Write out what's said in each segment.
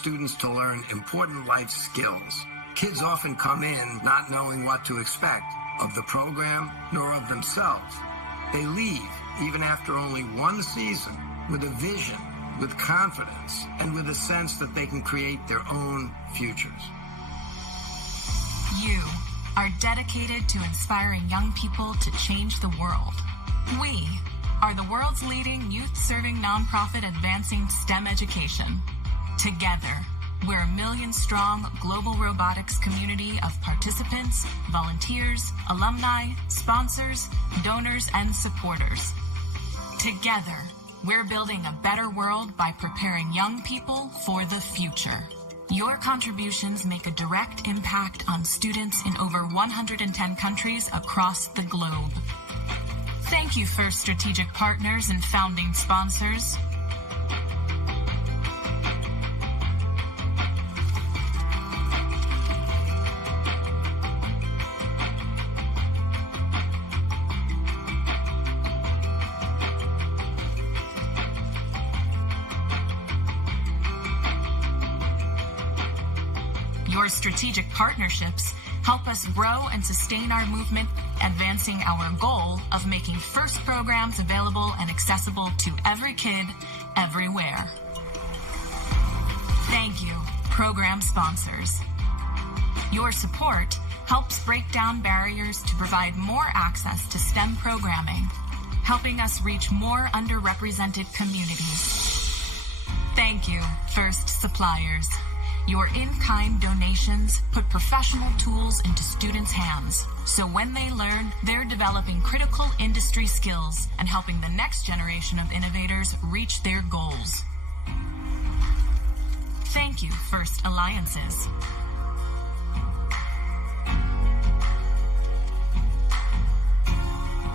students to learn important life skills. Kids often come in not knowing what to expect of the program nor of themselves. They leave, even after only one season, with a vision, with confidence, and with a sense that they can create their own futures. You are dedicated to inspiring young people to change the world. We are the world's leading youth-serving nonprofit advancing STEM education. Together, we're a million-strong global robotics community of participants, volunteers, alumni, sponsors, donors, and supporters. Together, we're building a better world by preparing young people for the future. Your contributions make a direct impact on students in over 110 countries across the globe. Thank you, First Strategic Partners and founding sponsors. Your strategic partnerships help us grow and sustain our movement, advancing our goal of making FIRST programs available and accessible to every kid, everywhere. Thank you, program sponsors. Your support helps break down barriers to provide more access to STEM programming, helping us reach more underrepresented communities. Thank you, FIRST suppliers. Your in-kind donations put professional tools into students' hands, so when they learn, they're developing critical industry skills and helping the next generation of innovators reach their goals. Thank you, First Alliances.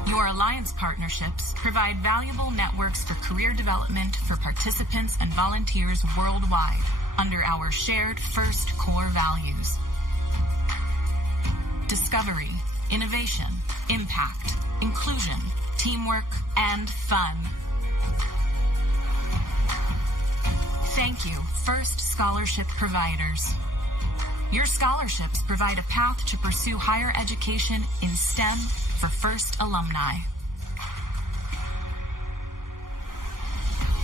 Your alliance partnerships provide valuable networks for career development for participants and volunteers worldwide under our shared FIRST core values. Discovery, innovation, impact, inclusion, teamwork, and fun. Thank you, FIRST scholarship providers. Your scholarships provide a path to pursue higher education in STEM for FIRST alumni.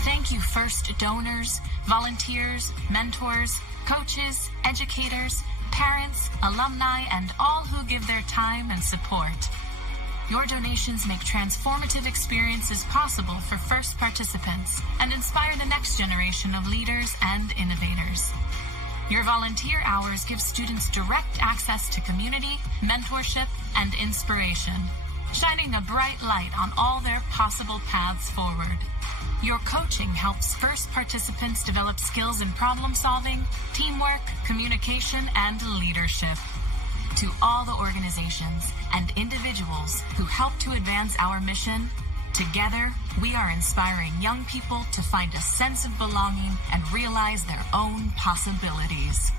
Thank you, FIRST donors, volunteers, mentors, coaches, educators, parents, alumni, and all who give their time and support. Your donations make transformative experiences possible for FIRST participants and inspire the next generation of leaders and innovators. Your volunteer hours give students direct access to community, mentorship, and inspiration, shining a bright light on all their possible paths forward. Your coaching helps FIRST participants develop skills in problem solving, teamwork, communication, and leadership. To all the organizations and individuals who help to advance our mission, together we are inspiring young people to find a sense of belonging and realize their own possibilities.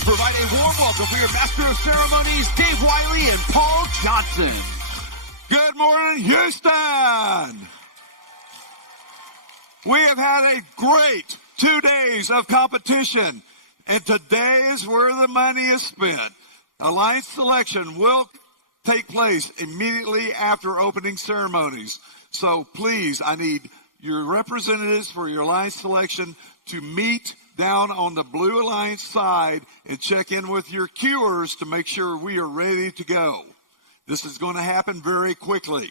Please provide a warm welcome for your Master of Ceremonies, Dave Wiley and Paul Johnson. Good morning, Houston. We have had a great 2 days of competition, and today is where the money is spent. Alliance selection will take place immediately after opening ceremonies. So please, I need your representatives for your alliance selection to meet down on the Blue Alliance side and check in with your cuers to make sure we are ready to go. This is going to happen very quickly.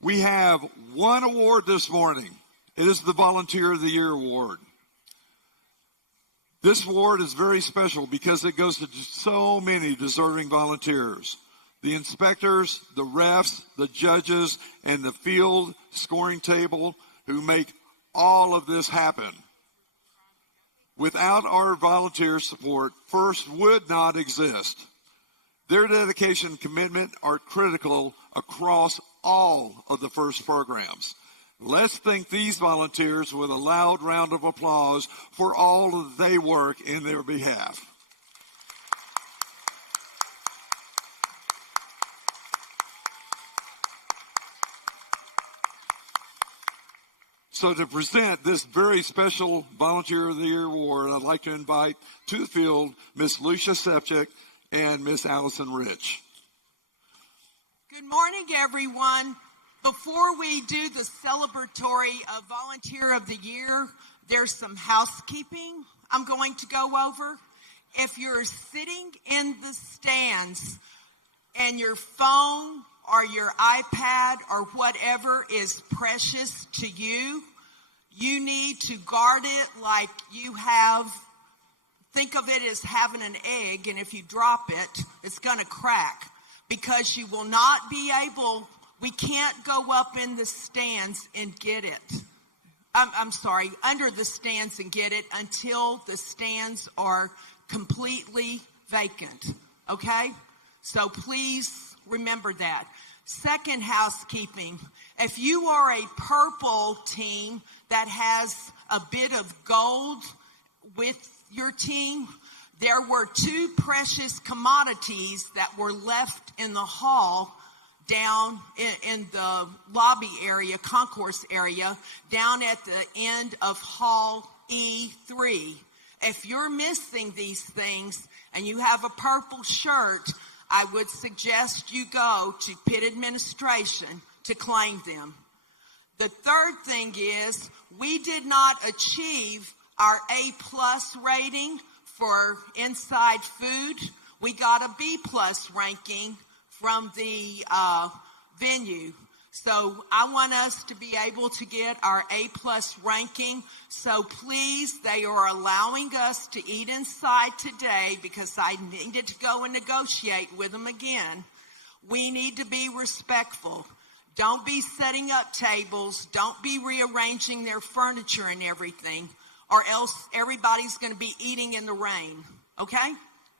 We have one award this morning. It is the Volunteer of the Year Award. This award is very special because it goes to so many deserving volunteers. The inspectors, the refs, the judges, and the field scoring table who make all of this happen. Without our volunteer support, FIRST would not exist. Their dedication and commitment are critical across all of the FIRST programs. Let's thank these volunteers with a loud round of applause for all that they work in their behalf. So to present this very special Volunteer of the Year Award, I'd like to invite to the field Miss Lucia Sepchik and Miss Allison Rich. Good morning, everyone. Before we do the celebratory Volunteer of the Year, there's some housekeeping I'm going to go over. If you're sitting in the stands and your phone or your iPad or whatever is precious to you, you need to guard it like you have. Think of it as having an egg, and if you drop it, it's going to crack because you will not be able, we can't go up in the stands and get it. I'm sorry, under the stands and get it until the stands are completely vacant, okay? So please remember that. Second, housekeeping. If you are a purple team that has a bit of gold with your team, there were 2 precious commodities that were left in the hall down in the lobby area, concourse area, down at the end of Hall E3. If you're missing these things and you have a purple shirt, I would suggest you go to pit administration to claim them. The third thing is we did not achieve our A+ rating for inside food. We got a B+ ranking from the venue. So I want us to be able to get our A+ ranking. So please, they are allowing us to eat inside today because I needed to go and negotiate with them again. We need to be respectful. Don't be setting up tables. Don't be rearranging their furniture and everything, or else everybody's going to be eating in the rain. Okay?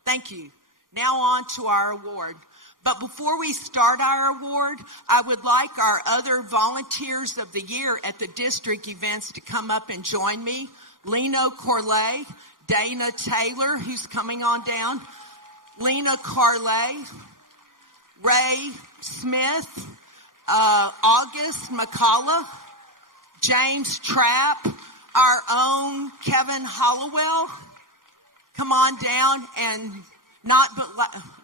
Thank you. Now on to our award. But before we start our award, I would like our other volunteers of the year at the district events to come up and join me. Leno Corley, Dana Taylor, who's coming on down, Lena Carley, Ray Smith, August McCullough, James Trapp, our own Kevin Hollowell. Come on down, and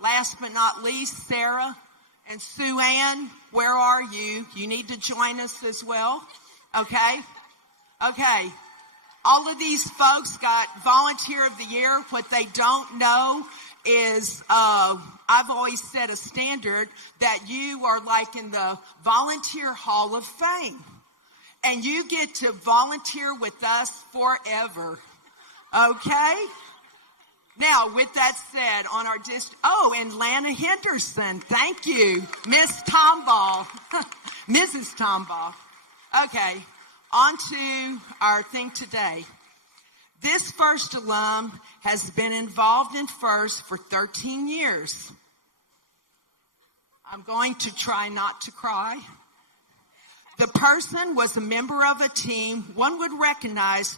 last but not least, Sarah and Sue Ann, where are you? You need to join us as well. Okay? Okay. All of these folks got Volunteer of the Year. What they don't know is I've always set a standard that you are like in the Volunteer Hall of Fame. And you get to volunteer with us forever. Okay? Now, with that said, on our and Lana Henderson, thank you. Miss Tomball, Mrs. Tomball. Okay, on to our thing today. This FIRST alum has been involved in FIRST for 13 years. I'm going to try not to cry. The person was a member of a team one would recognize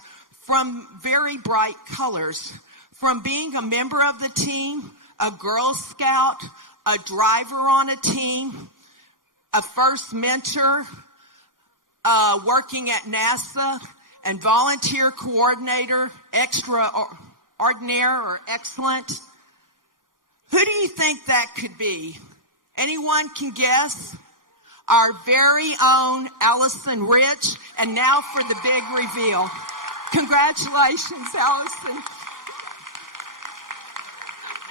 from very bright colors. From being a member of the team, a Girl Scout, a driver on a team, a first mentor, working at NASA, and volunteer coordinator, extraordinaire or excellent. Who do you think that could be? Anyone can guess? Our very own Allison Rich. And now for the big reveal. Congratulations, Allison.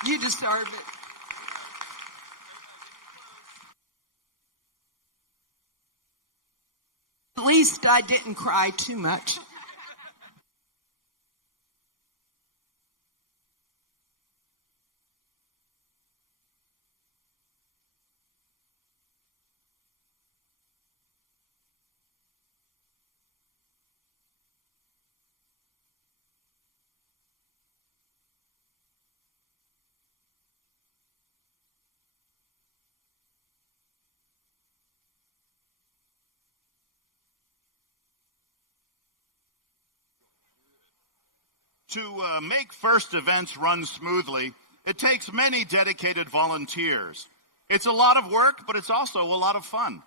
You deserve it. At least I didn't cry too much. To make first events run smoothly, it takes many dedicated volunteers. It's a lot of work, but it's also a lot of fun.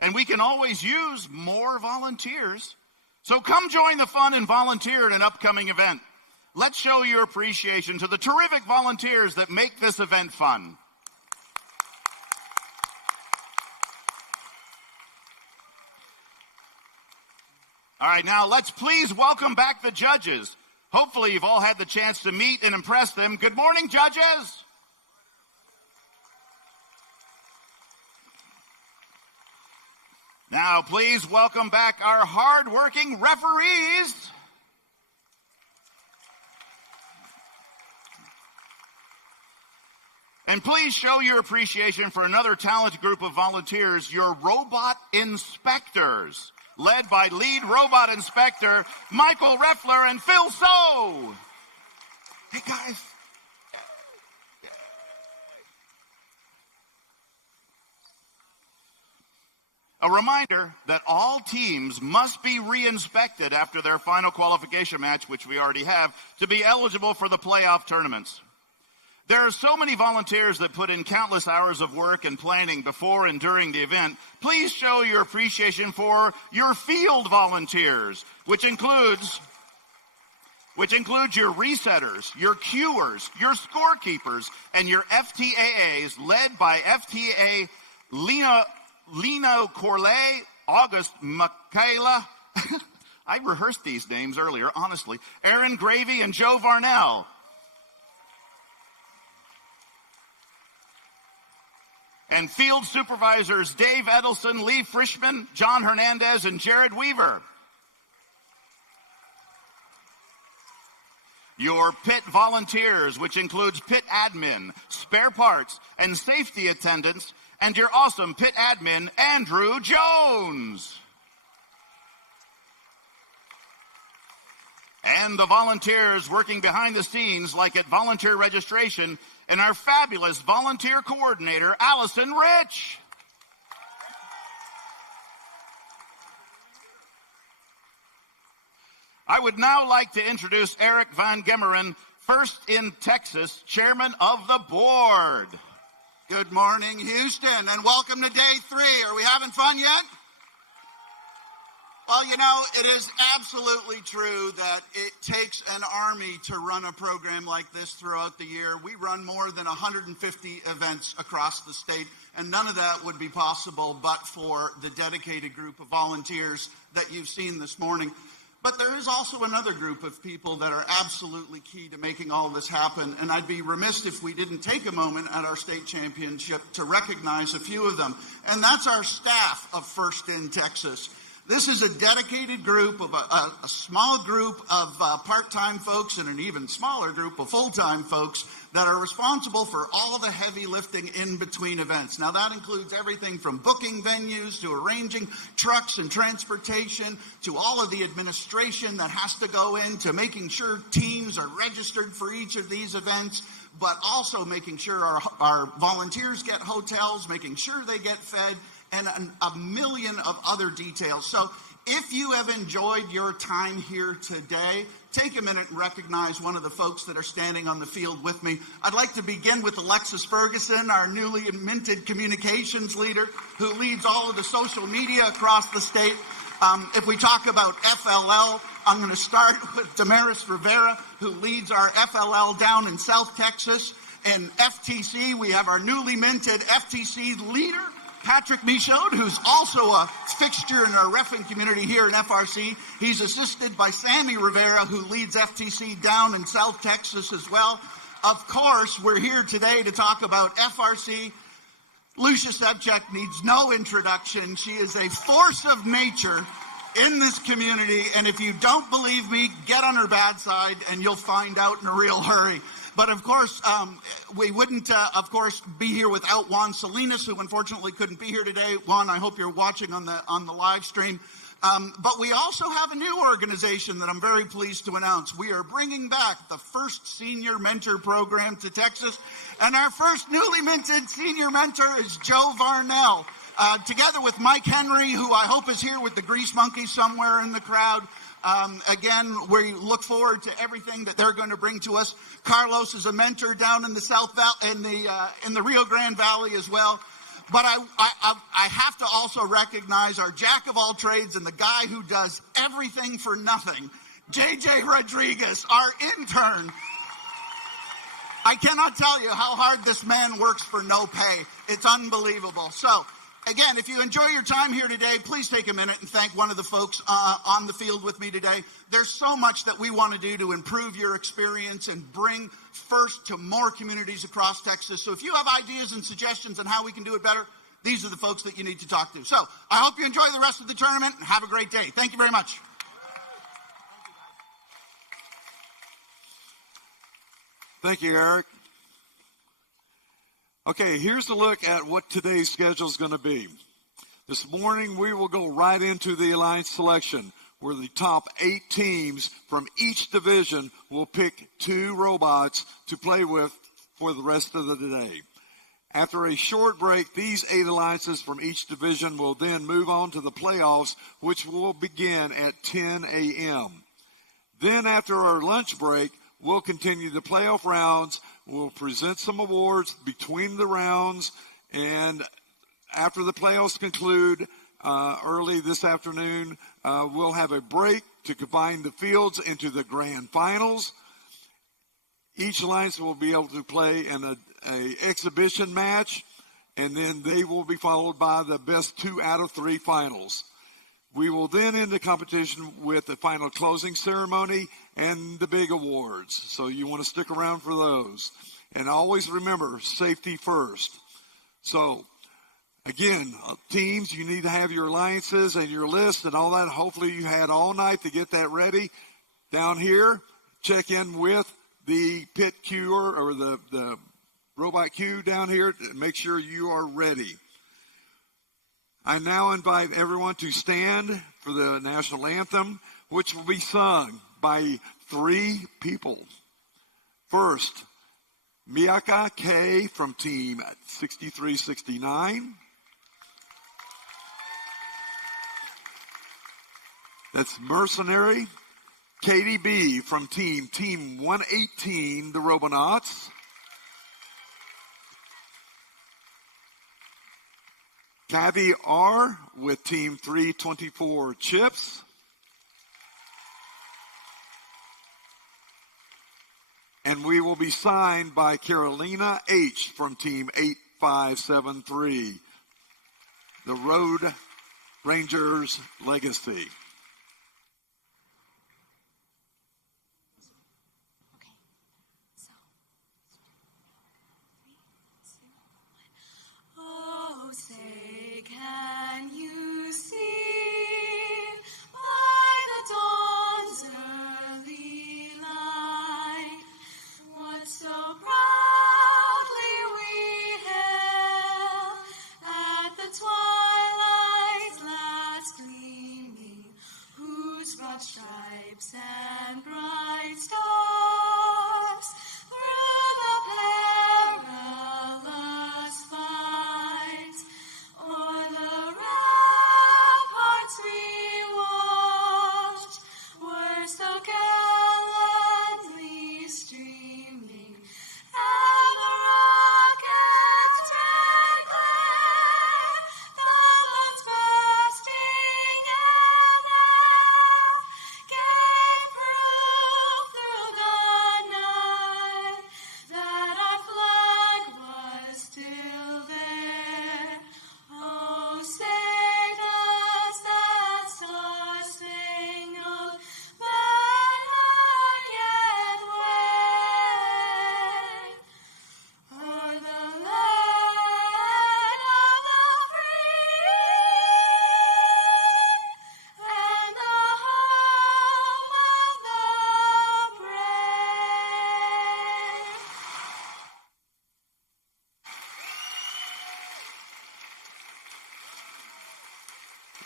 And we can always use more volunteers. So come join the fun and volunteer at an upcoming event. Let's show your appreciation to the terrific volunteers that make this event fun. All right, now let's please welcome back the judges. Hopefully you've all had the chance to meet and impress them. Good morning, judges. Now, please welcome back our hard-working referees. And please show your appreciation for another talented group of volunteers, your robot inspectors, led by lead robot inspector Michael Reffler and Phil So. Hey, guys. A reminder that all teams must be re-inspected after their final qualification match, which we already have, to be eligible for the playoff tournaments. There are so many volunteers that put in countless hours of work and planning before and during the event. Please show your appreciation for your field volunteers, which includes your resetters, your cuers, your scorekeepers, and your FTAAs, led by FTA Lino Corley, August Michaela. I rehearsed these names earlier, honestly. Aaron Gravy and Joe Varnell. And field supervisors Dave Edelson, Lee Frischman, John Hernandez, and Jared Weaver. Your pit volunteers, which includes pit admin, spare parts, and safety attendants, and your awesome pit admin, Andrew Jones. And the volunteers working behind the scenes, like at volunteer registration, and our fabulous volunteer coordinator, Allison Rich. I would now like to introduce Eric Van Gemeren, first in Texas, chairman of the board. Good morning, Houston, and welcome to day 3. Are we having fun yet? Well, you know, it is absolutely true that it takes an army to run a program like this throughout the year. We run more than 150 events across the state, and none of that would be possible but for the dedicated group of volunteers that you've seen this morning. But there is also another group of people that are absolutely key to making all this happen, and I'd be remiss if we didn't take a moment at our state championship to recognize a few of them, and that's our staff of First in Texas. This is a dedicated group of a small group of part-time folks and an even smaller group of full-time folks that are responsible for all the heavy lifting in between events. Now that includes everything from booking venues to arranging trucks and transportation to all of the administration that has to go into making sure teams are registered for each of these events, but also making sure our volunteers get hotels, making sure they get fed, and a million of other details. So if you have enjoyed your time here today, take a minute and recognize one of the folks that are standing on the field with me. I'd like to begin with Alexis Ferguson, our newly minted communications leader, who leads all of the social media across the state. If we talk about FLL, I'm going to start with Damaris Rivera, who leads our FLL down in South Texas. And FTC, we have our newly minted FTC leader, Patrick Michaud, who's also a fixture in our reffing community here in FRC. He's assisted by Sammy Rivera, who leads FTC down in South Texas as well. Of course, we're here today to talk about FRC. Lucia Sevchek needs no introduction. She is a force of nature in this community, and if you don't believe me, get on her bad side and you'll find out in a real hurry. But of course, we wouldn't, of course, be here without Juan Salinas, who unfortunately couldn't be here today. Juan, I hope you're watching on the live stream. But we also have a new organization that I'm very pleased to announce. We are bringing back the first senior mentor program to Texas, and our first newly minted senior mentor is Joe Varnell, together with Mike Henry, who I hope is here with the Grease Monkeys somewhere in the crowd. Again, we look forward to everything that they're going to bring to us. Carlos is a mentor down in the South Valley, in the Rio Grande Valley as well. But I have to also recognize our jack of all trades and the guy who does everything for nothing, JJ Rodriguez, our intern. I cannot tell you how hard this man works for no pay. It's unbelievable. So, again, if you enjoy your time here today, please take a minute and thank one of the folks on the field with me today. There's so much that we want to do to improve your experience and bring FIRST to more communities across Texas. So if you have ideas and suggestions on how we can do it better, these are the folks that you need to talk to. So I hope you enjoy the rest of the tournament and have a great day. Thank you very much. Thank you, Eric. Okay, here's a look at what today's schedule is going to be. This morning, we will go right into the Alliance selection, where the top 8 teams from each division will pick 2 robots to play with for the rest of the day. After a short break, these 8 alliances from each division will then move on to the playoffs, which will begin at 10 a.m. Then after our lunch break, we'll continue the playoff rounds. We'll present some awards between the rounds, and after the playoffs conclude early this afternoon, we'll have a break to combine the fields into the grand finals. Each alliance will be able to play in a exhibition match, and then they will be followed by the best 2 out of 3 finals. We will then end the competition with the final closing ceremony and the big awards. So you want to stick around for those. And always remember, safety first. So, again, teams, you need to have your alliances and your list and all that. Hopefully you had all night to get that ready. Down here, check in with the pit queuer or the robot queue down here to make sure you are ready. I now invite everyone to stand for the national anthem, which will be sung by 3 people. First, Miyaka K from team 6369. That's Mercenary. Katie B from team 118, the Robonauts. Kathy R with team 324, Chips. And we will be signed by Carolina H from team 8573, the Road Rangers Legacy. Oh, say, can you see by the dawn's early light what so proudly we hailed at the twilight's last gleaming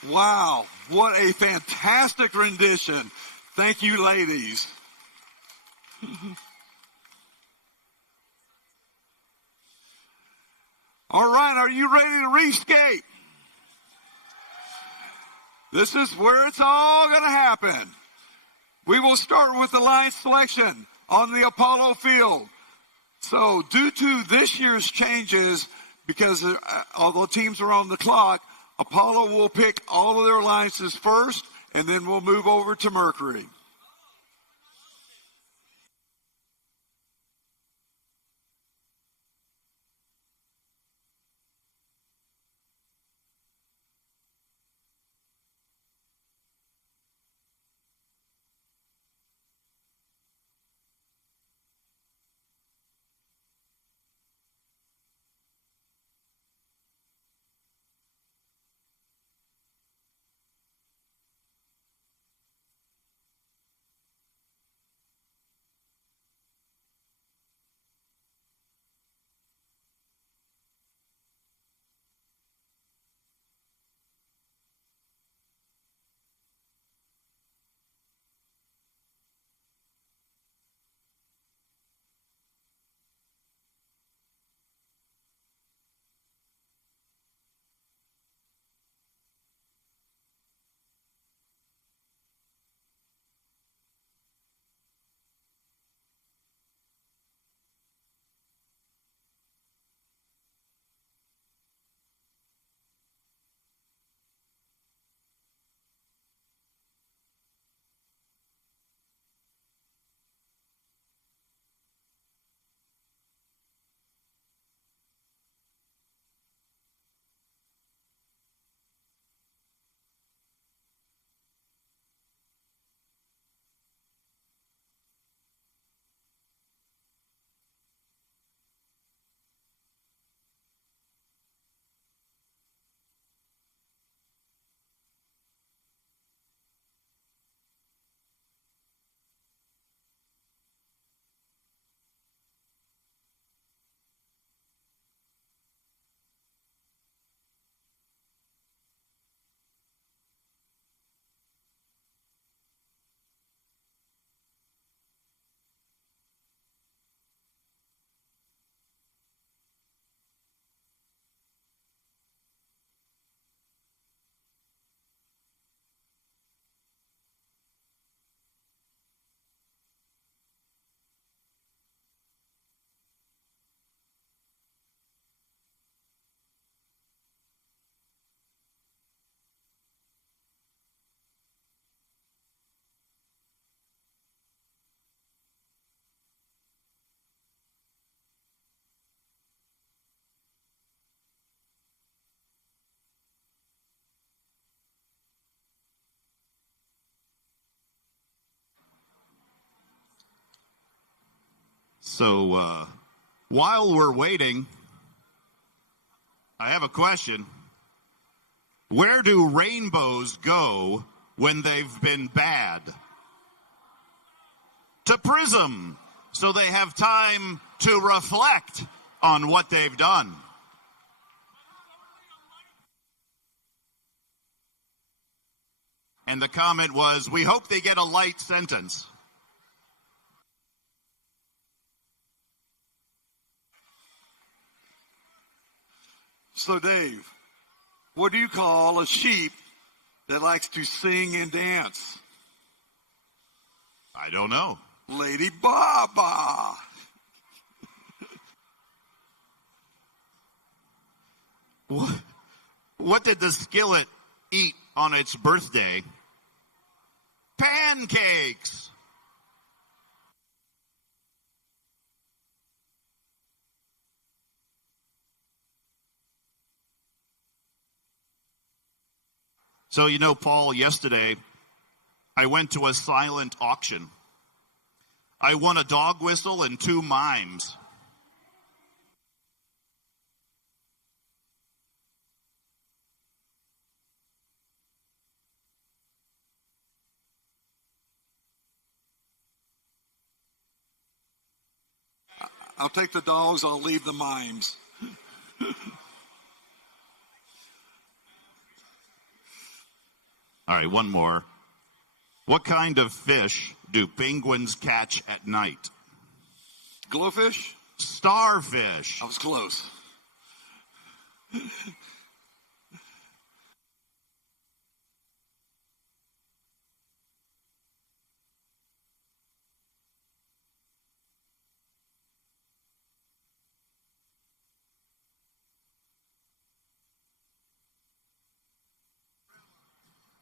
Wow, what a fantastic rendition. Thank you, ladies. All right, are you ready to rescape? This is where it's all going to happen. We will start with the line selection on the Apollo field. So due to this year's changes, because although teams are on the clock, Apollo will pick all of their alliances first, and then we'll move over to Mercury. So while we're waiting, I have a question. Where do rainbows go when they've been bad? To Prism, so they have time to reflect on what they've done. And the comment was, we hope they get a light sentence. So, Dave, what do you call a sheep that likes to sing and dance? I don't know. Lady Baba. What did the skillet eat on its birthday? Pancakes. So, you know, Paul, yesterday I went to a silent auction. I won a dog whistle and 2 mimes. I'll take the dogs, I'll leave the mimes. right, one more. What kind of fish do penguins catch at night? Glowfish? Starfish. I was close.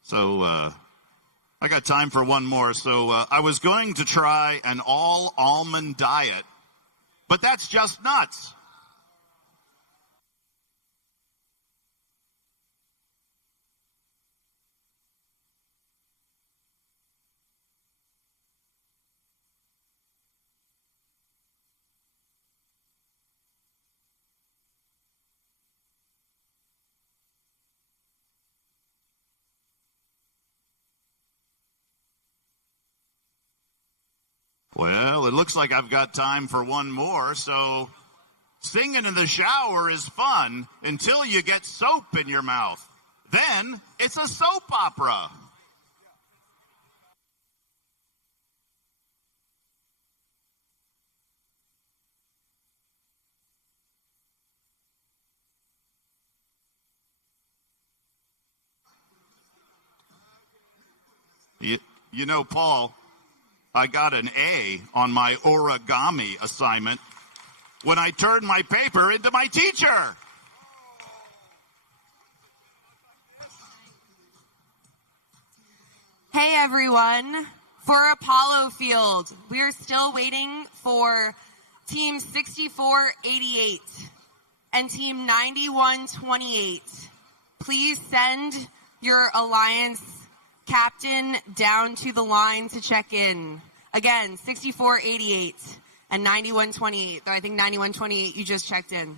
So, I got time for one more. So, I was going to try an all-almond diet, but that's just nuts. Well, it looks like I've got time for one more, so singing in the shower is fun until you get soap in your mouth. Then it's a soap opera. You know, Paul, I got an A on my origami assignment when I turned my paper into my teacher. Hey everyone, for Apollo Field, we're still waiting for Team 6488 and Team 9128. Please send your Alliance captain down to the line to check in. Again, 6488 and 9128. Though I think 9128 you just checked in.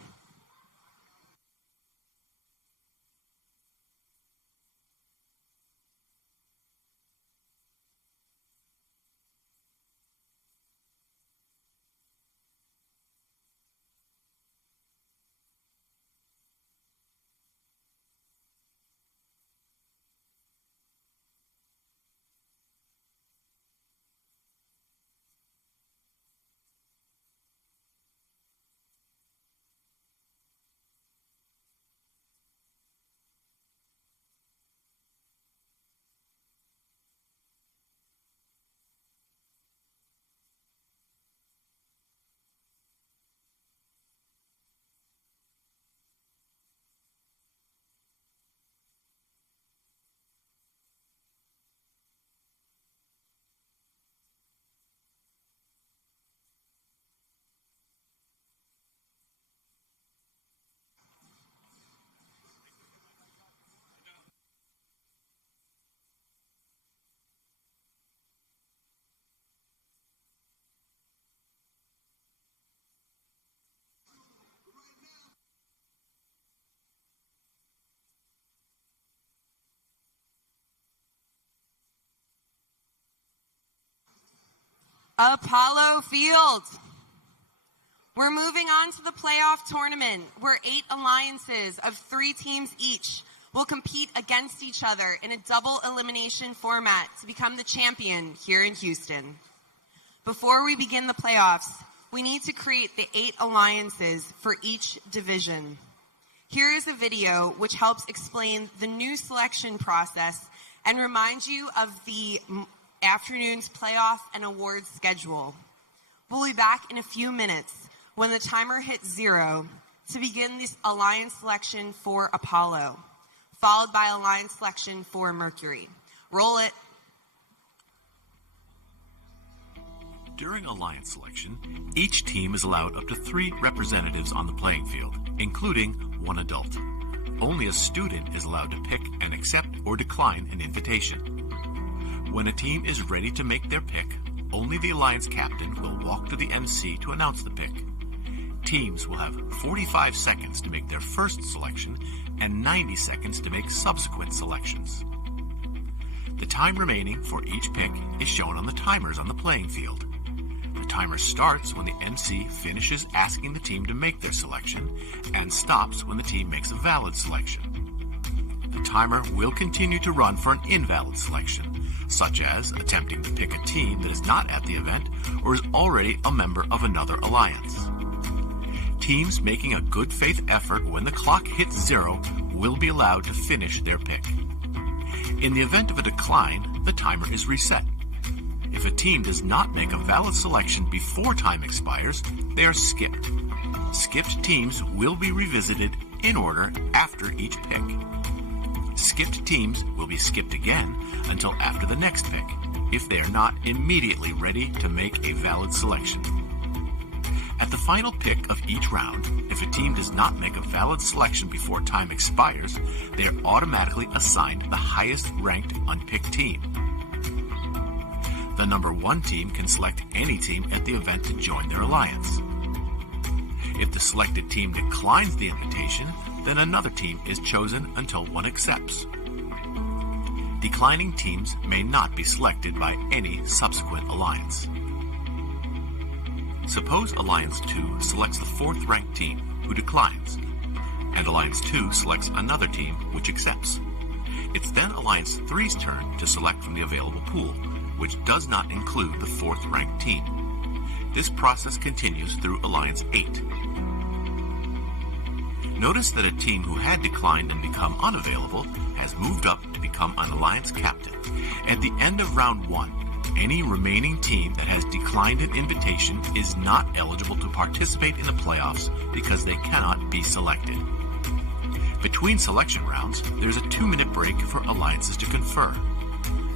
Apollo Field. We're moving on to the playoff tournament, where 8 alliances of 3 teams each will compete against each other in a double elimination format to become the champion here in Houston. Before we begin the playoffs, we need to create the 8 alliances for each division. Here is a video which helps explain the new selection process and remind you of the afternoon's playoff and awards schedule. We'll be back in a few minutes when the timer hits 0 to begin this alliance selection for Apollo, followed by alliance selection for Mercury. Roll it. During alliance selection, each team is allowed up to 3 representatives on the playing field, including 1 adult. Only a student is allowed to pick and accept or decline an invitation. When a team is ready to make their pick, only the alliance captain will walk to the MC to announce the pick. Teams will have 45 seconds to make their first selection and 90 seconds to make subsequent selections. The time remaining for each pick is shown on the timers on the playing field. The timer starts when the MC finishes asking the team to make their selection and stops when the team makes a valid selection. the timer will continue to run for an invalid selection, such as attempting to pick a team that is not at the event or is already a member of another alliance. Teams making a good faith effort when the clock hits 0 will be allowed to finish their pick. In the event of a decline, the timer is reset. If a team does not make a valid selection before time expires, they are skipped. Skipped teams will be revisited in order after each pick. Skipped teams will be skipped again until after the next pick, if they are not immediately ready to make a valid selection. At the final pick of each round, if a team does not make a valid selection before time expires, they are automatically assigned the highest ranked unpicked team. The number 1 team can select any team at the event to join their alliance. If the selected team declines the invitation, then another team is chosen until one accepts. Declining teams may not be selected by any subsequent alliance. Suppose Alliance 2 selects the 4th ranked team, who declines, and Alliance 2 selects another team, which accepts. It's then Alliance 3's turn to select from the available pool, which does not include the 4th ranked team. This process continues through Alliance 8. Notice that a team who had declined and become unavailable has moved up to become an Alliance captain. At the end of round 1, any remaining team that has declined an invitation is not eligible to participate in the playoffs because they cannot be selected. Between selection rounds, there's a 2-minute break for alliances to confer.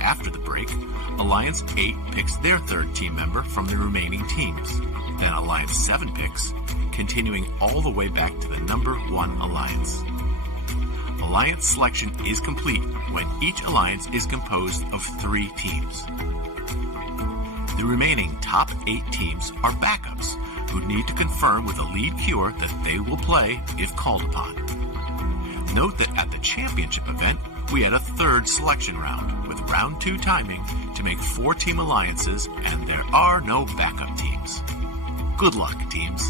After the break, Alliance 8 picks their 3rd team member from the remaining teams. Then Alliance 7 picks, continuing all the way back to the number 1 alliance. Alliance selection is complete when each alliance is composed of 3 teams. The remaining top 8 teams are backups who need to confirm with a lead cure that they will play if called upon. Note that at the championship event, we had a 3rd selection round with round 2 timing to make 4-team alliances, and there are no backup teams. Good luck, teams.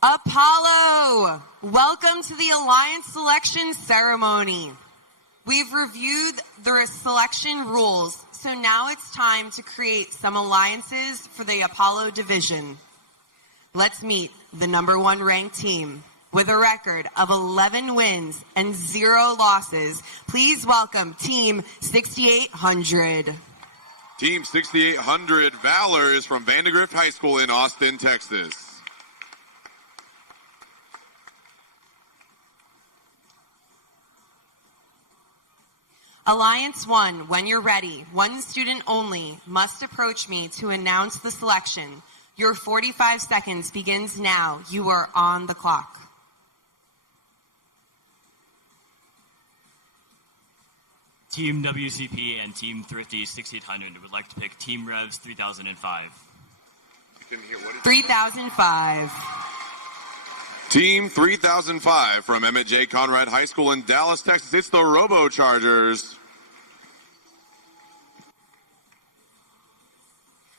Apollo, welcome to the Alliance Selection Ceremony. We've reviewed the selection rules, so now it's time to create some alliances for the Apollo division. Let's meet the #1 ranked team with a record of 11 wins and 0 losses. Please welcome Team 6800. Team 6800 Valor is from Vandergrift High School in Austin, Texas. Alliance 1, when you're ready, one student only must approach me to announce the selection. Your 45 seconds begins now. You are on the clock. Team WCP and Team Thrifty 6800 would like to pick Team Revs 3005. 3005. Team 3005 from Emmett J. Conrad High School in Dallas, Texas. It's the Robo Chargers.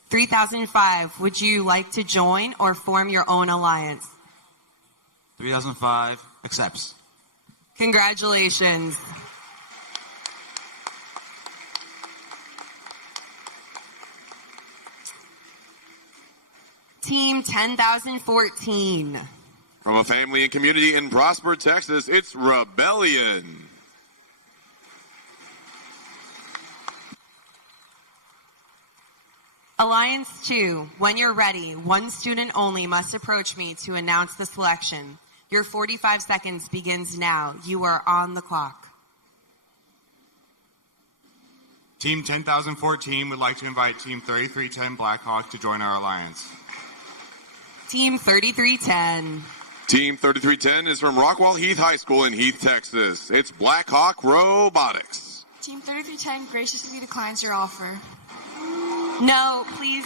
3005, would you like to join or form your own alliance? 3005 accepts. Congratulations. Team 10,014. From a family and community in Prosper, Texas, it's Rebellion. Alliance 2, when you're ready, one student only must approach me to announce the selection. Your 45 seconds begins now. You are on the clock. Team 10,014 would like to invite Team 3310 Blackhawk to join our alliance. Team 3310. Team 3310 is from Rockwall Heath High School in Heath, Texas. It's Blackhawk Robotics. Team 3310 graciously declines your offer. No, please.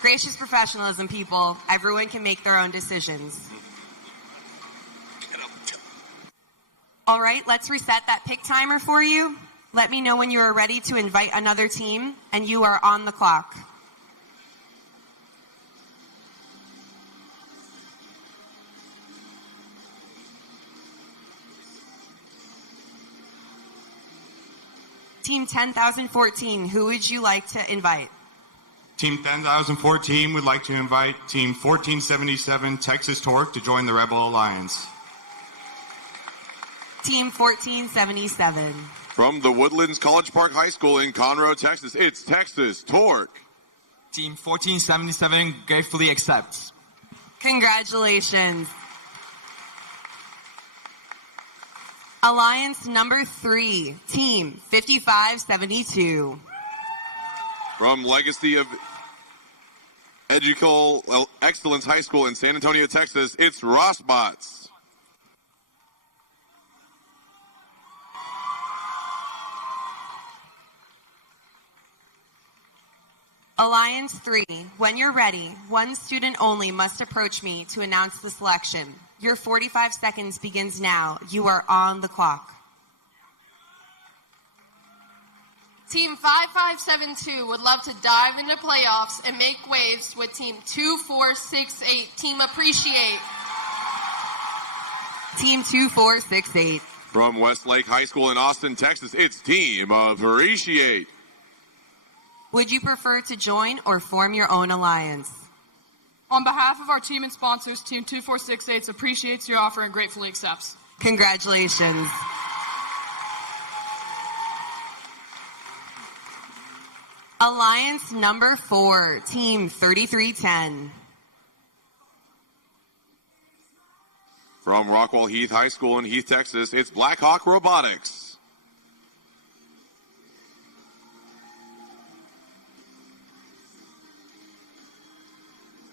Gracious professionalism, people. Everyone can make their own decisions. All right, let's reset that pick timer for you. Let me know when you are ready to invite another team, and you are on the clock. Team 10,014, who would you like to invite? Team 10,014 would like to invite Team 1477 Texas Torque to join the Rebel Alliance. Team 1477. From the Woodlands College Park High School in Conroe, Texas, it's Texas Torque. Team 1477 gratefully accepts. Congratulations. Alliance #3, Team 5572. From Legacy of Educational Excellence High School in San Antonio, Texas, it's Rossbots. Alliance 3, when you're ready, one student only must approach me to announce the selection. Your 45 seconds begins now. You are on the clock. Team 5572 would love to dive into playoffs and make waves with Team 2468. Team Appreciate. Team 2468. From Westlake High School in Austin, Texas, it's Team Appreciate. Would you prefer to join or form your own alliance? On behalf of our team and sponsors, Team 2468 appreciates your offer and gratefully accepts. Congratulations. Alliance #4, Team 3310. From Rockwall Heath High School in Heath, Texas, it's Blackhawk Robotics.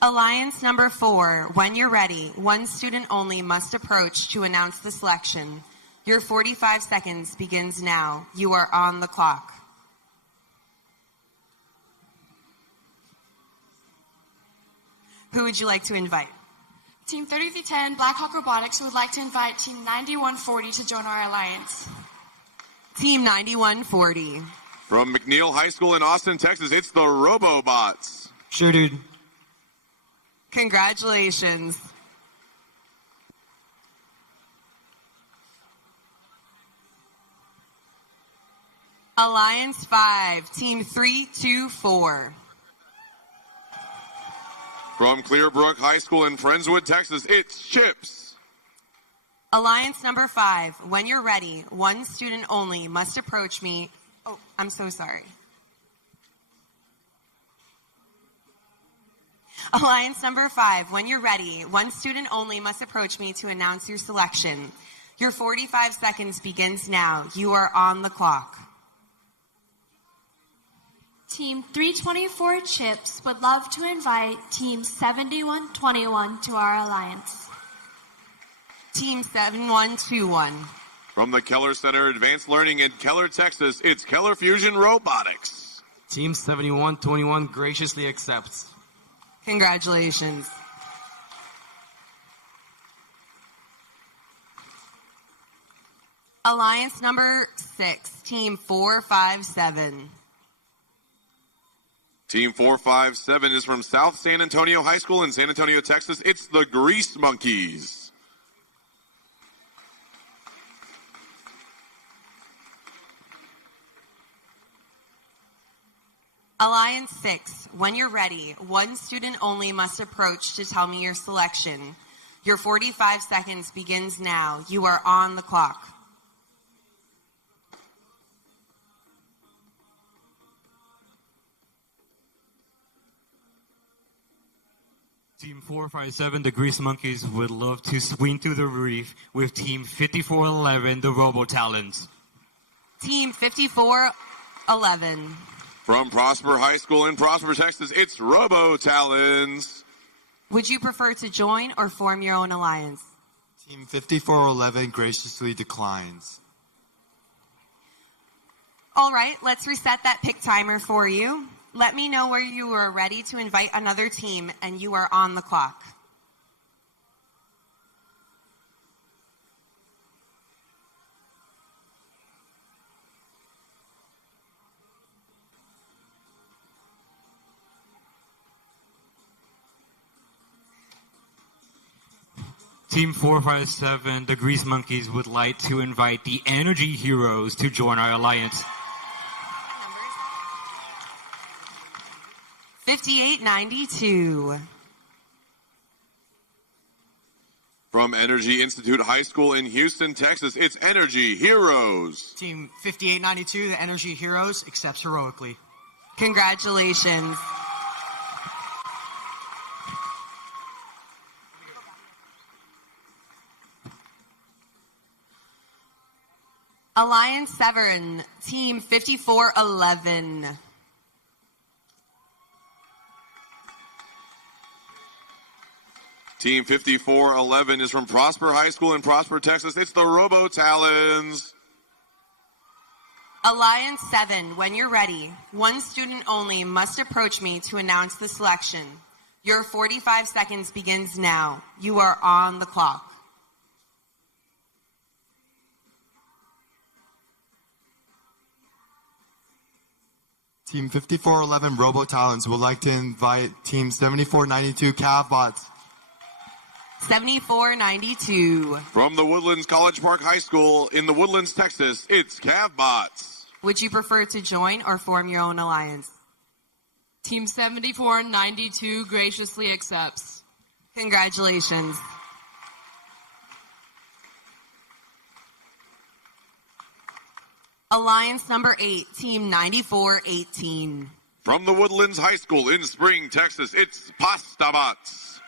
Alliance #4, when you're ready, one student only must approach to announce the selection. Your 45 seconds begins now. You are on the clock. Who would you like to invite? Team 3310 Blackhawk Robotics would like to invite Team 9140 to join our alliance. Team 9140. From McNeil High School in Austin, Texas, it's the Robobots. Sure, dude. Congratulations. Alliance 5, Team 324. From Clearbrook High School in Friendswood, Texas, it's Chips. Alliance number 5, when you're ready, one student only must approach me. Oh, I'm so sorry. Alliance number 5, when you're ready, one student only must approach me to announce your selection. Your 45 seconds begins now. You are on the clock. Team 324 Chips would love to invite Team 7121 to our alliance. Team 7121. From the Keller Center Advanced Learning in Keller, Texas, it's Keller Fusion Robotics. Team 7121 graciously accepts. Congratulations. Alliance number 6, Team 457. Team 457 is from South San Antonio High School in San Antonio, Texas. It's the Grease Monkeys. Alliance 6, when you're ready, one student only must approach to tell me your selection. Your 45 seconds begins now. You are on the clock. Team 457, the Grease Monkeys, would love to swing through the reef with Team 5411, the Robo Talons. Team 5411. From Prosper High School in Prosper, Texas, it's Robo Talons. Would you prefer to join or form your own alliance? Team 5411 graciously declines. All right, let's reset that pick timer for you. Let me know where you are ready to invite another team, and you are on the clock. Team 457, the Grease Monkeys, would like to invite the Energy Heroes to join our alliance. 5892. From Energy Institute High School in Houston, Texas, it's Energy Heroes. Team 5892, the Energy Heroes, accepts heroically. Congratulations. Alliance 7, Team 5411. Team 5411 is from Prosper High School in Prosper, Texas. It's the Robo Talons. Alliance 7, when you're ready, one student only must approach me to announce the selection. Your 45 seconds begins now. You are on the clock. Team 5411 Robo Talons would like to invite Team 7492 Cavbots. 7492. From the Woodlands College Park High School in the Woodlands, Texas, it's Cavbots. Would you prefer to join or form your own alliance? Team 7492 graciously accepts. Congratulations. Alliance number 8, Team 9418. From the Woodlands High School in Spring, Texas, it's Pasta Bots.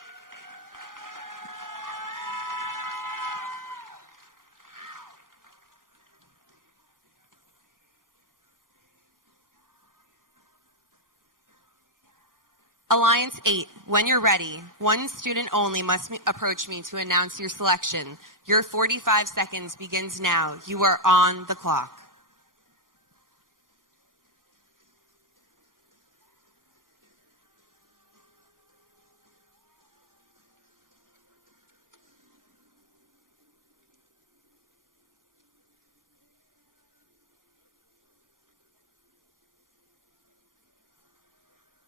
Alliance 8, when you're ready, one student only must approach me to announce your selection. Your 45 seconds begins now. You are on the clock.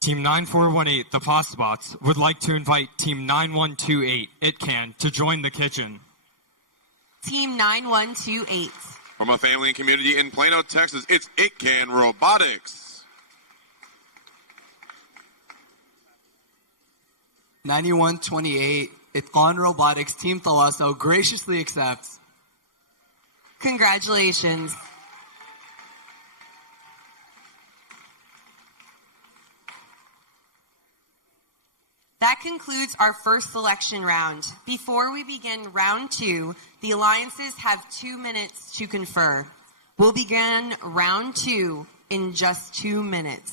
Team 9418, the Postbots, would like to invite Team 9128, It Can, to join the kitchen. Team 9128. From a family and community in Plano, Texas, it's It Can Robotics. 9128, It Can Robotics, Team Thalasso graciously accepts. Congratulations. That concludes our first selection round. Before we begin round 2, the alliances have 2 minutes to confer. We'll begin round 2 in just 2 minutes.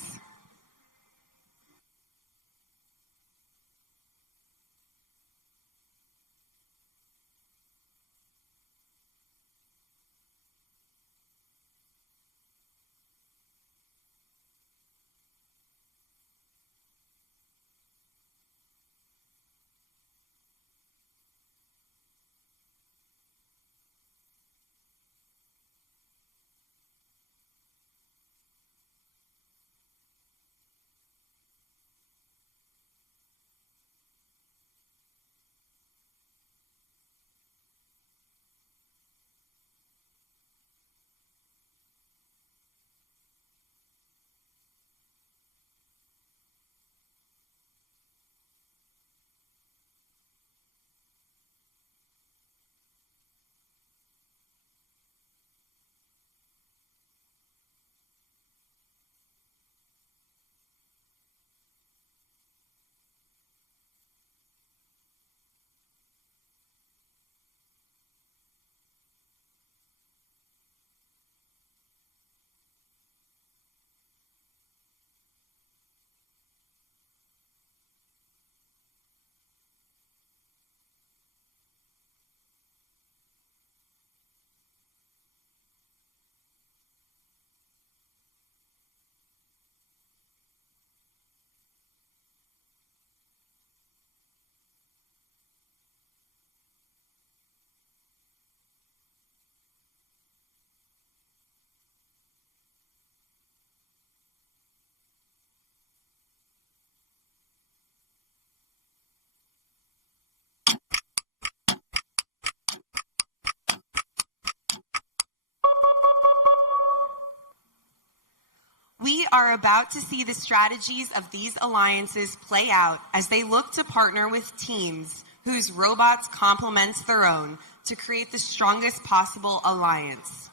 We are about to see the strategies of these alliances play out as they look to partner with teams whose robots complement their own to create the strongest possible alliance.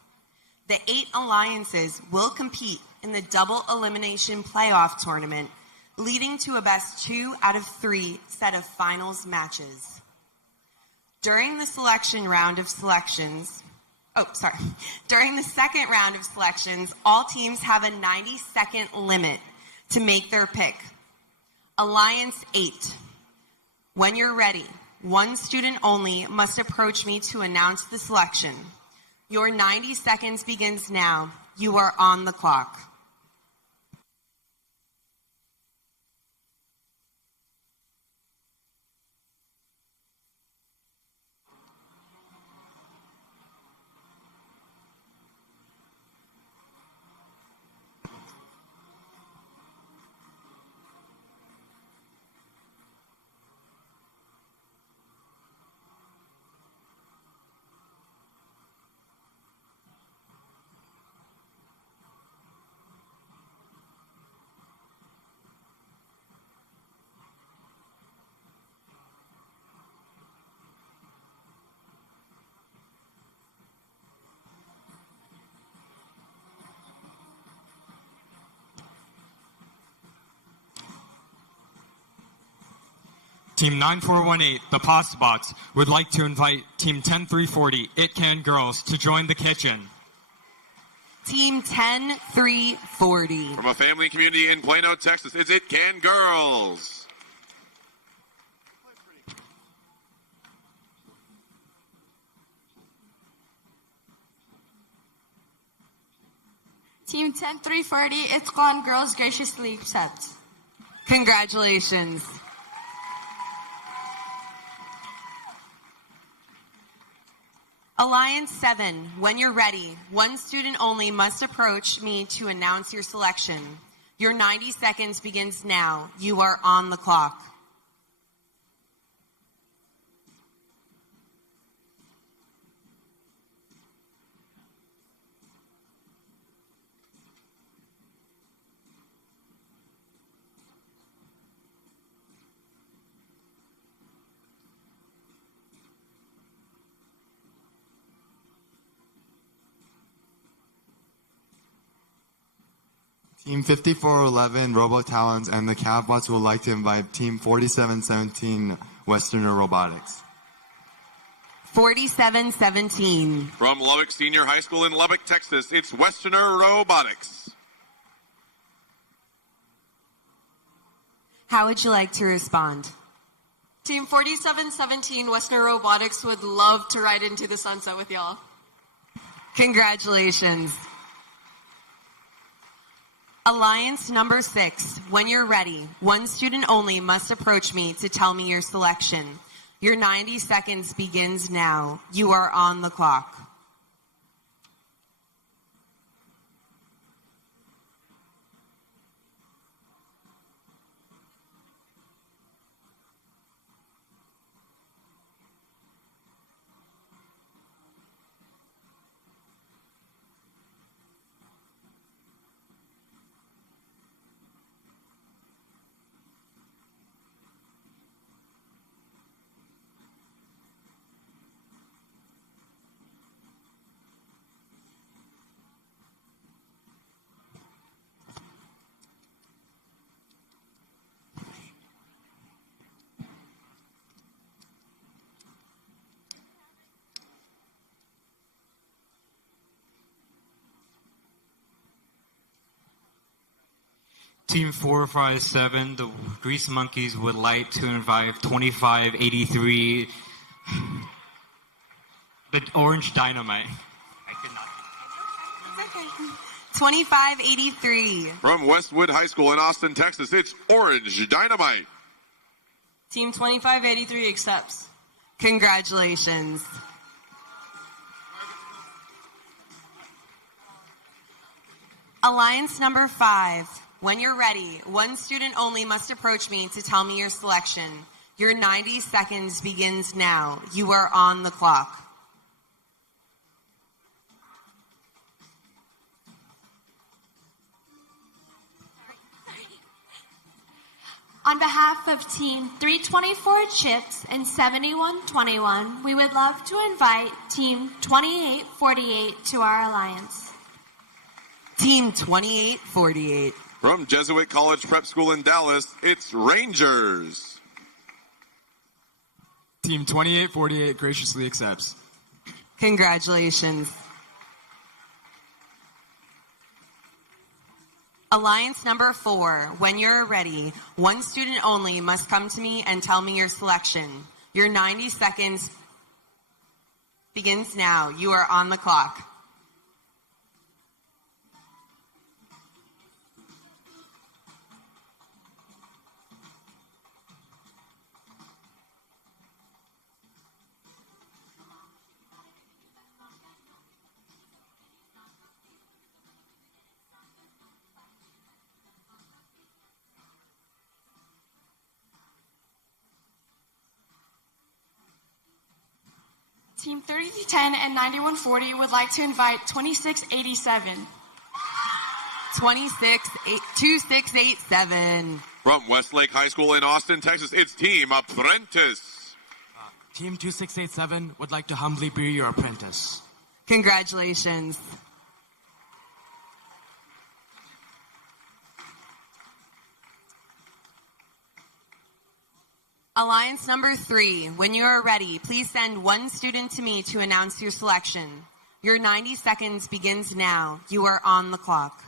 The 8 alliances will compete in the double elimination playoff tournament, leading to a best 2 out of 3 set of finals matches. During the second round of selections, all teams have a 90-second limit to make their pick. Alliance 8. When you're ready, one student only must approach me to announce the selection. Your 90 seconds begins now. You are on the clock. Team 9418, the Postbots, would like to invite Team 10340, It Can Girls, to join the kitchen. Team 10340. From a family and community in Plano, Texas, it's It Can Girls. Team 10340, It's Can Girls graciously accepts. Congratulations. Alliance 7, when you're ready, one student only must approach me to announce your selection. Your 90 seconds begins now. You are on the clock. Team 5411 RoboTalons and the Cavbots would like to invite Team 4717 Westerner Robotics. 4717. From Lubbock Senior High School in Lubbock, Texas, it's Westerner Robotics. How would you like to respond? Team 4717 Westerner Robotics would love to ride into the sunset with y'all. Congratulations. Alliance number 6, when you're ready, one student only must approach me to tell me your selection. Your 90 seconds begins now. You are on the clock. Team 457, the Grease Monkeys, would like to invite 2583, the Orange Dynamite. 2583. From Westwood High School in Austin, Texas, it's Orange Dynamite. Team 2583 accepts. Congratulations. Alliance number 5. When you're ready, one student only must approach me to tell me your selection. Your 90 seconds begins now. You are on the clock. On behalf of Team 324 Chips and 7121, we would love to invite Team 2848 to our alliance. Team 2848. From Jesuit College Prep School in Dallas, it's Rangers. Team 2848 graciously accepts. Congratulations. Alliance number 4. When you're ready, one student only must come to me and tell me your selection. Your 90 seconds begins now. You are on the clock. Team 3010 and 9140 would like to invite 2687. 2687. From Westlake High School in Austin, Texas, it's Team Apprentice. Team 2687 would like to humbly be your apprentice. Congratulations. Alliance number 3. When you are ready, please send one student to me to announce your selection. Your 90 seconds begins now. You are on the clock.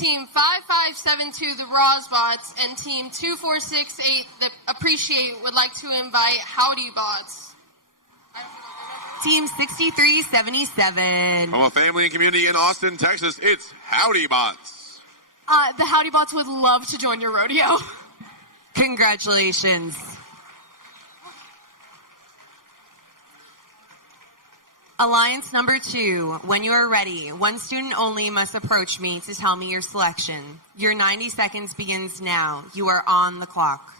Team 5572, the Rosbots, and Team 2468, the Appreciate, would like to invite Howdy Bots. Team 6377. From a family and community in Austin, Texas, it's Howdy Bots. The Howdy Bots would love to join your rodeo. Congratulations. Alliance number 2, when you are ready, one student only must approach me to tell me your selection. Your 90 seconds begins now. You are on the clock.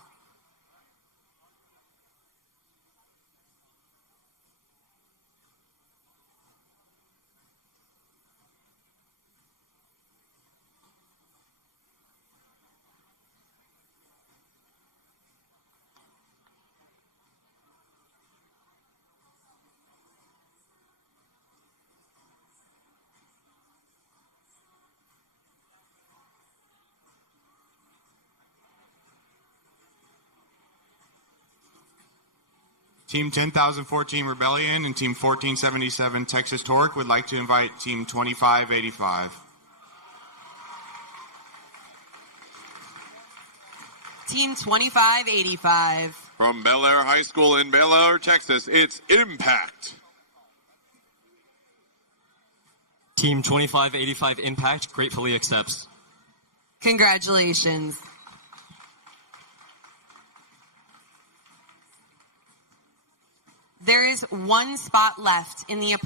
Team 10,014 Rebellion and Team 1477 Texas Torque would like to invite Team 2585. Team 2585. From Bel Air High School in Bel Air, Texas, it's Impact. Team 2585 Impact gratefully accepts. Congratulations. There is one spot left in the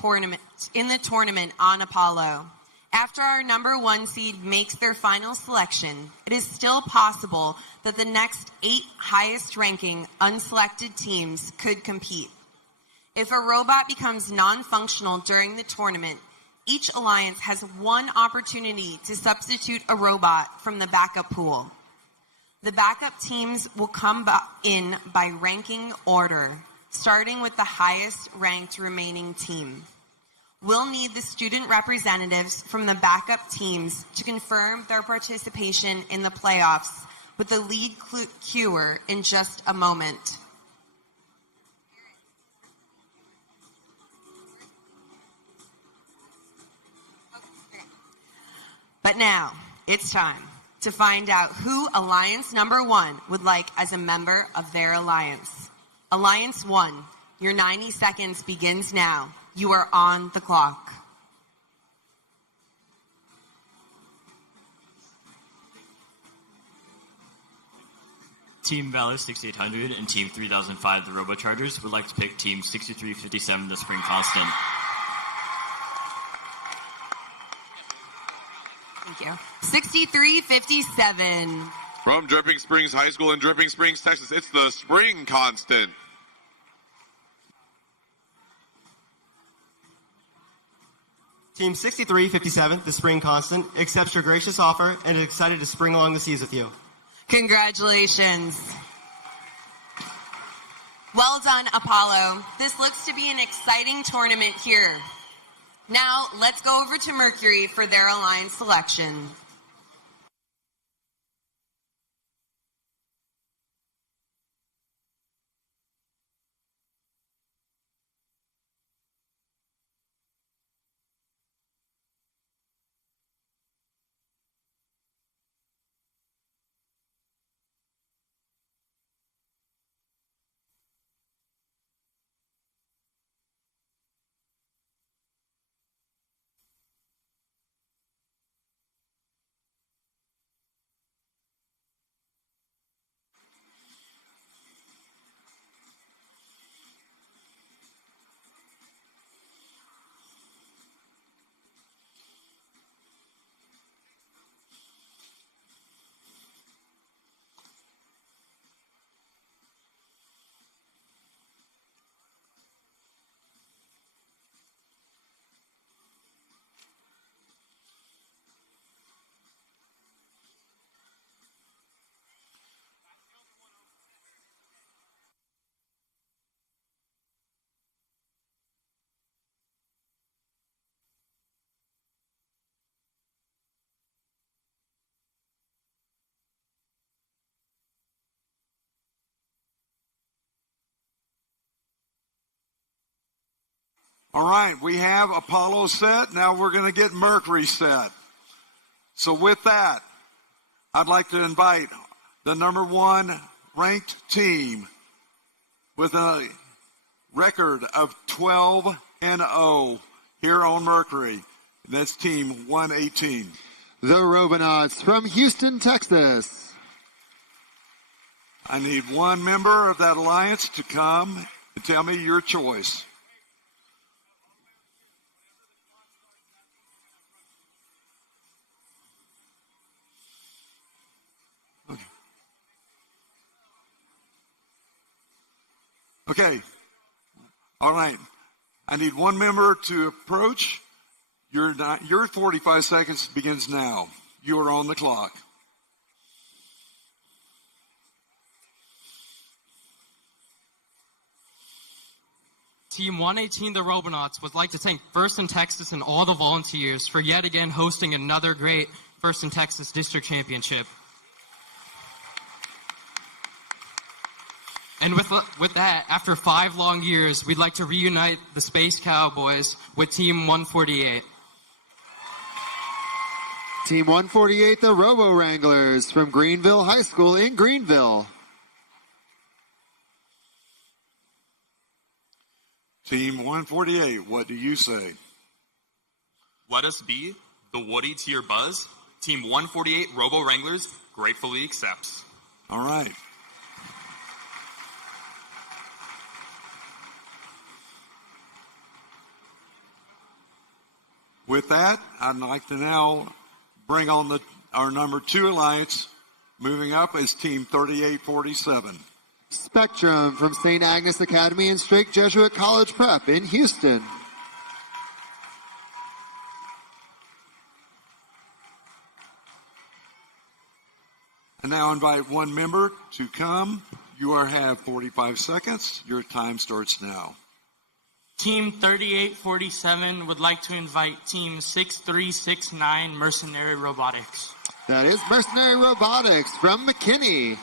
tournament on Apollo. After our number 1 seed makes their final selection, it is still possible that the next 8 highest ranking unselected teams could compete. If a robot becomes non-functional during the tournament, each alliance has one opportunity to substitute a robot from the backup pool. The backup teams will come in by ranking order, starting with the highest ranked remaining team. We'll need the student representatives from the backup teams to confirm their participation in the playoffs with the lead queuer in just a moment. But now, it's time to find out who Alliance number 1 would like as a member of their alliance. Alliance 1, your 90 seconds begins now. You are on the clock. Team Valor 6800 and Team 3005, the Robochargers, would like to pick Team 6357, the Spring Constant. Thank you. 6357. From Dripping Springs High School in Dripping Springs, Texas, it's the Spring Constant. Team 6357, the Spring Constant, accepts your gracious offer and is excited to spring along the seas with you. Congratulations. Well done, Apollo. This looks to be an exciting tournament here. Now, let's go over to Mercury for their alliance selection. All right, we have Apollo set. Now we're going to get Mercury set. So with that, I'd like to invite the number 1 ranked team with a record of 12-0 here on Mercury. And that's Team 118. The Robonauts from Houston, Texas. I need one member of that alliance to come and tell me your choice. Okay. All right. I need one member to approach. Your 45 seconds begins now. You are on the clock. Team 118, the Robonauts, would like to thank First in Texas and all the volunteers for yet again hosting another great First in Texas District Championship. And with that, after 5 long years, we'd like to reunite the Space Cowboys with Team 148. Team 148, the Robo Wranglers from Greenville High School in Greenville. Team 148, what do you say? Let us be the Woody to your Buzz. Team 148 Robo Wranglers gratefully accepts. All right. With that, I'd like to now bring on our number 2 alliance. Moving up is Team 3847. Spectrum from St. Agnes Academy and Strake Jesuit College Prep in Houston. I now invite one member to come. You have 45 seconds. Your time starts now. Team 3847 would like to invite Team 6369 Mercenary Robotics. That is Mercenary Robotics from McKinney.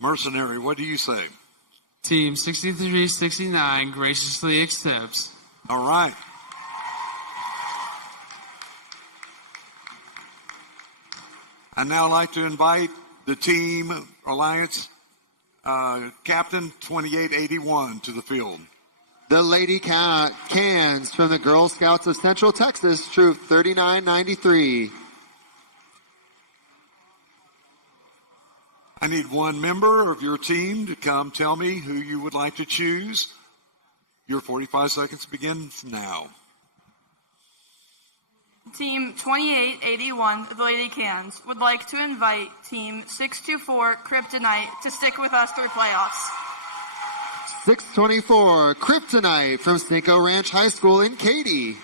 Mercenary, what do you say? Team 6369 graciously accepts. All right. I'd now like to invite the Team Alliance Captain 2881 to the field. The Lady Cans from the Girl Scouts of Central Texas, Troop 3993. I need one member of your team to come tell me who you would like to choose. Your 45 seconds begins now. Team 2881, the Lady Cans, would like to invite Team 624 Kryptonite to stick with us through playoffs. 624 Kryptonite from Cinco Ranch High School in Katy.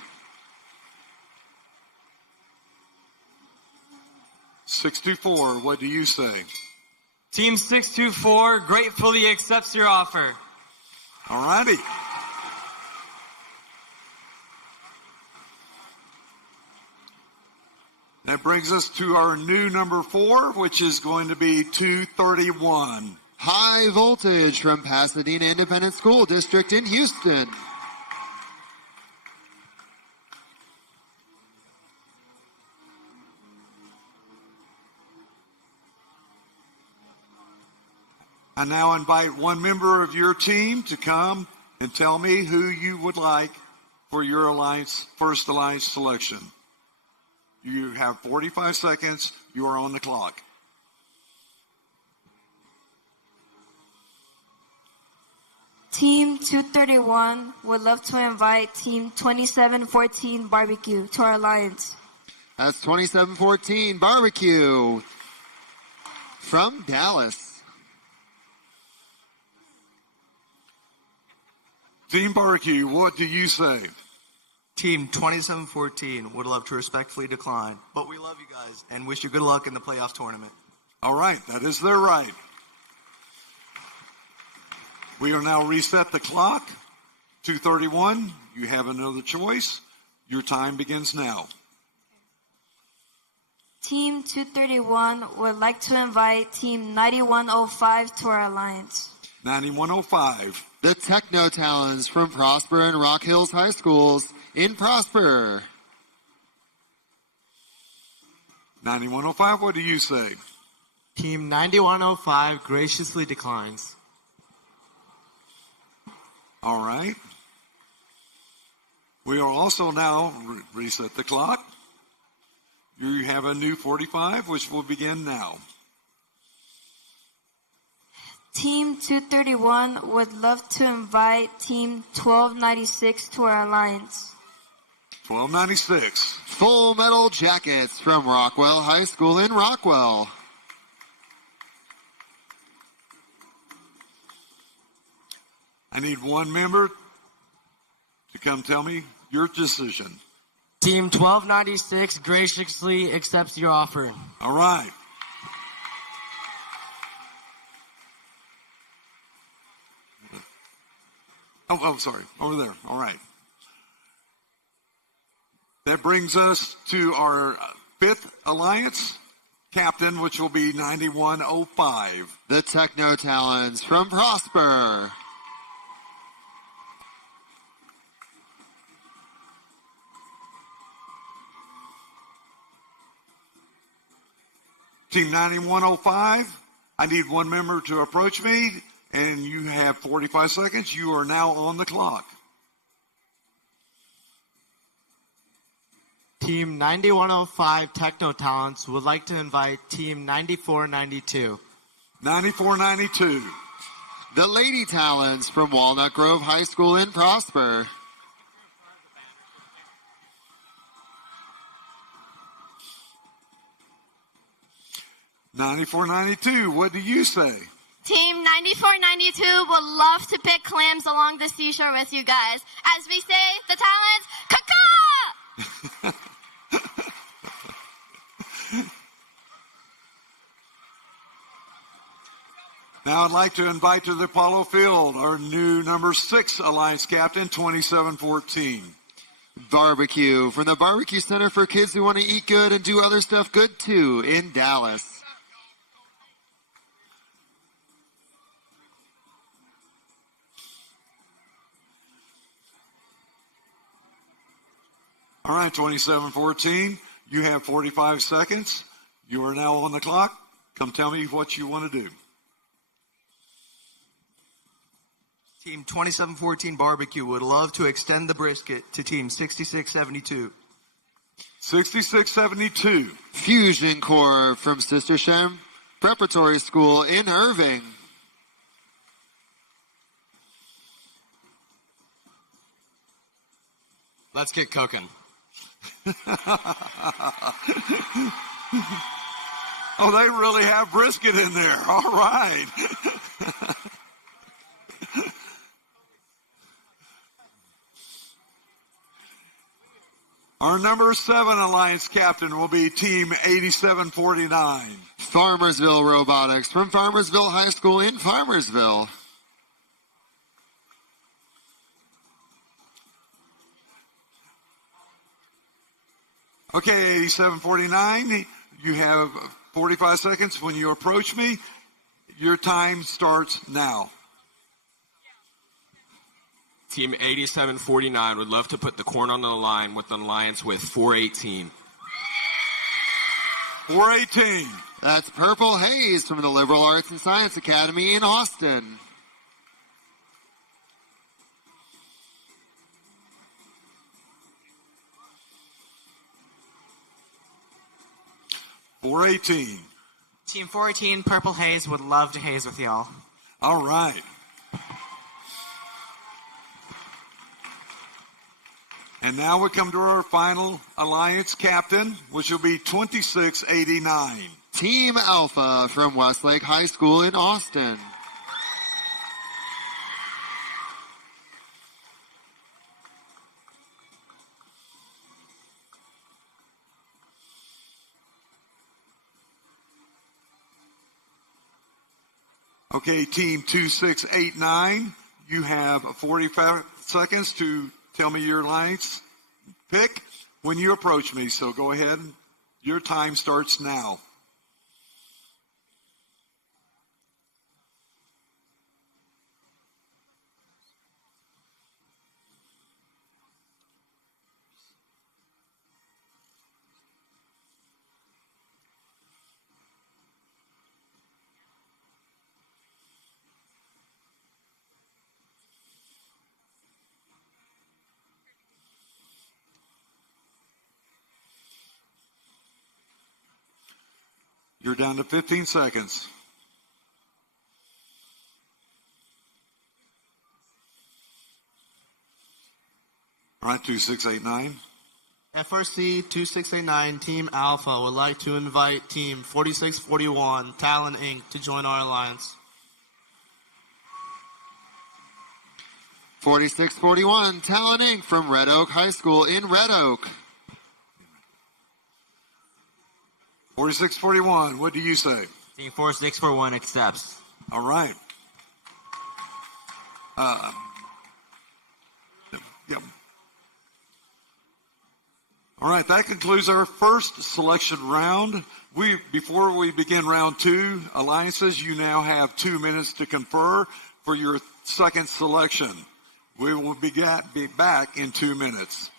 624, what do you say? Team 624 gratefully accepts your offer. All righty. That brings us to our new number 4, which is going to be 231. High Voltage from Pasadena Independent School District in Houston. I now invite one member of your team to come and tell me who you would like for your first alliance selection. You have 45 seconds. You are on the clock. Team 231 would love to invite Team 2714 Barbecue to our alliance. That's 2714 Barbecue from Dallas. Team Barbecue, what do you say? Team 2714 would love to respectfully decline, but we love you guys and wish you good luck in the playoff tournament. All right, that is their right. We will now reset the clock. 231, you have another choice. Your time begins now. Team 231 would like to invite Team 9105 to our alliance. 9105, The Techno Talents from Prosper and Rock Hills High Schools in Prosper. 9105, what do you say? Team 9105 graciously declines. All right. We are also now reset the clock. You have a new 45, which will begin now. Team 231 would love to invite Team 1296 to our alliance. 1296. Full Metal Jackets from Rockwell High School in Rockwell. I need one member to come tell me your decision. Team 1296 graciously accepts your offer. All right. Oh, sorry. Over there. All right. That brings us to our fifth alliance captain, which will be 9105. The Techno Talents from Prosper. Team 9105, I need one member to approach me, and you have 45 seconds. You are now on the clock. Team 9105 Techno Talents would like to invite Team 9492. 9492. The Lady Talents from Walnut Grove High School in Prosper. $94.92. What do you say? Team 9492 would love to pick clams along the seashore with you guys. As we say, the talents, caca! Now I'd like to invite to the Apollo Field our new number 6 Alliance Captain, 2714. Barbecue from the Barbecue Center for kids who want to eat good and do other stuff good too in Dallas. All right, 2714, you have 45 seconds. You are now on the clock. Come tell me what you want to do. Team 2714 Barbecue would love to extend the brisket to Team 6672. 6672. Fusion Corps from Sister Shem Preparatory School in Irving. Let's get cooking. Oh, they really have brisket in there. All right. Our number 7 Alliance Captain will be Team 8749. Farmersville Robotics from Farmersville High School in Farmersville. Okay, 8749, you have 45 seconds. When you approach me, your time starts now. Team 8749 would love to put the corn on the line with an alliance with 418. 418. That's Purple Haze from the Liberal Arts and Science Academy in Austin. .418. Team 418 Purple Haze would love to haze with y'all. All right. And now we come to our final Alliance Captain, which will be 2689. Team Alpha from Westlake High School in Austin. Okay, Team 2689, you have 45 seconds to tell me your alliance pick when you approach me. So go ahead. Your time starts now. You're down to 15 seconds. All right, 2689. FRC 2689 Team Alpha would like to invite Team 4641 Talon Inc. to join our alliance. 4641 Talon Inc. from Red Oak High School in Red Oak. 4641, what do you say? Team 4641 accepts. All right. Yeah. All right, that concludes our first selection round. Before we begin round two, alliances, you now have 2 minutes to confer for your second selection. We will be back in 2 minutes.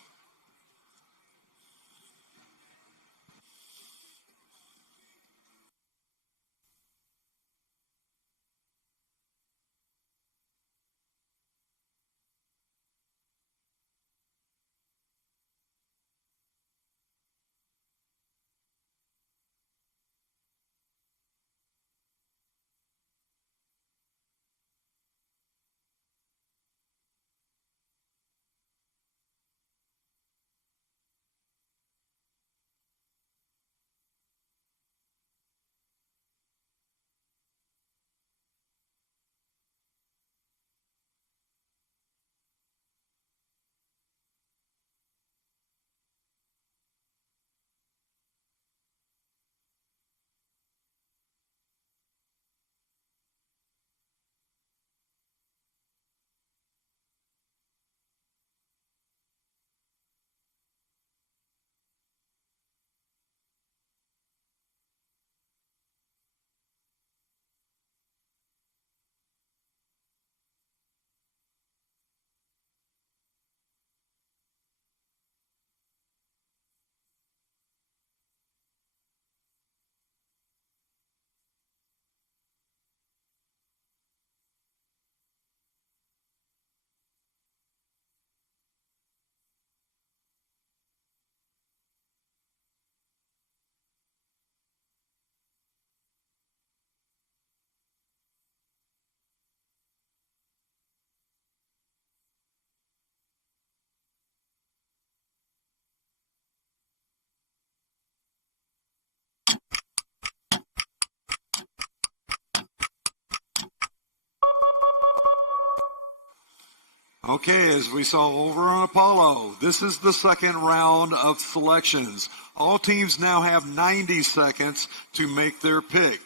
Okay, as we saw over on Apollo, this is the second round of selections. All teams now have 90 seconds to make their pick.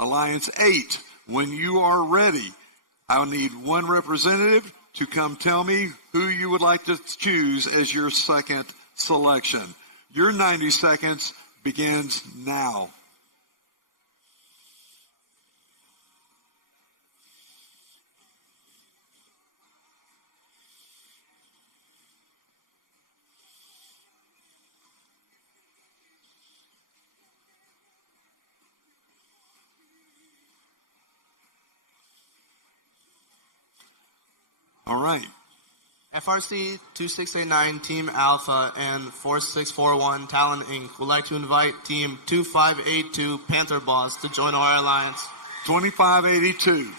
Alliance 8, when you are ready, I'll need one representative to come tell me who you would like to choose as your second selection. Your 90 seconds begins now. All right. FRC 2689 Team Alpha and 4641 Talon Inc. would like to invite Team 2582 Panther Boss to join our alliance. 2582.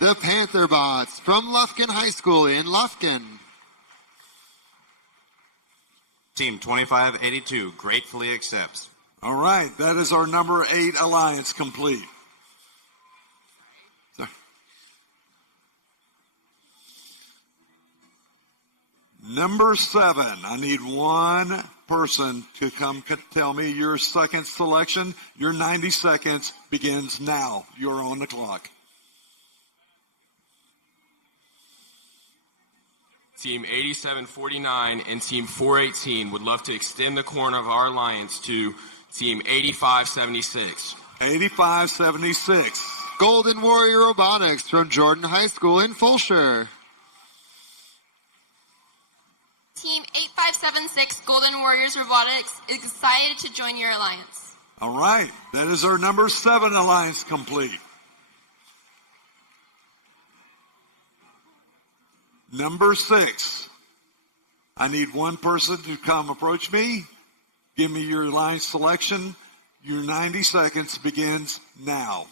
The Panther Bots from Lufkin High School in Lufkin. Team 2582 gratefully accepts. All right, that is our number 8 alliance complete. Number 7, I need one person to come tell me your second selection. Your 90 seconds begins now. You're on the clock. Team 8749 and Team 418 would love to extend the corner of our alliance to Team 8576. 8576. Golden Warrior Robotics from Jordan High School in Fulshire. Team 8576 Golden Warriors Robotics is excited to join your alliance. All right, that is our number 7 alliance complete. Number 6, I need one person to come approach me, give me your alliance selection, Your 90 seconds begins now.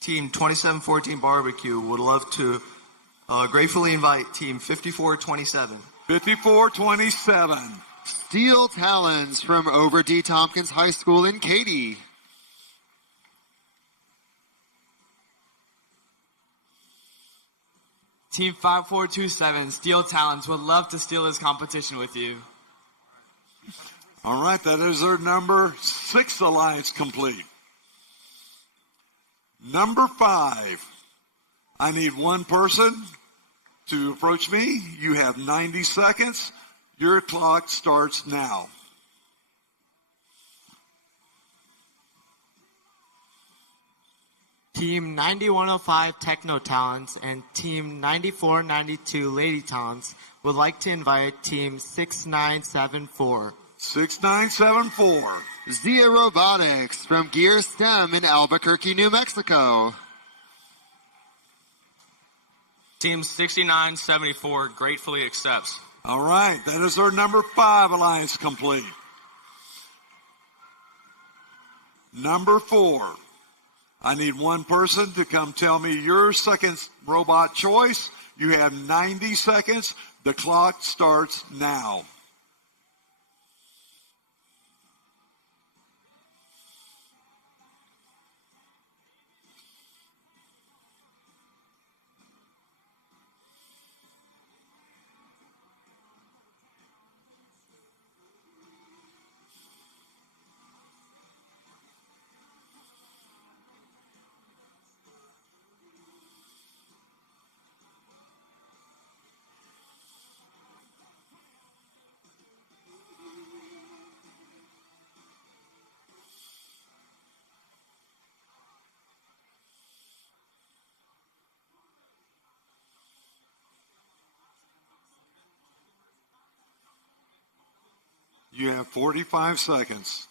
Team 2714 Barbecue would love to gratefully invite Team 5427. 5427. Steel Talons from Over D. Tompkins High School in Katy. Team 5427, Steel Talons, would love to steal this competition with you. All right, that is our number 6 alliance complete. Number 5, I need one person to approach me. You have 90 seconds. Your clock starts now. Team 9105 Techno Talents and Team 9492 Lady Talents would like to invite Team 6974. 6974. Zia Robotics from Gear STEM in Albuquerque, New Mexico. Team 6974 gratefully accepts. All right, that is our number 5 alliance complete. Number 4, I need one person to come tell me your second robot choice. You have 90 seconds. The clock starts now. You have 45 seconds.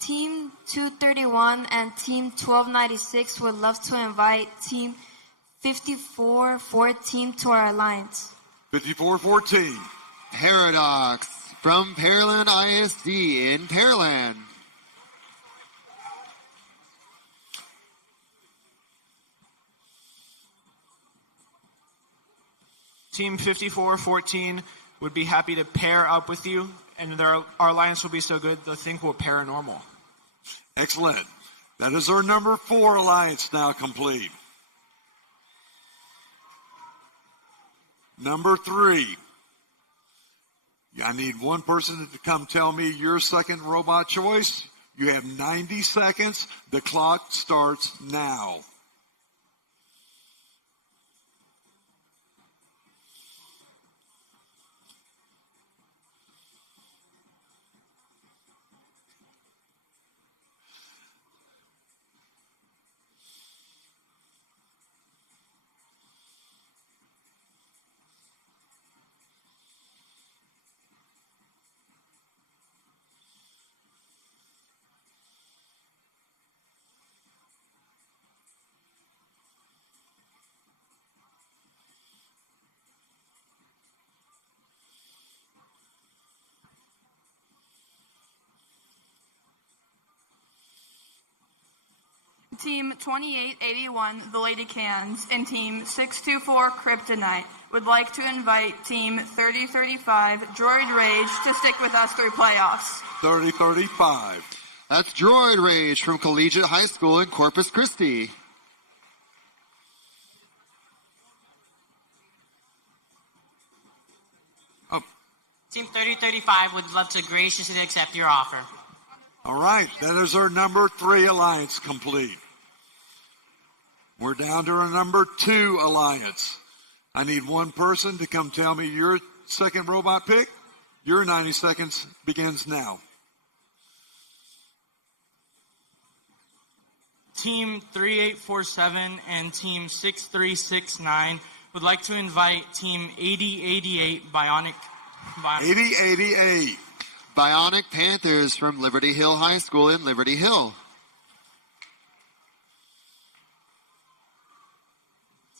Team 231 and Team 1296 would love to invite Team 5414 to our alliance. 5414. Paradox from Pearland ISD in Pearland. Team 5414 would be happy to pair up with you, and our alliance will be so good they'll think we're paranormal. Excellent. That is our number 4 alliance now complete. Number 3. I need one person to come tell me your second robot choice. You have 90 seconds. The clock starts now. Team 2881, the Lady Cans, and Team 624, Kryptonite, would like to invite Team 3035, Droid Rage, to stick with us through playoffs. 3035. That's Droid Rage from Collegiate High School in Corpus Christi. Team 3035 would love to graciously accept your offer. All right, that is our number 3 alliance complete. We're down to our number 2 alliance. I need one person to come tell me your second robot pick. Your 90 seconds begins now. Team 3847 and Team 6369 would like to invite Team 8088 Bionic. 8088. Bionic Panthers from Liberty Hill High School in Liberty Hill.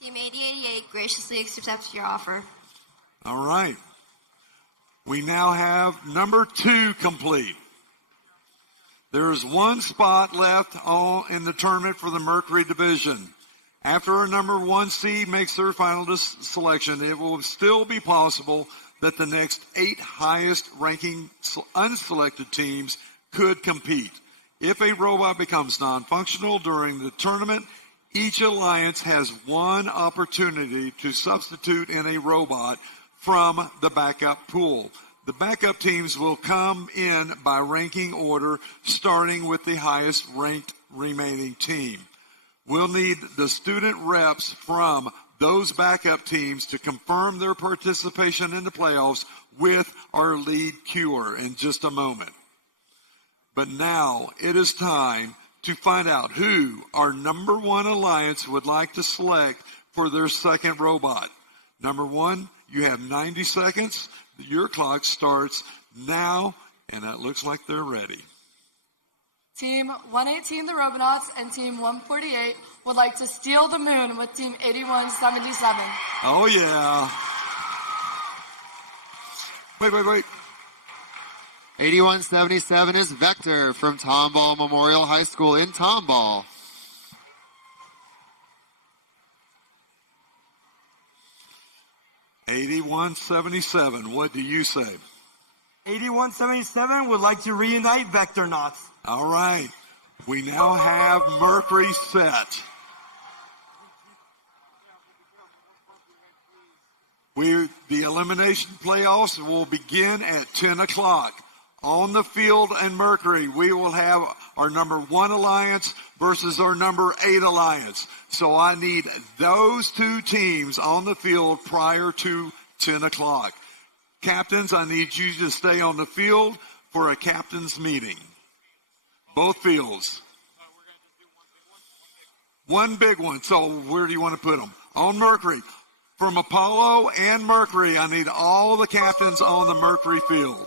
Team 8088 graciously accepts your offer. All right. We now have number 2 complete. There is one spot left in the tournament for the Mercury division. After a number 1 seed makes their final selection, it will still be possible that the next 8 highest ranking unselected teams could compete. If a robot becomes non-functional during the tournament, each alliance has one opportunity to substitute in a robot from the backup pool. The backup teams will come in by ranking order, starting with the highest ranked remaining team. We'll need the student reps from those backup teams to confirm their participation in the playoffs with our lead queuer in just a moment. But now it is time to find out who our number 1 alliance would like to select for their second robot. Number 1, you have 90 seconds. Your clock starts now, and it looks like they're ready. Team 118, the Robots, and Team 148 would like to steal the moon with Team 8177. Oh, yeah. Wait. 8177 is Vector from Tomball Memorial High School in Tomball. $81.77. What do you say? 8177 would like to reunite Vectornauts. All right. We now have Mercury set. The elimination playoffs will begin at 10 o'clock. On the field in Mercury, we will have our number 1 alliance versus our number 8 alliance. So I need those 2 teams on the field prior to 10 o'clock. Captains, I need you to stay on the field for a captain's meeting. Both fields. One big one. So where do you want to put them? On Mercury. From Apollo and Mercury, I need all the captains on the Mercury field.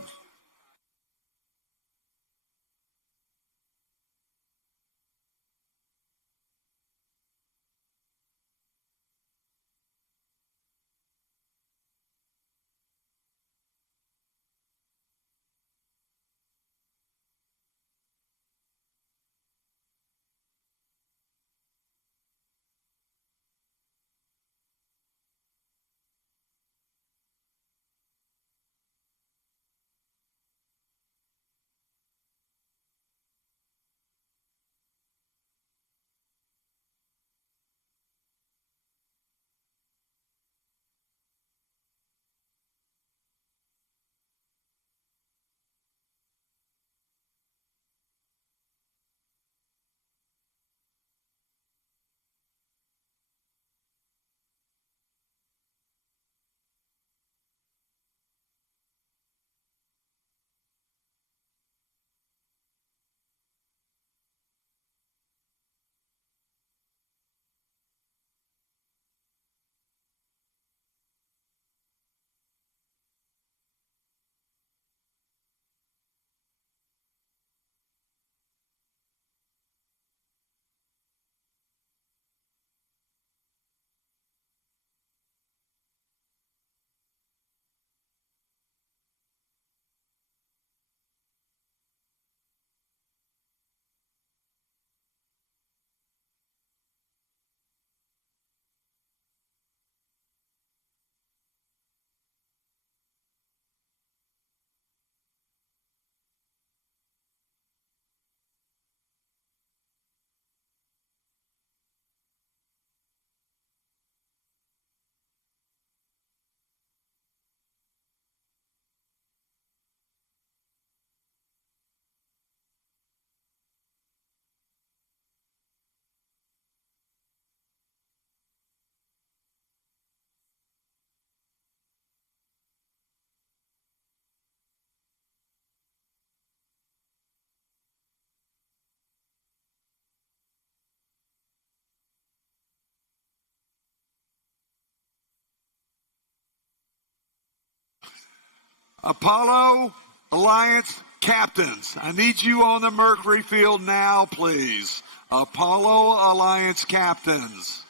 Apollo Alliance captains, I need you on the Mercury field now, please. Apollo Alliance captains.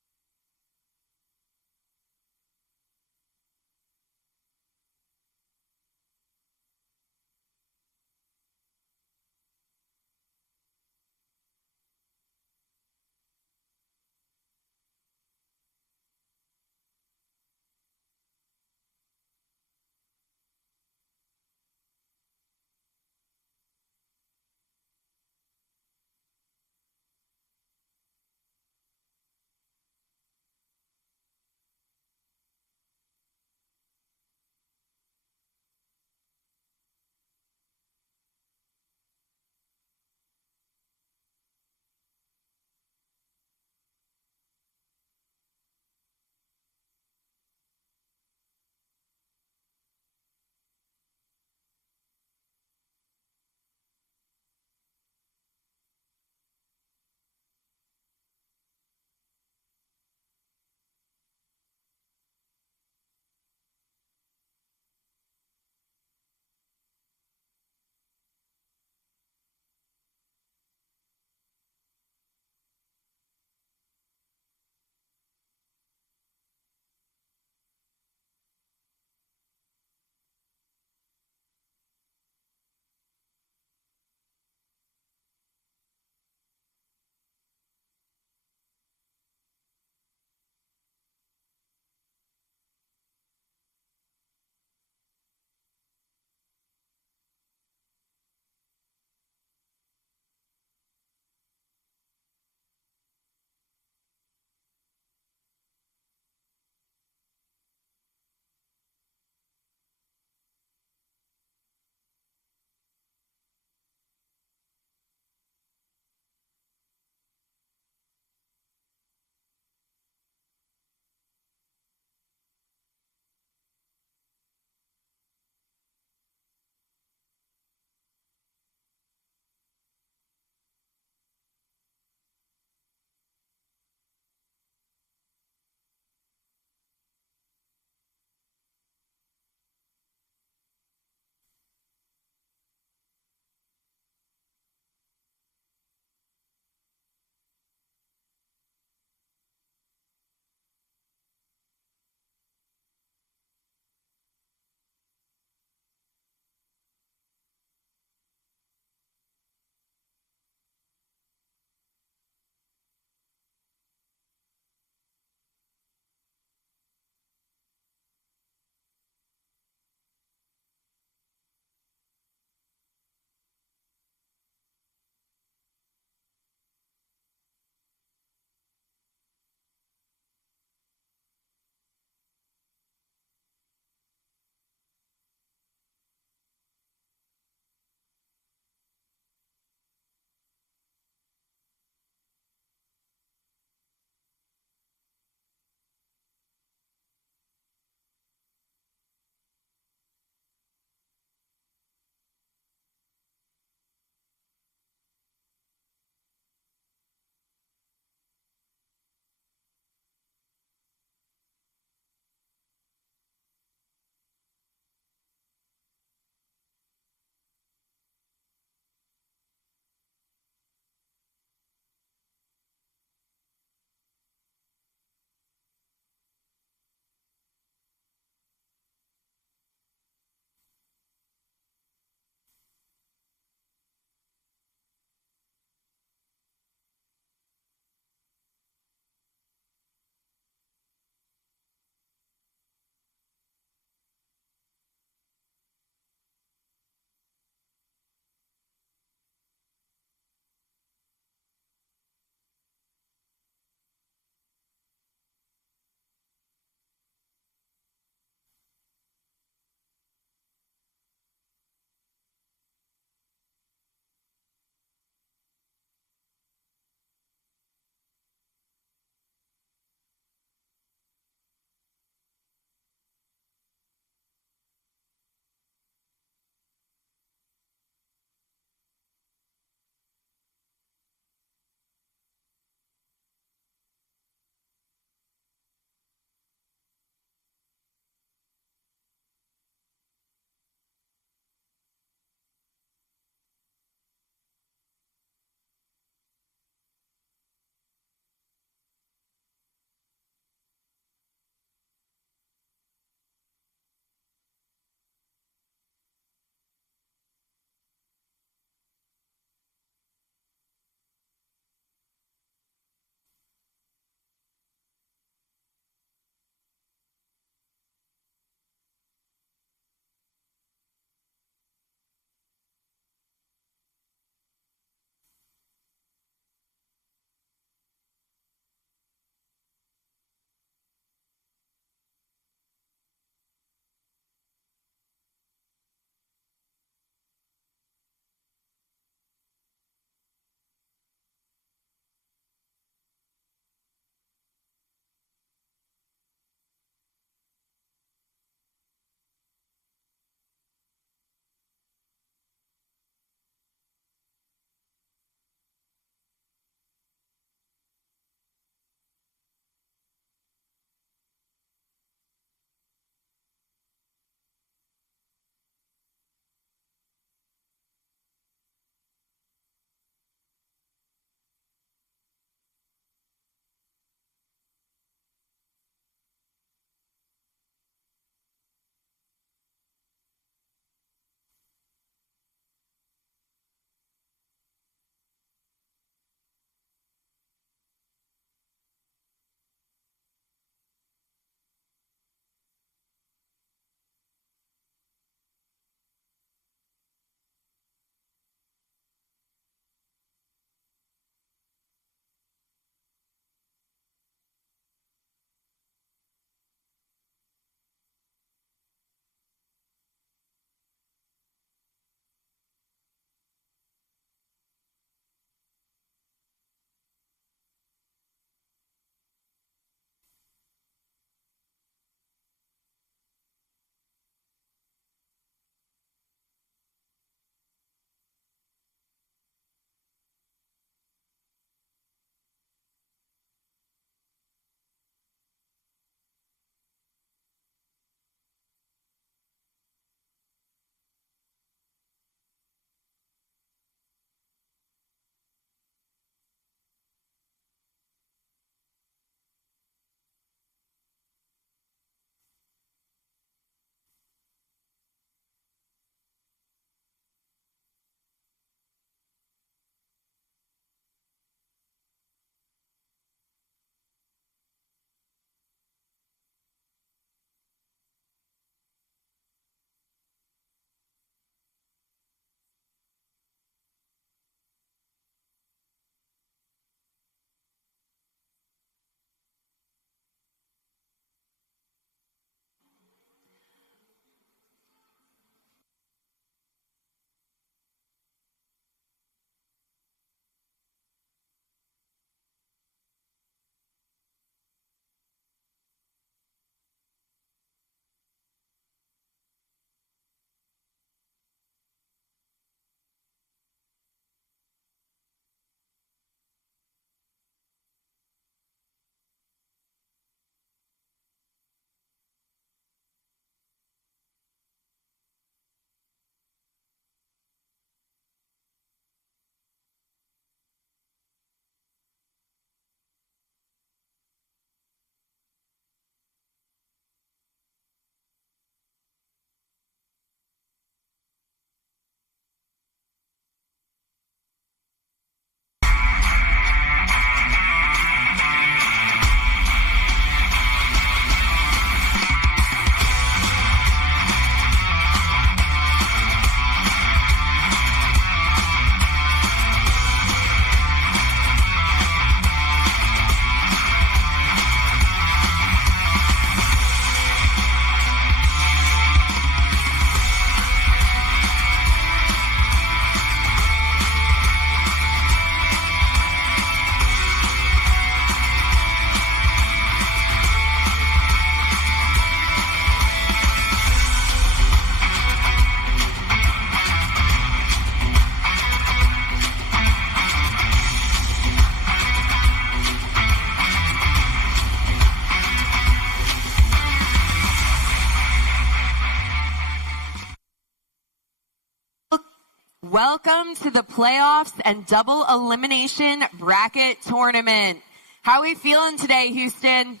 Welcome to the playoffs and double elimination bracket tournament. How are we feeling today, Houston?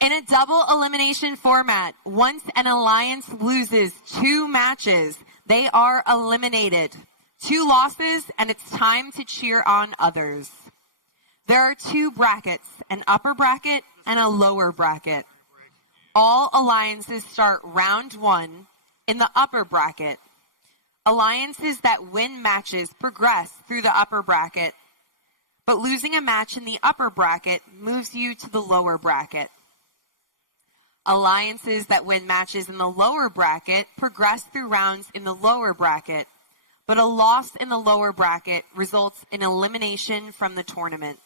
In a double elimination format, once an alliance loses 2 matches, they are eliminated. 2 losses, and it's time to cheer on others. There are 2 brackets, an upper bracket and a lower bracket. All alliances start round 1 in the upper bracket. Alliances that win matches progress through the upper bracket, but losing a match in the upper bracket moves you to the lower bracket. Alliances that win matches in the lower bracket progress through rounds in the lower bracket, but a loss in the lower bracket results in elimination from the tournament.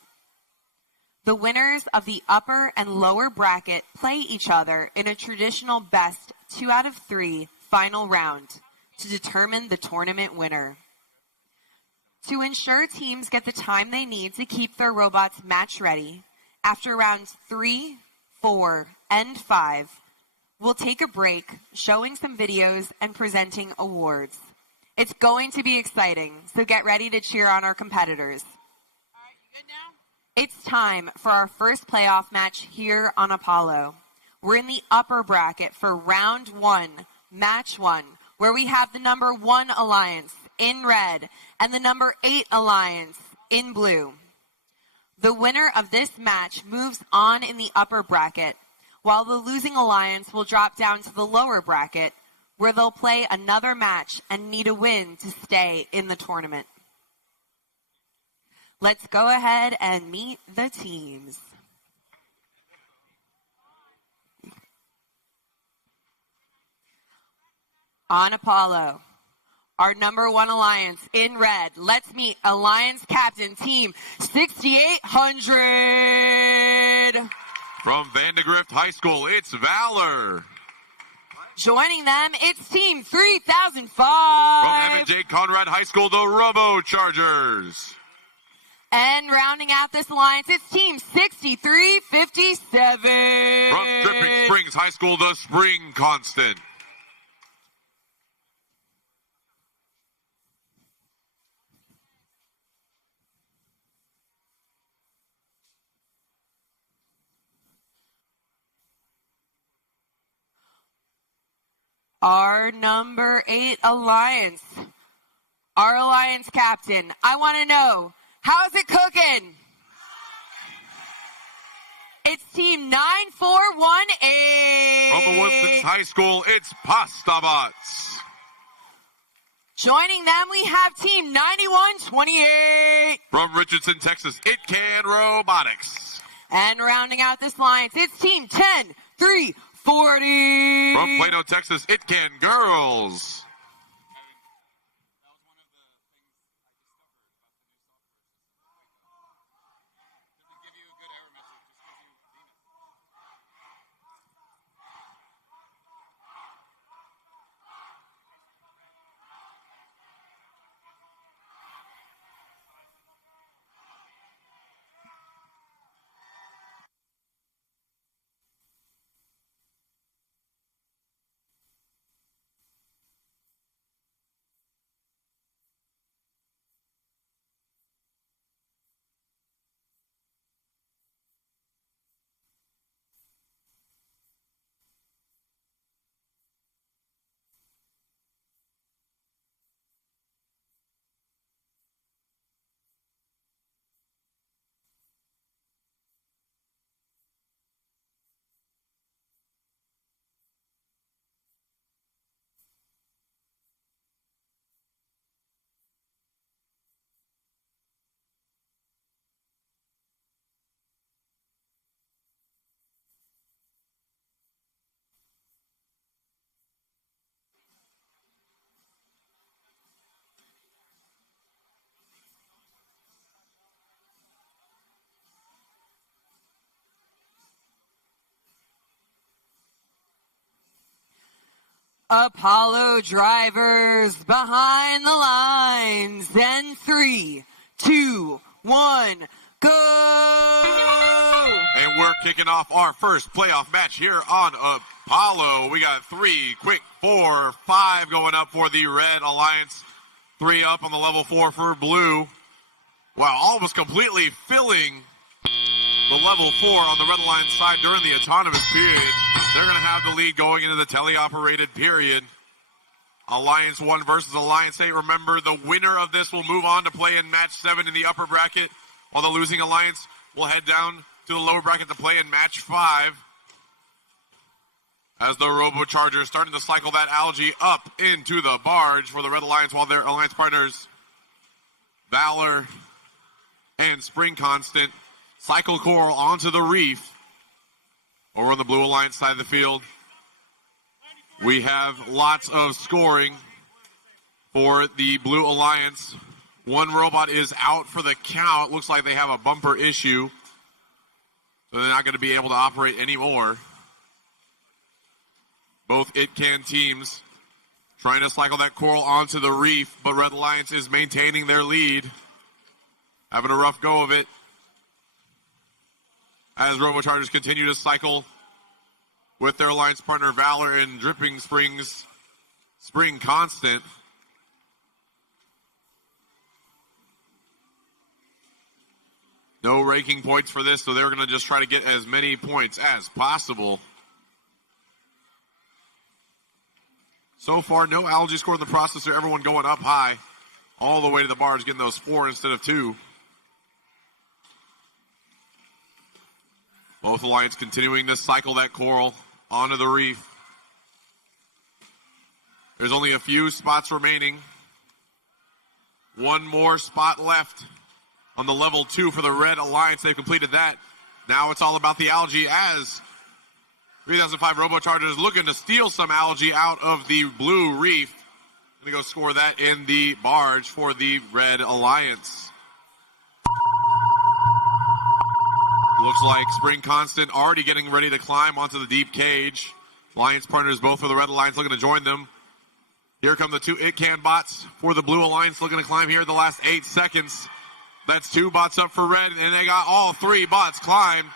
The winners of the upper and lower bracket play each other in a traditional best 2 out of 3 final round to determine the tournament winner. To ensure teams get the time they need to keep their robots match ready, after rounds 3, 4, and 5, we'll take a break, showing some videos and presenting awards. It's going to be exciting, so get ready to cheer on our competitors. It's time for our first playoff match here on Apollo. We're in the upper bracket for round 1, match 1, where we have the number 1 alliance in red and the number 8 alliance in blue. The winner of this match moves on in the upper bracket, while the losing alliance will drop down to the lower bracket, where they'll play another match and need a win to stay in the tournament. Let's go ahead and meet the teams. On Apollo, our number 1 alliance in red. Let's meet Alliance Captain Team 6800. From Vandegrift High School, it's Valor. Joining them, it's Team 3005. From M&J Conrad High School, the Robo Chargers. And rounding out this alliance, it's Team 6357. From Dripping Springs High School, the Spring Constant. Our number 8 alliance, our alliance captain. I want to know, how's it cooking? It's Team 9418. From the Woodlands High School, it's Pasta Bots. Joining them, we have Team 9128. From Richardson, Texas, It Can Robotics. And rounding out this alliance, it's Team 10340. From Plano, Texas, It Can Girls. Apollo drivers behind the lines. And 3, 2, 1, go! And we're kicking off our first playoff match here on Apollo. We got 3, quick 4, 5 going up for the Red Alliance. 3 up on the level 4 for Blue. Wow, almost completely filling the level 4 on the Red Alliance side during the autonomous period. They're going to have the lead going into the teleoperated period. Alliance 1 versus Alliance 8. Remember, the winner of this will move on to play in match 7 in the upper bracket, while the losing Alliance will head down to the lower bracket to play in match 5. As the Robochargers starting to cycle that algae up into the barge for the Red Alliance, while their Alliance partners, Valor and Spring Constant, cycle coral onto the reef. Over on the Blue Alliance side of the field, we have lots of scoring for the Blue Alliance. One robot is out for the count. Looks like they have a bumper issue, so they're not going to be able to operate anymore. Both It-Can teams trying to cycle that coral onto the reef, but Red Alliance is maintaining their lead, having a rough go of it as Robochargers continue to cycle with their alliance partner Valor and Dripping Springs Spring Constant. No ranking points for this, so they're going to just try to get as many points as possible. So far, no algae score in the processor. Everyone going up high all the way to the barge, getting those 4 instead of 2. Both Alliance continuing to cycle that coral onto the reef. There's only a few spots remaining. One more spot left on the level 2 for the Red Alliance. They've completed that. Now it's all about the algae as 3005 Robochargers looking to steal some algae out of the blue reef. Going to go score that in the barge for the Red Alliance. Looks like Spring Constant already getting ready to climb onto the deep cage. Alliance partners both for the Red Alliance looking to join them. Here come the 2 It-Can bots for the Blue Alliance looking to climb here in the last 8 seconds. That's 2 bots up for Red, and they got all 3 bots climb.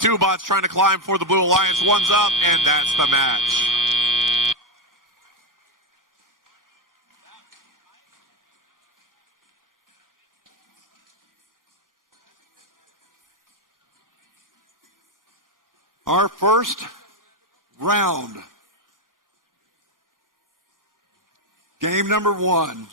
2 bots trying to climb for the Blue Alliance. One's up, and that's the match. Our first round. Game number 1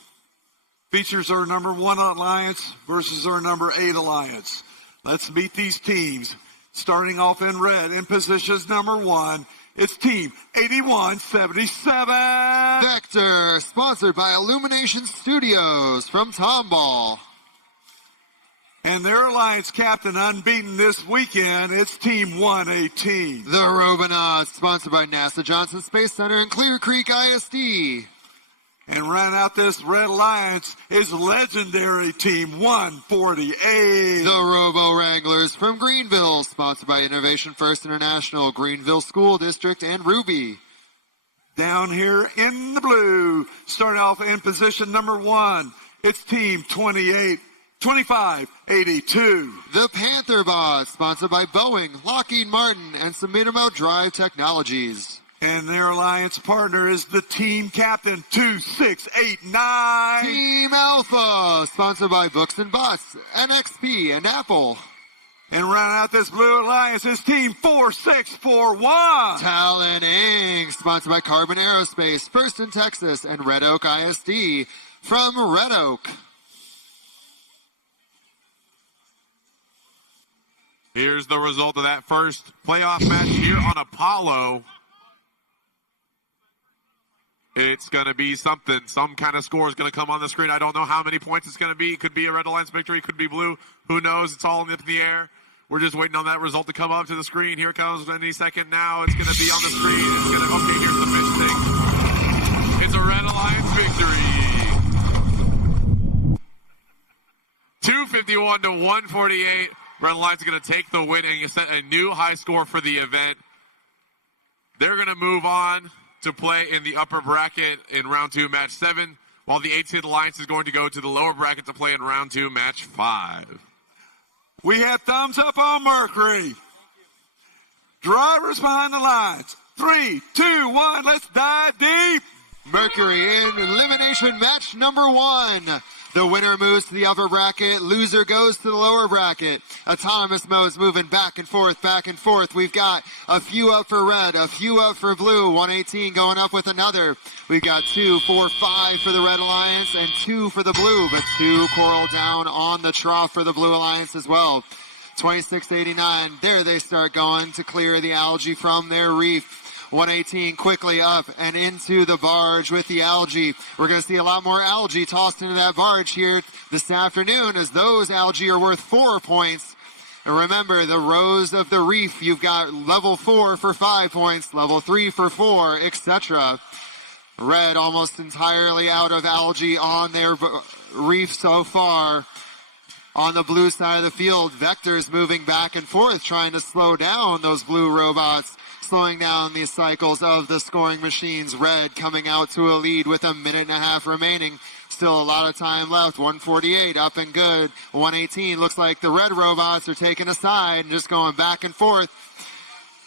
features our number 1 Alliance versus our number 8 Alliance. Let's meet these teams. Starting off in red in positions number 1, it's team 8177. Vector, sponsored by Illumination Studios from Tomball. And their Alliance captain unbeaten this weekend, it's Team 118. The Robonauts, sponsored by NASA Johnson Space Center and Clear Creek ISD. And round out this Red Alliance is legendary Team 148. The Robo Wranglers from Greenville, sponsored by Innovation First International, Greenville School District, and Ruby. Down here in the blue, starting off in position number 1, it's Team 2582. The Panther Bots, sponsored by Boeing, Lockheed Martin, and Sumitomo Drive Technologies. And their alliance partner is the team captain, 2689. Team Alpha, sponsored by Books and Bots, NXP, and Apple. And round out this blue alliance is team 4641. Talon Inc., sponsored by Carbon Aerospace, First in Texas, and Red Oak ISD from Red Oak. Here's the result of that first playoff match here on Apollo. It's going to be something. Some kind of score is going to come on the screen. I don't know how many points it's going to be. It could be a Red Alliance victory. It could be blue. Who knows? It's all up in the air. We're just waiting on that result to come up to the screen. Here it comes any second now. It's going to be on the screen. It's going to, okay, here's the fish thing. It's a Red Alliance victory. 251 to 148. Red Alliance is going to take the win and set a new high score for the event. They're going to move on to play in the upper bracket in round 2, match 7, while the 8th Alliance is going to go to the lower bracket to play in round 2, match 5. We have thumbs up on Mercury. Drivers behind the lines. 3, 2, 1, let's dive deep. Mercury in elimination match number 1. The winner moves to the upper bracket. Loser goes to the lower bracket. Autonomous mode's moving back and forth, back and forth. We've got a few up for red, a few up for blue. 118 going up with another. We've got 2, 4, 5 for the Red Alliance and 2 for the blue, but 2 coral down on the trough for the Blue Alliance as well. 2689, there they start going to clear the algae from their reef. 118 quickly up and into the barge with the algae. We're going to see a lot more algae tossed into that barge here this afternoon, as those algae are worth 4 points. And remember, the rows of the reef, you've got level 4 for 5 points, level 3 for 4, etc. Red almost entirely out of algae on their reef so far. On the blue side of the field, Vector's moving back and forth, trying to slow down those blue robots, slowing down the cycles of the scoring machines. Red coming out to a lead with a minute and a half remaining. Still a lot of time left. 148 up and good. 118 looks like the red robots are taking a side and just going back and forth.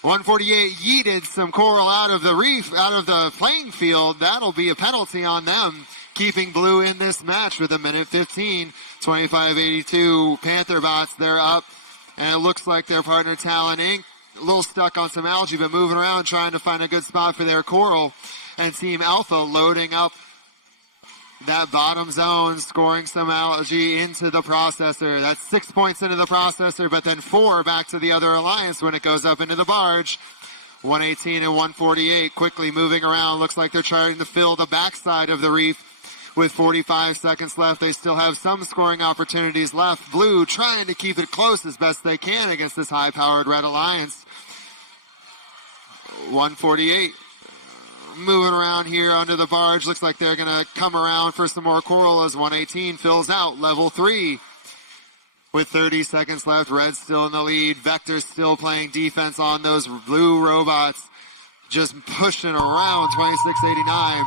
148 yeeted some coral out of the reef, out of the playing field. That'll be a penalty on them, keeping blue in this match with a minute 15. 25-82 Panther bots, they're up. And it looks like their partner Talon Inc. a little stuck on some algae, but moving around trying to find a good spot for their coral. And Team Alpha loading up that bottom zone, scoring some algae into the processor. That's 6 points into the processor, but then 4 back to the other alliance when it goes up into the barge. 118 and 148 quickly moving around. Looks like they're trying to fill the backside of the reef. With 45 seconds left, they still have some scoring opportunities left. Blue trying to keep it close as best they can against this high-powered Red Alliance. 148 moving around here under the barge. Looks like they're going to come around for some more coral as 118 fills out level 3. With 30 seconds left, Red's still in the lead. Vector's still playing defense on those blue robots. Just pushing around 2689.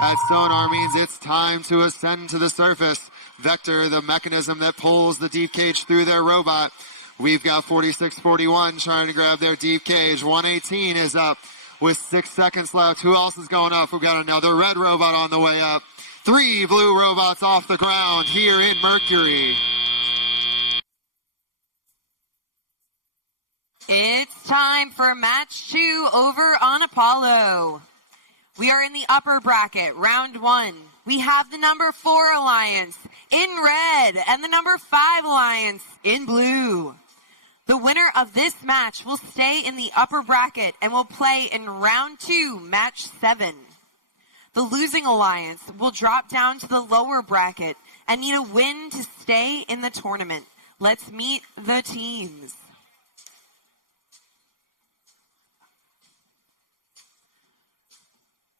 That sonar means it's time to ascend to the surface. Vector, the mechanism that pulls the deep cage through their robot. We've got 4641 trying to grab their deep cage. 118 is up with 6 seconds left. Who else is going up? We've got another red robot on the way up. 3 blue robots off the ground here in Mercury. It's time for match 2 over on Apollo. We are in the upper bracket, round 1. We have the number 4 alliance in red and the number 5 alliance in blue. The winner of this match will stay in the upper bracket and will play in round 2, match 7. The losing alliance will drop down to the lower bracket and need a win to stay in the tournament. Let's meet the teams.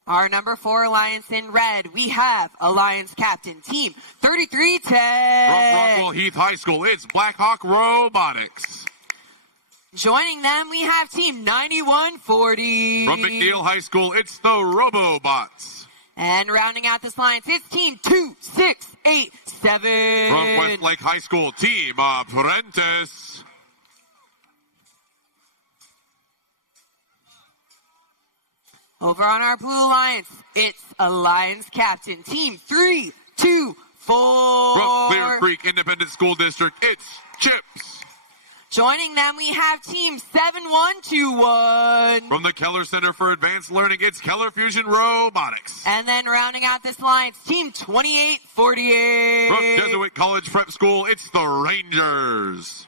Our number 4 alliance in red, we have Alliance Captain Team 3310. From Rockwell Heath High School, it's Blackhawk Robotics. Joining them, we have Team 9140. From McNeil High School, it's the Robobots. And rounding out this alliance, it's Team 2687. From Westlake High School, Team Apprentice. Over on our blue alliance, it's Alliance Captain Team 324. From Clear Creek Independent School District, it's Chips. Joining them, we have Team 7121. From the Keller Center for Advanced Learning, it's Keller Fusion Robotics. And then rounding out this alliance, Team 2848. From Jesuit College Prep School, it's the Rangers.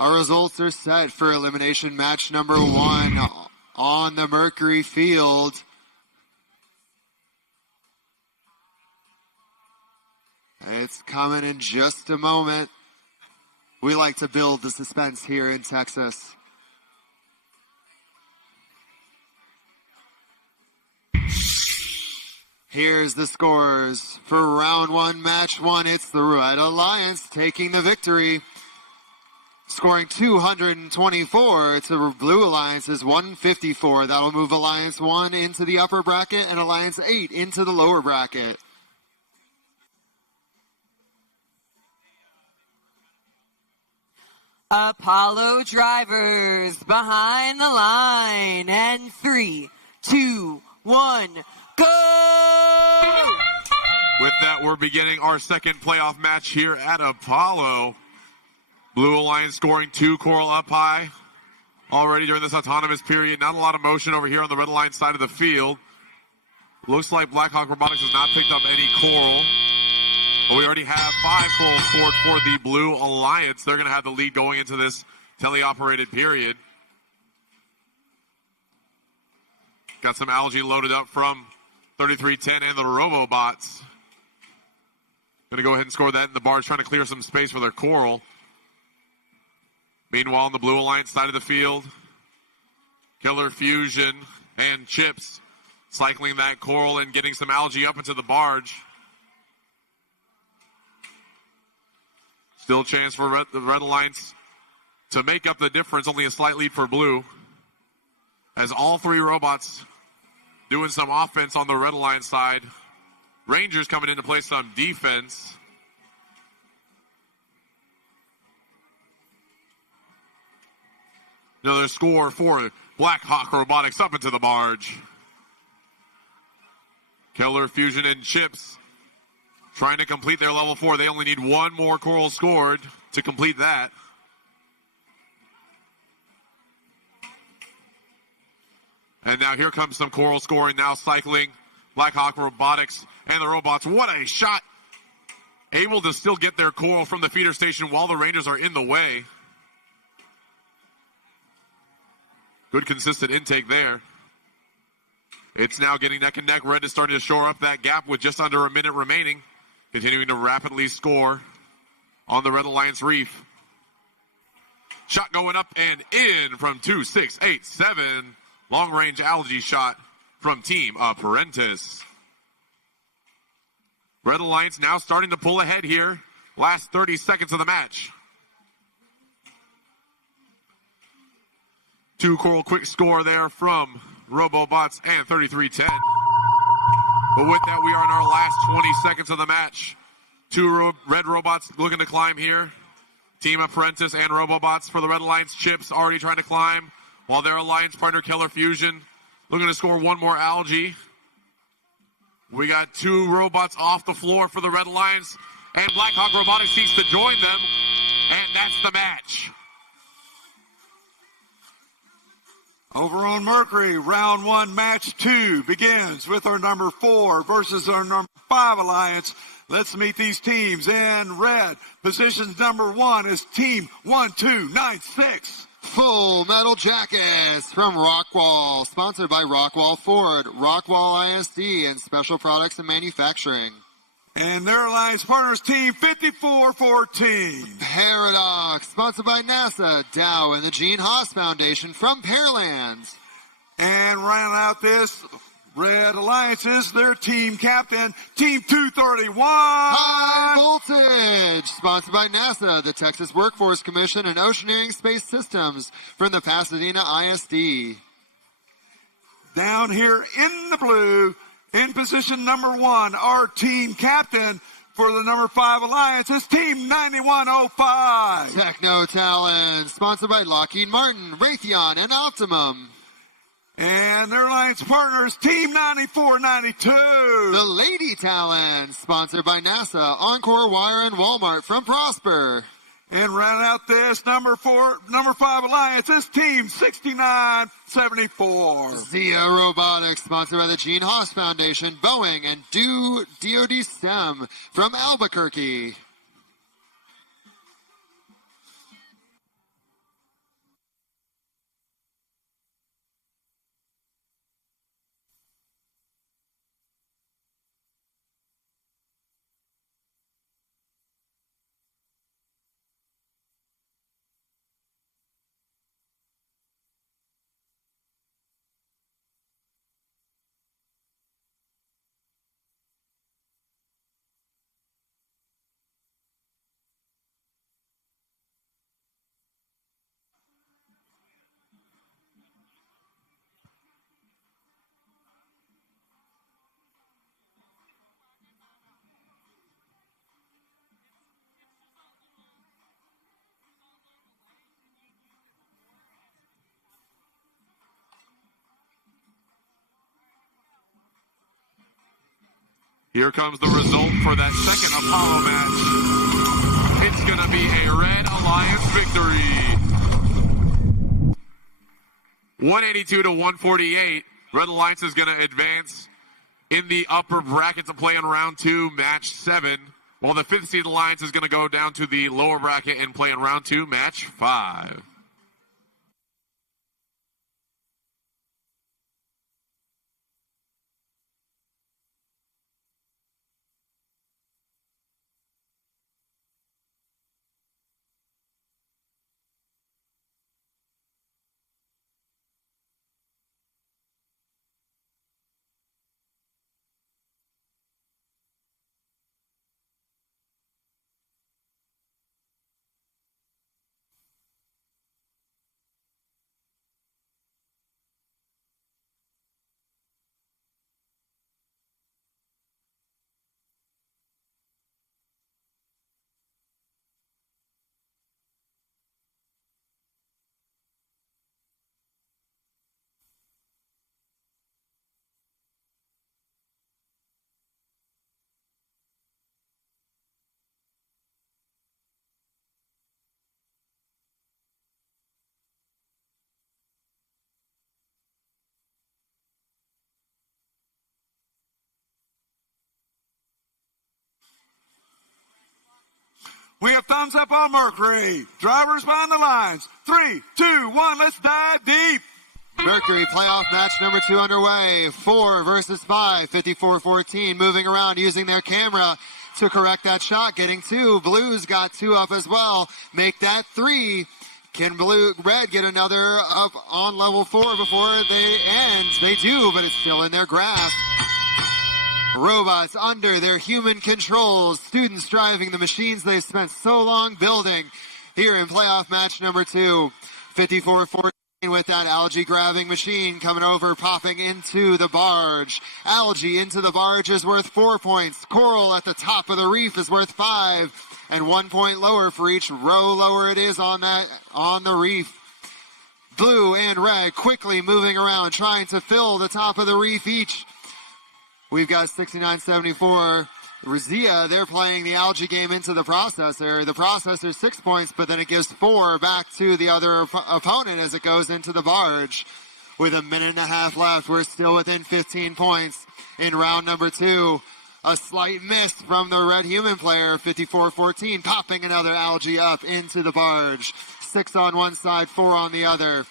Our results are set for elimination match number 1 on the Mercury field. It's coming in just a moment. We like to build the suspense here in Texas. Here's the scores for round 1, match 1. It's the Red Alliance taking the victory, scoring 224 to the Blue Alliance's 154. That'll move Alliance 1 into the upper bracket and Alliance 8 into the lower bracket. Apollo drivers behind the line, and 3, 2, 1, go! With that, we're beginning our second playoff match here at Apollo. Blue Alliance scoring 2 coral up high already during this autonomous period. Not a lot of motion over here on the Red Alliance side of the field. Looks like Blackhawk Robotics has not picked up any coral. But we already have 5 corals scored for the Blue Alliance. They're going to have the lead going into this teleoperated period. Got some algae loaded up from 3310 and the Robobots. Going to go ahead and score that in the barge, trying to clear some space for their coral. Meanwhile, on the Blue Alliance side of the field, Killer Fusion and Chips cycling that coral and getting some algae up into the barge. Still a chance for the Red Alliance to make up the difference, only a slight lead for Blue. As all 3 robots doing some offense on the Red Alliance side. Rangers coming in to play some defense. Another score for Blackhawk Robotics up into the barge. Killer Fusion and Chips trying to complete their level 4. They only need 1 more coral scored to complete that. And now here comes some coral scoring, now cycling Blackhawk Robotics and the robots. What a shot! Able to still get their coral from the feeder station while the Rangers are in the way. Good consistent intake there. It's now getting neck and neck. Red is starting to shore up that gap with just under a minute remaining. Continuing to rapidly score on the Red Alliance Reef. Shot going up and in from 2-6-8-7. Long-range algae shot from Team Apprentice. Red Alliance now starting to pull ahead here. Last 30 seconds of the match. 2 coral quick score there from Robobots and 3310. But with that, we are in our last 20 seconds of the match. 2 red robots looking to climb here. Team Apprentice and Robobots for the Red Alliance. Chips already trying to climb, while their alliance partner Killer Fusion looking to score 1 more algae. We got 2 robots off the floor for the Red Alliance, and Blackhawk Robotics seeks to join them, and that's the match. Over on Mercury, round 1, match 2 begins with our number 4 versus our number 5 alliance. Let's meet these teams in red. Positions number 1 is Team 1296. Full Metal Jackets from Rockwall, sponsored by Rockwall Ford, Rockwall ISD, and Special Products and Manufacturing. And their alliance partners, Team 5414. Paradox, sponsored by NASA, Dow, and the Gene Haas Foundation from Pearland. And rounding out this Red Alliances, their team captain, Team 231. High Voltage, sponsored by NASA, the Texas Workforce Commission, and Oceaneering Space Systems from the Pasadena ISD. Down here in the blue, in position number 1, our team captain for the number 5 alliance is Team 9105. Techno Talent, sponsored by Lockheed Martin, Raytheon, and Optimum. And their alliance partners, Team 9492. The Lady Talent, sponsored by NASA, Encore Wire, and Walmart from Prosper. And round out this number 5 alliance is Team 6974. Zia Robotics, sponsored by the Gene Haas Foundation, Boeing, and DoD STEM from Albuquerque. Here comes the result for that second Apollo match. It's going to be a Red Alliance victory. 182 to 148. Red Alliance is going to advance in the upper bracket to play in round 2, match 7. While the 5th seed Alliance is going to go down to the lower bracket and play in round 2, match 5. We have thumbs up on Mercury. Drivers behind the lines. 3, 2, 1, let's dive deep. Mercury playoff match number 2 underway. 4 versus 5, 54-14. Moving around using their camera to correct that shot. Getting 2. Blues got 2 up as well. Make that 3. Can Red get another up on level 4 before they end? They do, but it's still in their grasp. Robots under their human controls. Students driving the machines they've spent so long building. Here in playoff match number 2. 54-14 with that algae grabbing machine coming over, popping into the barge. Algae into the barge is worth 4 points. Coral at the top of the reef is worth 5. And 1 point lower for each row lower it is on the reef. Blue and red quickly moving around, trying to fill the top of the reef each. We've got 69-74. Razia, they're playing the algae game into the processor. The processor's 6 points, but then it gives 4 back to the other opponent as it goes into the barge. With a minute and a half left, we're still within 15 points in round number 2. A slight miss from the red human player, 54-14, popping another algae up into the barge. 6 on one side, 4 on the other.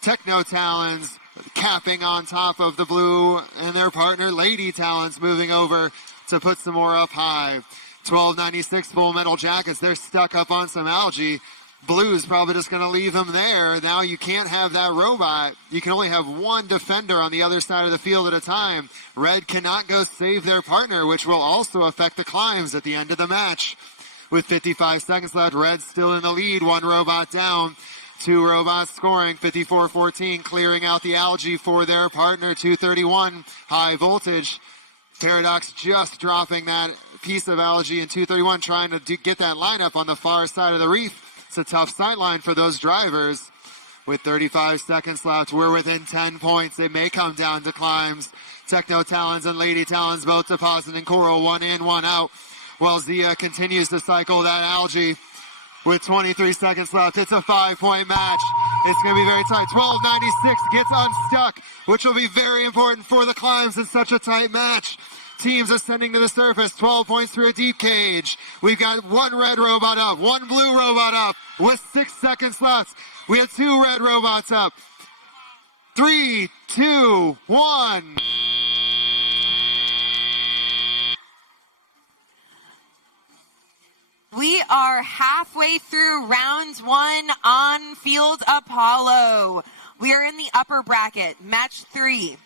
Techno Talons capping on top of the blue and their partner Lady Talons moving over to put some more up high. 1296 Full Metal Jackets, they're stuck up on some algae. Blue's probably just going to leave them there. Now you can't have that robot. You can only have one defender on the other side of the field at a time. Red cannot go save their partner, which will also affect the climbs at the end of the match. With 55 seconds left, Red's still in the lead. 1 robot down. 2 robots scoring. 54-14, clearing out the algae for their partner. 231, high voltage. Paradox just dropping that piece of algae in 231, trying to get that lineup on the far side of the reef. It's a tough sight line for those drivers. With 35 seconds left, we're within 10 points. It may come down to climbs. Techno Talons and Lady Talons both depositing coral, 1 in, 1 out. While Zia continues to cycle that algae. With 23 seconds left, it's a 5-point match. It's going to be very tight. 1296 gets unstuck, which will be very important for the climbs in such a tight match. Teams ascending to the surface, 12 points through a deep cage. We've got 1 red robot up, 1 blue robot up with 6 seconds left. We have 2 red robots up. 3, 2, 1. We are halfway through round 1 on Field Apollo. We are in the upper bracket, match 3.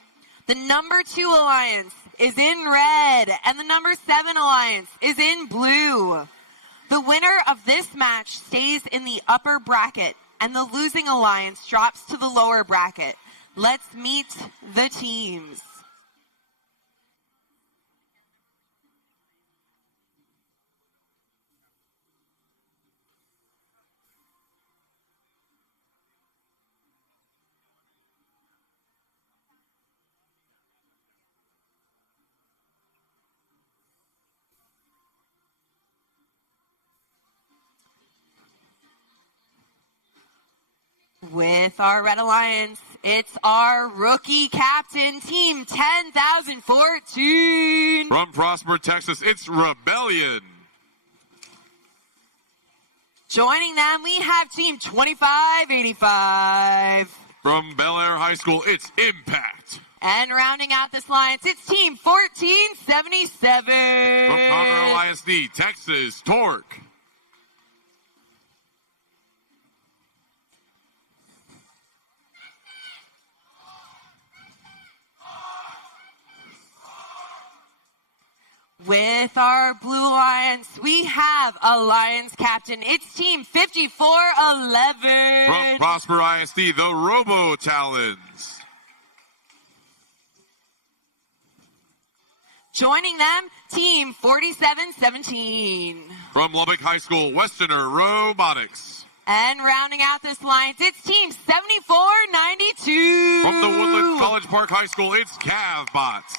The number 2 alliance is in red, and the number 7 alliance is in blue. The winner of this match stays in the upper bracket, and the losing alliance drops to the lower bracket. Let's meet the teams. With our Red Alliance, it's our rookie captain, Team 10,014. From Prosper, Texas, it's Rebellion. Joining them, we have Team 2585. From Bel Air High School, it's Impact. And rounding out this alliance, it's Team 1477. From Conroe ISD, Texas, Torque. With our Blue Alliance, we have Alliance Captain. It's Team 5411. From Prosper ISD, the Robo Talons. Joining them, Team 4717. From Lubbock High School, Westerner Robotics. And rounding out this alliance, it's Team 7492. From the Woodlands College Park High School, it's Cavbots.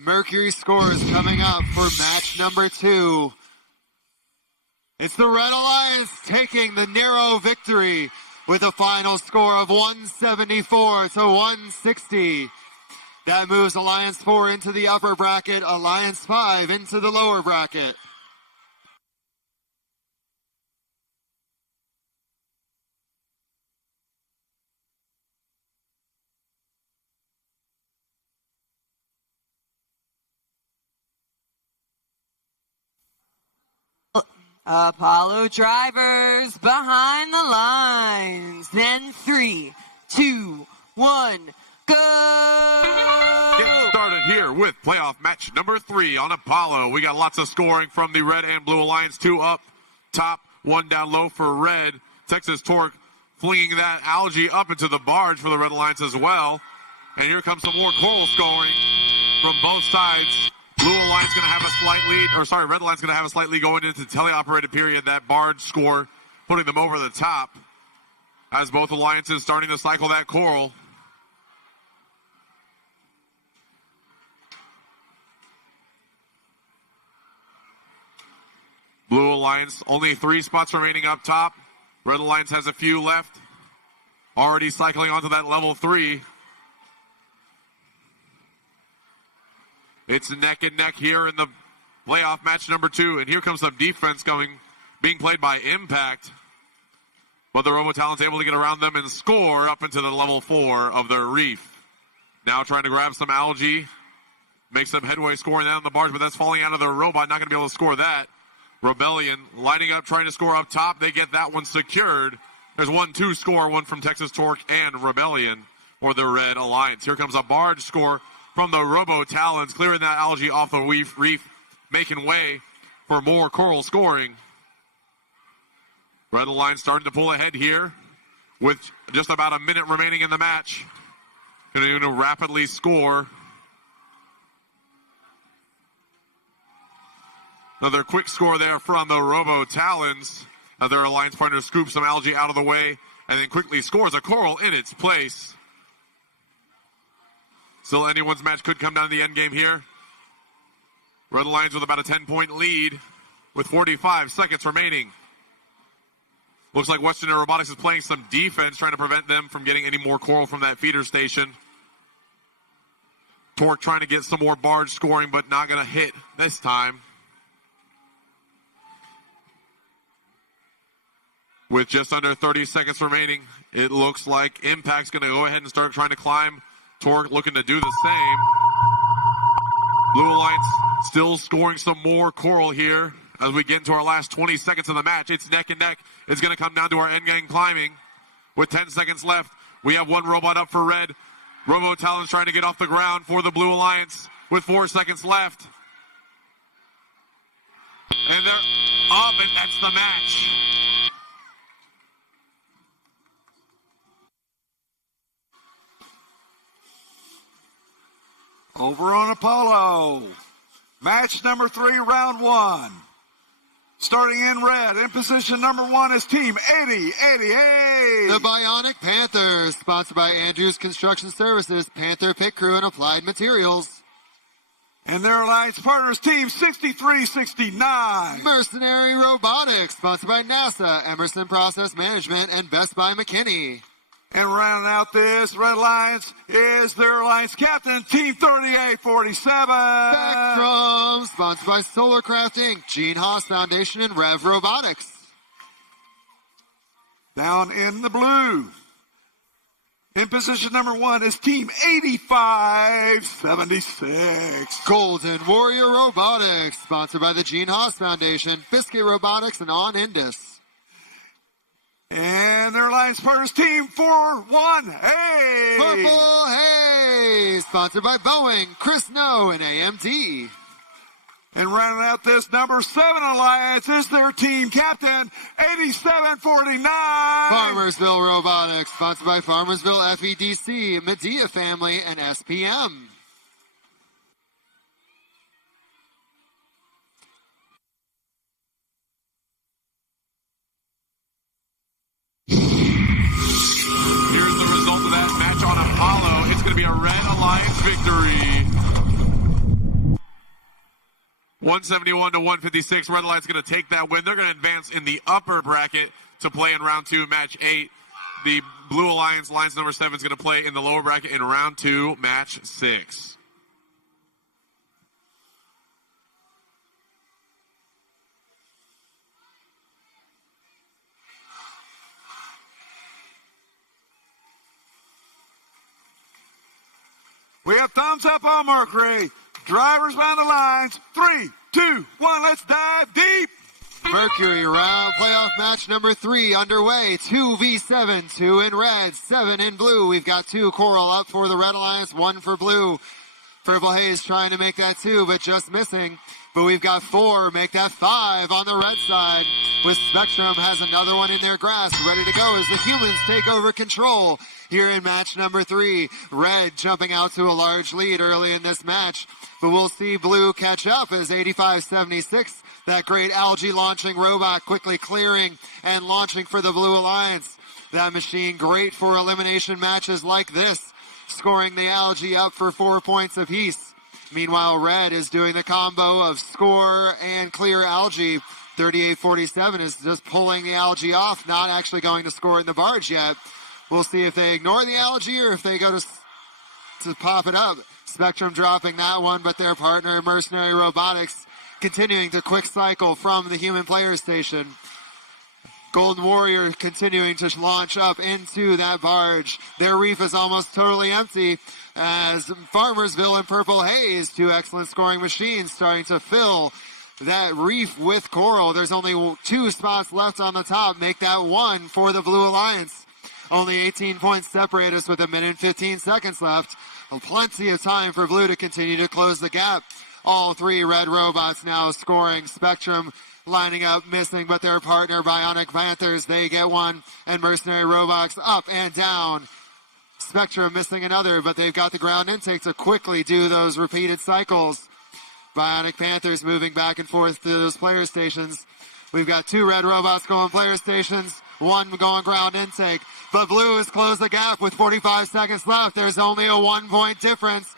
Mercury scores coming up for match number 2. It's the Red Alliance taking the narrow victory with a final score of 174 to 160. That moves Alliance 4 into the upper bracket, Alliance 5 into the lower bracket. Apollo drivers behind the lines. Then 3, 2, 1, go! Get started here with playoff match number 3 on Apollo. We got lots of scoring from the Red and Blue Alliance. 2 up top, 1 down low for Red. Texas Torque flinging that algae up into the barge for the Red Alliance as well. And here comes some more coral scoring from both sides. Blue Alliance going to have a slight lead, Red Alliance going to have a slight lead going into teleoperated period. That barge score putting them over the top as both alliances starting to cycle that coral. Blue Alliance only 3 spots remaining up top. Red Alliance has a few left. Already cycling onto that level 3. It's neck and neck here in the playoff match number 2. And here comes some defense being played by Impact. But the Robo Talent's able to get around them and score up into the level 4 of their reef. Now trying to grab some algae. Make some headway scoring that on the barge, but that's falling out of the robot. Not going to be able to score that. Rebellion lighting up, trying to score up top. They get that one secured. There's 1-2 score, one from Texas Torque and Rebellion for the Red Alliance. Here comes a barge score from the Robo Talons, clearing that algae off the reef, making way for more coral scoring. Red Alliance starting to pull ahead here with just about a minute remaining in the match. Going to rapidly score. Another quick score there from the Robo Talons. Their alliance partner scoops some algae out of the way and then quickly scores a coral in its place. Still anyone's match could come down to the end game here. Red Alliance with about a 10-point lead with 45 seconds remaining. Looks like Western Robotics is playing some defense, trying to prevent them from getting any more coral from that feeder station. Torque trying to get some more barge scoring, but not going to hit this time. With just under 30 seconds remaining, it looks like Impact's going to go ahead and start trying to climb. Torque looking to do the same. Blue Alliance still scoring some more coral here as we get into our last 20 seconds of the match. It's neck and neck. It's going to come down to our end game climbing. With 10 seconds left, we have one robot up for Red. Robo Talon's trying to get off the ground for the Blue Alliance with 4 seconds left. And they're up, and that's the match. Over on Apollo, match number 3, round 1. Starting in red, in position number 1 is Team 8088. The Bionic Panthers, sponsored by Andrews Construction Services, Panther Pit Crew, and Applied Materials. And their alliance partners, Team 6369. Mercenary Robotics, sponsored by NASA, Emerson Process Management, and Best Buy McKinney. And rounding out this Red Alliance is their alliance captain, Team 3847. Spectrum, sponsored by Solarcraft Inc., Gene Haas Foundation, and Rev Robotics. Down in the blue, in position number 1 is Team 8576. Golden Warrior Robotics, sponsored by the Gene Haas Foundation, Biscuit Robotics, and On Indus. And their alliance partners, Team 41A. Purple Haze, sponsored by Boeing, Chris No, and AMD. And rounding out this number 7 alliance is their team captain, 8749. Farmersville Robotics, sponsored by Farmersville FEDC, Medea Family, and SPM. Here's the result of that match on Apollo. It's going to be a Red Alliance victory. 171 to 156. Red Alliance going to take that win. They're going to advance in the upper bracket to play in round 2, match 8. The Blue Alliance, alliance number 7, is going to play in the lower bracket in round 2, match 6. We have thumbs up on Mercury. Drivers round the lines. 3, 2, 1. Let's dive deep. Mercury round playoff match number 3 underway. 2v7, 2 in red, 7 in blue. We've got 2 Coral up for the Red Alliance, 1 for blue. Purple Haze trying to make that 2, but just missing. But we've got 4, make that 5 on the red side. With Spectrum has another one in their grasp, ready to go as the humans take over control here in match number 3. Red jumping out to a large lead early in this match, but we'll see blue catch up as 85-76. That great algae launching robot quickly clearing and launching for the Blue Alliance. That machine great for elimination matches like this, scoring the algae up for 4 points apiece. Meanwhile, Red is doing the combo of score and clear algae. 38-47 is just pulling the algae off, not actually going to score in the barge yet. We'll see if they ignore the algae or if they go to pop it up. Spectrum dropping that one, but their partner, Mercenary Robotics, continuing to quick cycle from the human player station. Golden Warrior continuing to launch up into that barge. Their reef is almost totally empty as Farmersville and Purple Haze, 2 excellent scoring machines, starting to fill that reef with coral. There's only 2 spots left on the top. Make that 1 for the Blue Alliance. Only 18 points separate us with 1 minute and 15 seconds left. Plenty of time for Blue to continue to close the gap. All 3 red robots now scoring. Spectrum lining up, missing, but their partner, Bionic Panthers, they get 1. And Mercenary Robots up and down. Spectrum missing another, but they've got the ground intake to quickly do those repeated cycles. Bionic Panthers moving back and forth to those player stations. We've got 2 red robots going player stations, 1 going ground intake. But Blue has closed the gap with 45 seconds left. There's only a 1-point difference.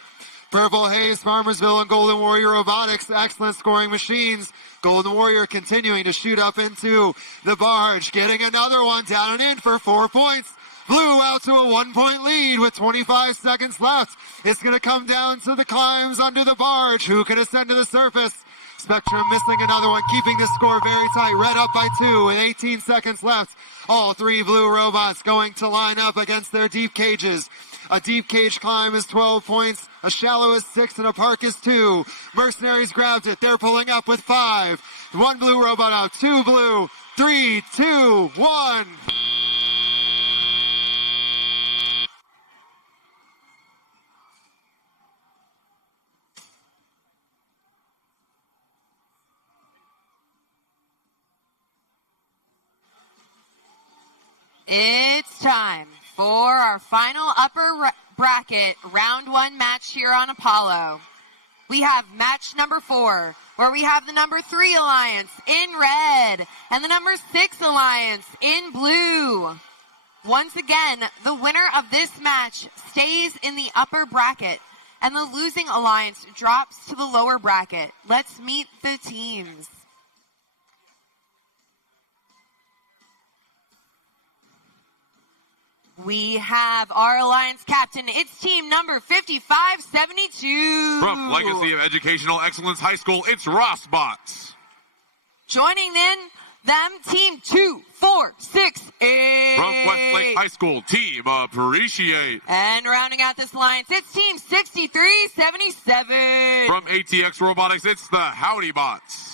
Purple Haze, Farmersville, and Golden Warrior Robotics, excellent scoring machines. Golden Warrior continuing to shoot up into the barge, getting another one down and in for 4 points. Blue out to a 1-point lead with 25 seconds left. It's going to come down to the climbs under the barge. Who can ascend to the surface? Spectrum missing another one, keeping the score very tight. Red up by 2 with 18 seconds left. All 3 blue robots going to line up against their deep cages. A deep cage climb is 12 points. A shallow is 6 and a park is 2. Mercenaries grabbed it. They're pulling up with 5. 1 blue robot out. 2 blue. 3, 2, 1. It's time for our final upper bracket round 1 match here on Apollo. We have match number 4, where we have the number 3 alliance in red and the number 6 alliance in blue. Once again, the winner of this match stays in the upper bracket. and the losing alliance drops to the lower bracket. Let's meet the teams. We have our alliance captain. It's team number 5572. From Legacy of Educational Excellence High School, it's Rossbots. Joining them, team 2468. From Westlake High School, team Appreciate. And rounding out this alliance, it's team 6377. From ATX Robotics, it's the Howdy Bots.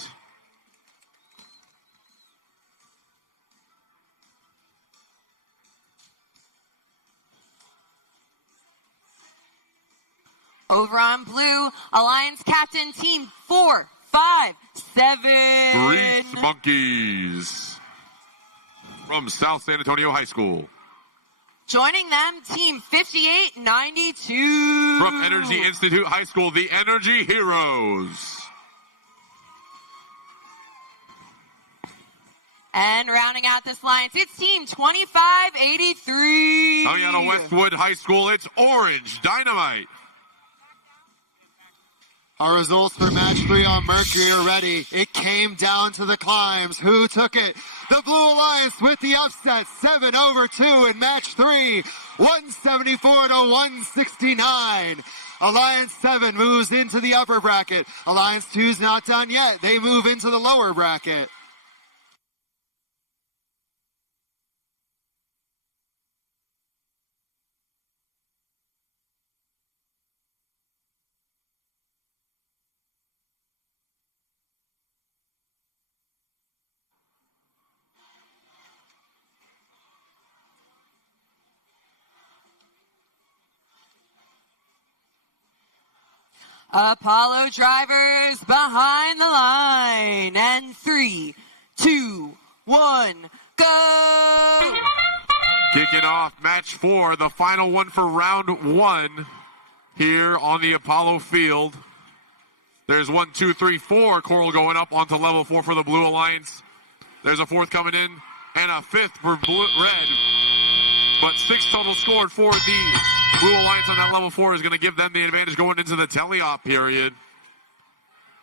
Over on blue, alliance captain, team 457. Grease Monkeys. From South San Antonio High School. Joining them, team 5892. From Energy Institute High School, the Energy Heroes. And rounding out this alliance, it's team 2583. Coming out of Westwood High School, it's Orange Dynamite. Our results for match 3 on Mercury are ready. It came down to the climbs. Who took it? The Blue Alliance with the upset, 7-2 in match 3, 174 to 169. Alliance 7 moves into the upper bracket. Alliance 2's not done yet. They move into the lower bracket. Apollo drivers behind the line. And 3, 2, 1, go! Kicking off match 4, the final one for round 1 here on the Apollo field. There's 1, 2, 3, 4 coral going up onto level 4 for the Blue Alliance. There's a 4th coming in and a 5th for red. But 6 total scored for the Blue Alliance on that level 4 is going to give them the advantage going into the teleop period.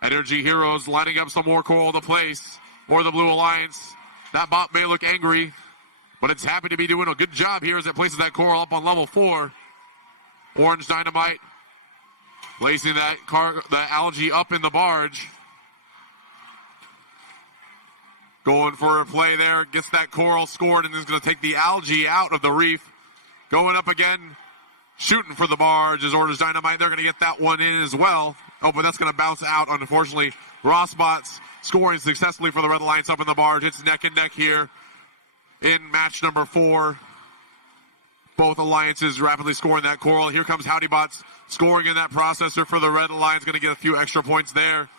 Energy Heroes lining up some more coral to place for the Blue Alliance. That bot may look angry, but it's happy to be doing a good job here as it places that coral up on level 4. Orange Dynamite placing the algae up in the barge. Going for a play there, gets that coral scored and is going to take the algae out of the reef. Going up again, shooting for the barge is Orange Dynamite. They're going to get that one in as well. Oh, but that's going to bounce out, unfortunately. Rossbots scoring successfully for the Red Alliance up in the barge. It's neck and neck here in match number 4. Both alliances rapidly scoring that coral. Here comes Howdy Bots scoring in that processor for the Red Alliance. Going to get a few extra points there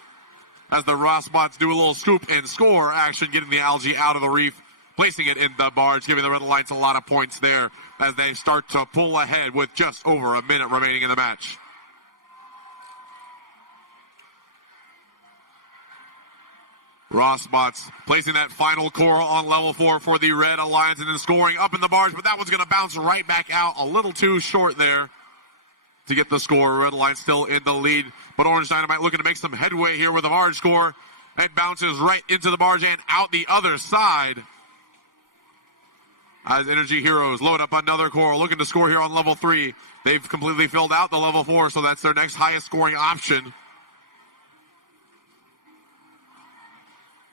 as the Rossbots do a little scoop and score action, getting the algae out of the reef, placing it in the barge, giving the Red Alliance a lot of points there as they start to pull ahead with just over a minute remaining in the match. Rossbots placing that final coral on level 4 for the Red Alliance and then scoring up in the barge, but that one's going to bounce right back out a little too short there to get the score. Red Alliance still in the lead, but Orange Dynamite looking to make some headway here with the barge score. It bounces right into the barge and out the other side as Energy Heroes load up another coral, looking to score here on level 3. They've completely filled out the level 4, so that's their next highest scoring option.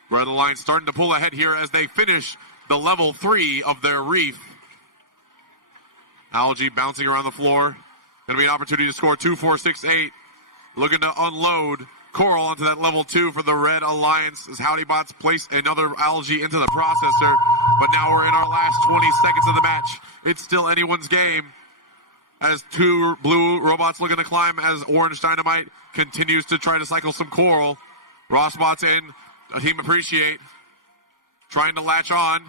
Red Alliance starting to pull ahead here as they finish the level 3 of their reef. Algae bouncing around the floor. Going to be an opportunity to score 2, 4, 6, 8. Looking to unload coral onto that level 2 for the Red Alliance as Howdy Bots place another algae into the processor. But now we're in our last 20 seconds of the match. It's still anyone's game as 2 blue robots looking to climb as Orange Dynamite continues to try to cycle some coral. Rossbots in. Team Appreciate trying to latch on.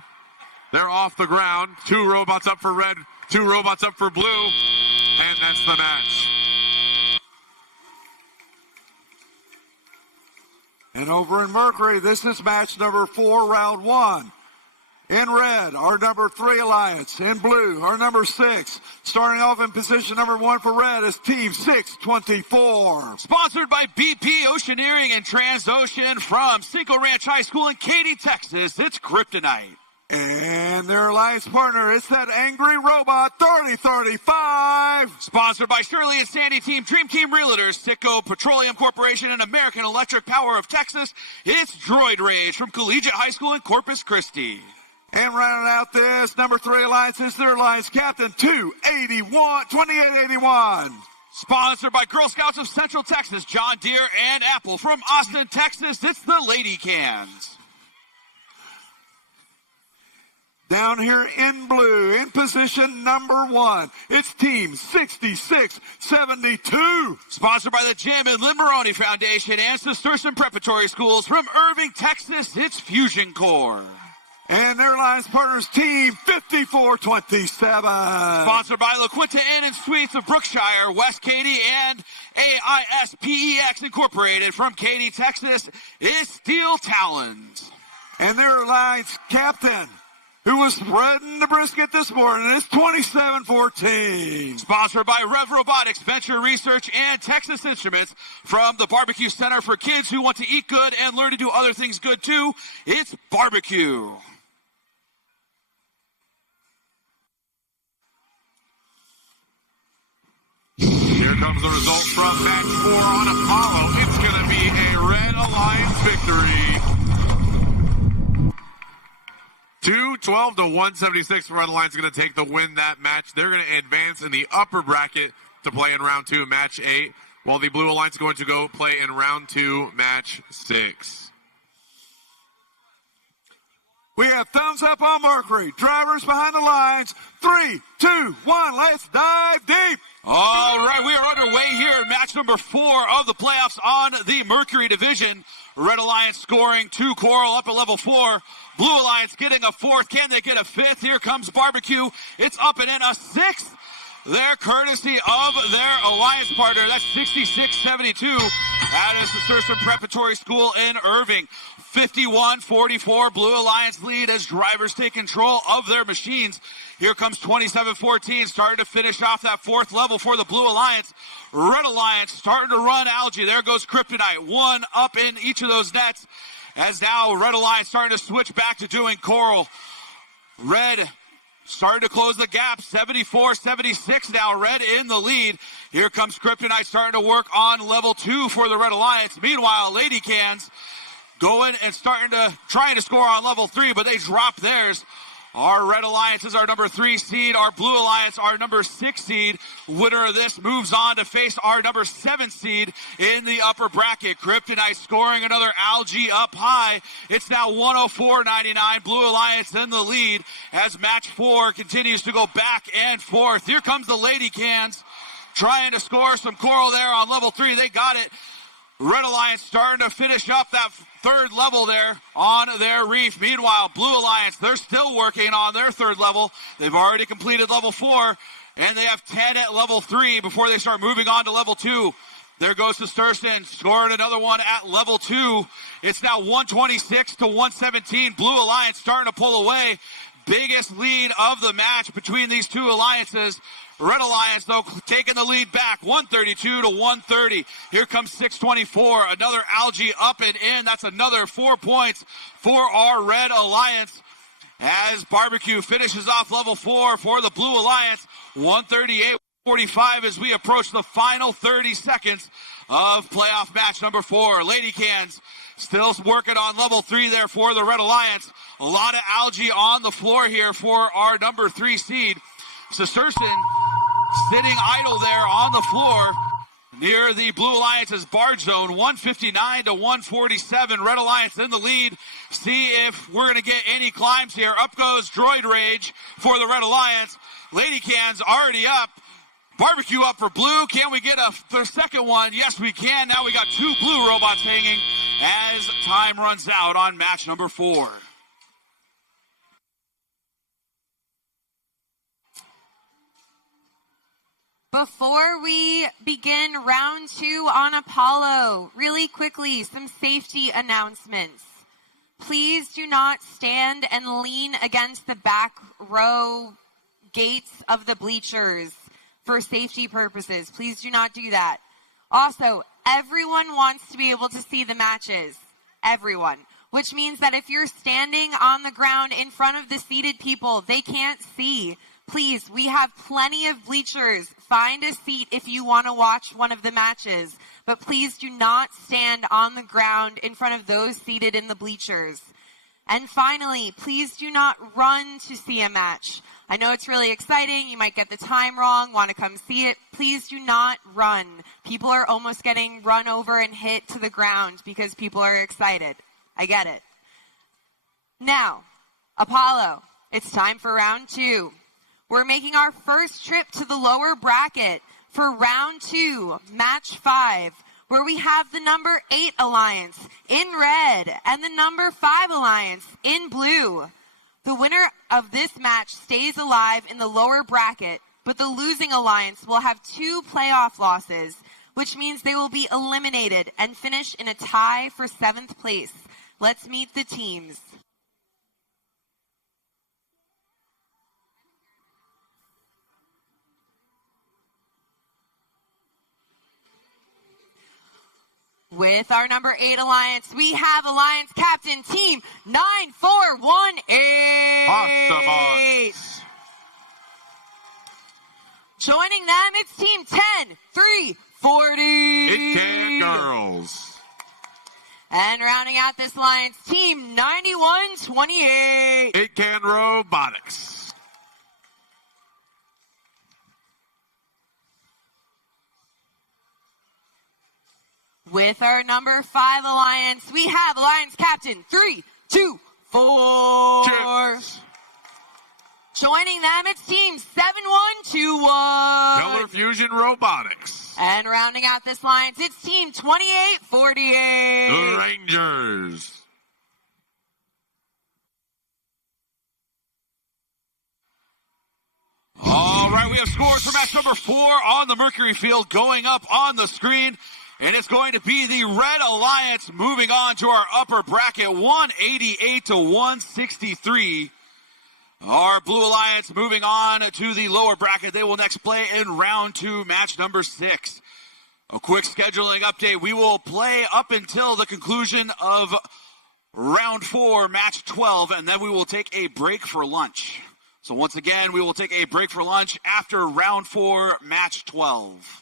They're off the ground. 2 robots up for red, 2 robots up for blue, and that's the match. And over in Mercury, this is match number 4, round 1. In red, our number 3 alliance. In blue, our number 6. Starting off in position number 1 for red is Team 624. Sponsored by BP Oceaneering and Transocean from Cinco Ranch High School in Katy, Texas. It's Kryptonite. And their alliance partner is that angry robot 3035. Sponsored by Shirley and Sandy Team, Dream Team Realtors, Sitco Petroleum Corporation, and American Electric Power of Texas. It's Droid Rage from Collegiate High School in Corpus Christi. And rounding out this number 3 alliance is their alliance captain 2881. Sponsored by Girl Scouts of Central Texas, John Deere and Apple. From Austin, Texas, it's the Lady Cans. Down here in blue, in position number 1, it's Team 6672. Sponsored by the Jim and Lynn Maroney Foundation and Cistercian Preparatory Schools. From Irving, Texas, it's Fusion Core. And their alliance partners, Team 5427. Sponsored by La Quinta Inn and Suites of Brookshire, West Katy, and AISPEX Incorporated. From Katy, Texas, is Steel Talons. And their alliance captain, who was spreading the brisket this morning, is 2714. Sponsored by Rev Robotics, Venture Research, and Texas Instruments. From the Barbecue Center for kids who want to eat good and learn to do other things good too, it's barbecue. Here comes the result from match 4 on Apollo. It's going to be a Red Alliance victory. 212 to 176. Red Alliance going to take the win that match. They're going to advance in the upper bracket to play in round 2, match 8, while the Blue Alliance is going to go play in round 2, match 6. We have thumbs up on Mercury. Drivers behind the lines. 3, 2, 1. Let's dive deep. All right, we are underway here in match number 4 of the playoffs on the Mercury division. Red Alliance scoring 2 coral up at level 4. Blue Alliance getting a 4th. Can they get a 5th? Here comes Barbecue. It's up and in a 6th. They're courtesy of their alliance partner. That's 6672. That is the Cistercian Preparatory School in Irving. 51-44, Blue Alliance lead as drivers take control of their machines. Here comes 27-14, starting to finish off that 4th level for the Blue Alliance. Red Alliance starting to run algae. There goes Kryptonite. 1 up in each of those nets. As now Red Alliance starting to switch back to doing coral. Red starting to close the gap. 74-76 now. Red in the lead. Here comes Kryptonite starting to work on level 2 for the Red Alliance. Meanwhile, Lady Cans going and trying to score on level 3, but they drop theirs. Our Red Alliance is our number 3 seed. Our Blue Alliance, our number 6 seed. Winner of this moves on to face our number 7 seed in the upper bracket. Kryptonite scoring another algae up high. It's now 104-99. Blue Alliance in the lead as match 4 continues to go back and forth. Here comes the Lady Cans trying to score some coral there on level 3. They got it. Red Alliance starting to finish up that 3rd level there on their reef. Meanwhile, Blue Alliance, they're still working on their 3rd level. They've already completed level 4, and they have 10 at level 3 before they start moving on to level 2. There goes Cistercian, scoring another one at level 2. It's now 126 to 117. Blue Alliance starting to pull away. Biggest lead of the match between these 2 alliances. Red Alliance, though, taking the lead back, 132 to 130. Here comes 624, another algae up and in. That's another 4 points for our Red Alliance. As Barbecue finishes off level 4 for the Blue Alliance, 138-45 as we approach the final 30 seconds of playoff match number 4. Lady Cans still working on level 3 there for the Red Alliance. A lot of algae on the floor here for our number 3 seed. Cistercian sitting idle there on the floor near the Blue Alliance's barge zone, 159 to 147. Red Alliance in the lead. See if we're going to get any climbs here. Up goes Droid Rage for the Red Alliance. Lady Cans already up. Barbecue up for Blue. Can we get the second one? Yes, we can. Now we got 2 Blue robots hanging as time runs out on match number 4. Before we begin round 2 on Apollo, really quickly, some safety announcements. Please do not stand and lean against the back row gates of the bleachers for safety purposes. Please do not do that. Also, everyone wants to be able to see the matches. Everyone. Which means that if you're standing on the ground in front of the seated people, they can't see. Please, we have plenty of bleachers. Find a seat if you want to watch one of the matches. But please do not stand on the ground in front of those seated in the bleachers. And finally, please do not run to see a match. I know it's really exciting. You might get the time wrong, want to come see it. Please do not run. People are almost getting run over and hit to the ground because people are excited. I get it. Now, Apollo, it's time for round 2. We're making our first trip to the lower bracket for round 2, match 5, where we have the number 8 alliance in red and the number 5 alliance in blue. The winner of this match stays alive in the lower bracket, but the losing alliance will have 2 playoff losses, which means they will be eliminated and finish in a tie for 7th place. Let's meet the teams. With our number 8 alliance, we have alliance captain team 9418. Awesome. Joining them, it's team 10340. It Can Girls. And rounding out this alliance, team 9128. It Can Robotics. With our number 5 alliance, we have alliance captain 324. Cheers. Joining them, it's team 7121. Color Fusion Robotics. And rounding out this alliance, it's team 2848. The Rangers. All right, we have scores for match number 4 on the Mercury field going up on the screen. And it's going to be the Red Alliance moving on to our upper bracket, 188 to 163. Our Blue Alliance moving on to the lower bracket. They will next play in round 2, match number 6. A quick scheduling update. We will play up until the conclusion of round 4, match 12, and then we will take a break for lunch. So once again, we will take a break for lunch after round 4, match 12.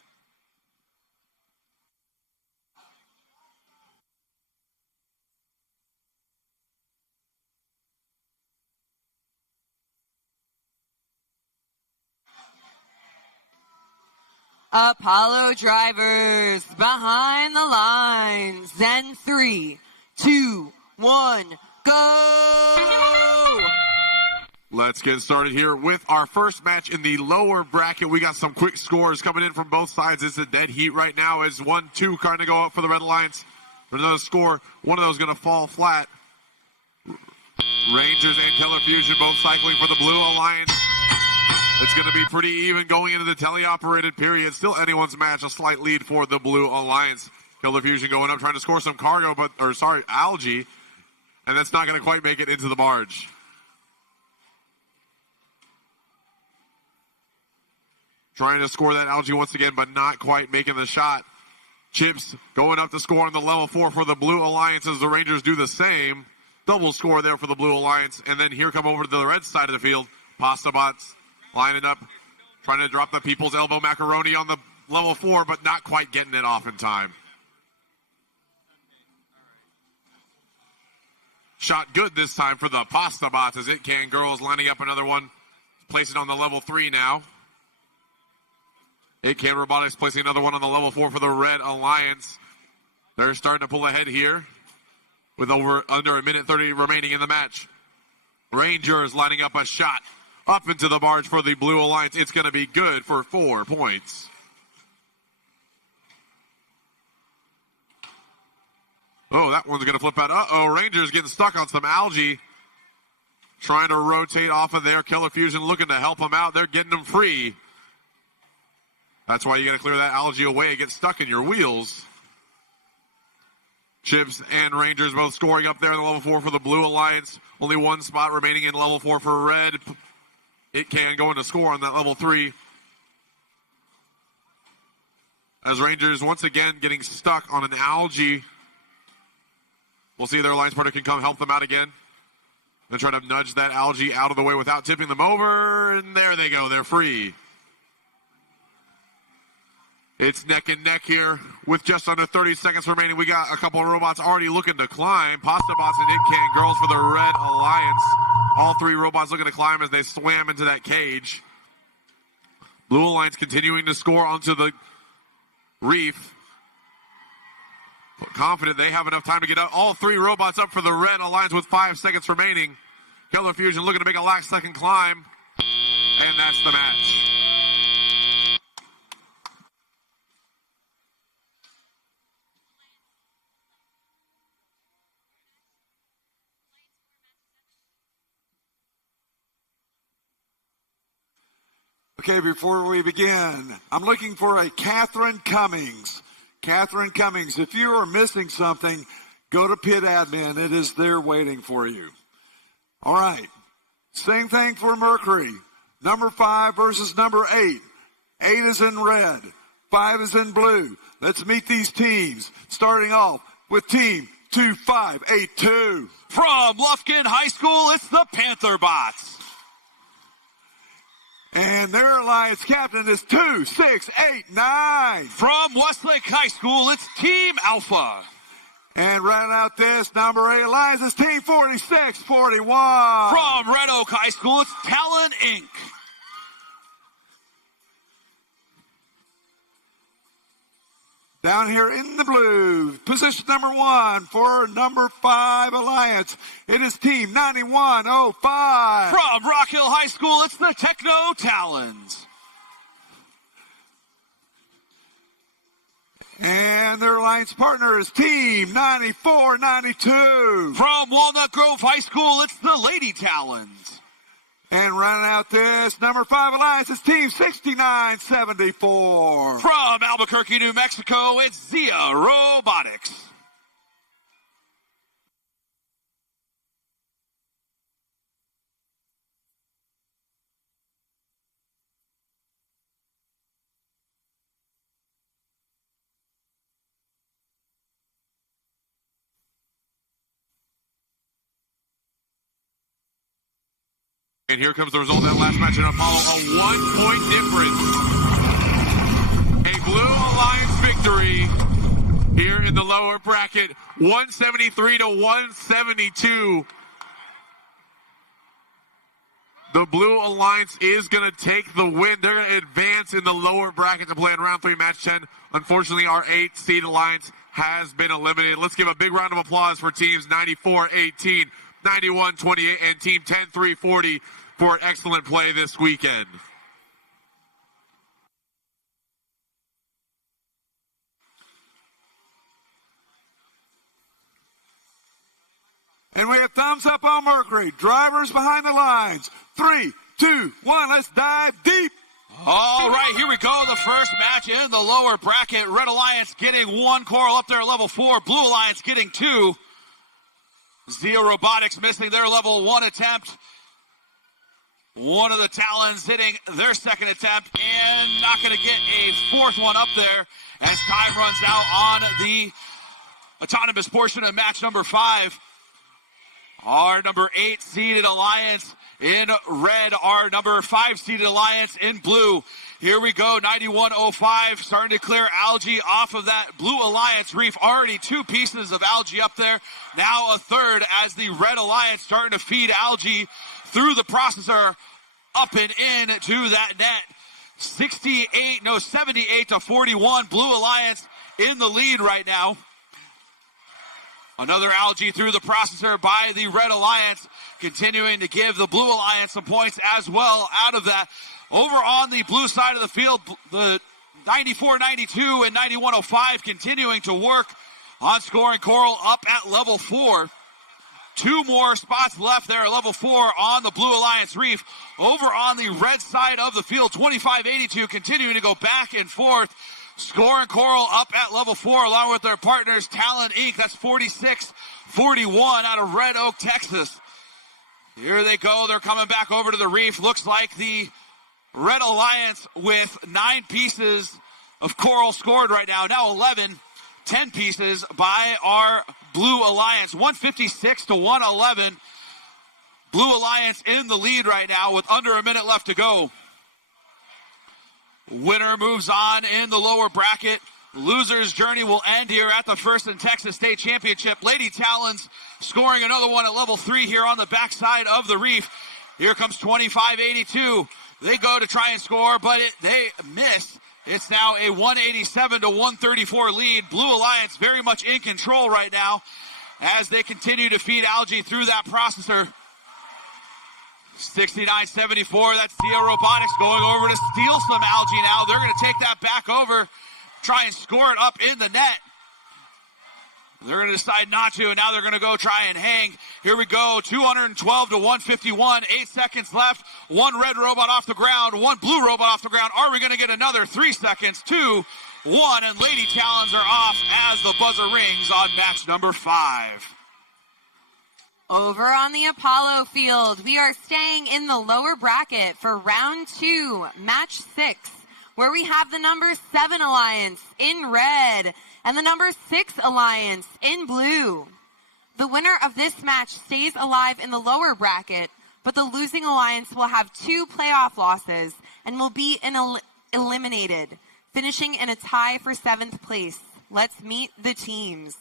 Apollo drivers behind the lines. And 3, 2, 1, go! Let's get started here with our first match in the lower bracket. We got some quick scores coming in from both sides. It's a dead heat right now as 1-2 kind of go up for the Red Alliance. For another score, one of those going to fall flat. Rangers and Color Fusion both cycling for the Blue Alliance. It's going to be pretty even going into the teleoperated period. Still anyone's match, a slight lead for the Blue Alliance. Color Fusion going up, trying to score some cargo, algae, and that's not going to quite make it into the barge. Trying to score that algae once again, but not quite making the shot. Chips going up to score on the level 4 for the Blue Alliance as the Rangers do the same. Double score there for the Blue Alliance, and then here come over to the red side of the field. Pasta Bots lining up, trying to drop the People's Elbow Macaroni on the level 4, but not quite getting it off in time. Shot good this time for the Pasta Bots as It Can Girls lining up another one. Place it on the level 3 now. It Can Robotics placing another one on the level 4 for the Red Alliance. They're starting to pull ahead here with under a minute 30 remaining in the match. Rangers lining up a shot up into the barge for the Blue Alliance. It's going to be good for 4 points. Oh, that one's going to flip out. Uh-oh, Rangers getting stuck on some algae. Trying to rotate off of there. Killer Fusion looking to help them out. They're getting them free. That's why you got to clear that algae away. It gets stuck in your wheels. Chips and Rangers both scoring up there in the level 4 for the Blue Alliance. Only one spot remaining in level 4 for Red. It can go into score on that level 3. As Rangers once again getting stuck on an algae. We'll see if their alliance partner can come help them out again. They're trying to nudge that algae out of the way without tipping them over. And there they go. They're free. It's neck and neck here with just under 30 seconds remaining. We got a couple of robots already looking to climb. Pasta Bots and It Can Girls for the Red Alliance. All three robots looking to climb as they swam into that cage. Blue Alliance continuing to score onto the reef. Confident they have enough time to get all three robots up for the Red Alliance with 5 seconds remaining. Keller Fusion looking to make a last second climb. And that's the match. Okay, before we begin, I'm looking for a Catherine Cummings. Catherine Cummings, if you are missing something, go to Pit Admin. It is there waiting for you. All right. Same thing for Mercury. Number 5 versus number 8. 8 is in red. 5 is in blue. Let's meet these teams. Starting off with team 2582. From Lufkin High School, it's the Panther Bots. And their alliance captain is 2689. From Westlake High School, it's Team Alpha. And rounding out this, number 8 alliance is Team 4641. From Red Oak High School, it's Talon Inc. Down here in the blue, position number 1 for number 5 alliance. It is Team 9105. From Rock Hill High School, it's the Techno Talons. And their alliance partner is Team 9492. From Walnut Grove High School, it's the Lady Talons. And running out this, number 5 alliance is Team 6974. From Albuquerque, New Mexico, it's Zia Robotics. And here comes the result of that last match in Apollo, a 1-point difference. A Blue Alliance victory here in the lower bracket, 173 to 172. The Blue Alliance is going to take the win. They're going to advance in the lower bracket to play in round 3, match 10. Unfortunately, our 8-seed alliance has been eliminated. Let's give a big round of applause for teams 94-18, 91-28, and team 10-3-40 for an excellent play this weekend. And we have thumbs up on Mercury. Drivers behind the lines. 3, 2, 1, let's dive deep. All right, here we go. The first match in the lower bracket. Red Alliance getting 1 coral up there, level 4. Blue Alliance getting 2. Zia Robotics missing their level 1 attempt. One of the Talons hitting their second attempt and not going to get a 4th one up there as time runs out on the autonomous portion of match number 5. Our number 8-seeded alliance in red, our number 5-seeded alliance in blue. Here we go, 9105, starting to clear algae off of that Blue Alliance reef. Already 2 pieces of algae up there, now a 3rd as the Red Alliance starting to feed algae through the processor up and in to that net. 78 to 41, Blue Alliance in the lead right now. Another algae through the processor by the Red Alliance, continuing to give the Blue Alliance some points as well out of that. Over on the blue side of the field, the 94-92 and 91-05 continuing to work on scoring coral up at level 4. 2 more spots left there at level 4 on the Blue Alliance reef. Over on the red side of the field, 25-82 continuing to go back and forth. Score and Coral up at level 4 along with their partners Talent Inc. That's 46-41 out of Red Oak, Texas. Here they go. They're coming back over to the reef. Looks like the Red Alliance with 9 pieces of Coral scored right now. Now 11, 10 pieces by our Blue Alliance. 156-111. Blue Alliance in the lead right now with under a minute left to go. Winner moves on in the lower bracket. Loser's journey will end here at the First and Texas State Championship. Lady Talons scoring another one at level 3 here on the backside of the reef. Here comes 25-82. They go to try and score, but they miss. It's now a 187-134 lead. Blue Alliance very much in control right now as they continue to feed algae through that processor. 69-74, that's Dia Robotics going over to steal some algae now. They're going to take that back over, try and score it up in the net. They're going to decide not to, and now they're going to go try and hang. Here we go, 212-151, 8 seconds left. One red robot off the ground, one blue robot off the ground. Are we going to get another 3 seconds? 2, 1, and Lady Talons are off as the buzzer rings on match number 5. Over on the Apollo field, we are staying in the lower bracket for round 2, match 6, where we have the number 7 Alliance in red and the number 6 Alliance in blue. The winner of this match stays alive in the lower bracket, but the losing Alliance will have 2 playoff losses and will be eliminated, finishing in a tie for 7th place. Let's meet the teams.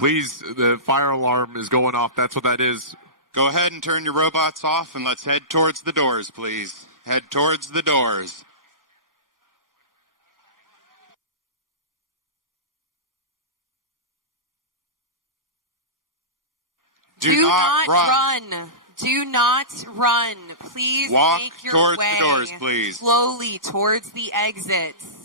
Please, the fire alarm is going off. That's what that is. Go ahead and turn your robots off, and let's head towards the doors, please. Head towards the doors. Do not run. Do not run. Please walk make your towards way the doors, please. slowly towards the exits.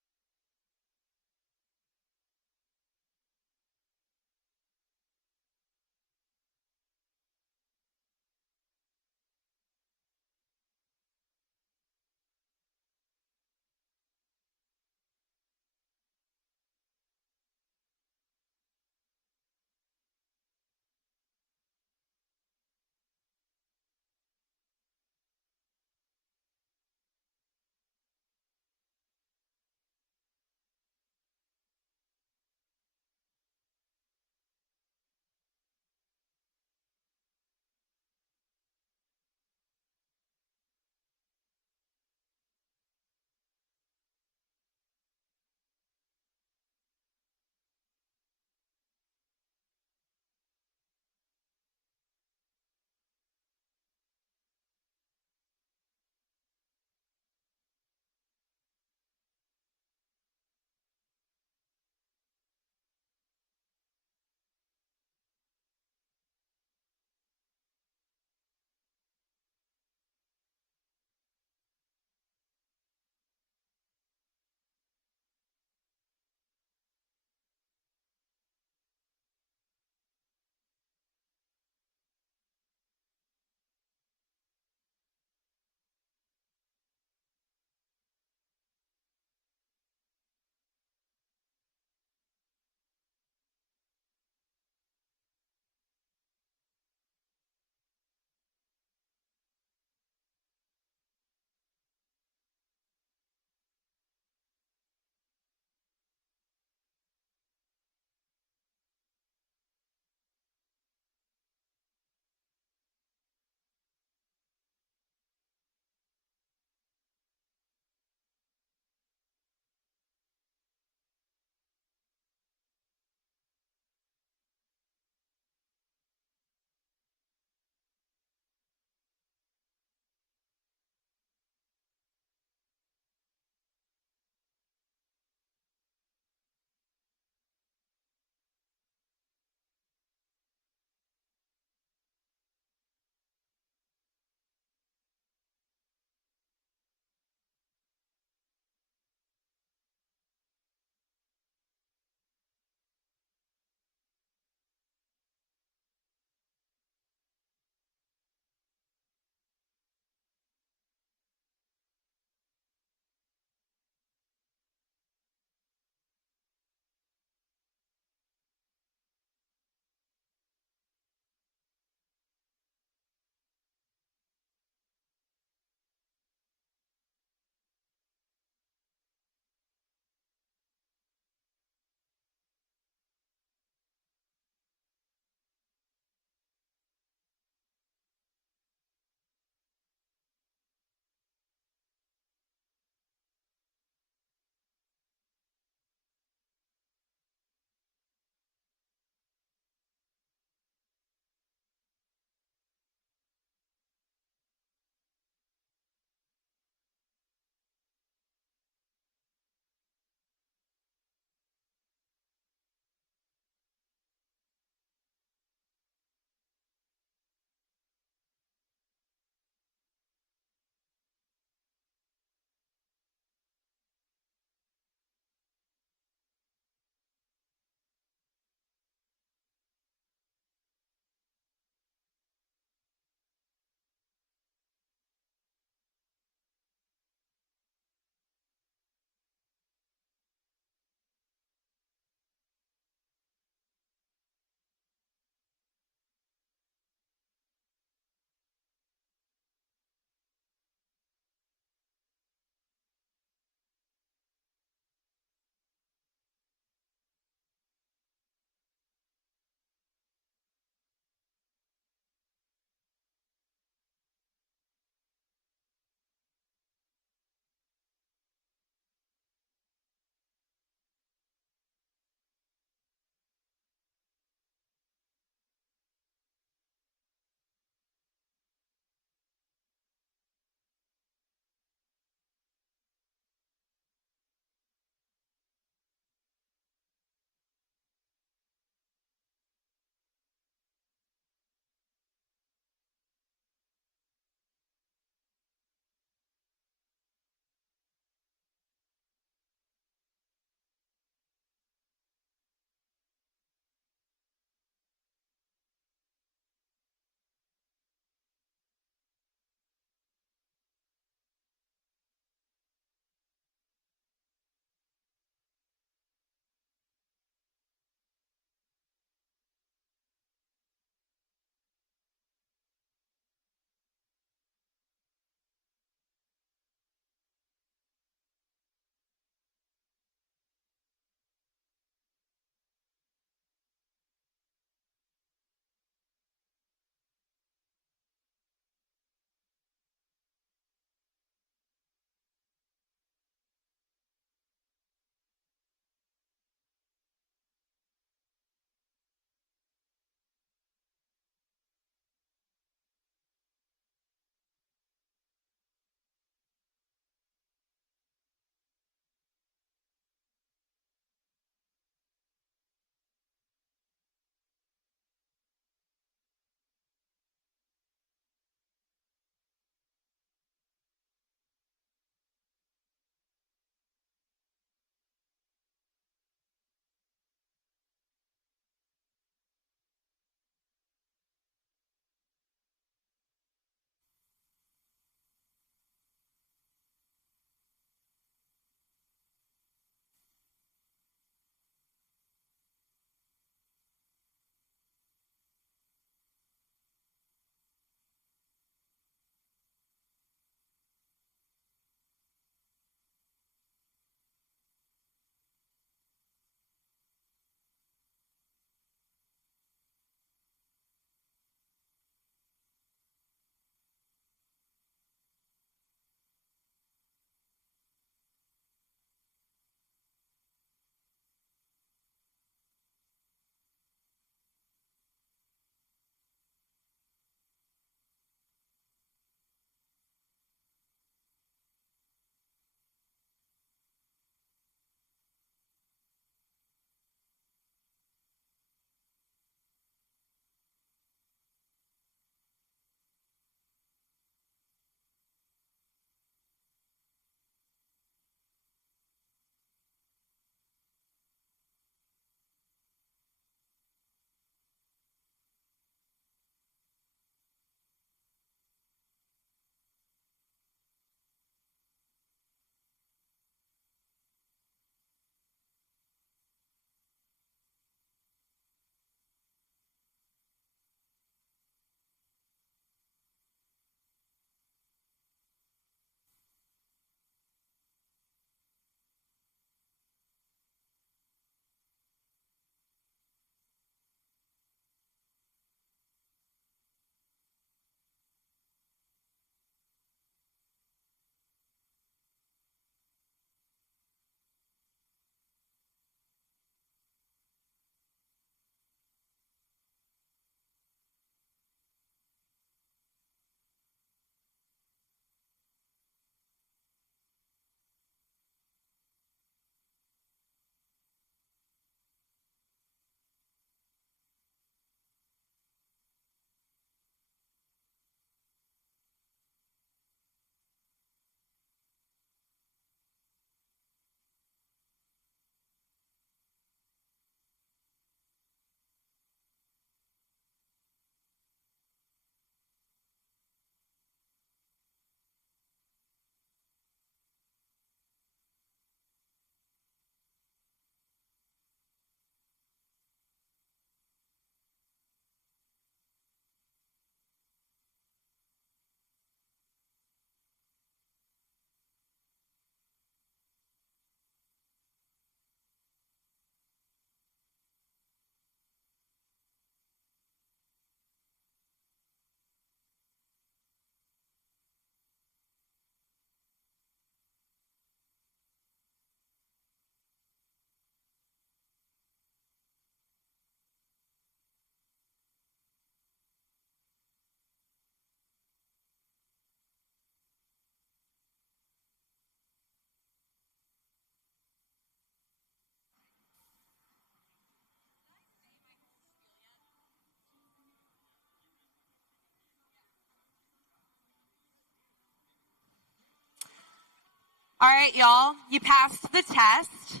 All right, y'all, you passed the test.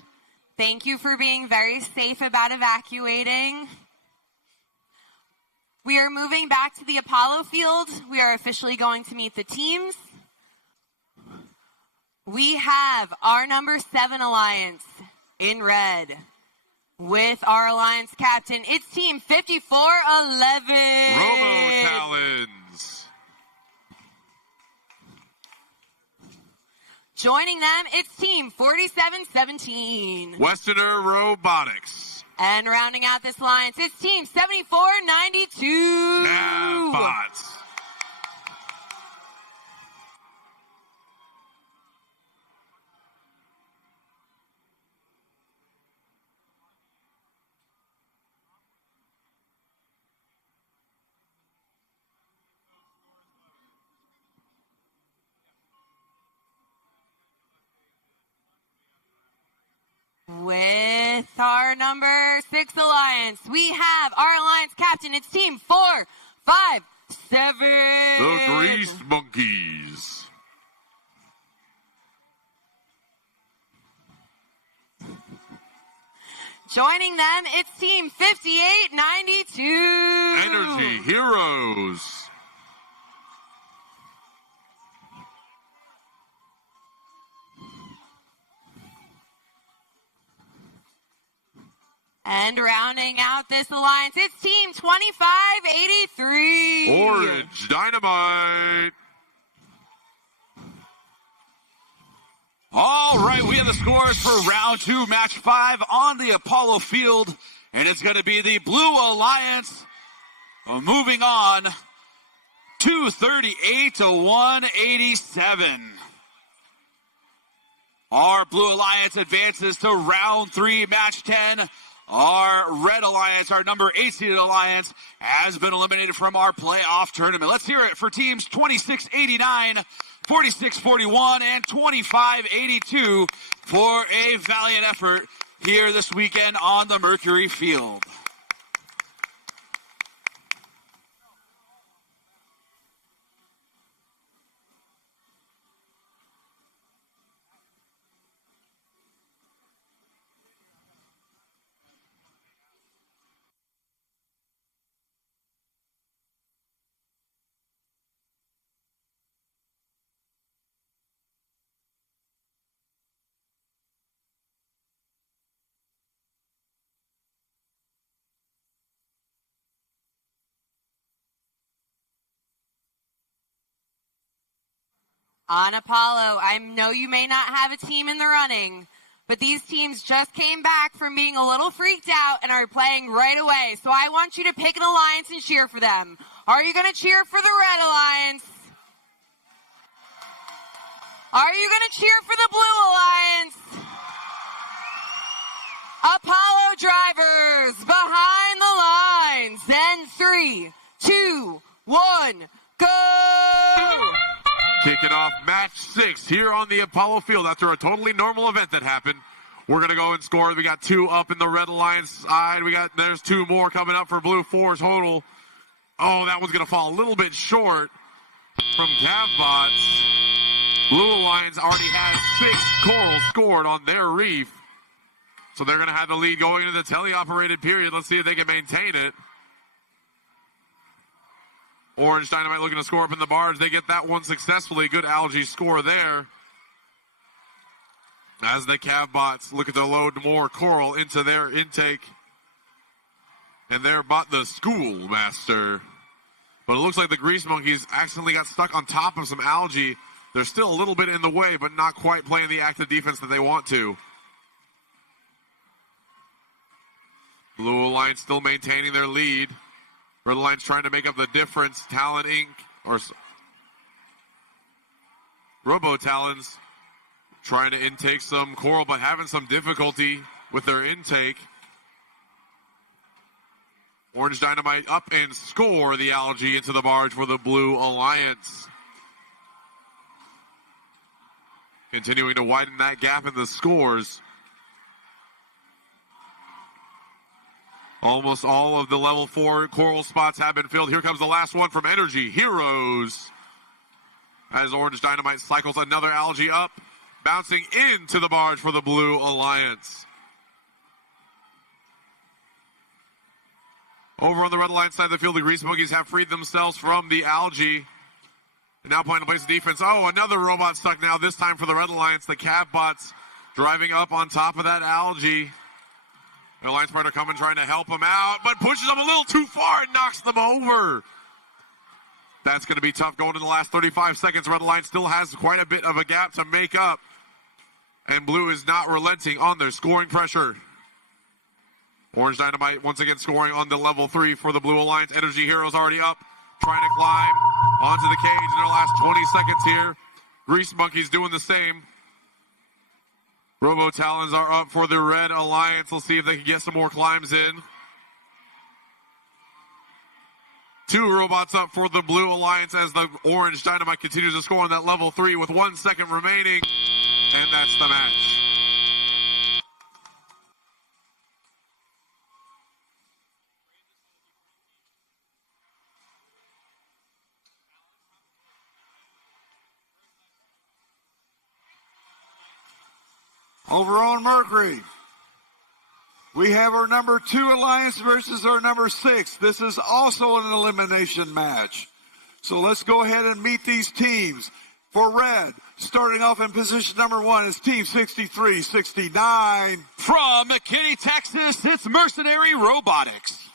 Thank you for being very safe about evacuating. We are moving back to the Apollo field. We are officially going to meet the teams. We have our number 7 alliance in red with our alliance captain. It's team 5411. Robo Talons. Joining them, it's team 4717. Westerner Robotics. And rounding out this alliance, it's team 7492. Bots. With our number 6 alliance, we have our alliance captain. It's team 457. The Grease Monkeys. Joining them, it's team 5892. Energy Heroes. And rounding out this alliance, it's team 2583. Orange Dynamite. All right, we have the scores for round 2, match 5 on the Apollo field. And it's going to be the Blue Alliance moving on 238 to 187. Our Blue Alliance advances to round 3, match 10. Our Red Alliance, our number 8-seeded alliance, has been eliminated from our playoff tournament. Let's hear it for teams 2689, 4641, and 2582 for a valiant effort here this weekend on the Mercury field. On Apollo, I know you may not have a team in the running, but these teams just came back from being a little freaked out and are playing right away. So I want you to pick an alliance and cheer for them. Are you going to cheer for the Red Alliance? Are you going to cheer for the Blue Alliance? Apollo drivers behind the lines. And 3, 2, 1, go! Kicking off match 6 here on the Apollo field after a totally normal event that happened. We're going to go and score. We got 2 up in the Red Alliance side. There's 2 more coming up for Blue 4 total. Oh, that one's going to fall a little bit short from Cavbots. Blue Alliance already has 6 corals scored on their reef. So they're going to have the lead going into the teleoperated period. Let's see if they can maintain it. Orange Dynamite looking to score up in the barge. They get that one successfully. Good algae score there. As the Cavbots look to load more coral into their intake. And they're bought the Schoolmaster. But it looks like the Grease Monkeys accidentally got stuck on top of some algae. They're still a little bit in the way, but not quite playing the active defense that they want to. Blue Alliance still maintaining their lead. Red Alliance trying to make up the difference. Talon Inc. or Robo Talons trying to intake some coral, but having some difficulty with their intake. Orange Dynamite up and score the algae into the barge for the Blue Alliance. Continuing to widen that gap in the scores. Almost all of the level 4 coral spots have been filled. Here comes the last one from Energy Heroes. As Orange Dynamite cycles another algae up bouncing into the barge for the Blue Alliance. Over on the Red Alliance side of the field, the Grease Monkeys have freed themselves from the algae. And now playing to place of defense. Oh, another robot stuck now, this time for the Red Alliance. The Cavbots driving up on top of that algae. The Alliance partner coming, trying to help him out, but pushes them a little too far and knocks them over. That's going to be tough going in the last 35 seconds. Red Alliance still has quite a bit of a gap to make up. And Blue is not relenting on their scoring pressure. Orange Dynamite once again scoring on the level 3 for the Blue Alliance. Energy Heroes already up, trying to climb onto the cage in their last 20 seconds here. Grease Monkeys doing the same. Robo Talons are up for the Red Alliance. Let's see if they can get some more climbs in. 2 robots up for the Blue Alliance as the Orange Dynamite continues to score on that level 3 with 1 second remaining. And that's the match. Over on Mercury, we have our number 2 Alliance versus our number 6. This is also an elimination match. So let's go ahead and meet these teams. For Red, starting off in position number 1 is Team 6369. From McKinney, Texas, it's Mercenary Robotics.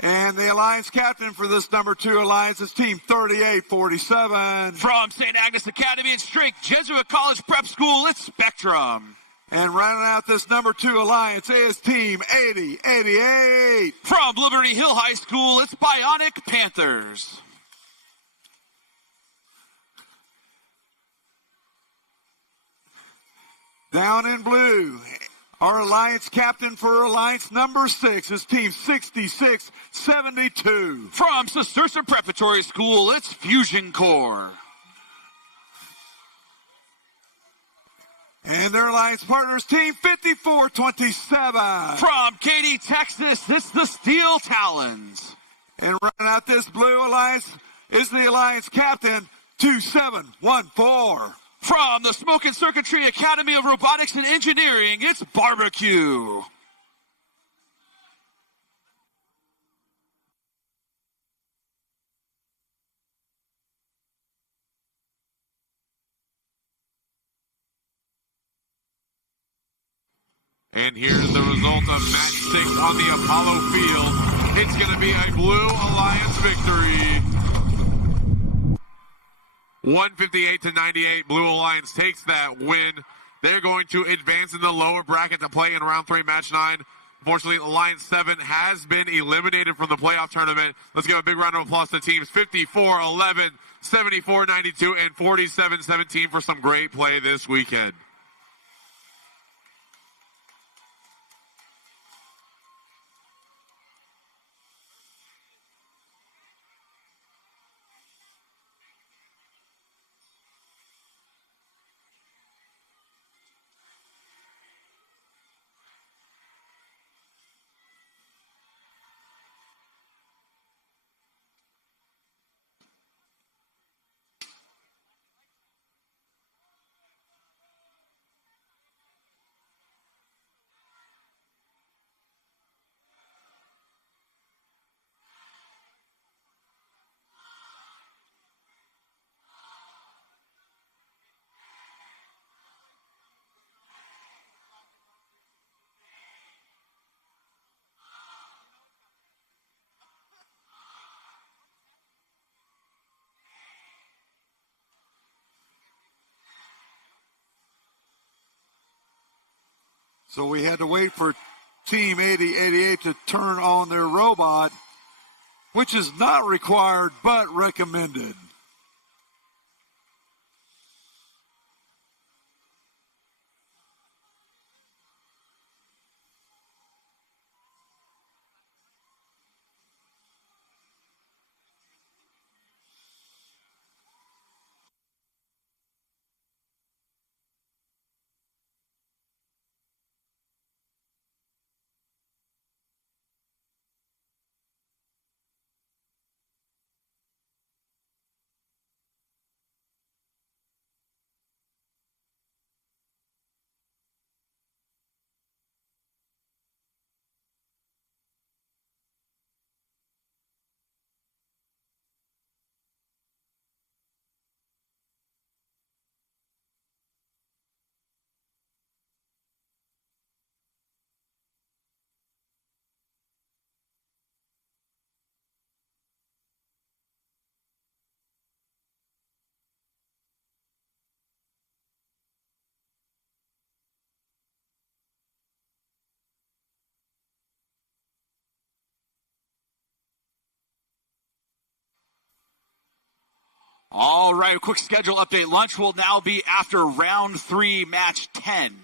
And the Alliance captain for this number 2 Alliance is Team 3847. From St. Agnes Academy and Strake Jesuit College Prep School, it's Spectrum. And rounding out this number 2 Alliance is Team 8088. From Liberty Hill High School, it's Bionic Panthers. Down in blue, our Alliance captain for Alliance number 6 is Team 6672. From Cistercian Preparatory School, it's Fusion Core. And their Alliance partners, Team 5427. From Katy, Texas, it's the Steel Talons. And running out this blue Alliance is the Alliance captain, 2714. From the Smoke and Circuitry Academy of Robotics and Engineering, it's Barbecue. And here's the result of match 6 on the Apollo field. It's going to be a Blue Alliance victory. 158-98. Blue Alliance takes that win. They're going to advance in the lower bracket to play in round 3, match 9. Unfortunately, Alliance 7 has been eliminated from the playoff tournament. Let's give a big round of applause to teams 54-11, 74-92, and 47-17 for some great play this weekend. So we had to wait for Team 8088 to turn on their robot, which is not required but recommended. All right, a quick schedule update. Lunch will now be after round 3, match 10.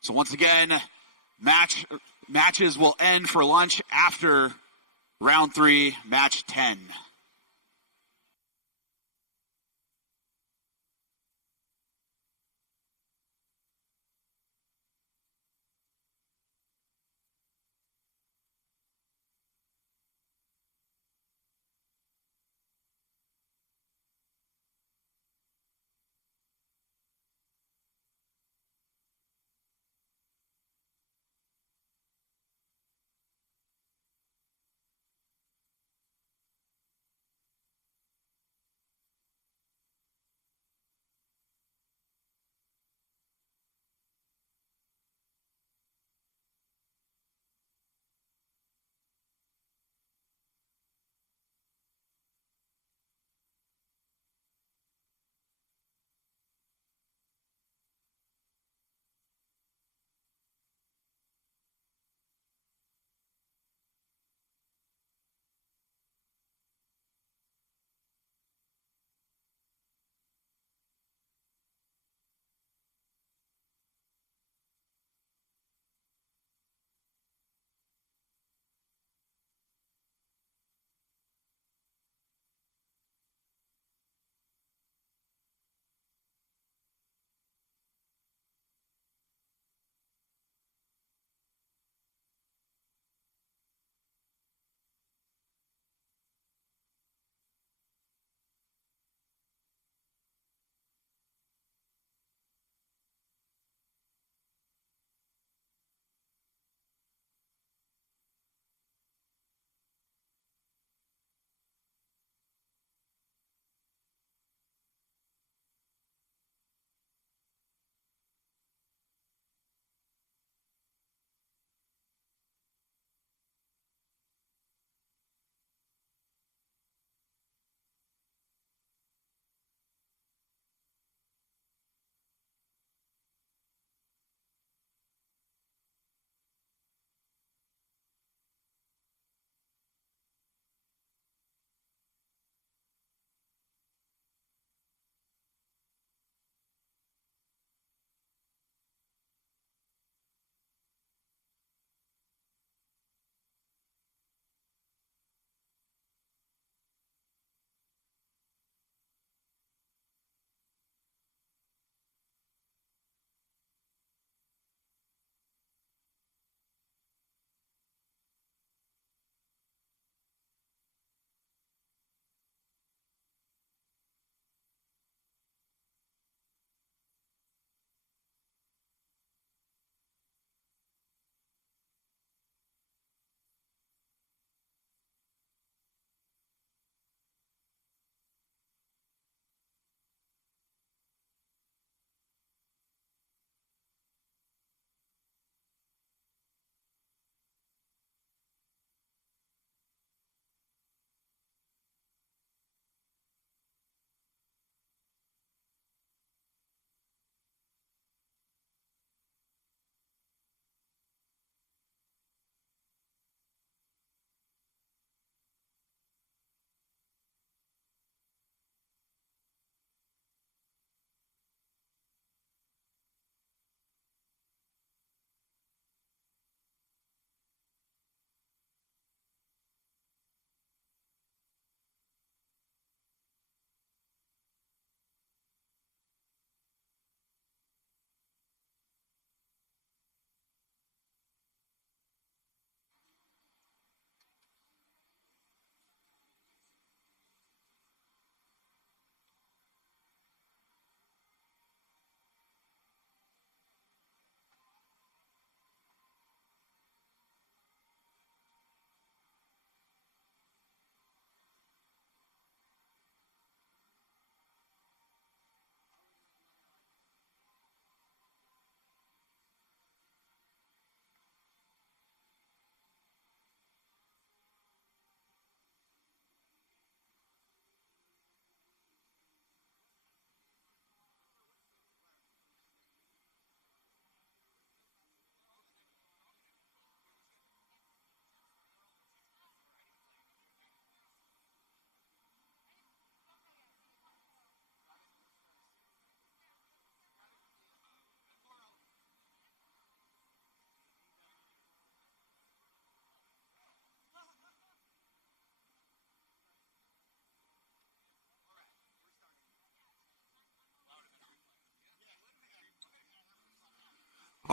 So once again, matches will end for lunch after round 3, match 10.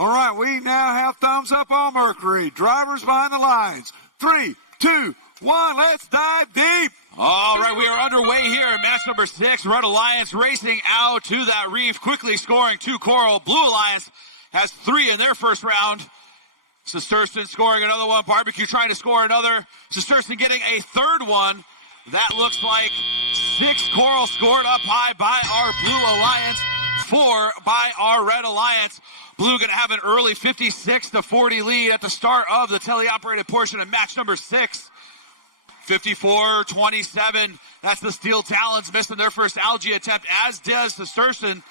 All right, we now have thumbs up on Mercury. Drivers behind the lines. 3, 2, 1, let's dive deep. All right, we are underway here in match number 6. Red Alliance racing out to that reef, quickly scoring 2 coral. Blue Alliance has 3 in their first round. Sesterson scoring another one. Barbecue trying to score another. Sesterson getting a third one. That looks like 6 coral scored up high by our Blue Alliance, 4 by our Red Alliance. Blue going to have an early 56-40 lead at the start of the teleoperated portion of match number 6. 54-27. That's the Steel Talons missing their first algae attempt, as does the Sesterson.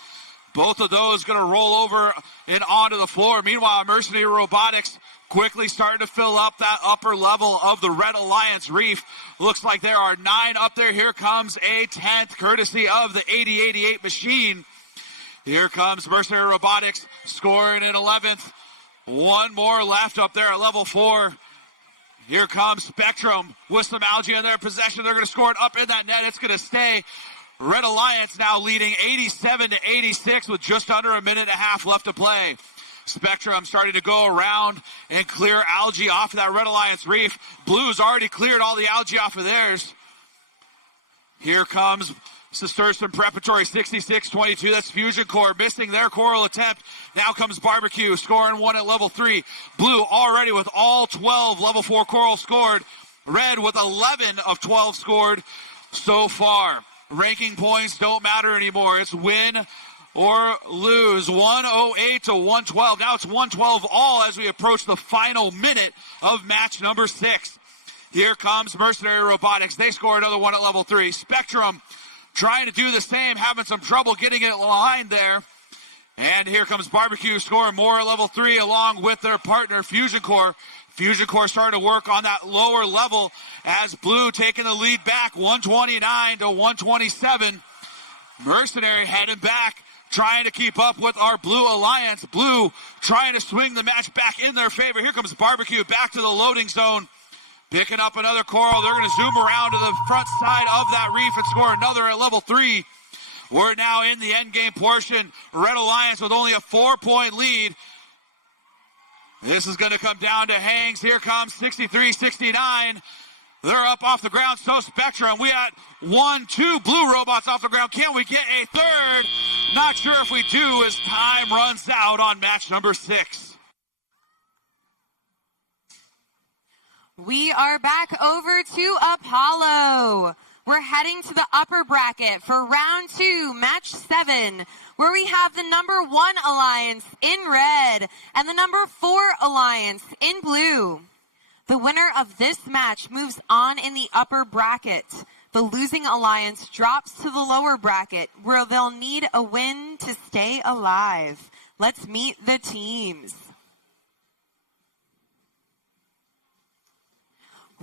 Both of those going to roll over and onto the floor. Meanwhile, Mercenary Robotics quickly starting to fill up that upper level of the Red Alliance reef. Looks like there are 9 up there. Here comes a 10th, courtesy of the 8088 machine. Here comes Mercenary Robotics scoring an 11th. 1 more left up there at level 4. Here comes Spectrum with some algae in their possession. They're going to score it up in that net. It's going to stay. Red Alliance now leading 87-86 with just under a minute and a half left to play. Spectrum starting to go around and clear algae off of that Red Alliance reef. Blue's already cleared all the algae off of theirs. Here comes Sesterson preparatory 66-22. That's Fusion Core missing their coral attempt. Now comes Barbecue scoring 1 at level 3. Blue already with all 12 level 4 coral scored. Red with 11 of 12 scored so far. Ranking points don't matter anymore. It's win or lose. 108 to 112. Now it's 112 all as we approach the final minute of match number 6. Here comes Mercenary Robotics. They score another 1 at level 3. Spectrum trying to do the same, having some trouble getting it aligned there. And here comes Barbecue scoring more at level 3 along with their partner Fusion Core. Fusion Core starting to work on that lower level as Blue taking the lead back 129 to 127. Mercenary heading back, trying to keep up with our Blue Alliance. Blue trying to swing the match back in their favor. Here comes Barbecue back to the loading zone. Picking up another coral. They're going to zoom around to the front side of that reef and score another at level 3. We're now in the end game portion. Red Alliance with only a 4-point lead. This is going to come down to hangs. Here comes 63-69. They're up off the ground. So Spectrum. We had 1, 2 blue robots off the ground. Can we get a third? Not sure if we do as time runs out on match number 6. We are back over to Apollo. We're heading to the upper bracket for round 2, match 7, where we have the number 1 alliance in red and the number 4 alliance in blue. The winner of this match moves on in the upper bracket. The losing alliance drops to the lower bracket, where they'll need a win to stay alive. Let's meet the teams.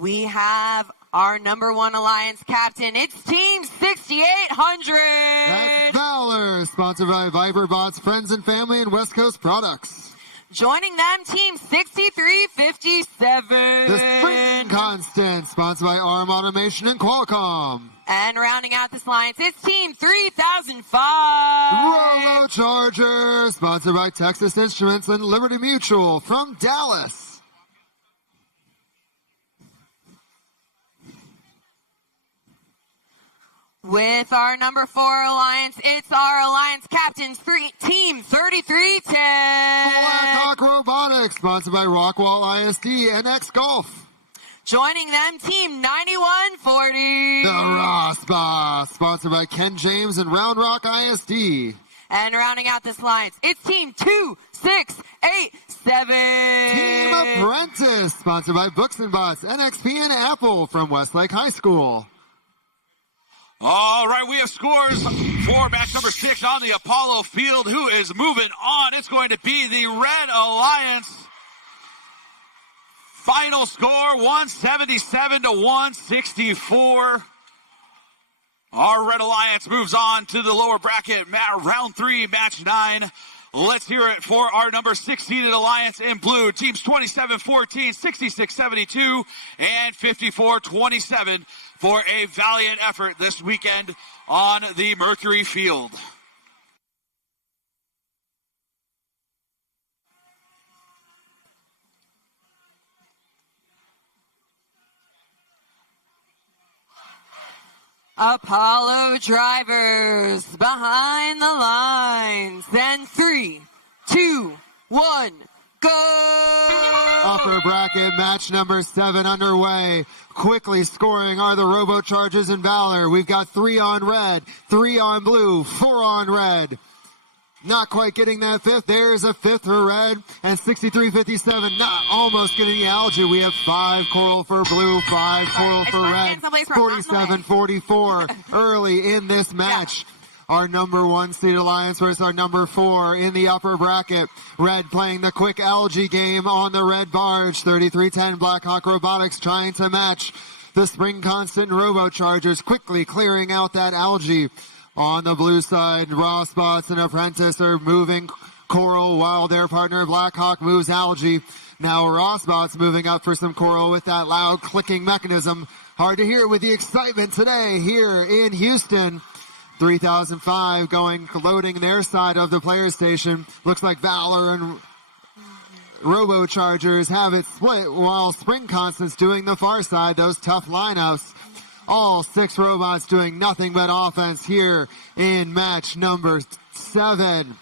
We have our number 1 alliance captain. It's Team 6800. That's Valor, sponsored by ViberBots, Friends and Family, and West Coast Products. Joining them, Team 6357. The Spring Constant, sponsored by ARM Automation and Qualcomm. And rounding out this alliance, it's Team 3005. Robo Charger, sponsored by Texas Instruments and Liberty Mutual from Dallas. With our number 4 alliance, it's our alliance captains, Team 3310. Blackhawk Robotics, sponsored by Rockwall ISD and X Golf. Joining them, Team 9140. The Ross Boss, sponsored by Ken James and Round Rock ISD. And rounding out this alliance, it's Team 2687. Team Apprentice, sponsored by Books and Bots, NXP and Apple from Westlake High School. All right, we have scores for match number 6 on the Apollo field. Who is moving on? It's going to be the Red Alliance. Final score, 177 to 164. Our Red Alliance moves on to the lower bracket, round 3, match 9. Let's hear it for our number 6 seeded alliance in blue. Teams 27-14, 66-72, and 54-27 for a valiant effort this weekend on the Mercury field. Apollo drivers behind the lines. Then 3, 2, 1, go! Upper bracket match number 7 underway. Quickly scoring are the Robochargers and Valor. We've got 3 on red, 3 on blue, 4 on red. Not quite getting that 5th. There's a 5th for red. And 63-57, not almost getting the algae. We have 5 coral for blue, 5 coral for red. 47-44 early in this match. Our number 1 seed alliance versus our number 4 in the upper bracket. Red playing the quick algae game on the red barge. 33-10 Blackhawk Robotics trying to match the Spring Constant Robochargers, quickly clearing out that algae. On the blue side, Raw Spots and Apprentice are moving coral while their partner Blackhawk moves algae. Now Raw Spots moving up for some coral with that loud clicking mechanism. Hard to hear with the excitement today here in Houston. 3005 loading their side of the player station. Looks like Valor and Robochargers have it split while Spring Constant's doing the far side, those tough lineups. All 6 robots doing nothing but offense here in match number 7.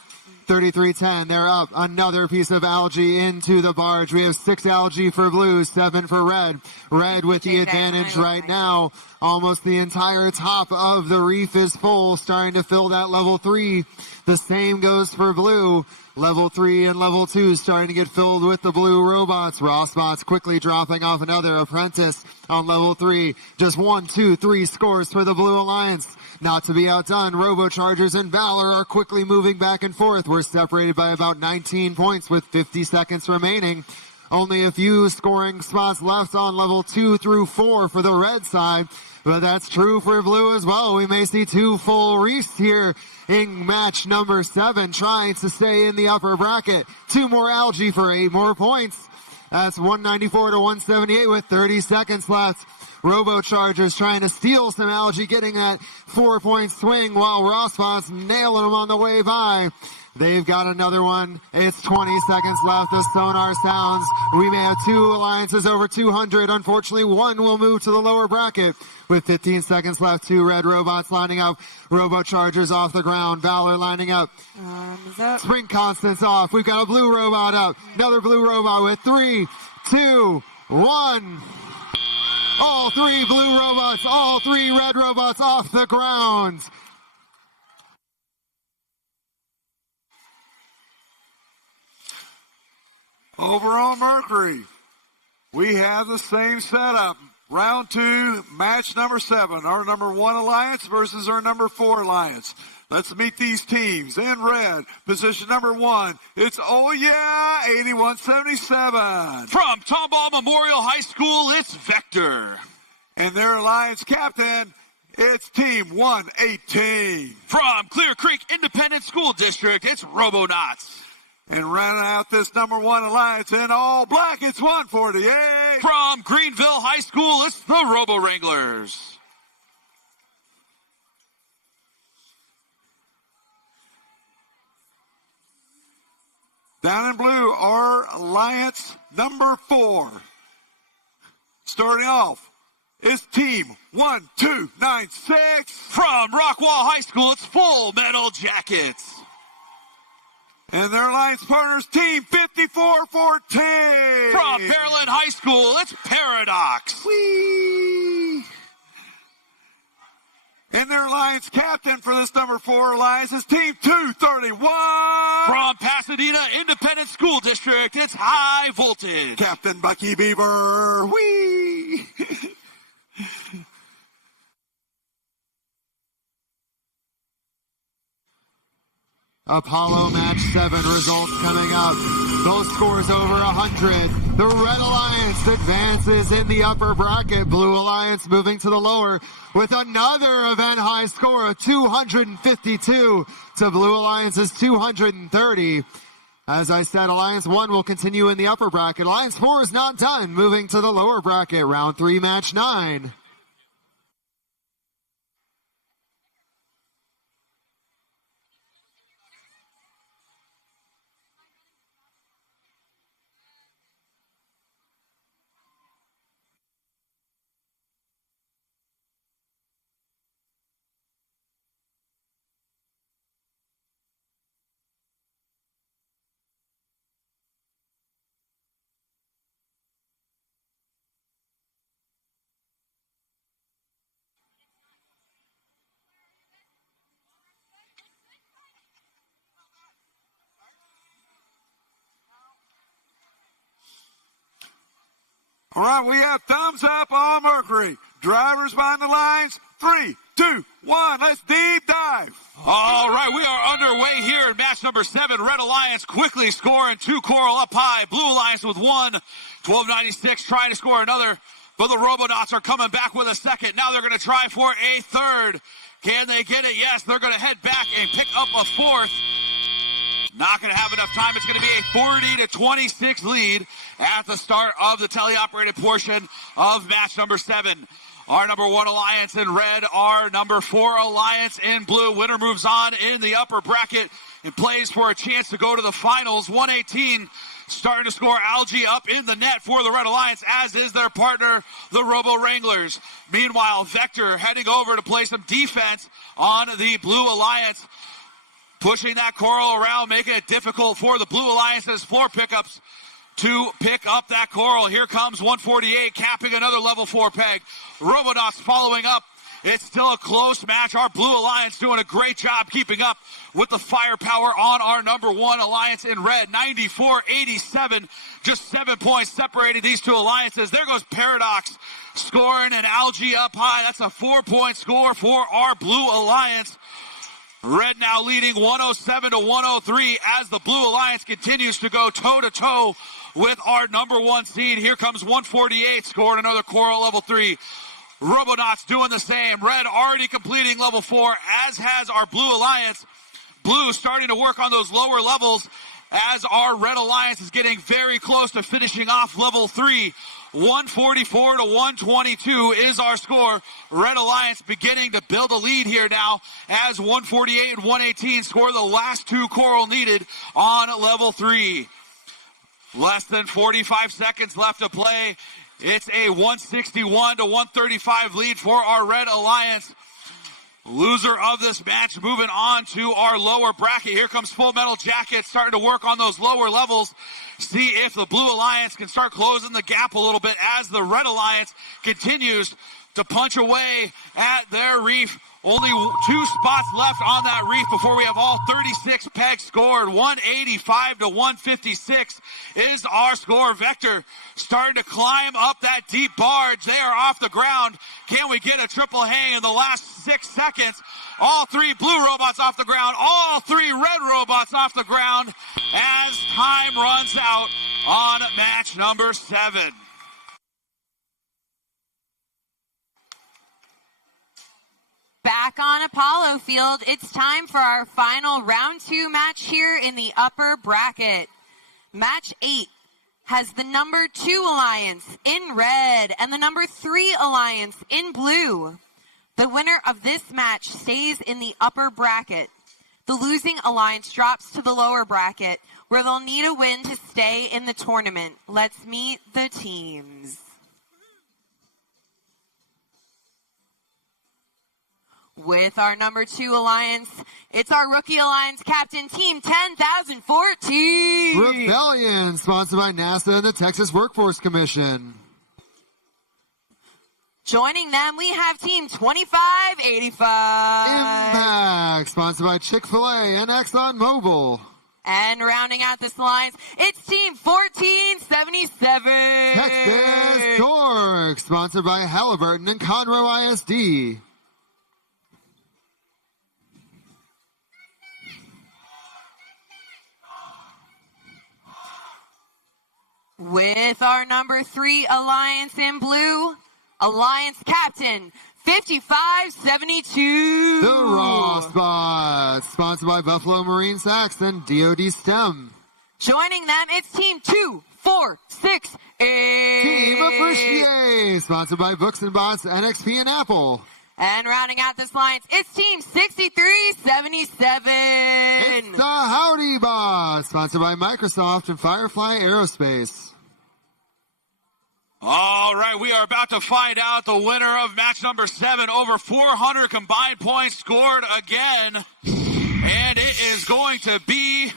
33-10, they're up. Another piece of algae into the barge. We have 6 algae for blue, 7 for red. Red with the advantage right now. Almost the entire top of the reef is full, starting to fill that level 3. The same goes for blue. Level 3 and level 2 starting to get filled with the blue robots. Raw Spots quickly dropping off another Apprentice on level 3. Just 1, 2, 3 scores for the Blue Alliance. Not to be outdone, Robochargers and Valor are quickly moving back and forth. We're separated by about 19 points with 50 seconds remaining. Only a few scoring spots left on level 2 through 4 for the red side. But that's true for blue as well. We may see 2 full reefs here in match number 7, trying to stay in the upper bracket. 2 more algae for 8 more points. That's 194 to 178 with 30 seconds left. Robochargers trying to steal some algae, getting that 4-point swing while Raw Spots nailing them on the way by. They've got another one. It's 20 seconds left. The sonar sounds. We may have 2 alliances over 200. Unfortunately, 1 will move to the lower bracket. With 15 seconds left, 2 red robots lining up. Robochargers off the ground. Valor lining up. Spring Constant's off. We've got a blue robot up. Another blue robot with 3, 2, 1. All 3 blue robots, all 3 red robots off the ground. Over on Mercury, we have the same setup. Round 2, match number 7. Our number 1 alliance versus our number 4 alliance. Let's meet these teams. In red, position number 1. It's, oh yeah, 81-77. From Tomball Memorial High School, it's Vector. And their alliance captain, it's Team 118. From Clear Creek Independent School District, it's Robonauts. And rounding out this number 1 alliance in all black, it's 148. From Greenville High School, it's the Robo Wranglers. Down in blue, our alliance number 4. Starting off is Team 1296. From Rockwall High School, it's Full Metal Jackets. And their alliance partners, Team 5414. From Pearland High School, it's Paradox. Whee! And their alliance captain for this number 4 alliance is Team 231. From Pasadena Independent School District, it's High Voltage. Captain Bucky Beaver. Whee! Apollo match 7 results coming up. Those scores over 100. The Red Alliance advances in the upper bracket. Blue Alliance moving to the lower with another event high score of 252 to Blue Alliance's 230. As I said, Alliance 1 will continue in the upper bracket. Alliance 4 is not done, moving to the lower bracket. Round 3, match 9. All right, we have thumbs up on Mercury. Drivers behind the lines. 3, 2, 1. Let's deep dive. All right, we are underway here in match number 7. Red Alliance quickly scoring 2 Coral up high. Blue Alliance with 1. 1296 trying to score another, but the Robonauts are coming back with a second. Now they're going to try for a third. Can they get it? Yes, they're going to head back and pick up a fourth. Not going to have enough time. It's going to be a 40-26 lead at the start of the teleoperated portion of match number 7. Our number 1 alliance in red, our number 4 alliance in blue. Winner moves on in the upper bracket and plays for a chance to go to the finals. 118 starting to score algae up in the net for the Red Alliance, as is their partner, the Robo Wranglers. Meanwhile, Vector heading over to play some defense on the Blue Alliance, pushing that coral around, making it difficult for the Blue Alliance's floor pickups to pick up that coral. Here comes 148, capping another level 4 peg. Robonauts following up. It's still a close match. Our Blue Alliance doing a great job keeping up with the firepower on our number 1 alliance in red. 94-87, just 7 points separating these 2 alliances. There goes Paradox scoring an algae up high. That's a 4-point score for our Blue Alliance. Red now leading 107-103 as the Blue Alliance continues to go toe-to-toe with our number 1 seed. Here comes 148 scoring another coral level 3. Robonauts doing the same. Red already completing level 4, as has our Blue Alliance. Blue starting to work on those lower levels as our Red Alliance is getting very close to finishing off level 3. 144-122 is our score. Red Alliance beginning to build a lead here now as 148 and 118 score the last 2 coral needed on level 3. Less than 45 seconds left to play. It's a 161-135 lead for our Red Alliance. Loser of this match moving on to our lower bracket. Here comes Full Metal Jacket starting to work on those lower levels. See if the Blue Alliance can start closing the gap a little bit as the Red Alliance continues to punch away at their reef. Only 2 spots left on that reef before we have all 36 pegs scored. 185-156 is our score. Vector starting to climb up that deep barge. They are off the ground. Can we get a triple hang in the last 6 seconds? All 3 blue robots off the ground. All 3 red robots off the ground as time runs out on match number 7. Back on Apollo Field, it's time for our final round 2 match here in the upper bracket. Match 8 has the number 2 alliance in red and the number 3 alliance in blue. The winner of this match stays in the upper bracket. The losing alliance drops to the lower bracket, where they'll need a win to stay in the tournament. Let's meet the teams. With our number 2 alliance, it's our rookie alliance captain, Team 10,014. Rebellion, sponsored by NASA and the Texas Workforce Commission. Joining them, we have Team 2585. Impact, sponsored by Chick-fil-A and ExxonMobil. And rounding out this alliance, it's Team 1477. Texas Dork, sponsored by Halliburton and Conroe ISD. With our number 3 alliance in blue, alliance captain 5572. The Raw Spot, sponsored by Buffalo Marine Sacks and DoD STEM. Joining them, it's Team 2468. Team Appreciate, sponsored by Books and Bots, NXP, and Apple. And rounding out this alliance, it's Team 6377. It's the Howdy Boss, sponsored by Microsoft and Firefly Aerospace. All right, we are about to find out the winner of match number 7. Over 400 combined points scored again. And it is going to be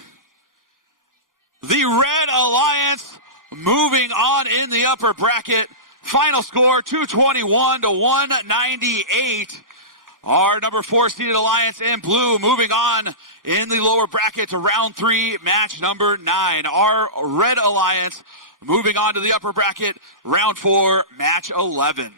the Red Alliance moving on in the upper bracket. Final score, 221-198. Our number 4 seeded alliance in blue moving on in the lower bracket to round 3, match number 9. Our Red Alliance Moving on to the upper bracket, round 4, match 11.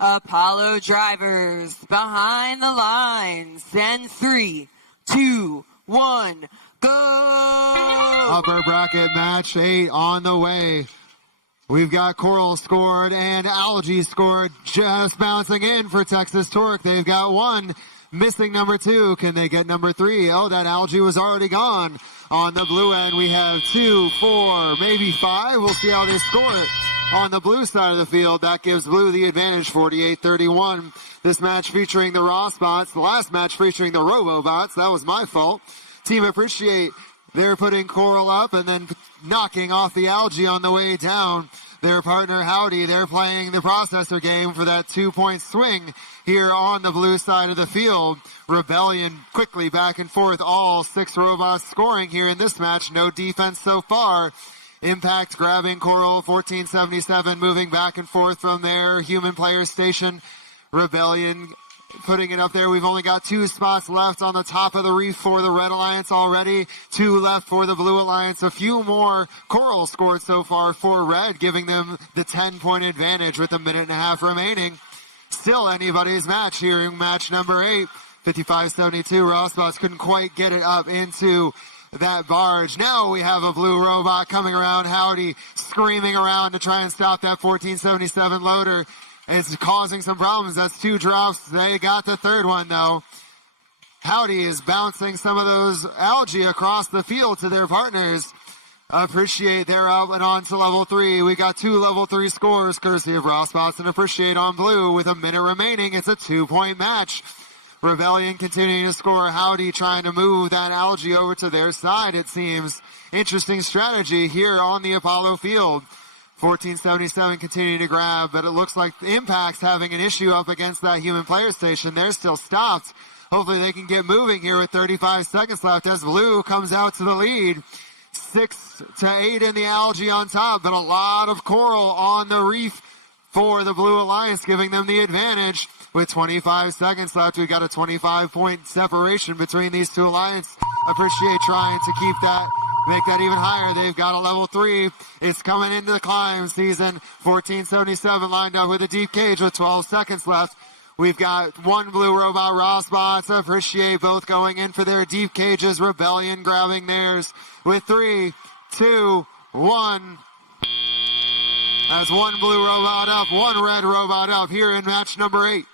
Apollo drivers behind the lines. And 3, 2, 1, go! Upper bracket match 8 on the way. We've got Coral scored and Algae scored, just bouncing in for Texas Torque. They've got 1, missing number 2. Can they get number 3? Oh, that Algae was already gone. On the blue end, we have 2, 4, maybe 5. We'll see how they score it. On the blue side of the field, that gives blue the advantage, 48-31. This match featuring the Robots, the last match featuring the Robobots. That was my fault. Team Appreciate, they're putting Coral up and then knocking off the Algae on the way down. Their partner Howdy, they're playing the processor game for that 2-point swing here on the blue side of the field. Rebellion quickly back and forth, all 6 robots scoring here in this match. No defense so far. Impact grabbing Coral, 1477, moving back and forth from their human player station. Rebellion putting it up there. We've only got 2 spots left on the top of the reef for the Red Alliance already. 2 left for the Blue Alliance. A few more Coral scored so far for Red, giving them the 10-point advantage with a minute and a half remaining. Still anybody's match here in match number 8. 55-72. Robots couldn't quite get it up into that barge. Now we have a blue robot coming around. Howdy screaming around to try and stop that 1477 loader. It's causing some problems. That's 2 drops. They got the 3rd one though. Howdy is bouncing some of those Algae across the field to their partners. Appreciate they're up and on to level 3. We got 2 level 3 scores courtesy of Robots and Appreciate on blue with a minute remaining. It's a 2-point match. Rebellion continuing to score. Howdy trying to move that Algae over to their side, it seems. Interesting strategy here on the Apollo field. 1477 continuing to grab, but it looks like Impact's having an issue up against that human player station. They're still stopped. Hopefully they can get moving here with 35 seconds left as blue comes out to the lead. 6-8 in the Algae on top, but a lot of Coral on the reef for the Blue Alliance, giving them the advantage. With 25 seconds left, we've got a 25-point separation between these 2 alliances. Appreciate trying to keep that, make that even higher. They've got a level 3. It's coming into the climb season. 1477 lined up with a deep cage with 12 seconds left. We've got 1 blue robot, Robots, Appreciate both going in for their deep cages. Rebellion grabbing theirs with 3, 2, 1. That's 1 blue robot up, 1 red robot up here in match number 8.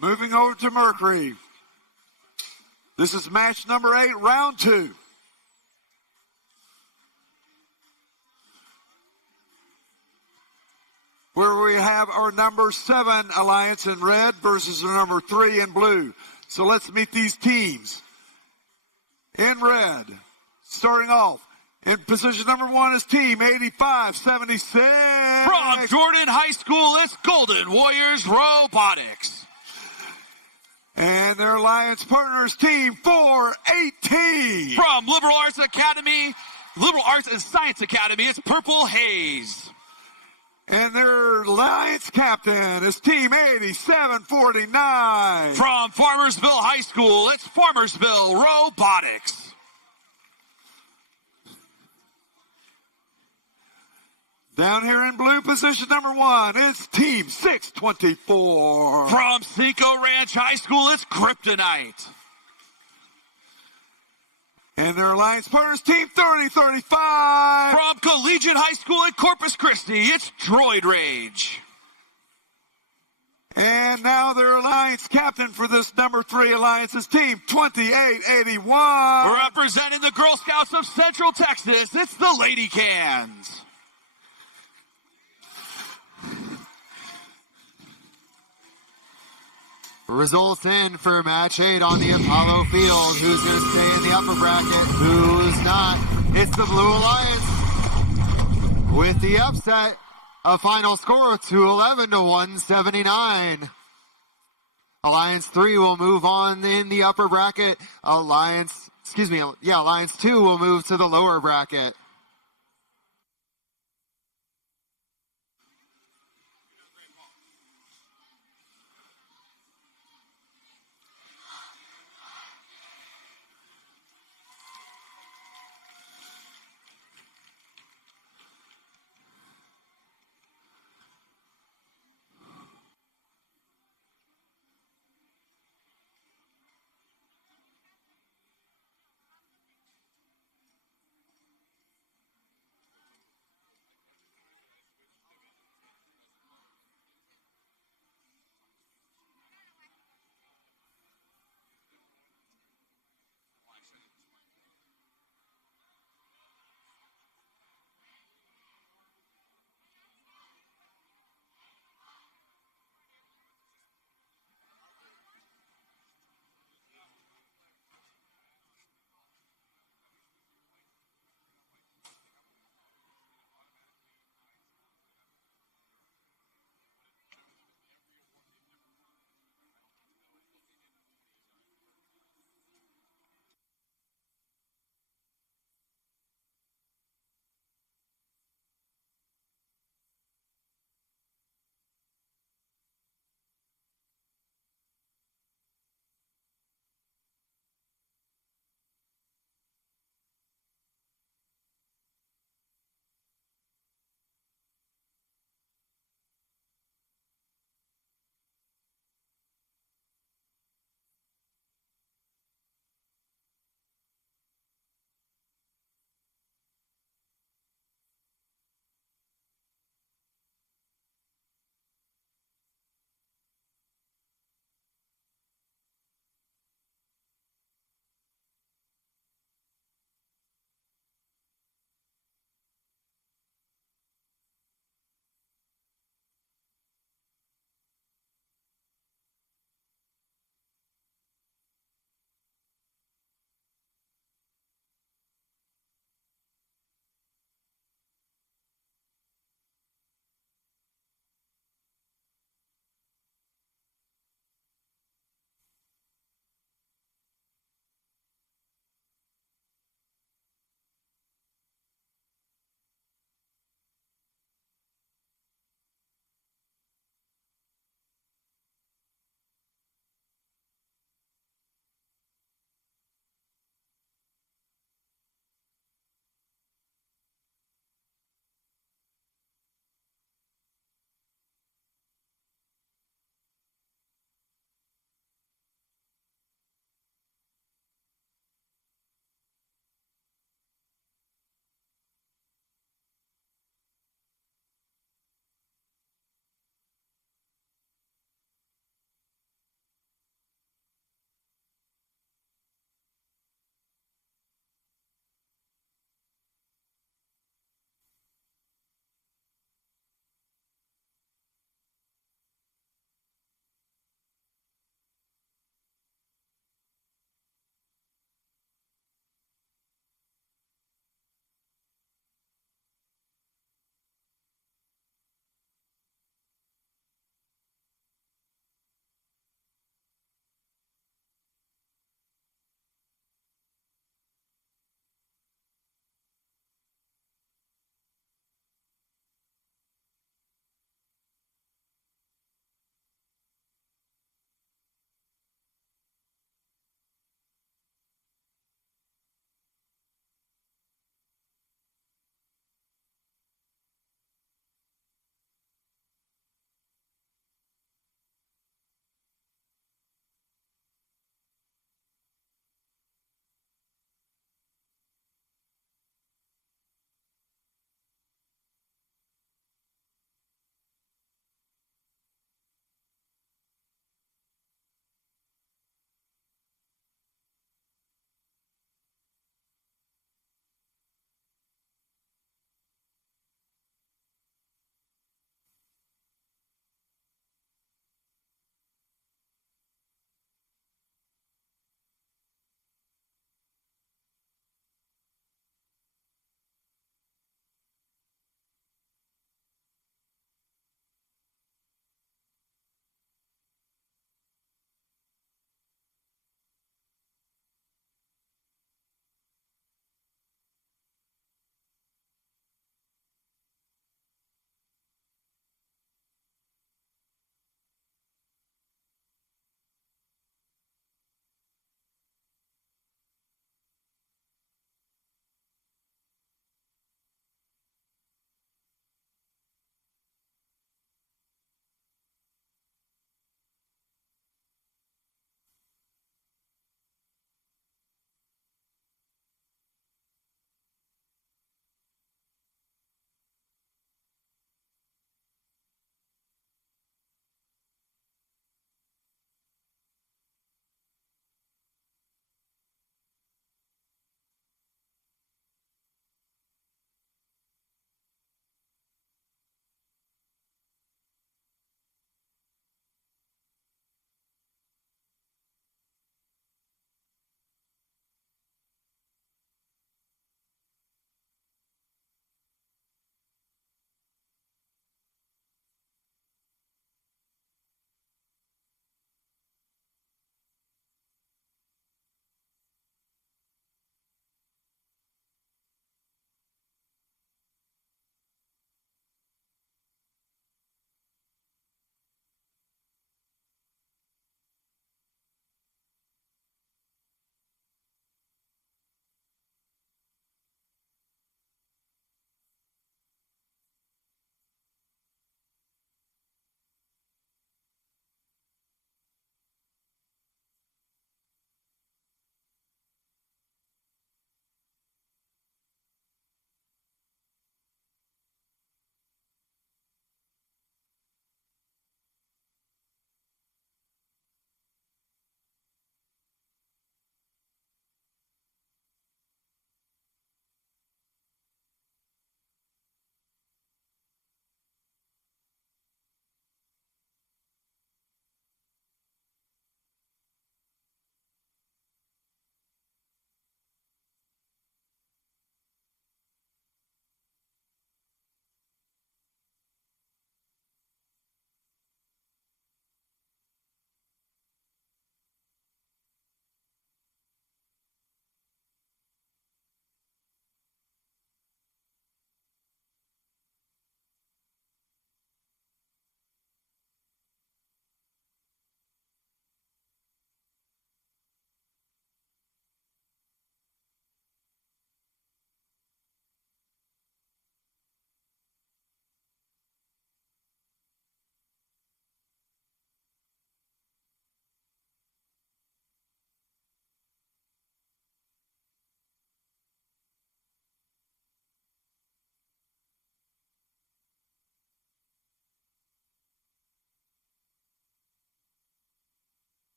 Moving over to Mercury. This is match number 8, round 2. Where we have our number 7 alliance in red versus our number 3 in blue. So let's meet these teams. In red, starting off, in position number 1 is team 8576. From Jordan High School, it's Golden Warriors Robotics. And their alliance partners, team 418. From Liberal Arts and Science Academy, it's Purple Haze. And their alliance captain is team 8749. From Farmersville High School, it's Farmersville Robotics. Down here in blue, position number 1, it's team 624. From Cinco Ranch High School, it's Kryptonite. And their alliance partners, team 3035. From Collegiate High School in Corpus Christi, it's Droid Rage. And now their alliance captain for this number 3 alliance is team 2881. Representing the Girl Scouts of Central Texas, it's the Lady Cans. Results in for match 8 on the Apollo field. Who's going to stay in the upper bracket? Who's not? It's the Blue Alliance with the upset. A final score of 211 to 179. Alliance 3 will move on in the upper bracket. Alliance Alliance 2 will move to the lower bracket.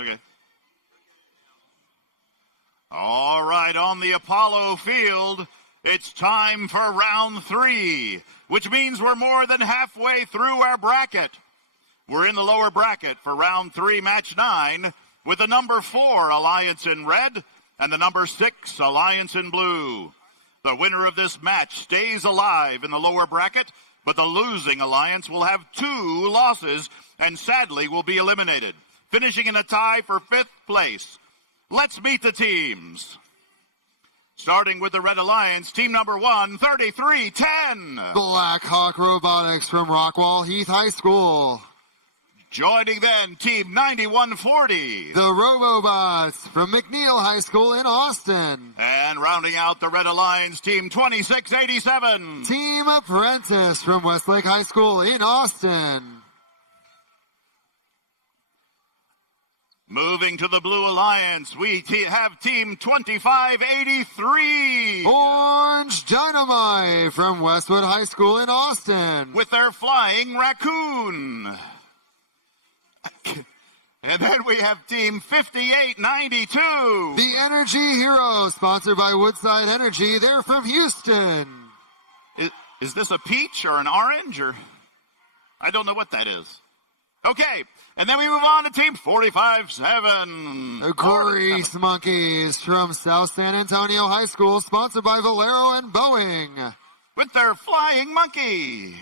Okay. All right, on the Apollo field, it's time for round 3, which means we're more than halfway through our bracket. We're in the lower bracket for round 3, match 9, with the number 4 alliance in red and the number 6 alliance in blue. The winner of this match stays alive in the lower bracket, but the losing alliance will have 2 losses and sadly will be eliminated, finishing in a tie for 5th place. Let's meet the teams. Starting with the Red Alliance, team number 1, 33-10. Black Hawk Robotics from Rockwall Heath High School. Joining then, team 9140. The Robobots from McNeil High School in Austin. And rounding out the Red Alliance, team 2687. Team Apprentice from Westlake High School in Austin. Moving to the Blue Alliance, we have team 2583. Orange Dynamite from Westwood High School in Austin. With their Flying Raccoon. And then we have team 5892. The Energy Heroes, sponsored by Woodside Energy. They're from Houston. Is this a peach or an orange? Or I don't know what that is. Okay, and then we move on to team 45-7. The Grease Monkeys from South San Antonio High School, sponsored by Valero and Boeing. With their Flying Monkey.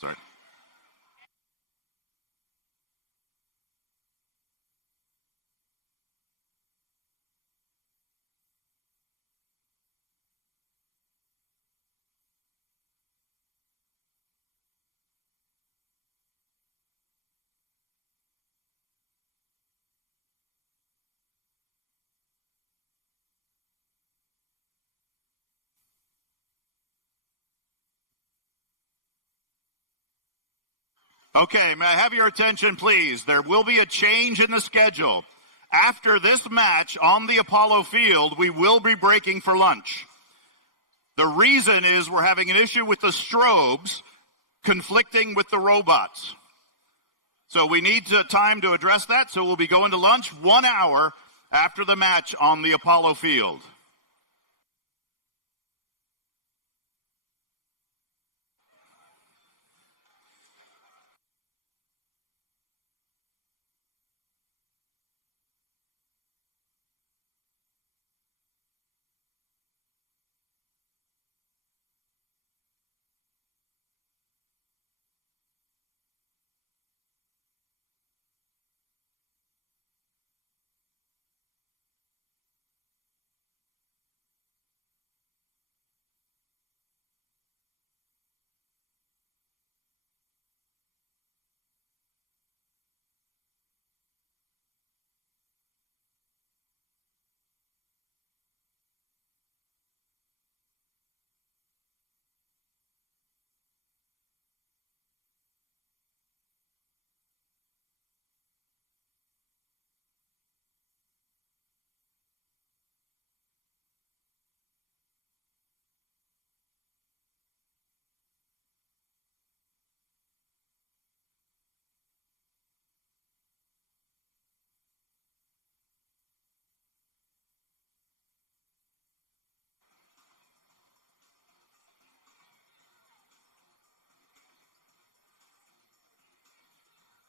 Sorry. Okay, may I have your attention, please? There will be a change in the schedule. After this match on the Apollo field, we will be breaking for lunch. The reason is we're having an issue with the strobes conflicting with the robots. So we need time to address that, so we'll be going to lunch 1 hour after the match on the Apollo field.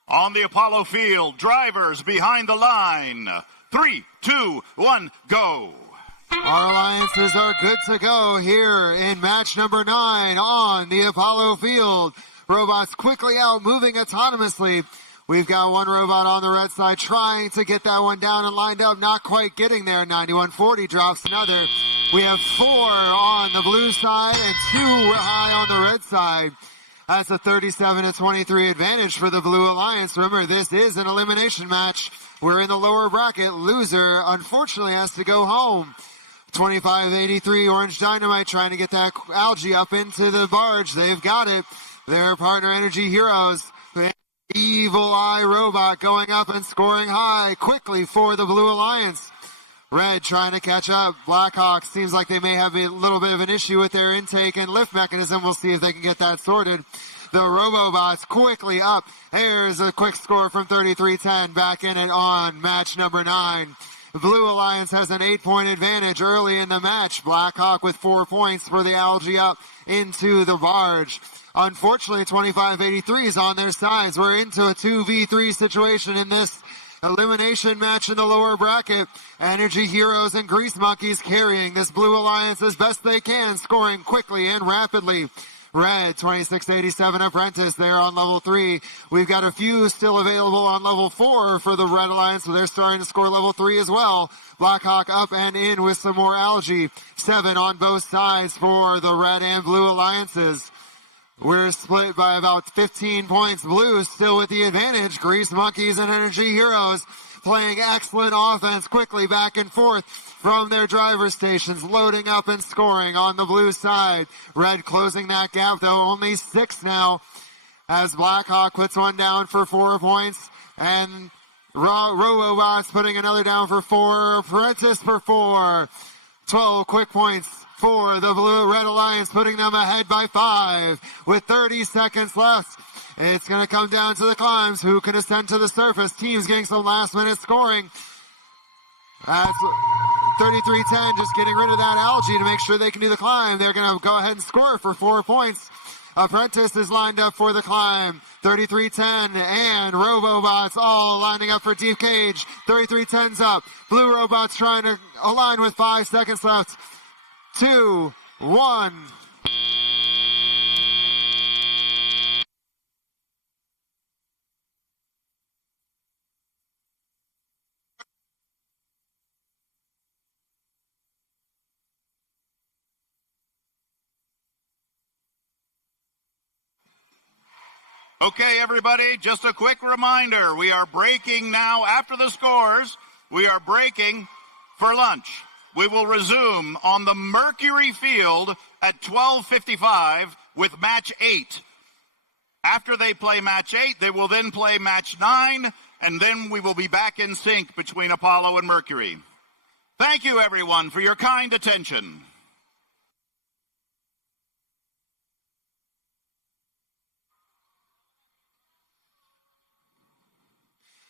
On the Apollo field, drivers behind the line. 3, 2, 1, go. Our alliances are good to go here in match number 9 on the Apollo field. Robots quickly out, moving autonomously. We've got one robot on the red side trying to get that one down and lined up, not quite getting there. 9140 drops another. We have 4 on the blue side and 2 high on the red side. That's a 37-23 advantage for the Blue Alliance. Remember, this is an elimination match. We're in the lower bracket. Loser, unfortunately, has to go home. 25-83, Orange Dynamite trying to get that algae up into the barge. They've got it. Their partner Energy Heroes. Evil Eye Robot going up and scoring high quickly for the Blue Alliance. Red trying to catch up. Blackhawks seems like they may have a little bit of an issue with their intake and lift mechanism. We'll see if they can get that sorted. The Robobots quickly up. Here's a quick score from 33-10. Back in it on match number 9. Blue Alliance has an 8-point advantage early in the match. Blackhawk with 4 points for the Algae up into the barge. Unfortunately, 25-83 is on their sides. We're into a 2v3 situation in this elimination match in the lower bracket. Energy Heroes and Grease Monkeys carrying this Blue Alliance as best they can, scoring quickly and rapidly. Red, 26-87 Apprentice there on level 3. We've got a few still available on level 4 for the Red Alliance, so they're starting to score level 3 as well. Blackhawk up and in with some more Algae. 7 on both sides for the Red and Blue Alliances. We're split by about 15 points. Blue still with the advantage. Grease Monkeys and Energy Heroes playing excellent offense quickly back and forth from their driver stations, loading up and scoring on the blue side. Red closing that gap, though, only 6 now, as Blackhawk puts one down for 4 points, and Robobots putting another down for 4, Apprentice for 4. 12 quick points for the Blue-Red Alliance, putting them ahead by 5 with 30 seconds left. It's going to come down to the climbs. Who can ascend to the surface? Teams getting some last-minute scoring. That's 33-10, just getting rid of that Algae to make sure they can do the climb. They're going to go ahead and score for 4 points. Apprentice is lined up for the climb. 33-10 and Robobots all lining up for Deep Cage. 33-10's up. Blue Robots trying to align with 5 seconds left. 2, 1. Okay, everybody, just a quick reminder. We are breaking now after the scores. We are breaking for lunch. We will resume on the Mercury field at 12:55 with match 8. After they play match 8, they will then play match 9, and then we will be back in sync between Apollo and Mercury. Thank you, everyone, for your kind attention.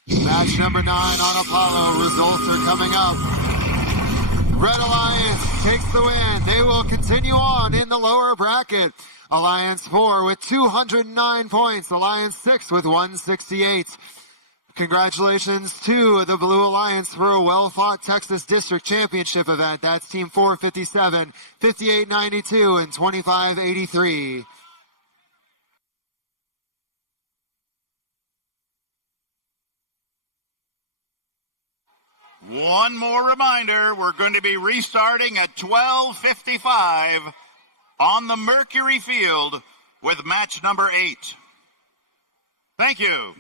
Match number 9 on Apollo. Results are coming up. Red Alliance takes the win. They will continue on in the lower bracket. Alliance 4 with 209 points. Alliance 6 with 168. Congratulations to the Blue Alliance for a well-fought Texas District Championship event. That's Team 457, 5892, and 2583. One more reminder, we're going to be restarting at 12:55 on the Mercury field with match number 8. Thank you.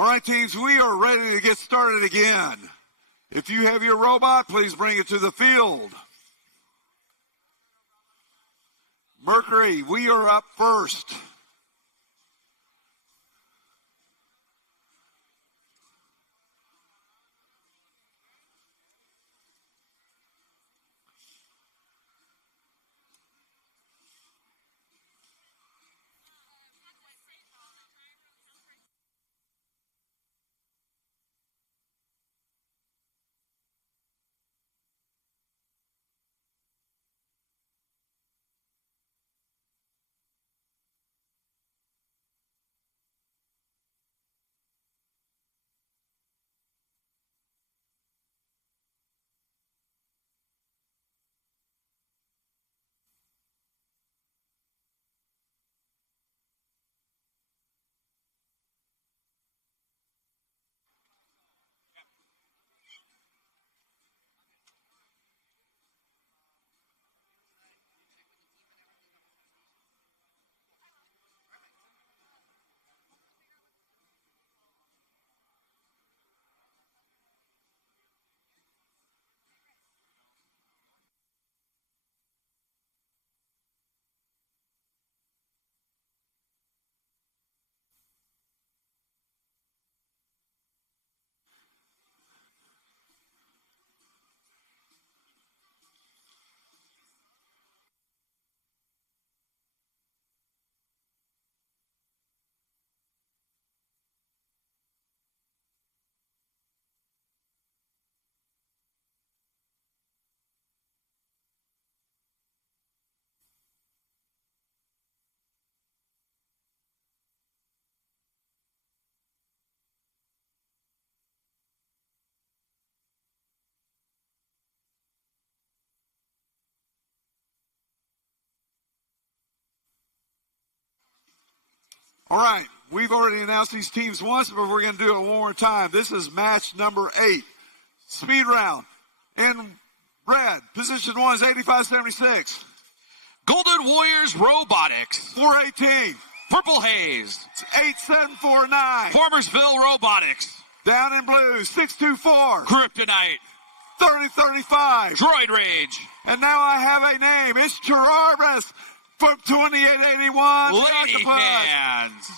All right, teams, we are ready to get started again. If you have your robot, please bring it to the field. Mercury, we are up first. All right, we've already announced these teams once, but we're going to do it one more time. This is match number 8, speed round. In red, position 1 is 85-76. Golden Warriors Robotics. 418. Purple Haze. 8749. Farmersville Robotics. Down in blue, 624. Kryptonite. 3035. Droid Rage. And now I have a name. It's Gerardus from 2881. Lady Cans.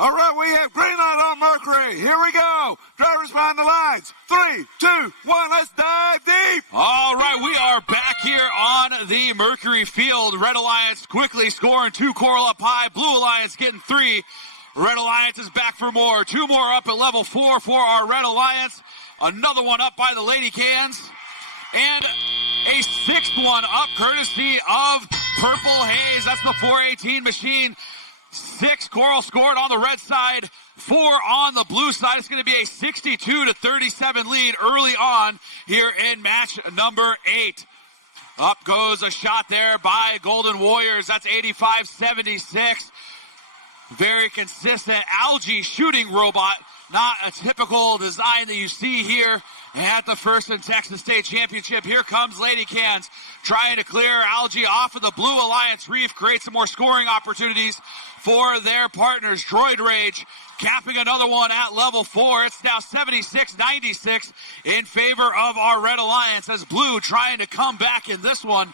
All right, we have green light on Mercury. Here we go. Drivers behind the lines. 3, 2, 1, let's dive deep. All right, we are back here on the Mercury field. Red Alliance quickly scoring 2 coral up high. Blue Alliance getting 3. Red Alliance is back for more. 2 more up at level 4 for our Red Alliance. Another one up by the Lady Cans. And a 6th one up courtesy of Purple Haze. That's the 418 machine. 6 coral scored on the red side, 4 on the blue side. It's going to be a 62-37 lead early on here in match number 8. Up goes a shot there by Golden Warriors. That's 85-76. Very consistent algae shooting robot. Not a typical design that you see here at the First and Texas State Championship. Here comes Lady Cans trying to clear algae off of the Blue Alliance Reef, create some more scoring opportunities for their partners. Droid Rage capping another one at level 4. It's now 76-96 in favor of our Red Alliance as Blue trying to come back in this one.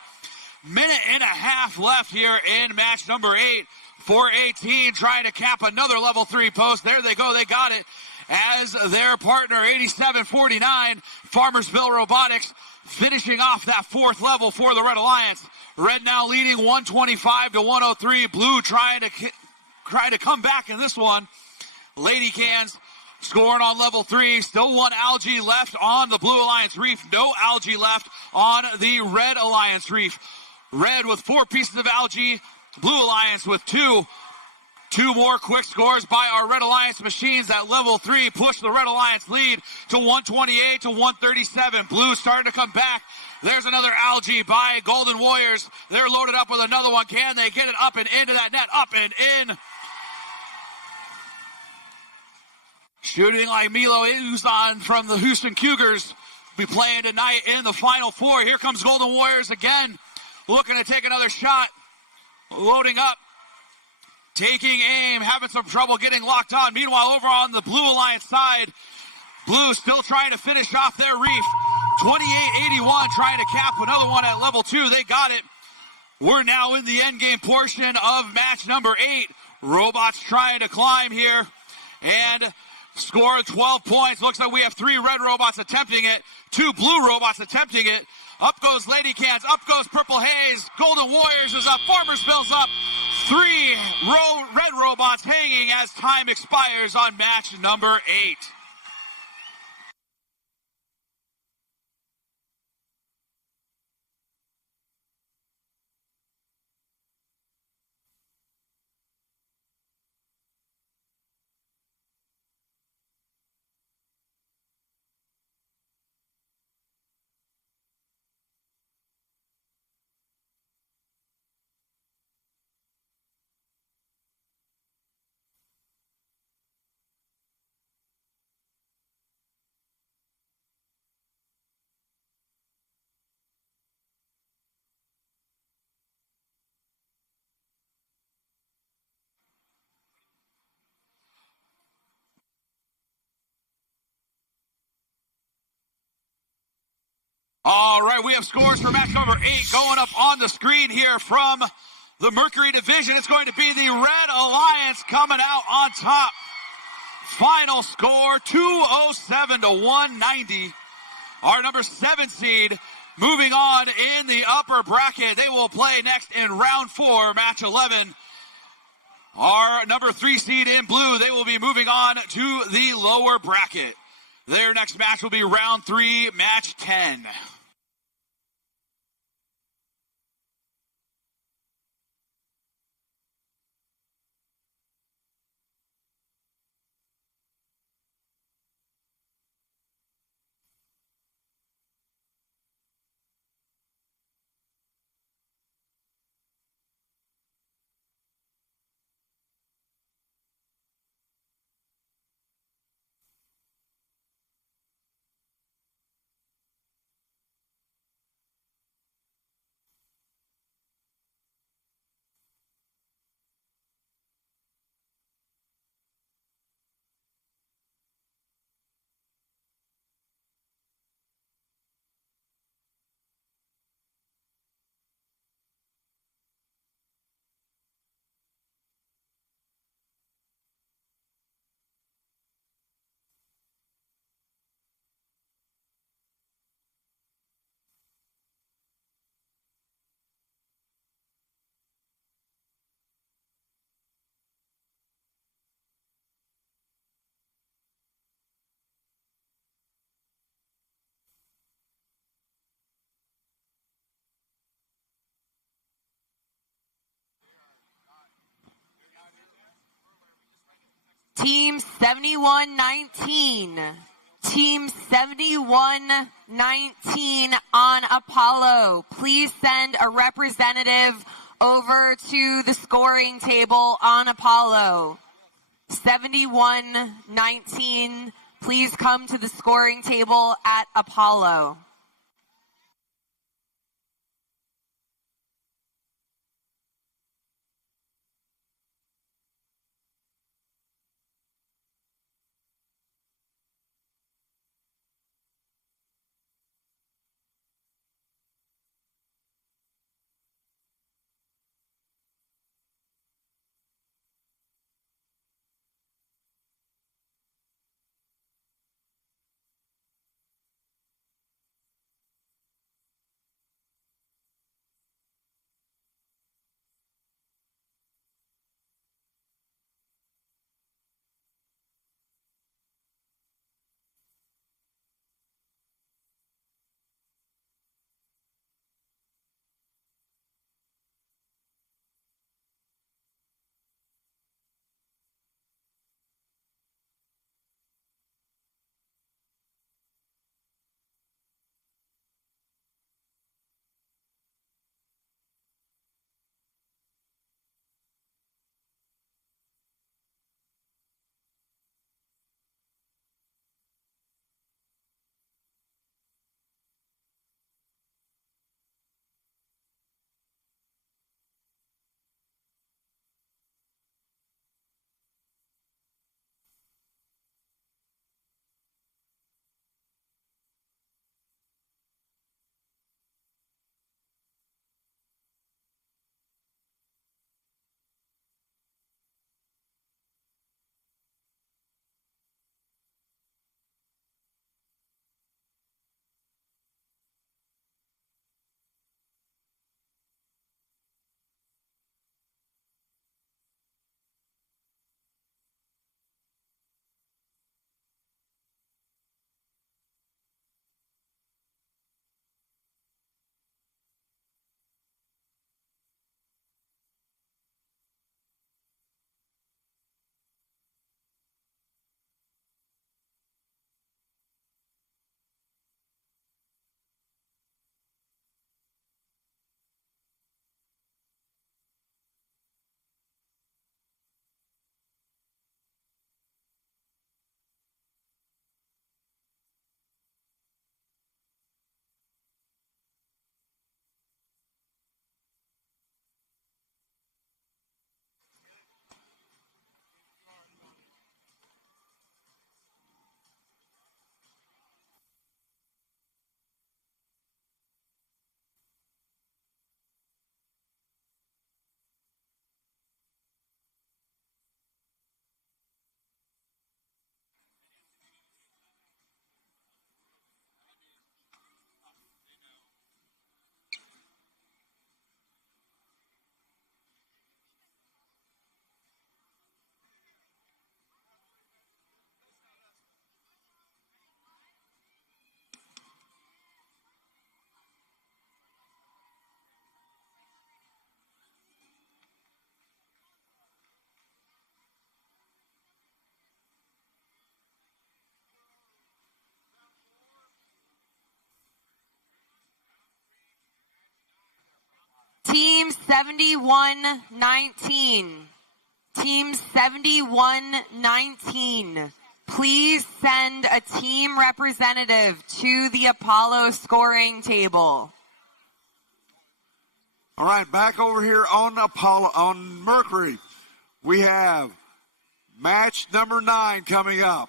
Minute and a half left here in match number 8. 418 trying to cap another level 3 post. There they go. They got it as their partner 87-49. Farmersville Robotics finishing off that 4th level for the Red Alliance. Red now leading 125 to 103. Blue trying to come back in this one. Lady Cans scoring on level 3. Still one algae left on the Blue Alliance Reef. No algae left on the Red Alliance Reef. Red with 4 pieces of algae. Blue Alliance with 2. 2 more quick scores by our Red Alliance machines at level 3 push the Red Alliance lead to 128 to 137. Blue starting to come back. There's another algae by Golden Warriors. They're loaded up with another one. Can they get it up and into that net? Up and in. Shooting like Milo Uzan from the Houston Cougars. Be playing tonight in the Final Four. Here comes Golden Warriors again. Looking to take another shot. Loading up. Taking aim. Having some trouble getting locked on. Meanwhile, over on the Blue Alliance side, Blue still trying to finish off their reef. 28-81 trying to cap another one at level 2. They got it. We're now in the endgame portion of match number 8. Robots trying to climb here and score 12 points. Looks like we have 3 red robots attempting it, 2 blue robots attempting it. Up goes Lady Cans, up goes Purple Haze. Golden Warriors is up, Farmersville's up. 3 red robots hanging as time expires on match number 8. All right, we have scores for match number 8 going up on the screen here from the Mercury division. It's going to be the Red Alliance coming out on top. Final score, 207 to 190. Our number 7 seed moving on in the upper bracket. They will play next in round 4, match 11. Our number 3 seed in blue, they will be moving on to the lower bracket. Their next match will be round 3, match 10. Team 7119. Team 7119 on Apollo. Please send a representative over to the scoring table on Apollo. 7119, please come to the scoring table at Apollo. 71-19. Team 71-19. Please send a team representative to the Apollo scoring table. All right, back over here on Mercury. We have match number 9 coming up.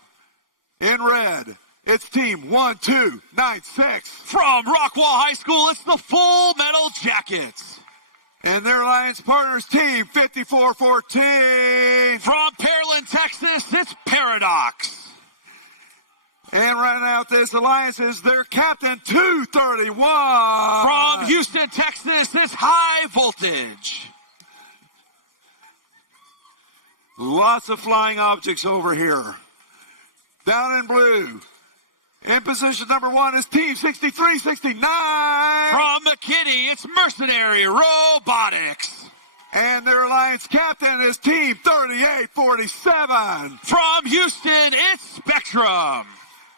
In red, it's team 1296. From Rockwall High School, it's the Full Metal Jackets. And their alliance partners, team 5414. From Pearland, Texas, it's Paradox. And right out this alliance is their captain, 231. From Houston, Texas, it's High Voltage. Lots of flying objects over here. Down in blue. In position number 1 is Team 6369. From McKinney, it's Mercenary Robotics. And their alliance captain is Team 3847. From Houston, it's Spectrum.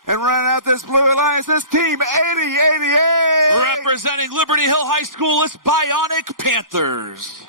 And right out this blue alliance is Team 8088. Representing Liberty Hill High School, it's Bionic Panthers.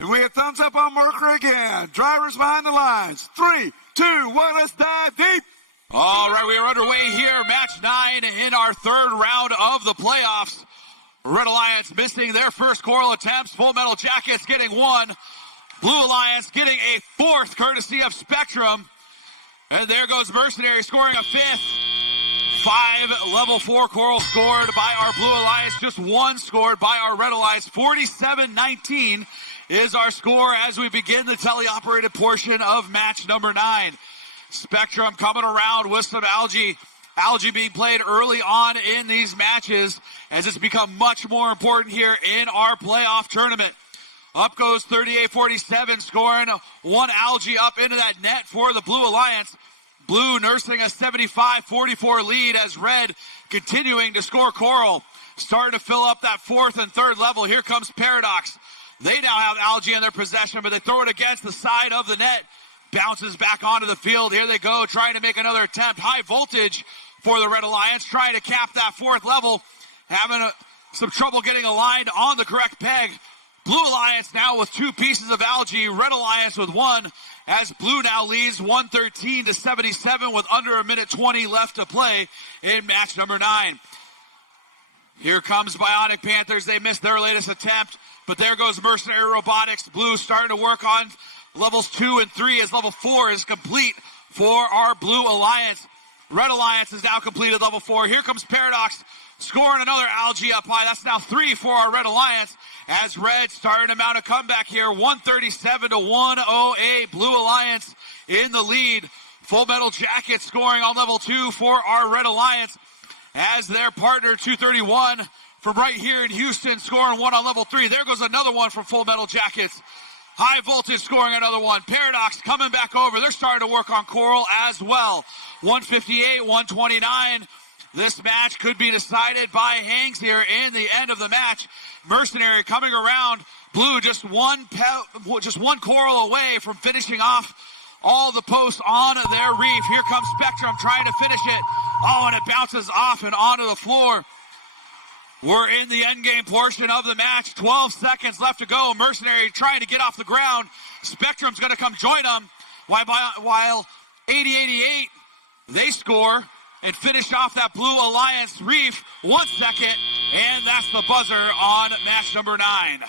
And we have thumbs up on Mercury again. Drivers behind the lines. 3, 2, 1, let's dive deep. All right, we are underway here. Match 9 in our third round of the playoffs. Red Alliance missing their first choral attempts. Full Metal Jackets getting 1. Blue Alliance getting a 4th, courtesy of Spectrum. And there goes Mercenary scoring a 5th. 5 level 4 choral scored by our Blue Alliance. Just 1 scored by our Red Alliance. 47-19 is our score as we begin the teleoperated portion of match number 9. Spectrum coming around with some algae. Algae being played early on in these matches as it's become much more important here in our playoff tournament. Up goes 38-47, scoring 1 algae up into that net for the Blue Alliance. Blue nursing a 75-44 lead as Red continuing to score coral. Starting to fill up that 4th and 3rd level. Here comes Paradox. They now have algae in their possession, but they throw it against the side of the net. Bounces back onto the field. Here they go, trying to make another attempt. High Voltage for the Red Alliance, trying to cap that 4th level. Having some trouble getting aligned on the correct peg. Blue Alliance now with 2 pieces of algae. Red Alliance with 1, as Blue now leads 113-77 with under a minute 20 left to play in match number 9. Here comes Bionic Panthers. They missed their latest attempt, but there goes Mercenary Robotics. Blue starting to work on levels 2 and 3 as level 4 is complete for our Blue Alliance. Red Alliance has now completed level 4. Here comes Paradox scoring another algae up high. That's now 3 for our Red Alliance as Red starting to mount a comeback here. 137-108. Blue Alliance in the lead. Full Metal Jacket scoring on level 2 for our Red Alliance as their partner 231 from right here in Houston scoring 1 on level 3. There goes another one from Full Metal Jackets. High Voltage scoring another one. Paradox coming back over. They're starting to work on coral as well. 158-129. This match could be decided by hangs here in the end of the match. Mercenary coming around. Blue just one coral away from finishing off all the posts on their reef. Here comes Spectrum trying to finish it. Oh, and it bounces off and onto the floor. We're in the endgame portion of the match. 12 seconds left to go. Mercenary trying to get off the ground. Spectrum's going to come join them while 8088, they score and finish off that Blue Alliance reef. 1 second, and that's the buzzer on match number 9.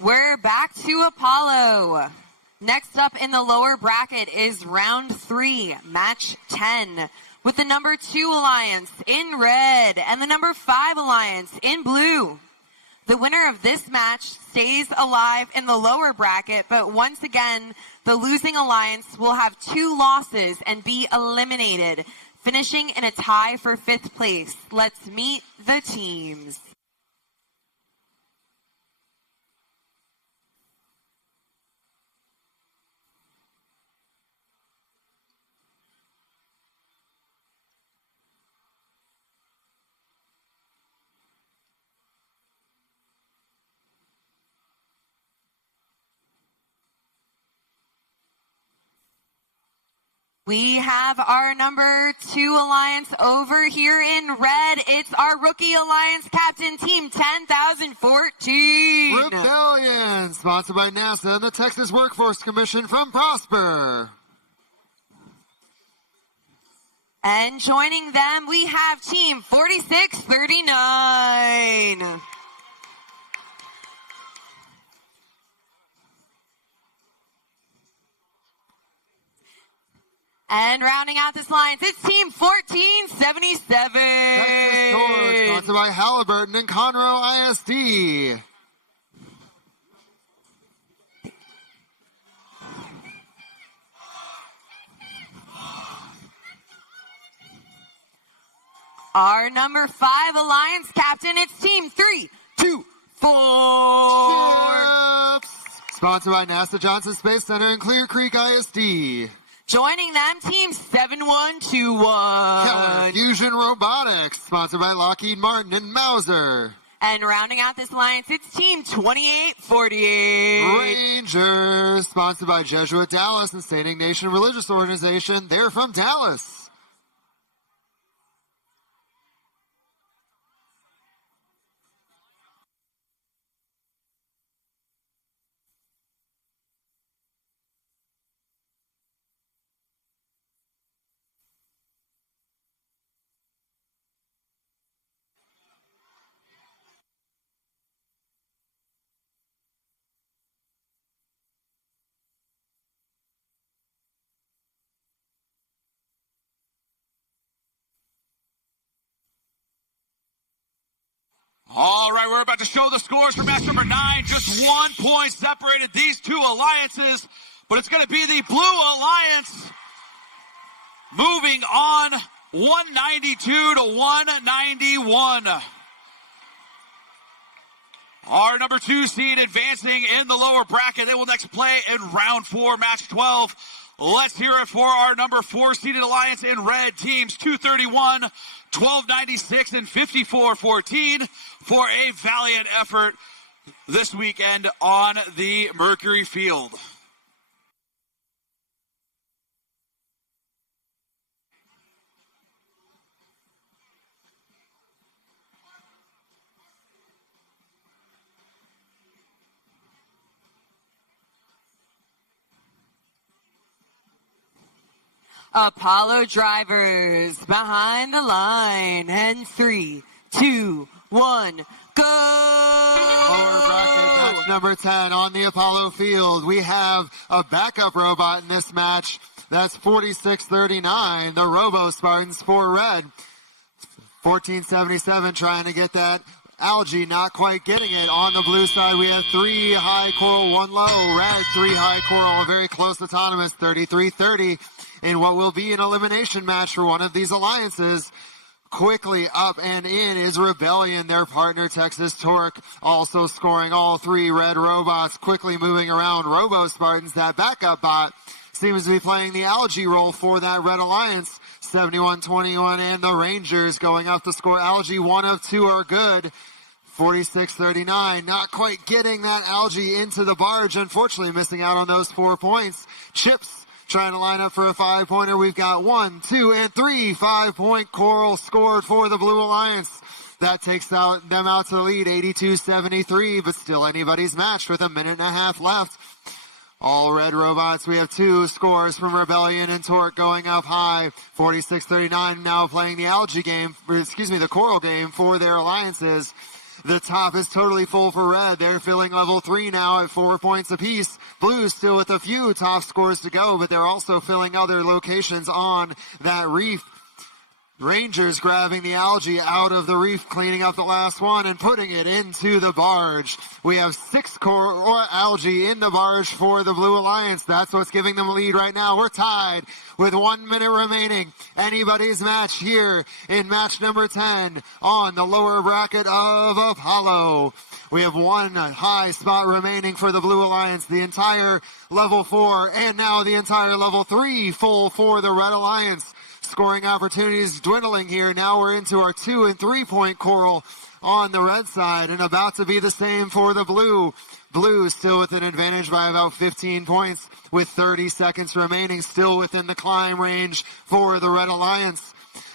We're back to Apollo. Next up in the lower bracket is round 3, match 10, with the number 2 alliance in red and the number 5 alliance in blue. The winner of this match stays alive in the lower bracket, but once again, the losing alliance will have 2 losses and be eliminated, finishing in a tie for 5th place. Let's meet the teams. We have our number 2 alliance over here in red. It's our rookie alliance captain, team 10,014. Rebellion, sponsored by NASA and the Texas Workforce Commission from Prosper. And joining them, we have team 4639. And rounding out this alliance, it's team 1477. Texas Torch, sponsored by Halliburton and Conroe ISD. Our number 5 alliance captain, it's team 324. Sponsored by NASA Johnson Space Center and Clear Creek ISD. Joining them, team 7121. Keller Fusion Robotics, sponsored by Lockheed Martin and Mauser. And rounding out this alliance, it's team 2848. Rangers, sponsored by Jesuit Dallas and Standing Nation Religious Organization. They're from Dallas. All right, we're about to show the scores for match number 9. Just 1 point separated these 2 alliances, but it's going to be the Blue Alliance moving on 192 to 191. Our number 2 seed advancing in the lower bracket. They will next play in round 4, match 12. Let's hear it for our number 4 seeded alliance in red, teams 231, 1296, and 5414 for a valiant effort this weekend on the Mercury field. Apollo drivers behind the line, and 3, 2, 1, go! Lower bracket match number 10 on the Apollo field. We have a backup robot in this match. That's 4639, the Robo Spartans for red. 1477 trying to get that algae, not quite getting it. On the blue side, we have 3 high coral, 1 low. Red, 3 high coral, a very close autonomous, 3330. In what will be an elimination match for one of these alliances. Quickly up and in is Rebellion, their partner Texas Torque, also scoring all 3 red robots, quickly moving around Robo Spartans. That backup bot seems to be playing the algae role for that red alliance. 71-21, and the Rangers going up to score algae. 1 of 2 are good. 46-39, not quite getting that algae into the barge, unfortunately missing out on those 4 points. Chips trying to line up for a 5-pointer. We've got 1, 2, and 3 5-point coral scored for the Blue Alliance. That takes them out to the lead, 82-73, but still anybody's match with a minute and a half left. All red robots. We have 2 scores from Rebellion and Torque going up high. 46-39 now playing the algae game, the coral game for their alliances. The top is totally full for red. They're filling level 3 now at 4 points apiece. Blue still with a few top scores to go, but they're also filling other locations on that reef. Rangers grabbing the algae out of the reef, cleaning up the last one and putting it into the barge. We have 6 core algae in the barge for the Blue Alliance. That's what's giving them a lead right now. We're tied with 1 minute remaining. Anybody's match here in match number 10 on the lower bracket of Apollo. We have 1 high spot remaining for the Blue Alliance. The entire level 4 and now the entire level 3 full for the Red Alliance. Scoring opportunities dwindling here. Now we're into our 2 and 3 point coral on the red side and about to be the same for the blue. Blue still with an advantage by about 15 points with 30 seconds remaining, still within the climb range for the Red Alliance.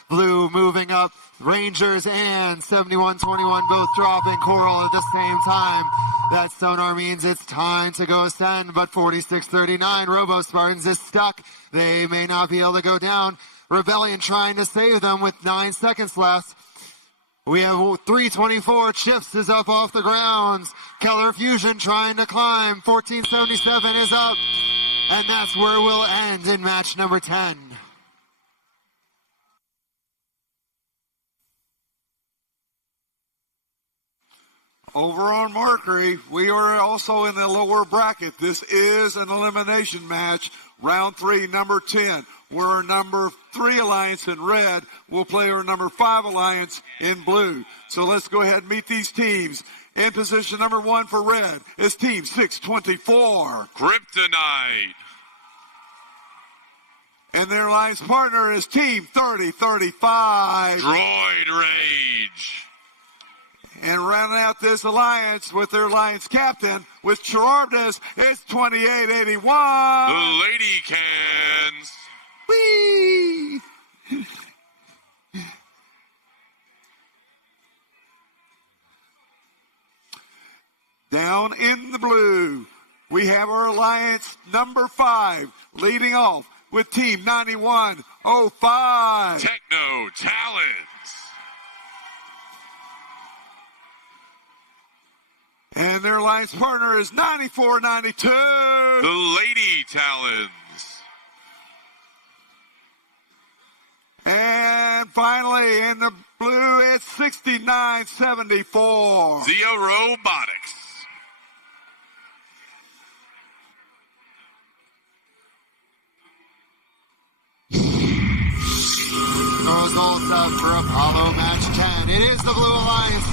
Blue moving up. Rangers and 71-21 both dropping coral at the same time. That sonar means it's time to go ascend, but 46-39 Robo Spartans is stuck. They may not be able to go down. Rebellion trying to save them with 9 seconds left. We have 324. Chips is up off the grounds. Keller Fusion trying to climb. 1477 is up. And that's where we'll end in match number 10. Over on Mercury, we are also in the lower bracket. This is an elimination match. Round 3, number 10. We're number 3 alliance in red. We'll play our number 5 alliance in blue. So let's go ahead and meet these teams. In position number 1 for red is team 624. Kryptonite. And their alliance partner is team 3035. Droid Rage. And rounding out this alliance with their alliance captain, with Charabdes, it's 2881. The Lady Cans. Whee! Down in the blue, we have our alliance number 5 leading off with team 9105. Techno Talents. And their alliance partner is 9492. The Lady Talons. And finally, in the blue, it's 6974. Zia Robotics. Results up for Apollo match 10. It is the Blue Alliance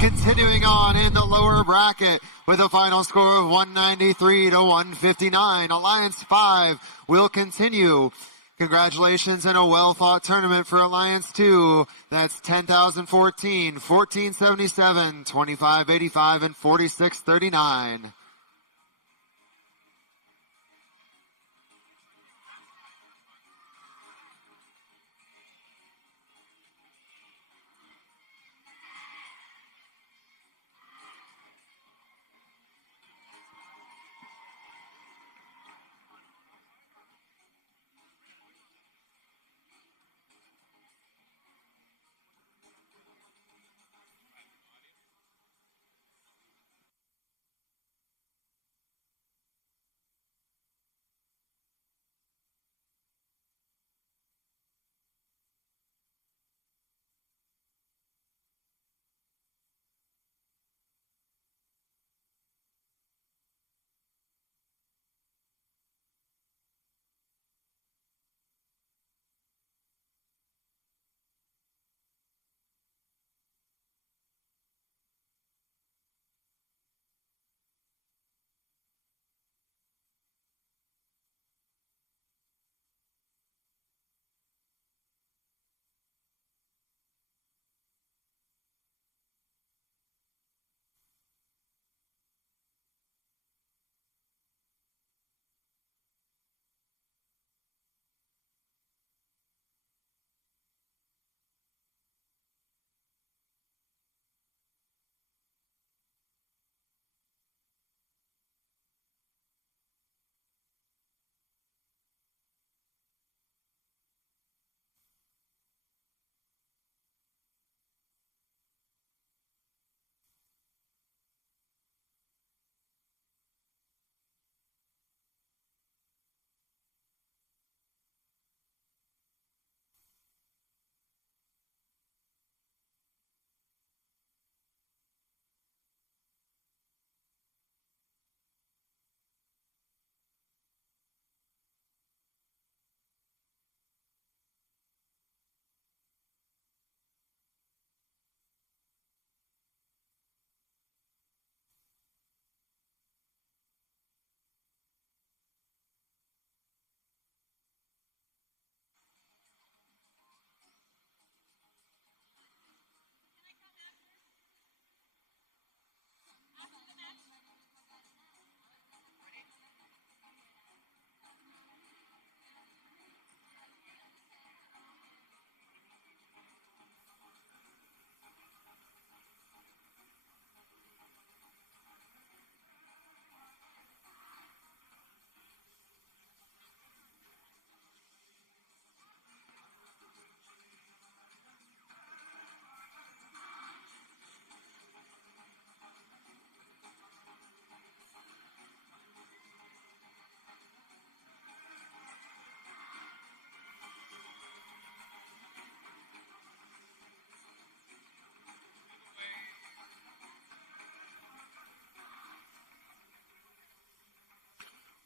continuing on in the lower bracket with a final score of 193-159. Alliance 5 will continue. Congratulations and a well-fought tournament for Alliance 2. That's 10,014, 1477, 2585, and 4639.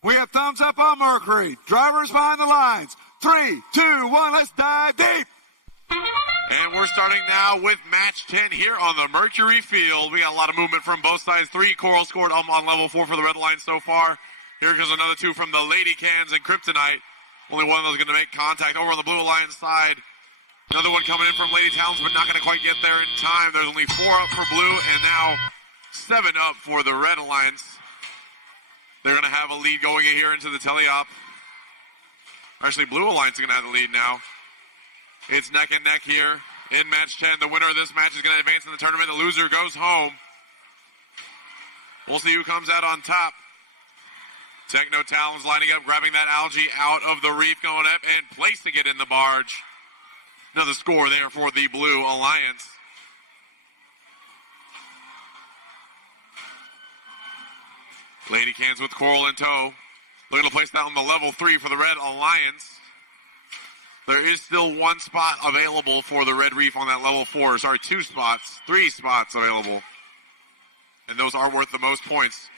We have thumbs up on Mercury. Drivers behind the lines. 3, 2, 1, let's dive deep. And we're starting now with match 10 here on the Mercury field. We got a lot of movement from both sides. 3 Coral scored on level 4 for the Red Alliance so far. Here comes another 2 from the Lady Cans and Kryptonite. Only one of those going to make contact over on the Blue Alliance side. Another one coming in from Lady Towns, but not going to quite get there in time. There's only 4 up for Blue, and now 7 up for the Red Alliance. They're going to have a lead going in here into the teleop. Actually, Blue Alliance is going to have the lead now. It's neck and neck here in match 10. The winner of this match is going to advance in the tournament. The loser goes home. We'll see who comes out on top. Techno Talons lining up, grabbing that algae out of the reef, going up and placing it in the barge. Another score there for the Blue Alliance. Lady Cans with Coral in tow. Looking to place that on the level 3 for the Red Alliance. There is still 1 spot available for the Red Reef on that level 4. Sorry, 2 spots. 3 spots available. And those are worth the most points.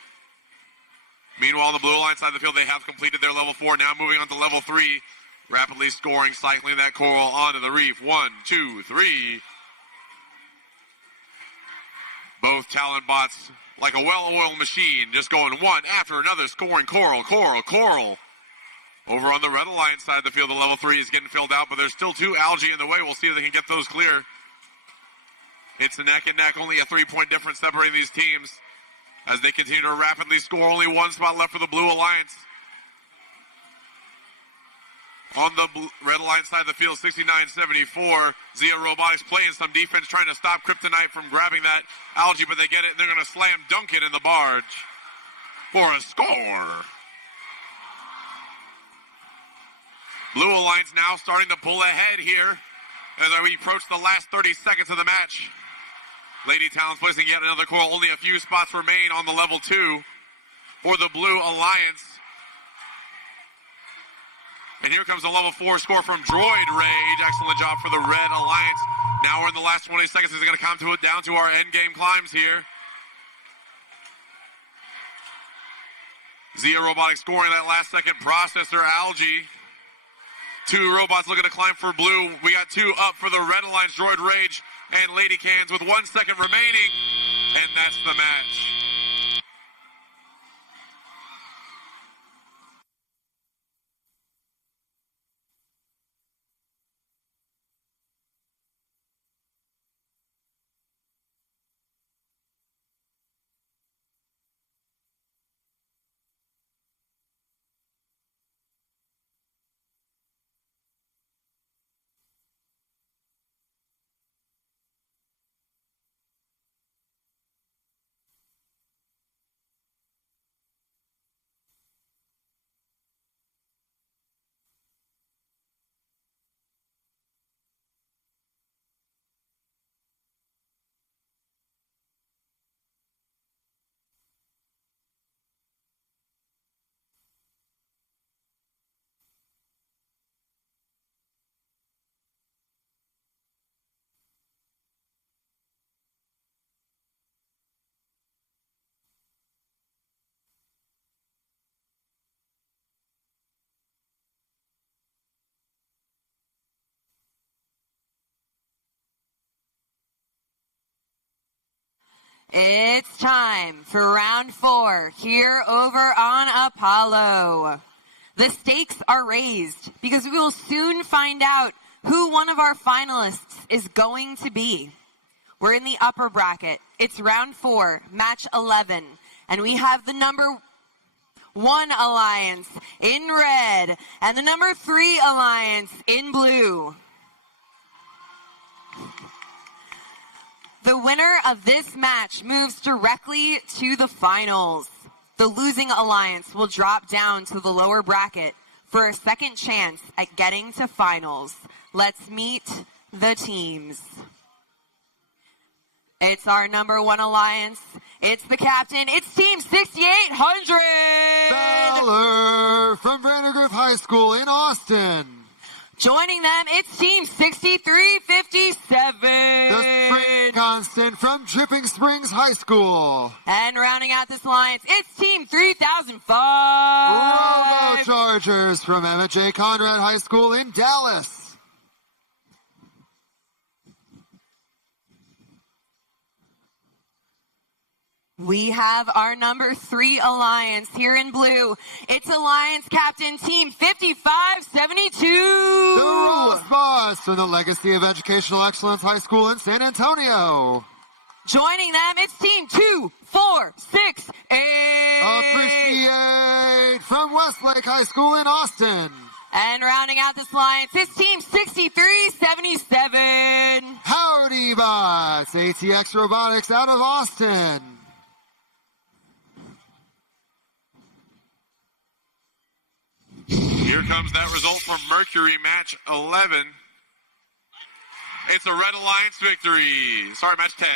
Meanwhile, the Blue Alliance side of the field, they have completed their level 4. Now moving on to level 3. Rapidly scoring, cycling that Coral onto the reef. 1, 2, 3. Both Talon bots, like a well-oiled machine, just going one after another, scoring Coral. Over on the Red Alliance side of the field, the level 3 is getting filled out, but there's still 2 algae in the way. We'll see if they can get those clear. It's a neck and neck, only a 3-point difference separating these teams as they continue to rapidly score. Only 1 spot left for the Blue Alliance. On the Red Alliance side of the field, 69-74. Zia Robotics playing some defense, trying to stop Kryptonite from grabbing that algae, but they get it, and they're going to slam dunk it in the barge for a score. Blue Alliance now starting to pull ahead here as we approach the last 30 seconds of the match. Lady Talons placing yet another Coral. Only a few spots remain on the level 2 for the Blue Alliance. And here comes the level 4 score from Droid Rage. Excellent job for the Red Alliance. Now we're in the last 20 seconds. It's going to come to it down to our end game climbs here. Zia Robotics scoring that last second processor algae. 2 robots looking to climb for Blue. We got 2 up for the Red Alliance, Droid Rage and Lady Cans with 1 second remaining. And that's the match. It's time for round 4 here over on Apollo. The stakes are raised because we will soon find out who one of our finalists is going to be. We're in the upper bracket. It's round 4, match 11, and we have the number 1 alliance in red and the number 3 alliance in blue. The winner of this match moves directly to the finals. The losing alliance will drop down to the lower bracket for a second chance at getting to finals. Let's meet the teams. It's our number 1 alliance. It's the captain. It's Team 6800. Valor from Vandergrift High School in Austin. Joining them, it's Team 6357. The Spring Constant Austin from Dripping Springs High School. And rounding out this alliance, it's Team 3005. Robo Chargers from Emmett J. Conrad High School in Dallas. We have our number 3 alliance here in blue. It's Alliance Captain Team 5572. The Robots from the Legacy of Educational Excellence High School in San Antonio. Joining them, it's Team 2468. Appreciate from Westlake High School in Austin. And rounding out this alliance, it's Team 6377. Howdy Bots, ATX Robotics out of Austin. Here comes that result from Mercury match 11. It's a Red Alliance victory. Sorry, match 10.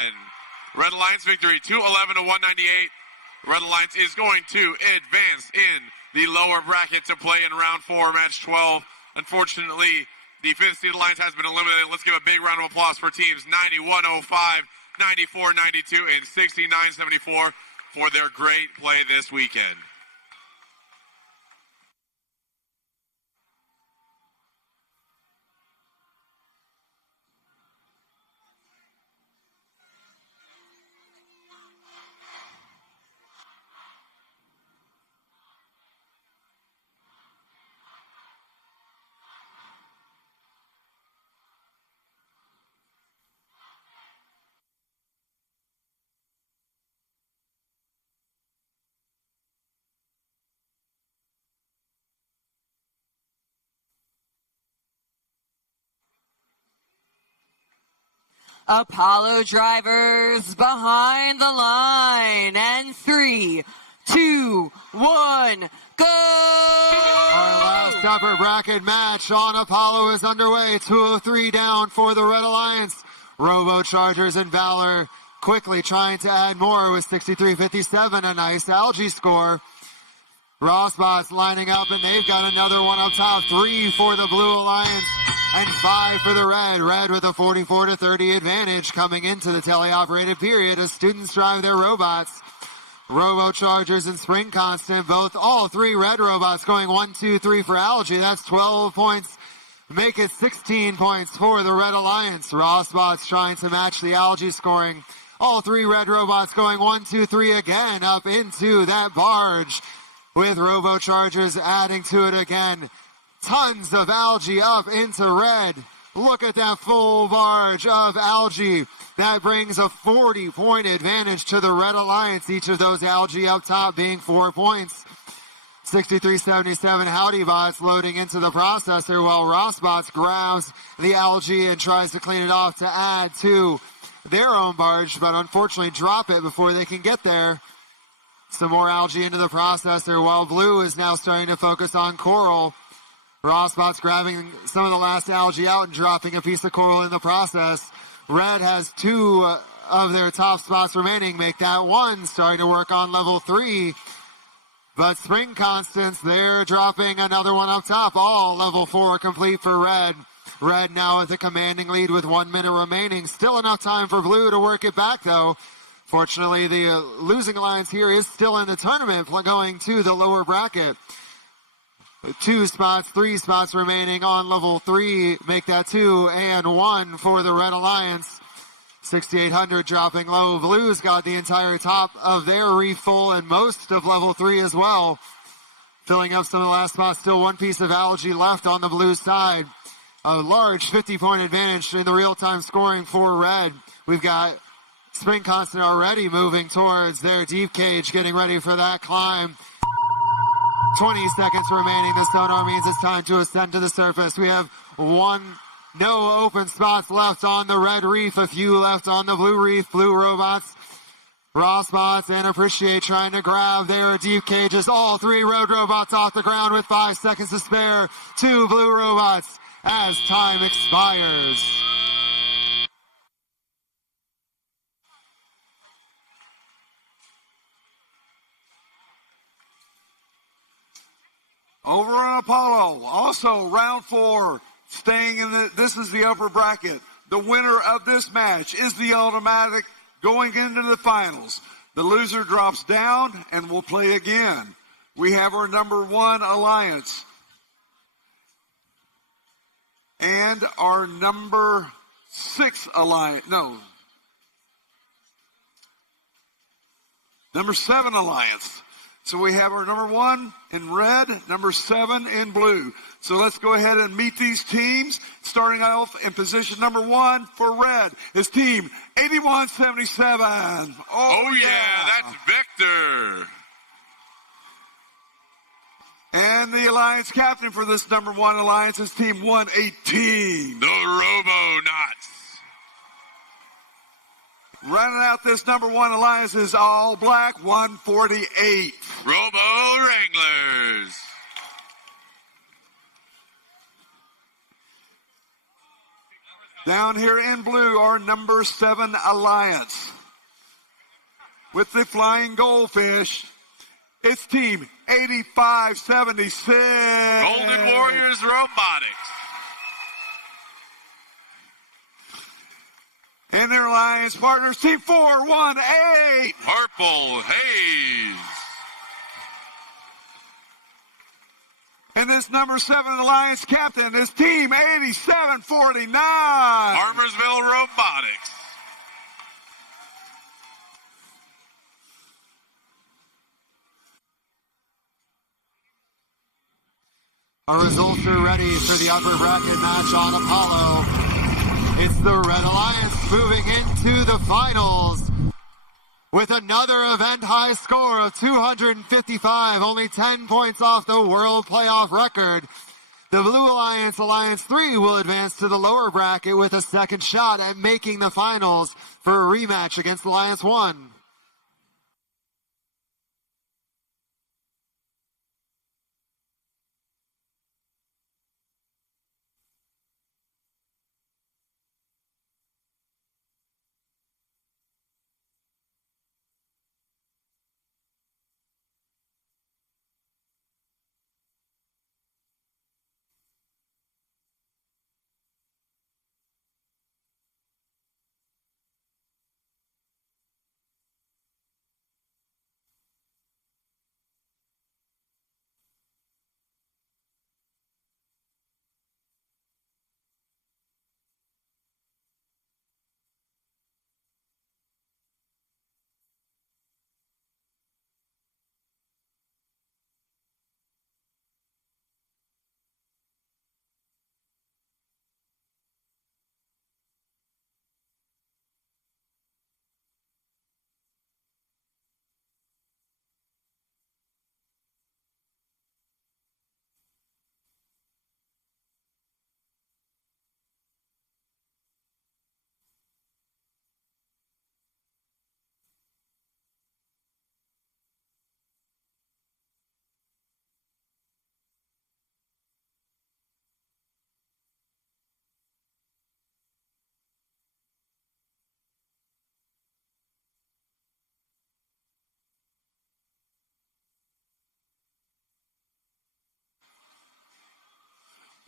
Red Alliance victory, 211 to 198. Red Alliance is going to advance in the lower bracket to play in round 4, match 12. Unfortunately, the 5th seed Alliance has been eliminated. Let's give a big round of applause for teams 9105, 9492, and 6974 for their great play this weekend. Apollo drivers behind the line. And 3, 2, 1, go! Our last upper bracket match on Apollo is underway. 203 down for the Red Alliance. Robo Chargers and Valor quickly trying to add more with 63-57, a nice algae score. Rossbots lining up, and they've got another one up top. 3 for the Blue Alliance and 5 for the Red. Red with a 44-30 advantage coming into the teleoperated period as students drive their robots. Robo Chargers and Spring Constant, all 3 Red robots going 1, 2, 3 for algae. That's 12 points. Make it 16 points for the Red Alliance. Rossbots trying to match the algae scoring. All 3 Red robots going 1, 2, 3 again up into that barge, with Robo Chargers adding to it again. Tons of algae up into Red. Look at that full barge of algae. That brings a 40-point advantage to the Red Alliance. Each of those algae up top being 4 points. 63-77 Howdy Bots loading into the processor while Rossbots grabs the algae and tries to clean it off to add to their own barge, but unfortunately drop it before they can get there. Some more algae into the processor while Blue is now starting to focus on coral. Rossbots grabbing some of the last algae out and dropping a piece of coral in the process. Red has 2 of their top spots remaining. Make that 1. Starting to work on level 3. But Spring Constants, they're dropping another one up top. All level 4 complete for Red. Red now with a commanding lead with 1 minute remaining. Still enough time for Blue to work it back, though. Fortunately, the losing alliance here is still in the tournament, going to the lower bracket. 3 spots remaining on level 3. Make that 2 and 1 for the Red Alliance. 6,800 dropping low. Blues got the entire top of their reef full and most of level 3 as well. Filling up some of the last spots. Still 1 piece of algae left on the Blues side. A large 50-point advantage in the real-time scoring for Red. We've got Spring Constant already moving towards their deep cage, getting ready for that climb. 20 seconds remaining. The sonar means it's time to ascend to the surface. We have no open spots left on the Red Reef, a few left on the Blue Reef. Blue robots, Rossbots, and Appreciate trying to grab their deep cages. All 3 Red robots off the ground with 5 seconds to spare. 2 Blue robots as time expires. Over on Apollo, also round 4, staying in this is the upper bracket. The winner of this match is the automatic going into the finals. The loser drops down and will play again. We have our number 1 alliance and our number 6 alliance. No. Number 7 alliance. So we have our number 1 in red, number 7 in blue. So let's go ahead and meet these teams. Starting off in position number 1 for red is team 8177. Oh yeah, that's Victor. And the alliance captain for this number 1 alliance is team 118. The Robonauts. Running out this number 1 alliance is all black 148. Robo Wranglers. Down here in blue, our number 7 alliance. With the flying goldfish, it's team 8576. Golden Warriors Robotics. And their alliance partners, team 418. Purple Haze. And this number 7 alliance captain is team 8749. Farmersville Robotics. Our results are ready for the upper bracket match on Apollo. It's the Red Alliance moving into the finals with another event high score of 255, only 10 points off the world playoff record. The Blue Alliance, Alliance 3, will advance to the lower bracket with a second shot at making the finals for a rematch against Alliance 1.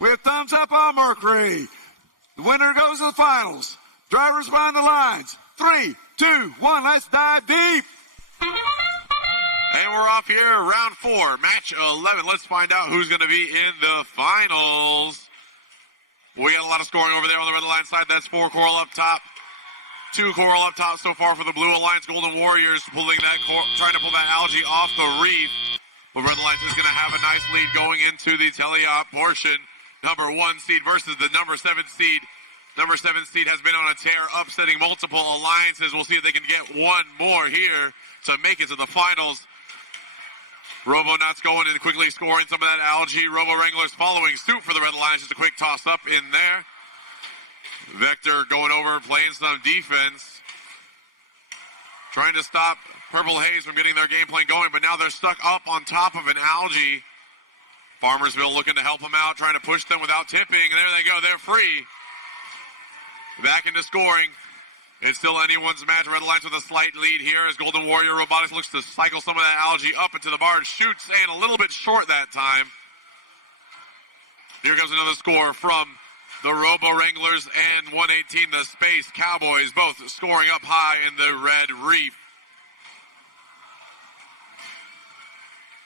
With thumbs up on Mercury. The winner goes to the finals. Drivers behind the lines. 3, 2, 1, let's dive deep. And we're off here, round 4, match 11. Let's find out who's going to be in the finals. We got a lot of scoring over there on the Red Alliance side. That's 4 Coral up top. 2 Coral up top so far for the Blue Alliance. Golden Warriors pulling that, trying to pull that algae off the reef. But Red Alliance is going to have a nice lead going into the teleop portion. Number 1 seed versus the number 7 seed. Number 7 seed has been on a tear, upsetting multiple alliances. We'll see if they can get one more here to make it to the finals. Robonauts going and quickly scoring some of that algae. Robo Wranglers following suit for the Red Alliance. Just a quick toss up in there. Vector going over, playing some defense. Trying to stop Purple Haze from getting their game plan going, but now they're stuck up on top of an algae. Farmersville looking to help them out, trying to push them without tipping, and there they go, they're free. Back into scoring. It's still anyone's match. Red Alliance with a slight lead here as Golden Warrior Robotics looks to cycle some of that algae up into the barge. Shoots and a little bit short that time. Here comes another score from The Robo Wranglers and 118, the Space Cowboys, both scoring up high in the red reef.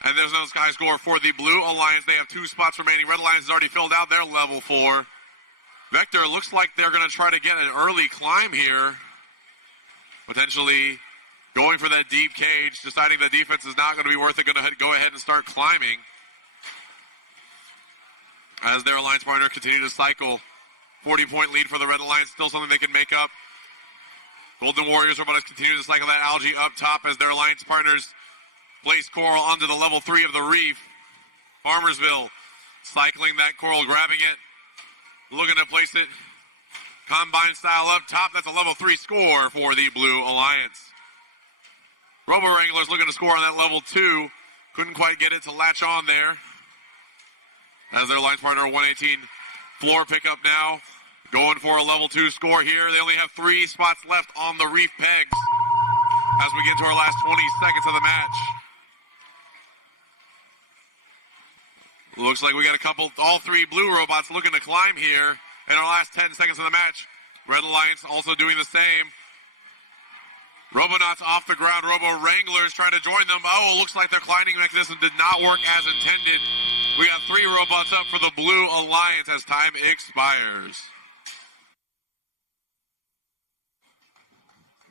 And there's no sky score for the Blue Alliance. They have 2 spots remaining. Red Alliance has already filled out their level 4. Vector looks like they're going to try to get an early climb here. Potentially going for that deep cage, deciding the defense is not going to be worth it, going to go ahead and start climbing. As their alliance partner continue to cycle. 40-point lead for the Red Alliance, still something they can make up. Golden Warriors are about to continue to cycle that algae up top as their alliance partners place coral onto the level 3 of the reef. Farmersville cycling that coral, grabbing it, looking to place it combine style up top. That's a level 3 score for the Blue Alliance. Robo Wranglers looking to score on that level 2. Couldn't quite get it to latch on there. As their alliance partner 118 floor pickup now. Going for a level 2 score here. They only have 3 spots left on the reef pegs as we get into our last 20 seconds of the match. Looks like we got all 3 blue robots looking to climb here in our last 10 seconds of the match. Red Alliance also doing the same. Robonauts off the ground. Robo Wranglers trying to join them. Oh, looks like their climbing mechanism did not work as intended. We got 3 robots up for the Blue Alliance as time expires.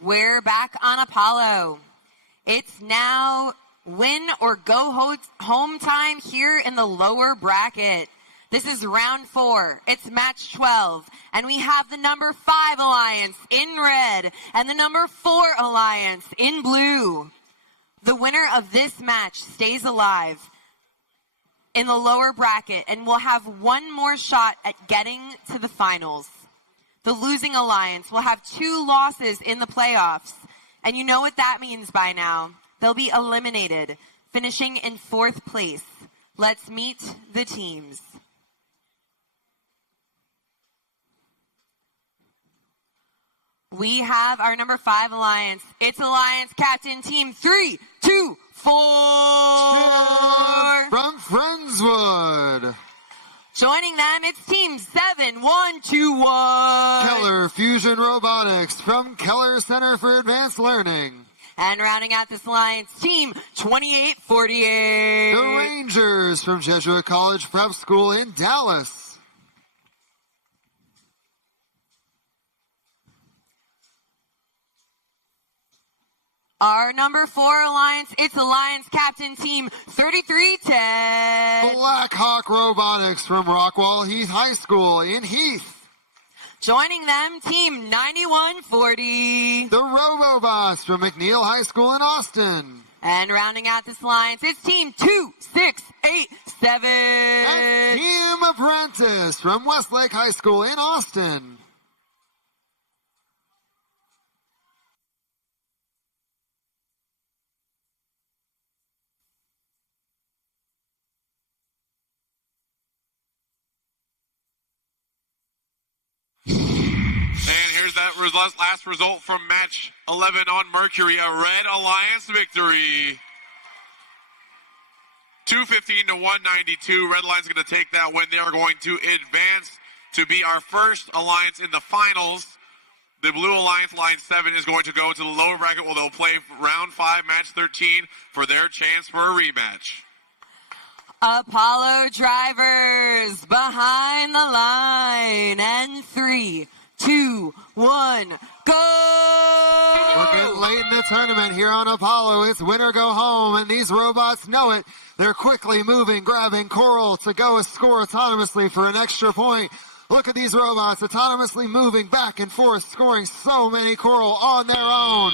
We're back on Apollo. It's now win or go home time here in the lower bracket. This is round 4. It's match 12. And we have the number 5 alliance in red and the number 4 alliance in blue. The winner of this match stays alive in the lower bracket and will have one more shot at getting to the finals. The losing alliance will have 2 losses in the playoffs. And you know what that means by now. They'll be eliminated, finishing in 4th place. Let's meet the teams. We have our number 5 alliance. It's Alliance Captain Team 3, 2, 4. From Friendswood. Joining them, it's Team 7, 1, 2, 1. Keller Fusion Robotics from Keller Center for Advanced Learning. And rounding out this alliance, Team 2848. The Rangers from Jesuit College Prep School in Dallas. Our number 4 alliance, it's Alliance Captain Team 3310. Blackhawk Robotics from Rockwall Heath High School in Heath. Joining them, Team 9140. The Robobots from McNeil High School in Austin. And rounding out this alliance, it's Team 2687. And Team Apprentice from Westlake High School in Austin. And here's that last result from match 11 on Mercury, a Red Alliance victory. 215 to 192. Red Alliance going to take that win. They are going to advance to be our first alliance in the finals. The Blue Alliance, line 7, is going to go to the lower bracket where they'll play round 5, match 13 for their chance for a rematch. Apollo drivers behind the line. And 3, 2, 1, go! We're getting late in the tournament here on Apollo. It's win or go home, and these robots know it. They're quickly moving, grabbing coral to go score autonomously for an extra point. Look at these robots autonomously moving back and forth, scoring so many coral on their own.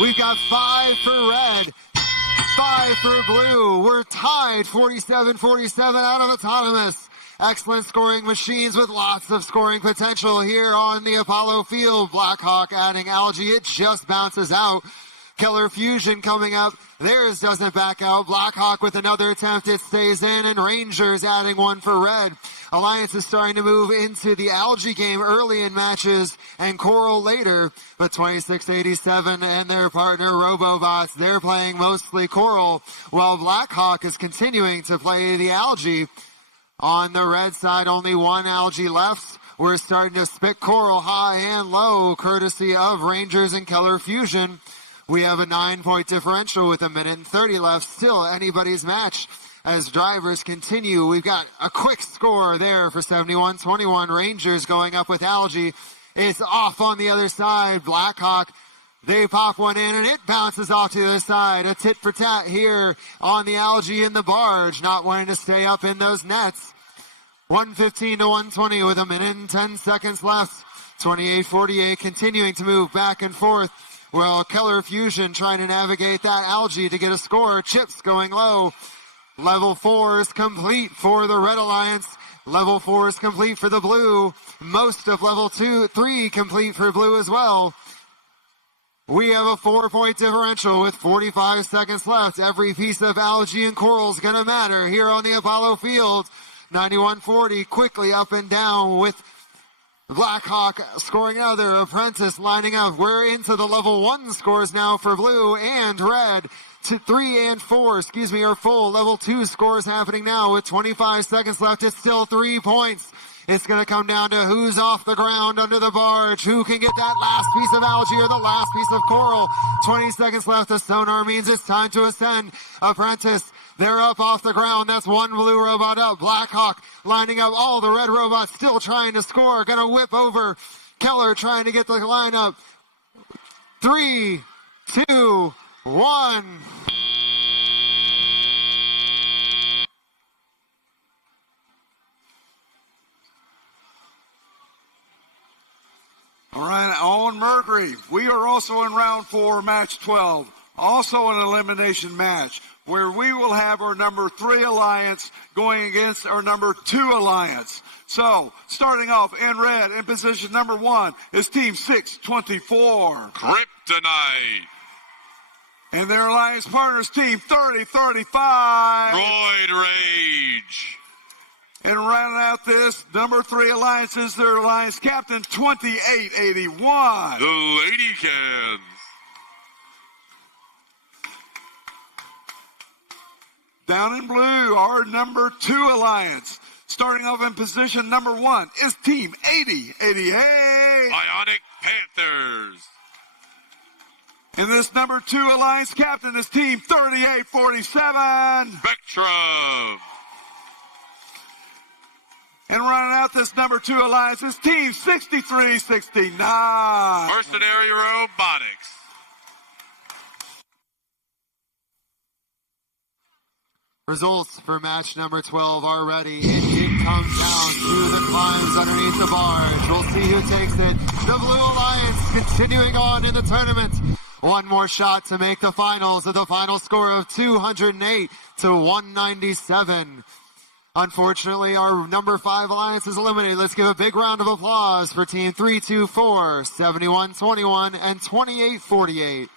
We've got 5 for red, 5 for blue. We're tied 47-47 out of autonomous. Excellent scoring machines with lots of scoring potential here on the Apollo field. Blackhawk adding algae. It just bounces out. Keller Fusion coming up. Theirs doesn't back out. Blackhawk with another attempt. It stays in. And Rangers adding 1 for red. Alliance is starting to move into the algae game early in matches and coral later. But 2687 and their partner Robobots, they're playing mostly coral, while Blackhawk is continuing to play the algae. On the red side, only 1 algae left. We're starting to spit coral high and low, courtesy of Rangers and Keller Fusion. We have a 9-point differential with 1:30 left. Still anybody's match as drivers continue. We've got a quick score there for 71-21. Rangers going up with Algae. It's off on the other side. Blackhawk, they pop one in, and it bounces off to the other side. A tit for tat here on the Algae in the barge, not wanting to stay up in those nets. 115 to 120 with 1:10 left. 28-48 continuing to move back and forth. Well, Keller Fusion trying to navigate that Algae to get a score. Chips going low. Level 4 is complete for the Red Alliance. Level 4 is complete for the Blue. Most of level 3 complete for Blue as well. We have a 4-point differential with 45 seconds left. Every piece of Algae and coral is going to matter here on the Apollo field. 91-40 quickly up and down with Blackhawk scoring another. Apprentice lining up. We're into the level 1 scores now for Blue and Red. 3 and 4, are full. Level 2 scores happening now with 25 seconds left. It's still 3 points. It's going to come down to who's off the ground under the barge. Who can get that last piece of algae or the last piece of coral? 20 seconds left. The sonar means it's time to ascend. Apprentice, they're up off the ground. That's one blue robot up. Blackhawk lining up all the red robots still trying to score. Going to whip over Keller trying to get the lineup. 3, 2, 1. All right, on Mercury, we are also in round 4, match 12. Also an elimination match where we will have our number 3 alliance going against our number 2 alliance. So, starting off in red in position number 1 is Team 624. Kryptonite. And their alliance partners, Team 3035. Droid Rage. And rounding out this, number 3 alliance is their alliance captain, 2881. The Lady Cans. Down in blue, our number 2 alliance. Starting off in position number 1 is Team 8088. Bionic Panthers. And this number 2 alliance captain is Team 3847. Spectrum. And running out this number 2 alliance is Team 6369. Mercenary Robotics. Results for match number 12 are ready. It comes down to the climbs underneath the barge. We'll see who takes it. The Blue Alliance continuing on in the tournament. One more shot to make the finals with a final score of 208 to 197. Unfortunately, our number 5 alliance is eliminated. Let's give a big round of applause for Team 324, 71-21, and 28-48.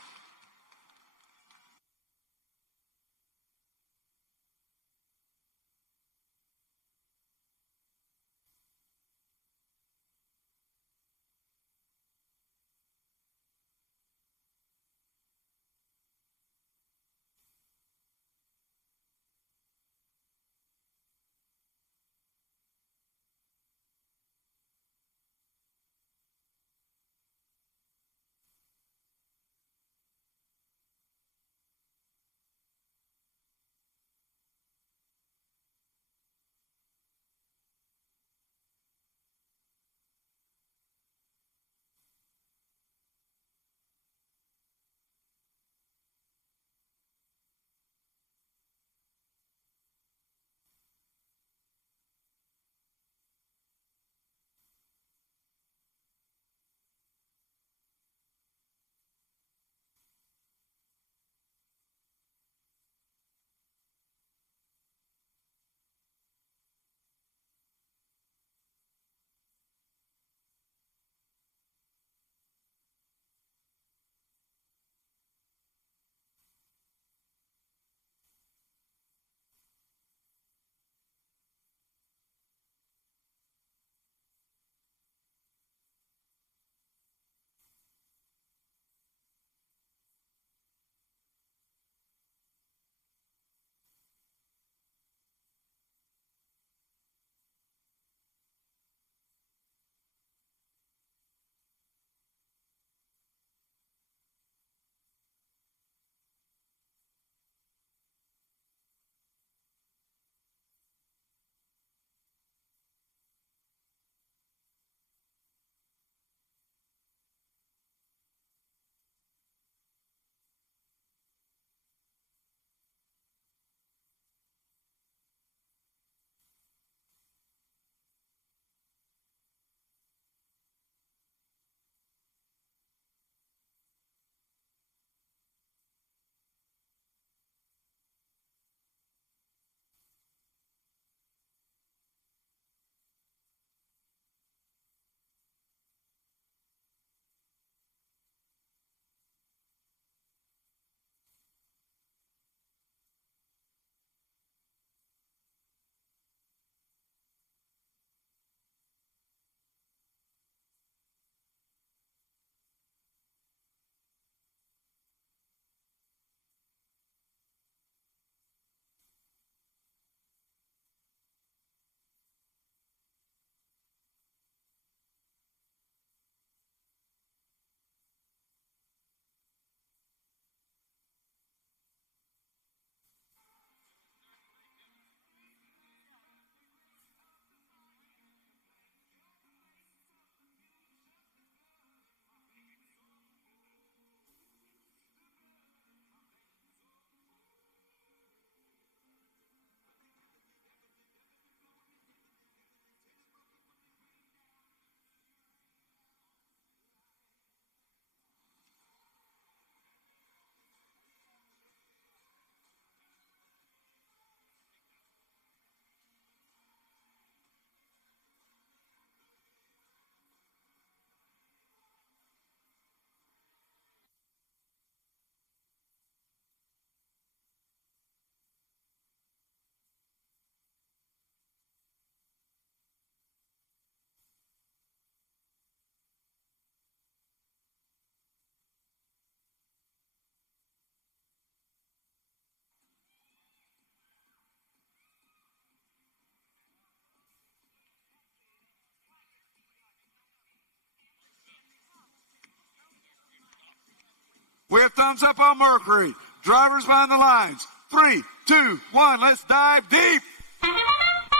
We have thumbs up on Mercury. Drivers behind the lines. 3, 2, 1. Let's dive deep.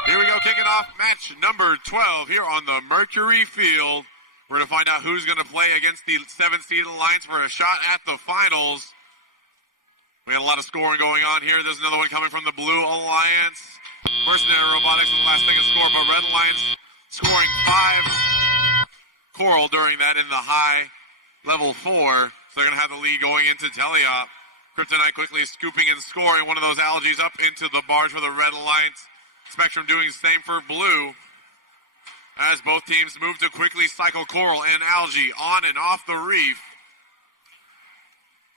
Here we go, kicking off match number 12 here on the Mercury field. We're going to find out who's going to play against the 7-seed Alliance for a shot at the finals. We had a lot of scoring going on here. There's another one coming from the Blue Alliance. Mercenary Robotics with the last thing to score, but Red Alliance scoring 5 coral during that in the high level 4. So they're going to have the lead going into teleop. Kryptonite quickly scooping and scoring one of those algaes up into the barge for the Red Alliance. Spectrum doing the same for Blue. As both teams move to quickly cycle coral and algae on and off the reef.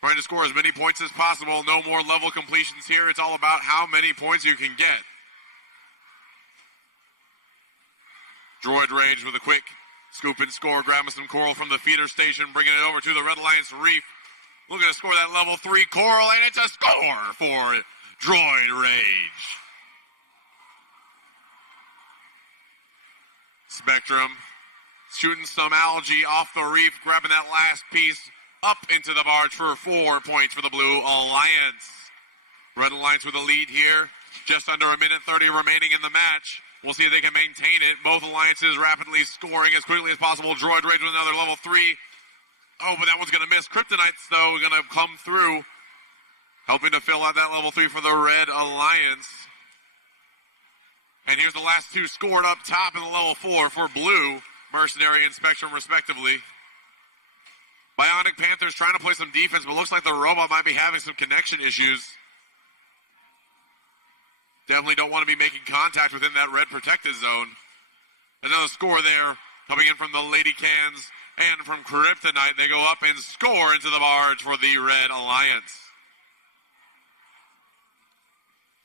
Trying to score as many points as possible. No more level completions here. It's all about how many points you can get. Droid Rage with a quick scoop and score, grabbing some coral from the feeder station, bringing it over to the Red Alliance reef. Looking to score that level 3 coral, and it's a score for Droid Rage. Spectrum shooting some algae off the reef, grabbing that last piece up into the barge for 4 points for the Blue Alliance. Red Alliance with a lead here. Just under a minute 30 remaining in the match. We'll see if they can maintain it. Both alliances rapidly scoring as quickly as possible. Droid Rage with another level 3. Oh, but that one's going to miss. Kryptonites, though, going to come through, helping to fill out that level 3 for the Red Alliance. And here's the last 2 scored up top in the level 4 for Blue, Mercenary and Spectrum, respectively. Bionic Panthers trying to play some defense, but looks like the robot might be having some connection issues. Definitely don't want to be making contact within that red protected zone. Another score there coming in from the Lady Cans and from Kryptonite. They go up and score into the barge for the Red Alliance.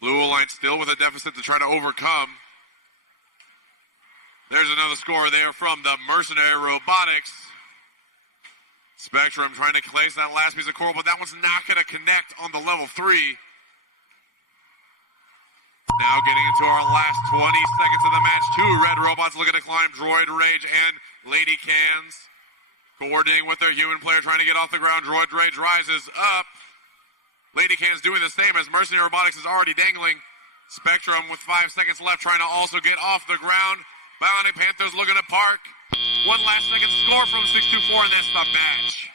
Blue Alliance still with a deficit to try to overcome. There's another score there from the Mercenary Robotics. Spectrum trying to place that last piece of coral, but that one's not going to connect on the level 3. Now getting into our last 20 seconds of the match. 2 red robots looking to climb Droid Rage and Lady Cans. Coordinating with their human player trying to get off the ground. Droid Rage rises up. Lady Cans doing the same as Mercenary Robotics is already dangling. Spectrum with 5 seconds left trying to also get off the ground. Bionic Panthers looking to park. 1 last second score from 624, and that's the match.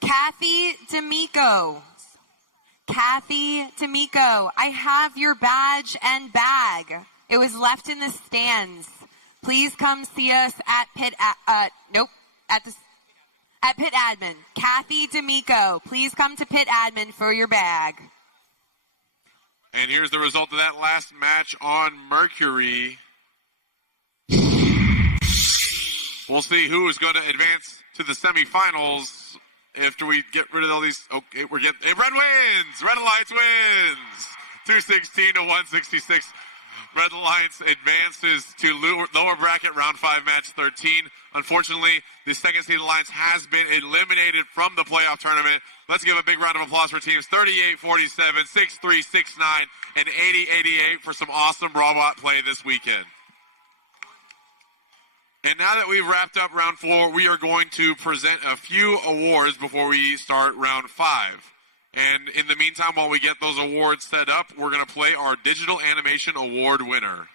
Kathy D'Amico, I have your badge and bag. It was left in the stands. Please come see us at Pit Admin. Kathy D'Amico, please come to Pit Admin for your bag. And here's the result of that last match on Mercury. We'll see who is going to advance to the semifinals after we get rid of all these. Okay, Red wins. Red Alliance wins. 216 to 166. Red Alliance advances to lower bracket round 5 match 13. Unfortunately, the second seed Alliance has been eliminated from the playoff tournament. Let's give a big round of applause for teams 38-47, 6-3, 6-9, and 80-88 for some awesome robot play this weekend. And now that we've wrapped up round 4, we are going to present a few awards before we start round 5. And in the meantime, while we get those awards set up, we're going to play our Digital Animation Award winner.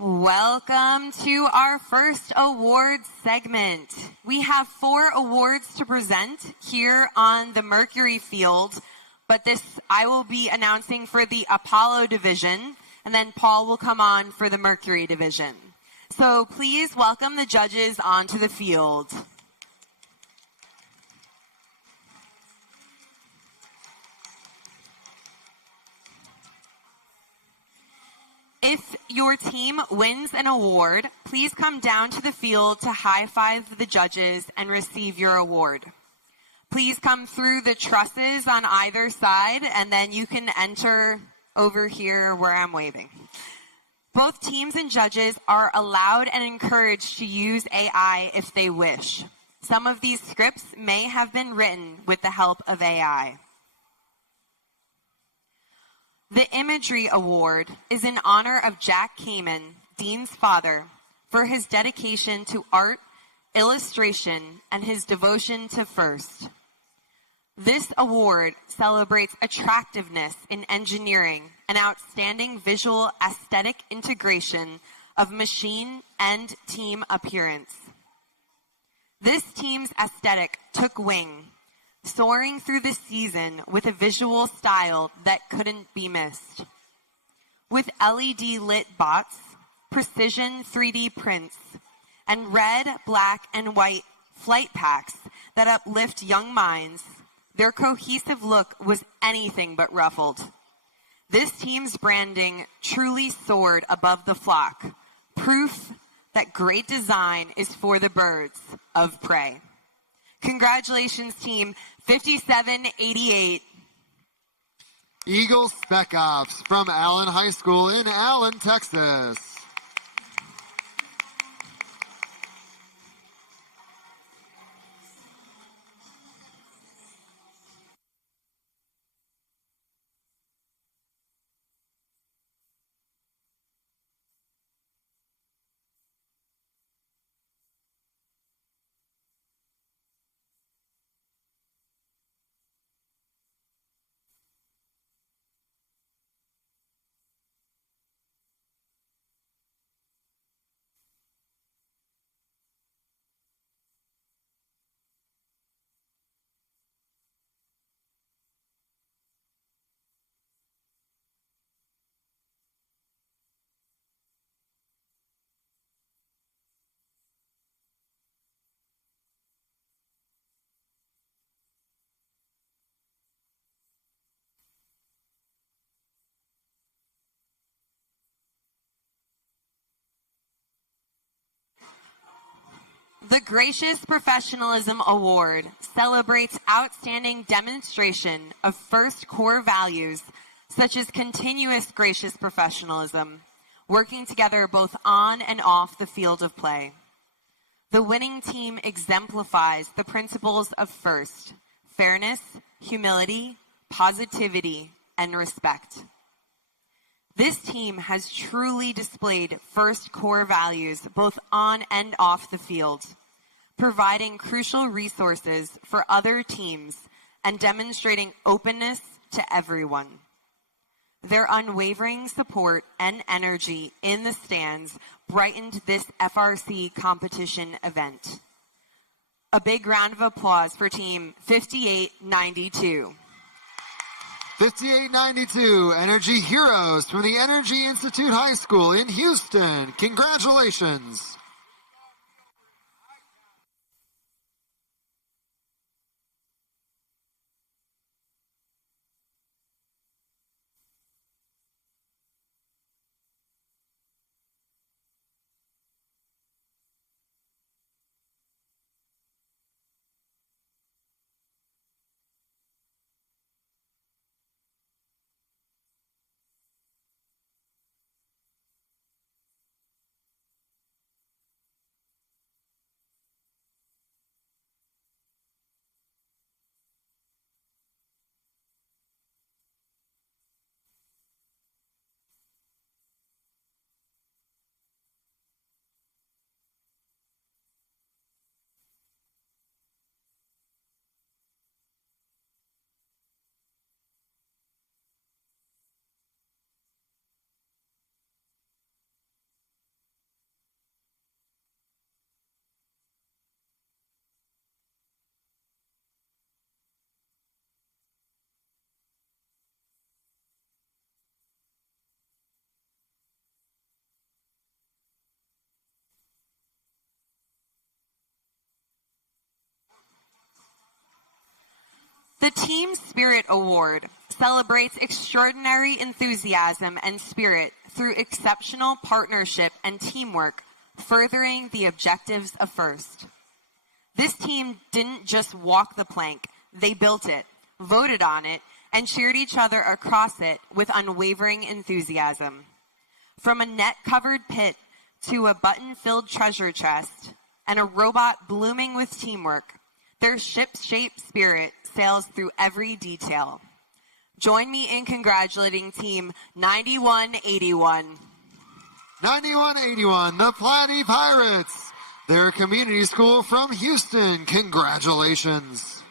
Welcome to our first awards segment. We have 4 awards to present here on the Mercury field, but this I will be announcing for the Apollo division, and then Paul will come on for the Mercury division. So please welcome the judges onto the field. If your team wins an award, please come down to the field to high-five the judges and receive your award. Please come through the trusses on either side, and then you can enter over here where I'm waving. Both teams and judges are allowed and encouraged to use AI if they wish. Some of these scripts may have been written with the help of AI. The Imagery Award is in honor of Jack Kamen, Dean's father, for his dedication to art, illustration, and his devotion to FIRST. This award celebrates attractiveness in engineering and outstanding visual aesthetic integration of machine and team appearance. This team's aesthetic took wing, soaring through the season with a visual style that couldn't be missed. With LED lit bots, precision 3D prints, and red, black, and white flight packs that uplift young minds, their cohesive look was anything but ruffled. This team's branding truly soared above the flock, proof that great design is for the birds of prey. Congratulations, team 5788. Eagle Spec Ops from Allen High School in Allen, Texas. The Gracious Professionalism Award celebrates outstanding demonstration of first core values such as continuous gracious professionalism, working together both on and off the field of play. The winning team exemplifies the principles of FIRST, fairness, humility, positivity, and respect. This team has truly displayed FIRST core values both on and off the field, providing crucial resources for other teams and demonstrating openness to everyone. Their unwavering support and energy in the stands brightened this FRC competition event. A big round of applause for Team 5892. 5892, Energy Heroes from the Energy Institute High School in Houston. Congratulations. The Team Spirit Award celebrates extraordinary enthusiasm and spirit through exceptional partnership and teamwork, furthering the objectives of FIRST. This team didn't just walk the plank, they built it, voted on it, and cheered each other across it with unwavering enthusiasm. From a net-covered pit to a button-filled treasure chest and a robot blooming with teamwork, their ship-shaped spirit sails through every detail. Join me in congratulating Team 9181. 9181, the Platy Pirates. Their community school from Houston. Congratulations.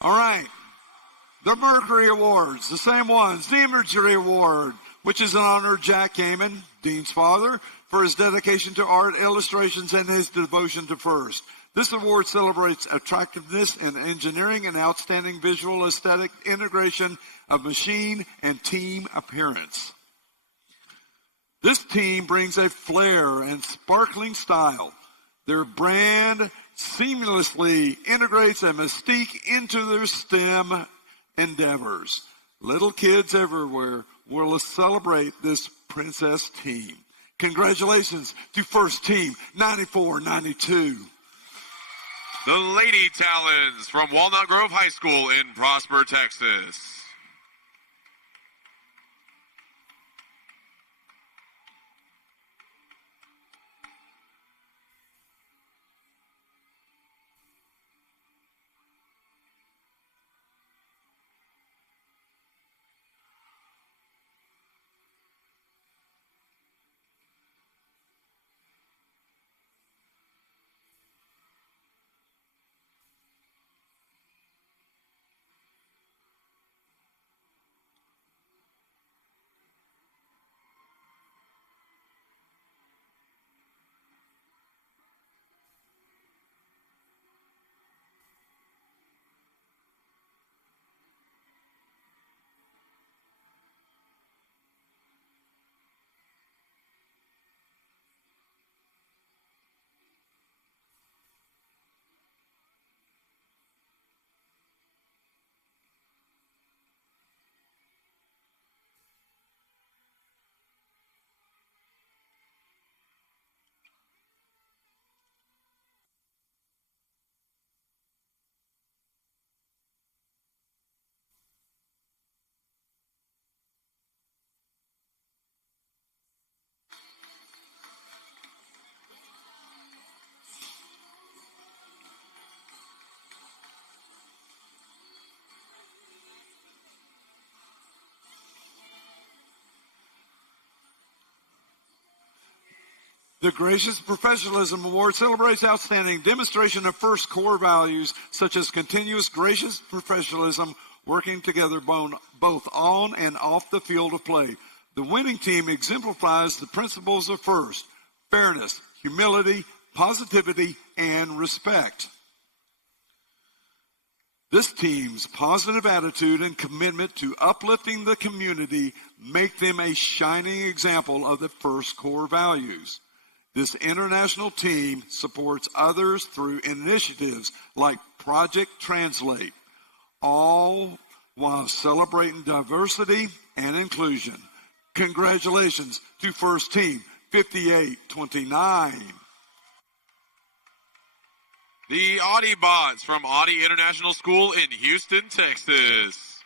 All right. The Mercury Awards, the same ones. The Mercury Award, which is in honor of Jack Kamen, Dean's father, for his dedication to art, illustrations, and his devotion to FIRST. This award celebrates attractiveness in engineering and outstanding visual aesthetic integration of machine and team appearance. This team brings a flair and sparkling style. Their brand seamlessly integrates a mystique into their STEM endeavors. Little kids everywhere will celebrate this princess team. Congratulations to first team 94-92. The Lady Talons from Walnut Grove High School in Prosper, Texas. The Gracious Professionalism Award celebrates outstanding demonstration of first core values such as continuous gracious professionalism, working together both on and off the field of play. The winning team exemplifies the principles of first, fairness, humility, positivity, and respect. This team's positive attitude and commitment to uplifting the community make them a shining example of the first core values. This international team supports others through initiatives like Project Translate, all while celebrating diversity and inclusion. Congratulations to First Team 58-29. The Audi Bots from Audi International School in Houston, Texas.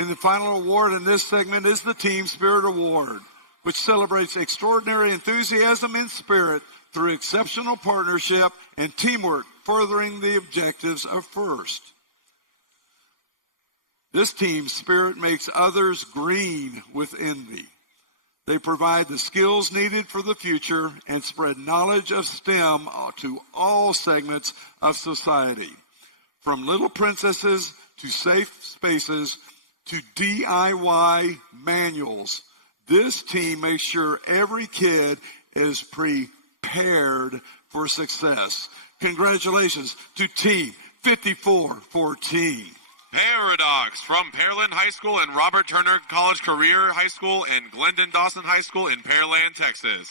And the final award in this segment is the Team Spirit Award, which celebrates extraordinary enthusiasm and spirit through exceptional partnership and teamwork, furthering the objectives of FIRST. This team spirit makes others green with envy. They provide the skills needed for the future and spread knowledge of STEM to all segments of society, from little princesses to safe spaces to DIY manuals. This team makes sure every kid is prepared for success. Congratulations to Team 54-14. Paradox from Pearland High School and Robert Turner College Career High School and Glendon Dawson High School in Pearland, Texas.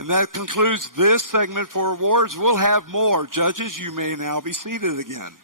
And that concludes this segment for awards. We'll have more. Judges, you may now be seated again.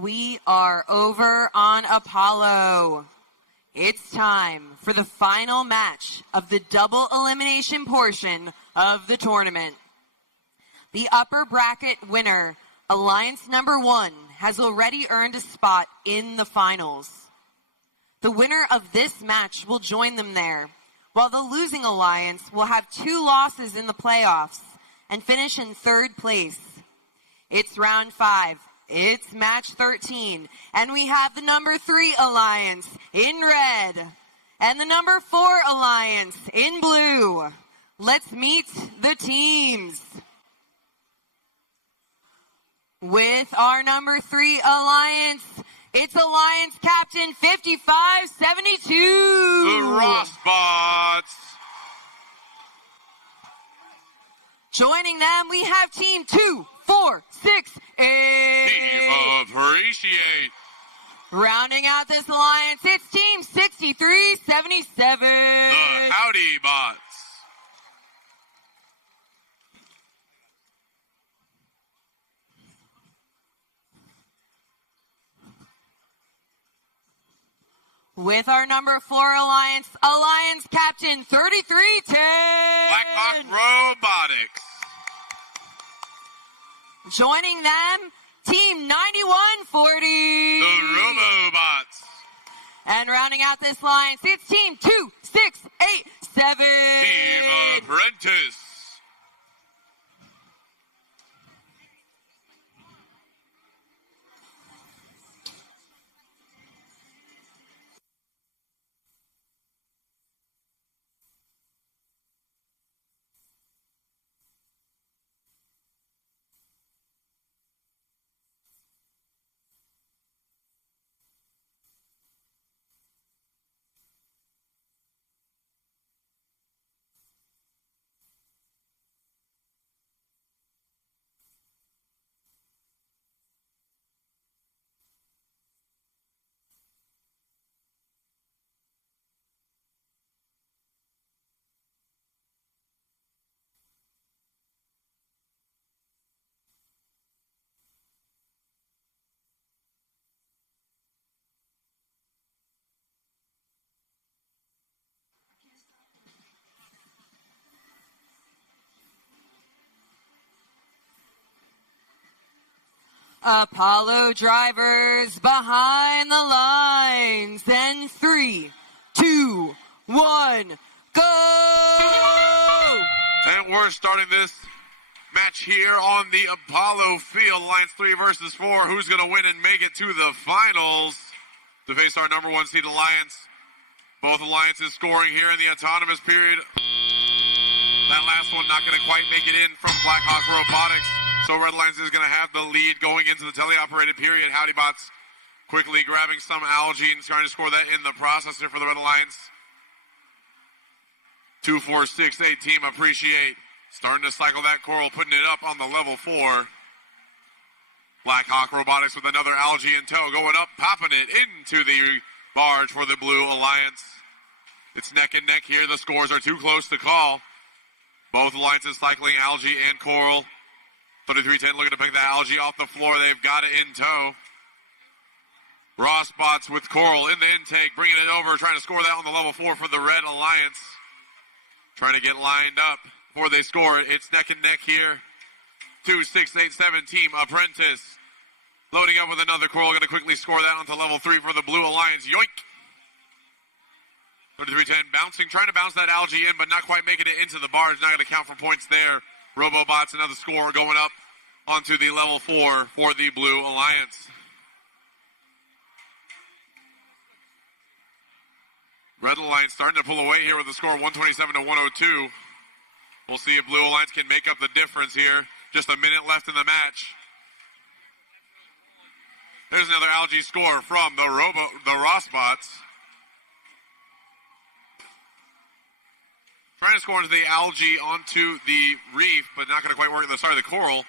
We are over on Apollo. It's time for the final match of the double elimination portion of the tournament. The upper bracket winner, Alliance number 1, has already earned a spot in the finals. The winner of this match will join them there, while the losing alliance will have 2 losses in the playoffs and finish in 3rd place. It's round 5. It's match 13, and we have the number 3 alliance in red and the number 4 alliance in blue. Let's meet the teams. With our number 3 alliance, it's Alliance Captain 5572. The Rossbots. Joining them, we have Team 246A. Team Appreciate. Rounding out this alliance, it's Team 6377. The Howdy Bots. With our number 4 alliance, Alliance Captain 3310. Blackhawk Robotics. Joining them, Team 9140. The Robobots. And rounding out this alliance, it's Team 2687. Team Apprentice. Apollo drivers behind the lines. And 3, 2, 1, go! And we're starting this match here on the Apollo field. Alliance 3 versus 4. Who's going to win and make it to the finals? To face our number 1 seed Alliance. Both alliances scoring here in the autonomous period. That last one not going to quite make it in from Blackhawk Robotics. So Red Alliance is going to have the lead going into the teleoperated period. Howdy Bots quickly grabbing some algae and trying to score that in the process here for the Red Alliance. 2-4-6-8 Team Appreciate. Starting to cycle that coral, putting it up on the level 4. Blackhawk Robotics with another algae in tow, going up, popping it into the barge for the Blue Alliance. It's neck and neck here. The scores are too close to call. Both alliances cycling algae and coral. 3310 looking to pick the algae off the floor. They've got it in tow. Rossbots with coral in the intake, bringing it over, trying to score that on the level 4 for the Red Alliance. Trying to get lined up before they score. It's neck and neck here. 2-6-8-7 Team Apprentice. Loading up with another coral, going to quickly score that onto level 3 for the Blue Alliance. Yoink! 3310 bouncing, trying to bounce that algae in, but not quite making it into the barge. Not going to count for points there. Robobots, another score going up onto the level 4 for the Blue Alliance. Red Alliance starting to pull away here with a score of 127-102. We'll see if Blue Alliance can make up the difference here. Just a minute left in the match. There's another algae score from the Rossbots. Trying to score into the algae onto the reef, but not going to quite work at the coral.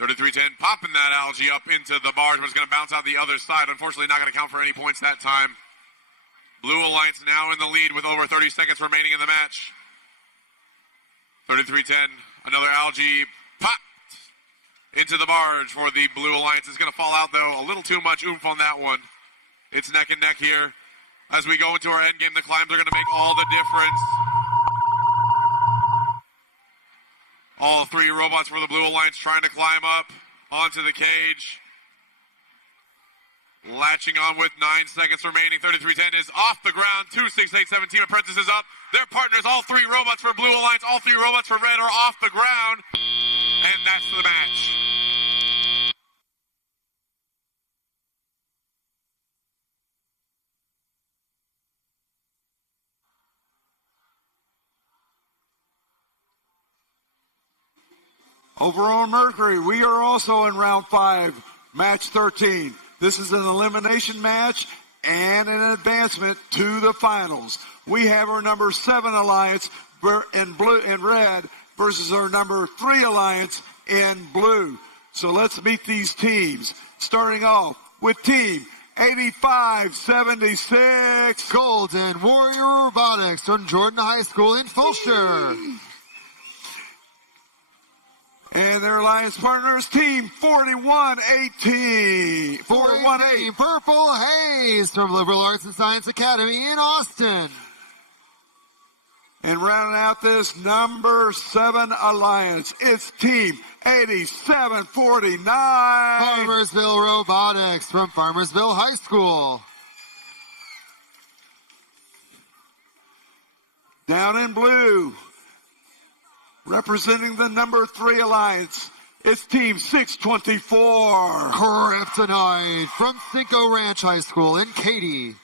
3310 popping that algae up into the barge, but it's going to bounce out the other side. Unfortunately, not going to count for any points that time. Blue Alliance now in the lead with over 30 seconds remaining in the match. 3310, another algae popped into the barge for the Blue Alliance. It's going to fall out, though. A little too much oomph on that one. It's neck and neck here. As we go into our end game, the climbs are going to make all the difference. All 3 robots for the Blue Alliance trying to climb up onto the cage. Latching on with 9 seconds remaining. 33-10 is off the ground. 2-6-8-7 Team Apprentices up. Their partners, all three robots for Blue Alliance, all three robots for Red, are off the ground. And that's the match. Over on Mercury, we are also in round 5, match 13. This is an elimination match and an advancement to the finals. We have our number 7 alliance in blue and red versus our number 3 alliance in blue. So let's meet these teams. Starting off with team 8576. Golden Warrior Robotics from Jordan High School in Fulshear. And their alliance partners, team 4118. 418 Purple Haze from Liberal Arts and Science Academy in Austin. And rounding out this number 7 alliance, it's team 8749. Farmersville Robotics from Farmersville High School. Down in blue, representing the number 3 alliance, it's team 624. Kryptonite from Cinco Ranch High School in Katy.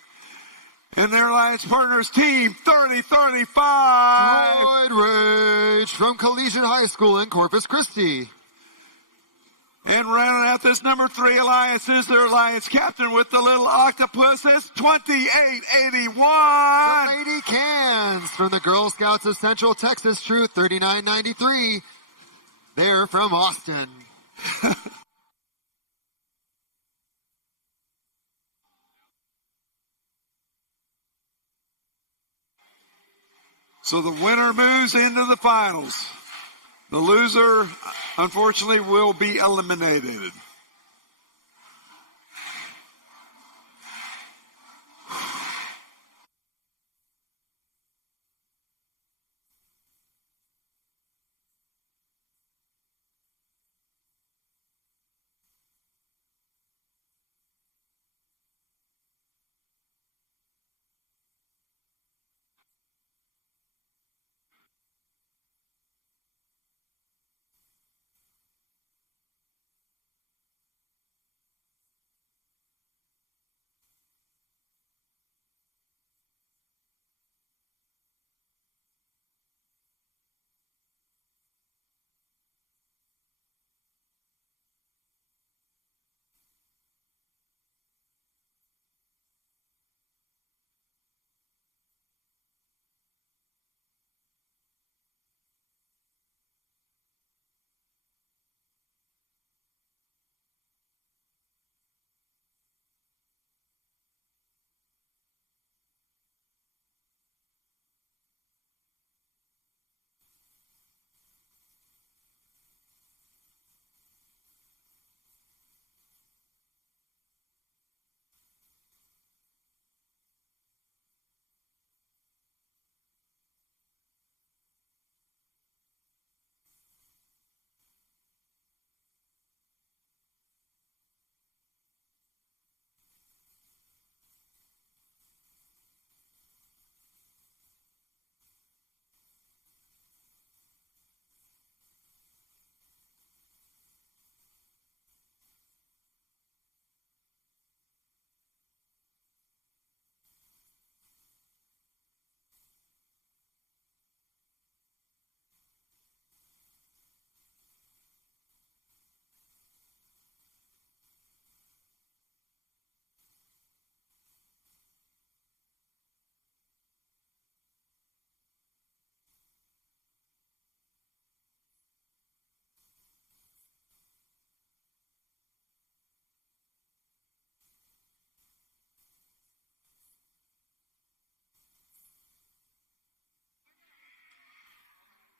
And their alliance partners, team 3035. Droid Rage from Collegiate High School in Corpus Christi. And rounding out this number 3 alliance is their alliance captain with the little octopus. It's 2881. The Lady Cans from the Girl Scouts of Central Texas, Troop 3993. They're from Austin. So the winner moves into the finals. The loser, unfortunately, will be eliminated.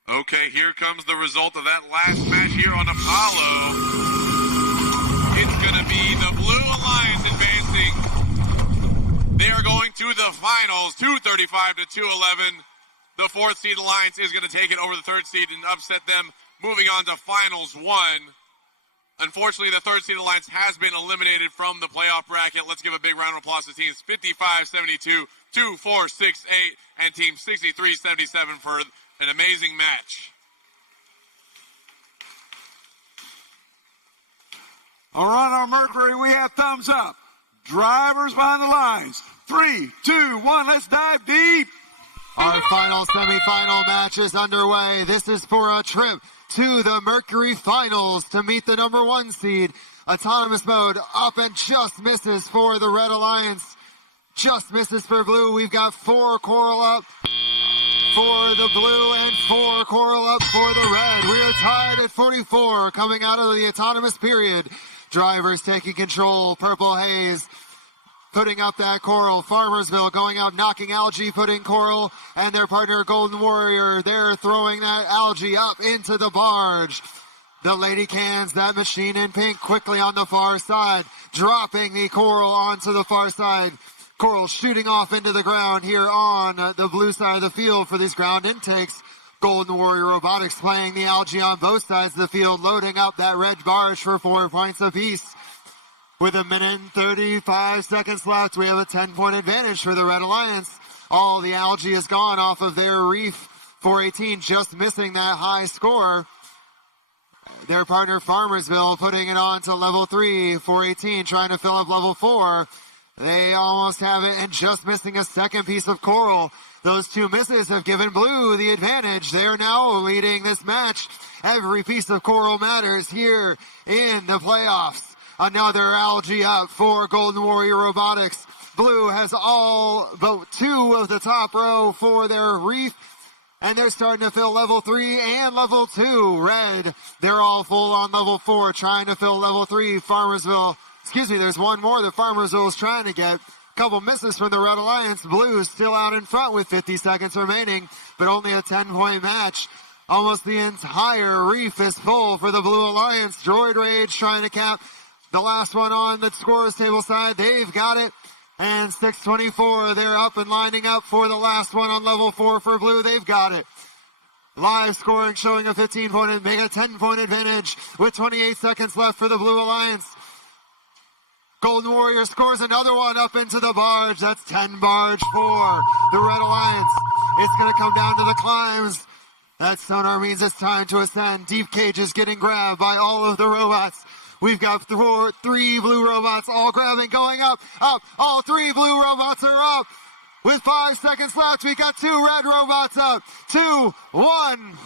Okay, here comes the result of that last match here on Apollo. It's going to be the Blue Alliance advancing. They are going to the finals, 235 to 211. The 4th seed Alliance is going to take it over the 3rd seed and upset them, moving on to finals 1. Unfortunately, the third seed alliance has been eliminated from the playoff bracket. Let's give a big round of applause to teams 55-72, 2-4-6-8, and team 63-77 for an amazing match. All right, on Mercury, we have thumbs up. Drivers behind the lines. 3, 2, 1, let's dive deep. Our final semifinal match is underway. This is for a trip to the Mercury Finals to meet the number 1 seed. Autonomous mode up and just misses for the Red Alliance. Just misses for blue. We've got 4 coral up for the blue and 4 coral up for the red. We are tied at 44 coming out of the autonomous period. Drivers taking control. Purple Haze putting up that coral. Farmersville going out, knocking algae, putting coral, and their partner Golden Warrior, they're throwing that algae up into the barge. The Lady Cans, that machine in pink, quickly on the far side, dropping the coral onto the far side. Coral shooting off into the ground here on the blue side of the field for these ground intakes. Golden Warrior Robotics playing the algae on both sides of the field, loading up that red barge for 4 points apiece. With 1 minute and 35 seconds left, we have a 10-point advantage for the Red Alliance. All the algae is gone off of their reef. 418 just missing that high score. Their partner Farmersville putting it on to level 3. 418 trying to fill up level 4. They almost have it and just missing a second piece of coral. Those 2 misses have given blue the advantage. They are now leading this match. Every piece of coral matters here in the playoffs. Another algae up for Golden Warrior Robotics. Blue has all but 2 of the top row for their reef, and they're starting to fill level 3 and level 2. Red, they're all full on level 4, trying to fill level 3. There's one more that Farmersville is trying to get. Couple misses from the Red Alliance. Blue still out in front with 50 seconds remaining, but only a 10-point match. Almost the entire reef is full for the Blue Alliance. Droid Rage trying to cap the last one on the scores table side. They've got it. And 624, they're up and lining up for the last one on level 4 for blue. They've got it. Live scoring showing a 15-point, make a 10-point advantage with 28 seconds left for the Blue Alliance. Golden Warrior scores another one up into the barge. That's 10 barge for the Red Alliance. It's going to come down to the climbs. That sonar means it's time to ascend. Deep Cage is getting grabbed by all of the robots. We've got 3 blue robots all grabbing, going up. All 3 blue robots are up. With 5 seconds left, we got 2 red robots up. 2, 1.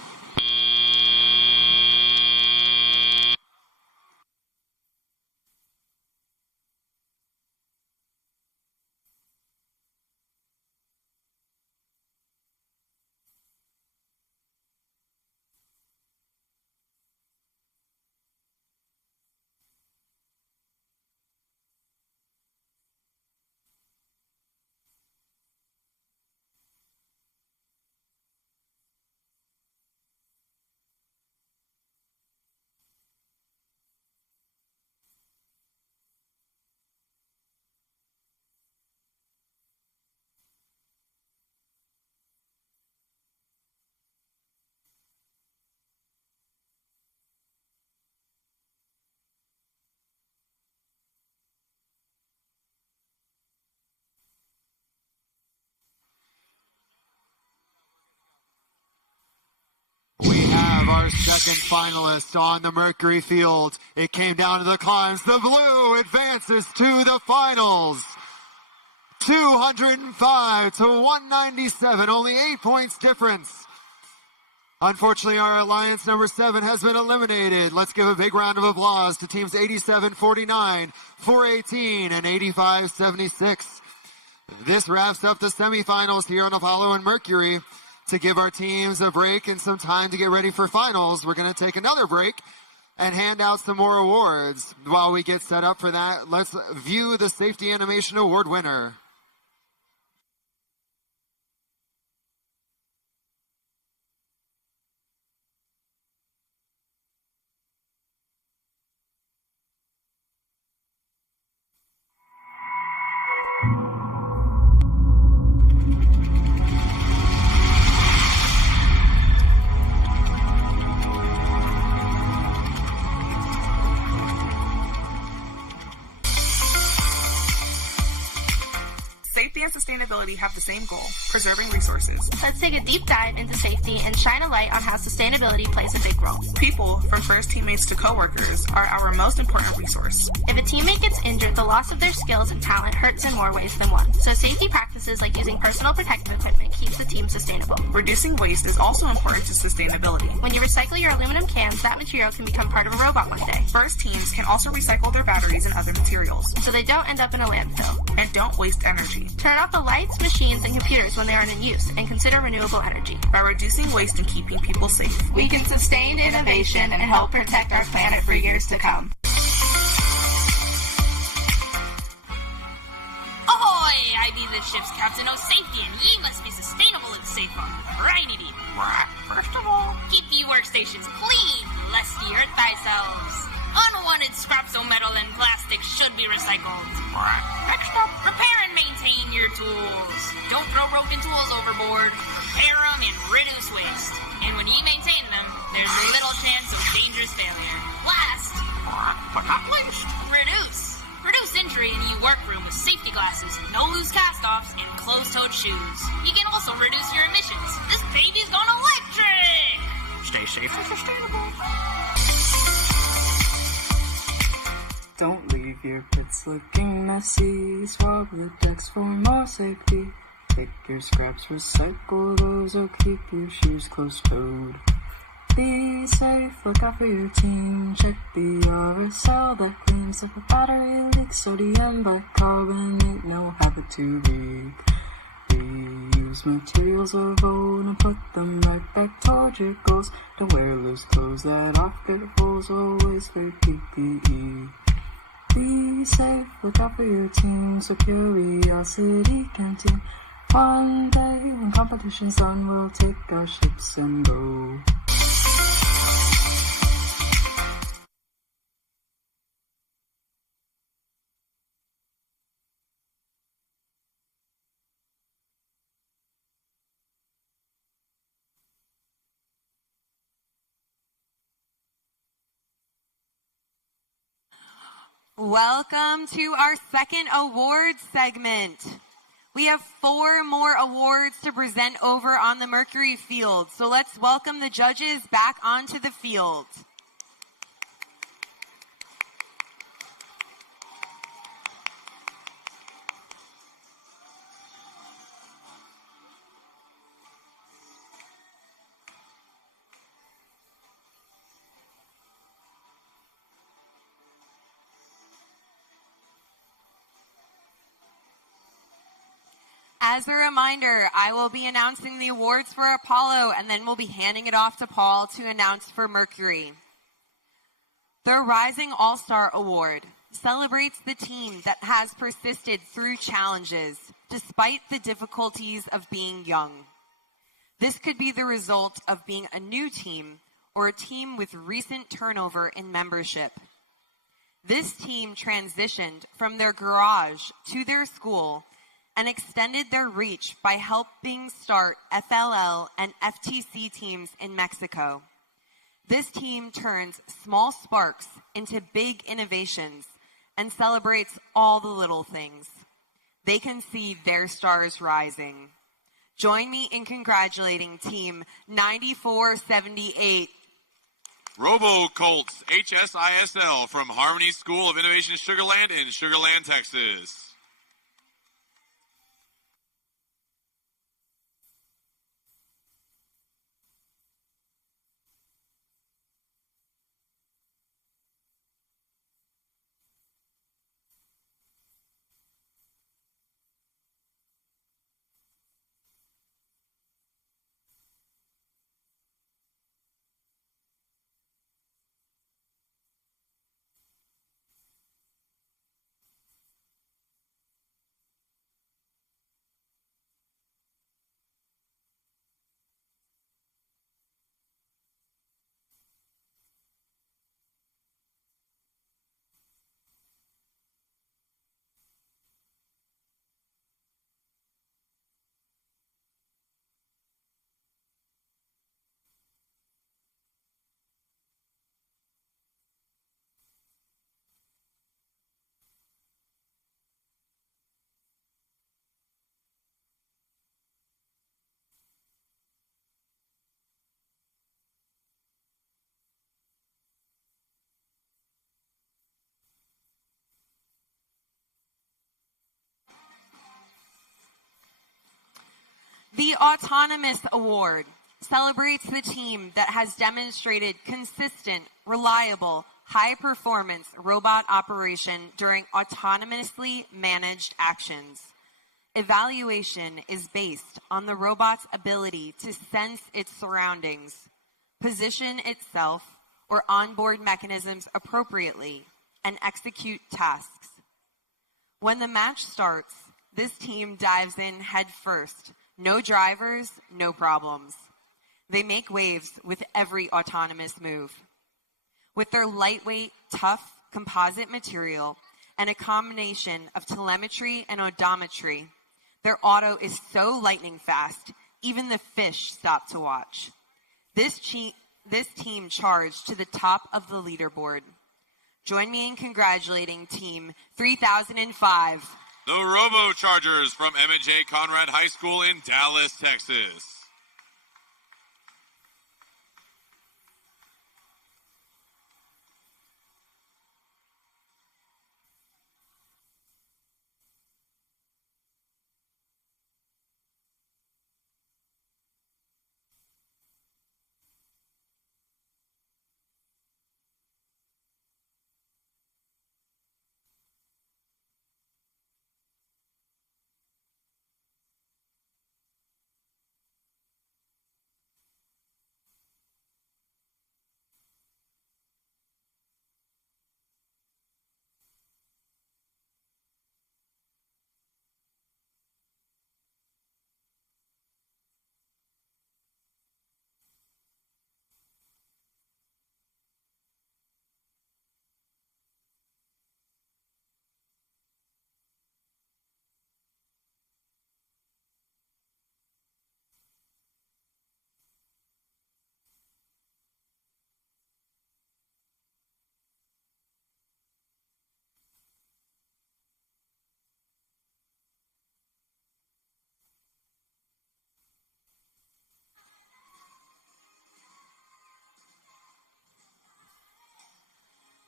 We have our second finalist on the Mercury field. It came down to the climbs. The blue advances to the finals. 205 to 197, only 8 points difference. Unfortunately, our alliance number 7 has been eliminated. Let's give a big round of applause to teams 87-49, 418, and 85-76. This wraps up the semifinals here on Apollo and Mercury. To give our teams a break and some time to get ready for finals, we're going to take another break and hand out some more awards. While we get set up for that, let's view the Safety Animation Award winner. sustainability have the same goal, preserving resources. Let's take a deep dive into safety and shine a light on how sustainability plays a big role. People, from first teammates to coworkers, are our most important resource. If a teammate gets injured, the loss of their skills and talent hurts in more ways than one. So safety practices like using personal protective equipment keeps the team sustainable. Reducing waste is also important to sustainability. When you recycle your aluminum cans, that material can become part of a robot one day. First teams can also recycle their batteries and other materials, so they don't end up in a landfill. And don't waste energy. Turn off the lights, machines, and computers when they aren't in use, and consider renewable energy. By reducing waste and keeping people safe, we can sustain innovation and help protect our planet for years to come. Ahoy! I be the ship's captain of safety, and ye must be sustainable and safe on righty be. First of all, keep ye workstations clean, lest ye hurt thyselves. Unwanted scraps of metal and plastic should be recycled. Next up, repair and maintain your tools. Don't throw broken tools overboard. Repair them and reduce waste. And when ye maintain them, there's little chance of dangerous failure. Last, but not least, reduce injury in ye workroom with safety glasses, no loose cast-offs, and closed-toed shoes. You can also reduce your emissions. This baby's going electric! Stay safe and sustainable. Don't leave your pits looking messy. Swab the decks for more safety. Pick your scraps, recycle those, or keep your shoes closed-toed. Be safe, look out for your team. Check the RSL that cleans up a battery leak. Sodium bicarbonate, no habit to leak. Reuse materials of old and put them right back toward your goals. Don't wear loose clothes that off get holes. Always wear PPE. Be safe, look out for your team. So curiosity canteen. One day when competition's done, we'll take our ships and go. Welcome to our second awards segment. We have 4 more awards to present over on the Mercury field. So let's welcome the judges back onto the field. As a reminder, I will be announcing the awards for Apollo, and then we'll be handing it off to Paul to announce for Mercury. The Rising All-Star Award celebrates the team that has persisted through challenges, despite the difficulties of being young. This could be the result of being a new team or a team with recent turnover in membership. This team transitioned from their garage to their school and extended their reach by helping start FLL and FTC teams in Mexico. This team turns small sparks into big innovations and celebrates all the little things. They can see their stars rising. Join me in congratulating Team 9478. Robo Colts HSISL from Harmony School of Innovation Sugarland in Sugarland, Texas. The Autonomous Award celebrates the team that has demonstrated consistent, reliable, high-performance robot operation during autonomously managed actions. Evaluation is based on the robot's ability to sense its surroundings, position itself or onboard mechanisms appropriately, and execute tasks. When the match starts, this team dives in head first. No drivers, no problems. They make waves with every autonomous move. With their lightweight, tough, composite material and a combination of telemetry and odometry, their auto is so lightning fast, even the fish stop to watch. This team charged to the top of the leaderboard. Join me in congratulating Team 3005. The Robo Chargers from M&J Conrad High School in Dallas, Texas.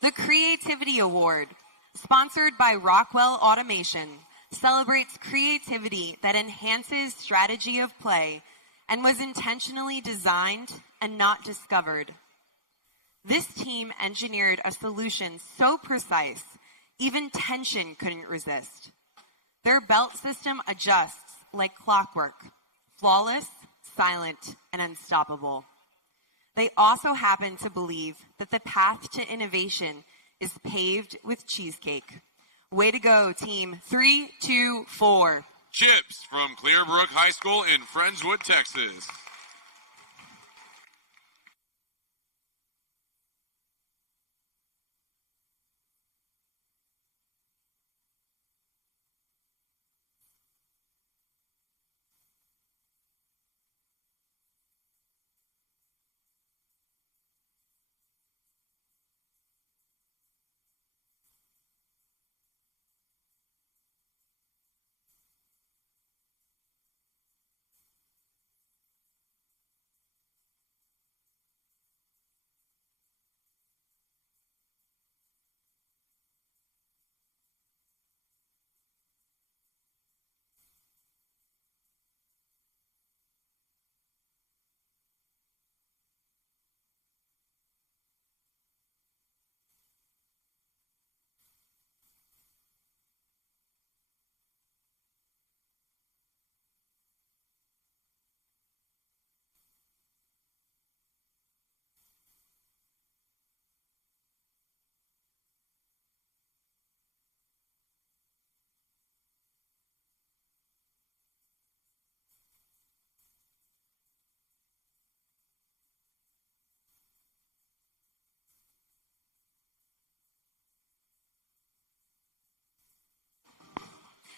The Creativity Award, sponsored by Rockwell Automation, celebrates creativity that enhances strategy of play and was intentionally designed and not discovered. This team engineered a solution so precise, even tension couldn't resist. Their belt system adjusts like clockwork, flawless, silent, and unstoppable. They also happen to believe that the path to innovation is paved with cheesecake. Way to go, Team 324. Chips from Clearbrook High School in Friendswood, Texas.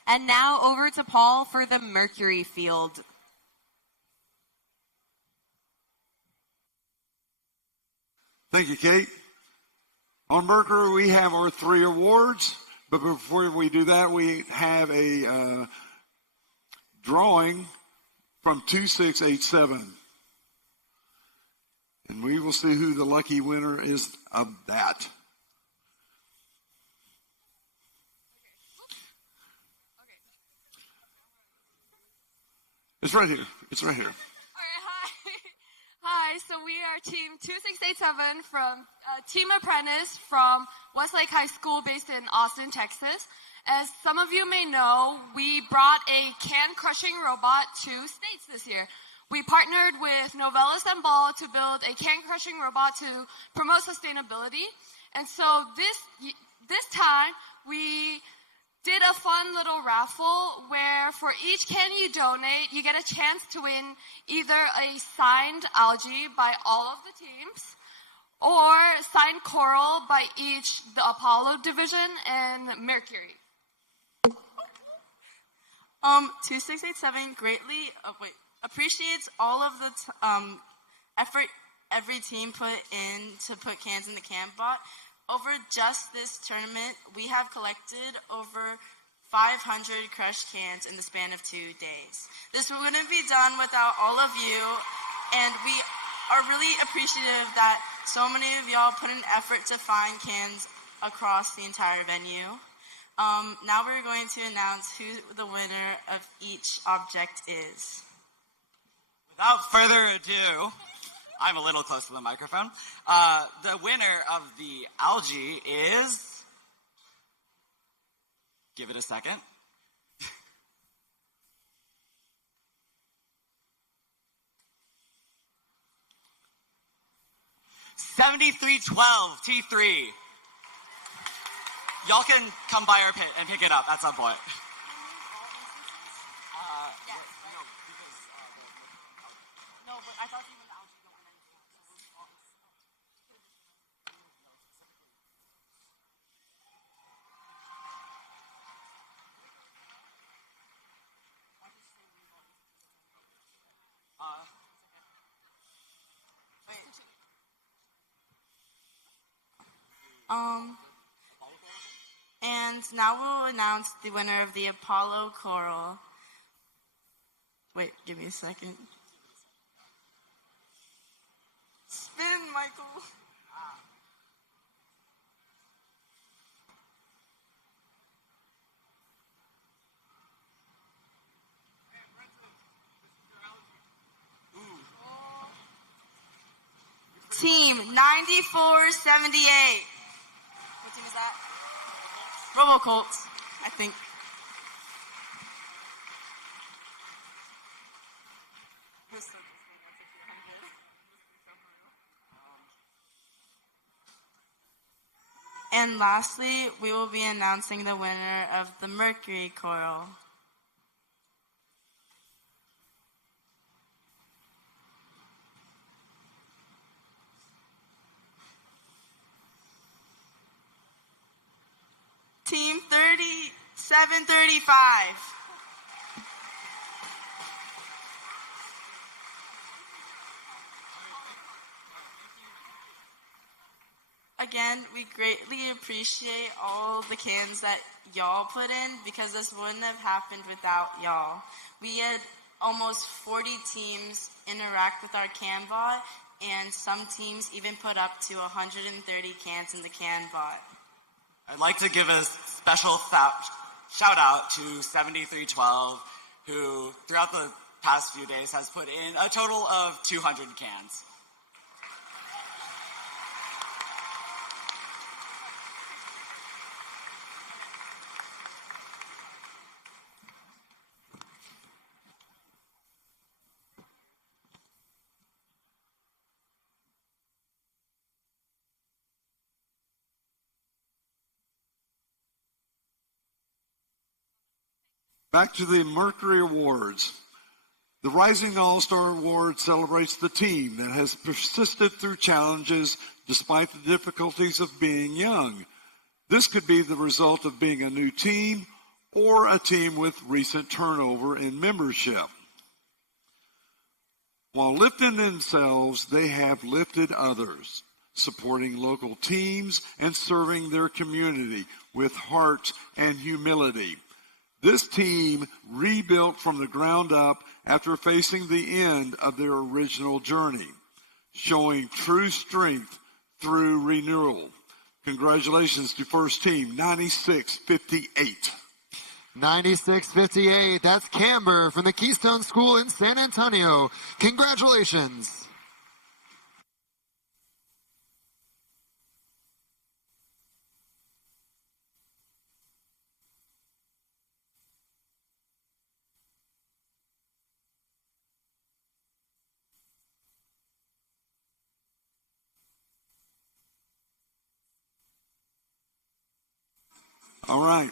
And now over to Paul for the Mercury field. Thank you, Kate. On Mercury, we have our 3 awards, but before we do that, we have a drawing from 2687. And we will see who the lucky winner is of that. It's right here. It's right here. Hi, so we are team 2687 from Team Apprentice from Westlake High School based in Austin, Texas. As some of you may know, we brought a can-crushing robot to states this year. We partnered with Novelis and Ball to build a can-crushing robot to promote sustainability. And so this time, we did a fun little raffle where for each can you donate, you get a chance to win either a signed algae by all of the teams or signed coral by each, the Apollo division and Mercury. 2687 greatly appreciates all of the effort every team put in to put cans in the can bot. Over just this tournament, we have collected over 500 crushed cans in the span of 2 days. This wouldn't be done without all of you, and we are really appreciative that so many of y'all put an effort to find cans across the entire venue. Now we're going to announce who the winner of each object is. Without further ado, I'm a little close to the microphone. The winner of the algae is... Give it a second. $73.12 T3. Y'all can come by our pit and pick it up at some point. No, but I thought even the algae don't win anything. And now we'll announce the winner of the Apollo Coral. Wait, give me a second. Spin, Michael. Team 9478. What team is that? Robo Colts, I think. And lastly, we will be announcing the winner of the Mercury Coral. Team 3735. Again, we greatly appreciate all the cans that y'all put in because this wouldn't have happened without y'all. We had almost 40 teams interact with our can bot, and some teams even put up to 130 cans in the can bot. I'd like to give a special shout out to 7312, who throughout the past few days has put in a total of 200 cans. Back to the Mercury Awards. The Rising All-Star Award celebrates the team that has persisted through challenges despite the difficulties of being young. This could be the result of being a new team or a team with recent turnover in membership. While lifting themselves, they have lifted others, supporting local teams and serving their community with heart and humility. This team rebuilt from the ground up after facing the end of their original journey, showing true strength through renewal. Congratulations to first team, 96-58. 96-58. That's Camber from the Keystone School in San Antonio. Congratulations. All right.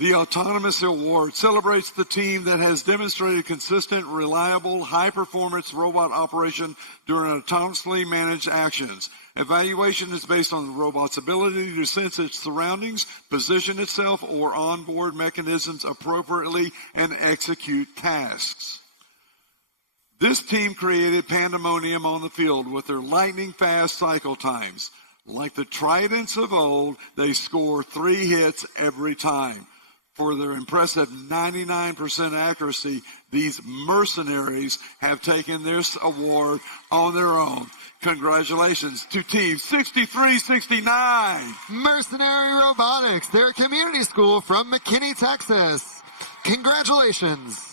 The Autonomous Award celebrates the team that has demonstrated consistent, reliable, high-performance robot operation during autonomously managed actions. Evaluation is based on the robot's ability to sense its surroundings, position itself or onboard mechanisms appropriately, and execute tasks. This team created pandemonium on the field with their lightning-fast cycle times. Like the Tridents of old, they score 3 hits every time. For their impressive 99% accuracy, these mercenaries have taken this award on their own. Congratulations to Team 6369. Mercenary Robotics, their community school from McKinney, Texas. Congratulations.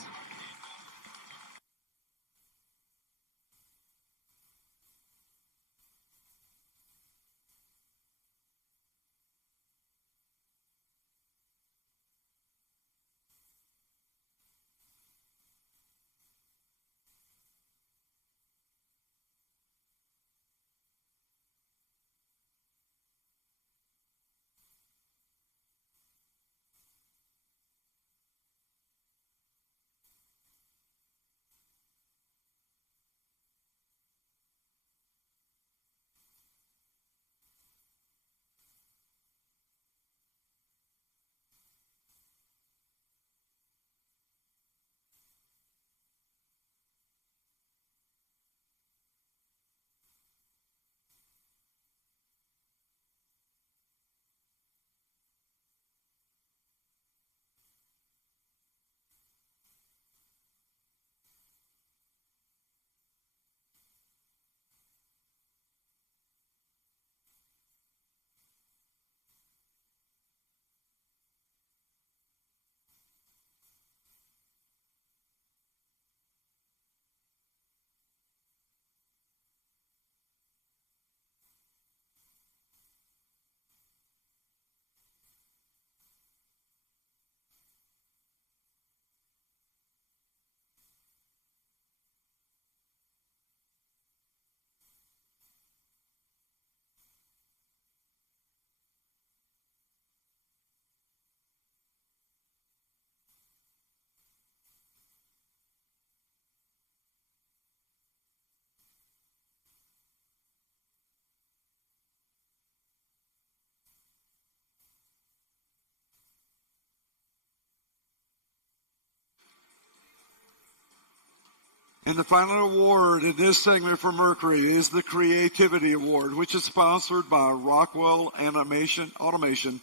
And the final award in this segment for Mercury is the Creativity Award, which is sponsored by Rockwell Automation,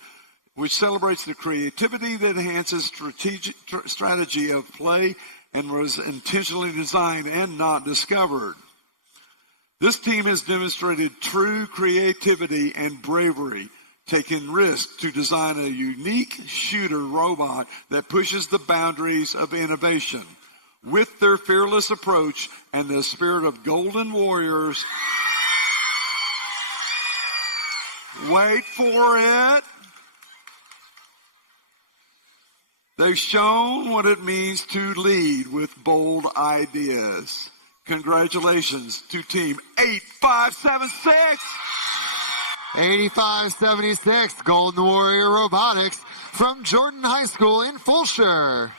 which celebrates the creativity that enhances strategy of play and was intentionally designed and not discovered. This team has demonstrated true creativity and bravery, taking risks to design a unique shooter robot that pushes the boundaries of innovation. With their fearless approach and the spirit of golden warriors, wait for it, they've shown what it means to lead with bold ideas. Congratulations to Team 8576. 8576, Golden Warrior Robotics from Jordan High School in Fulshire.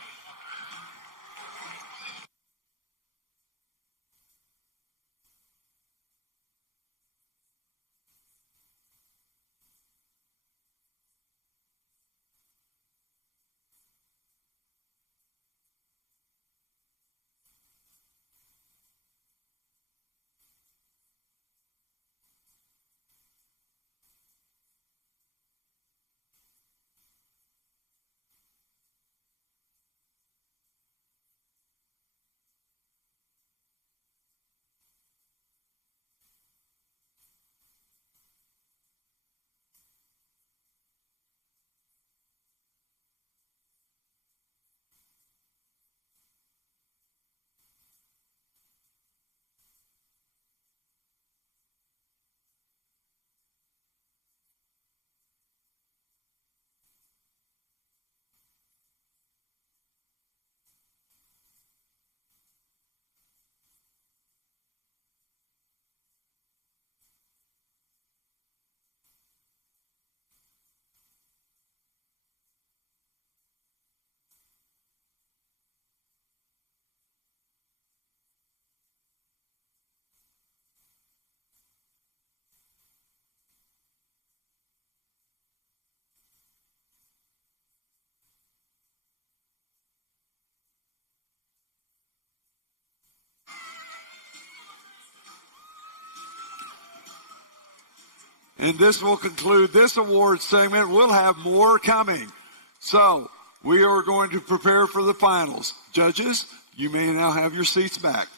And this will conclude this award segment. We'll have more coming. So we are going to prepare for the finals. Judges, you may now have your seats back.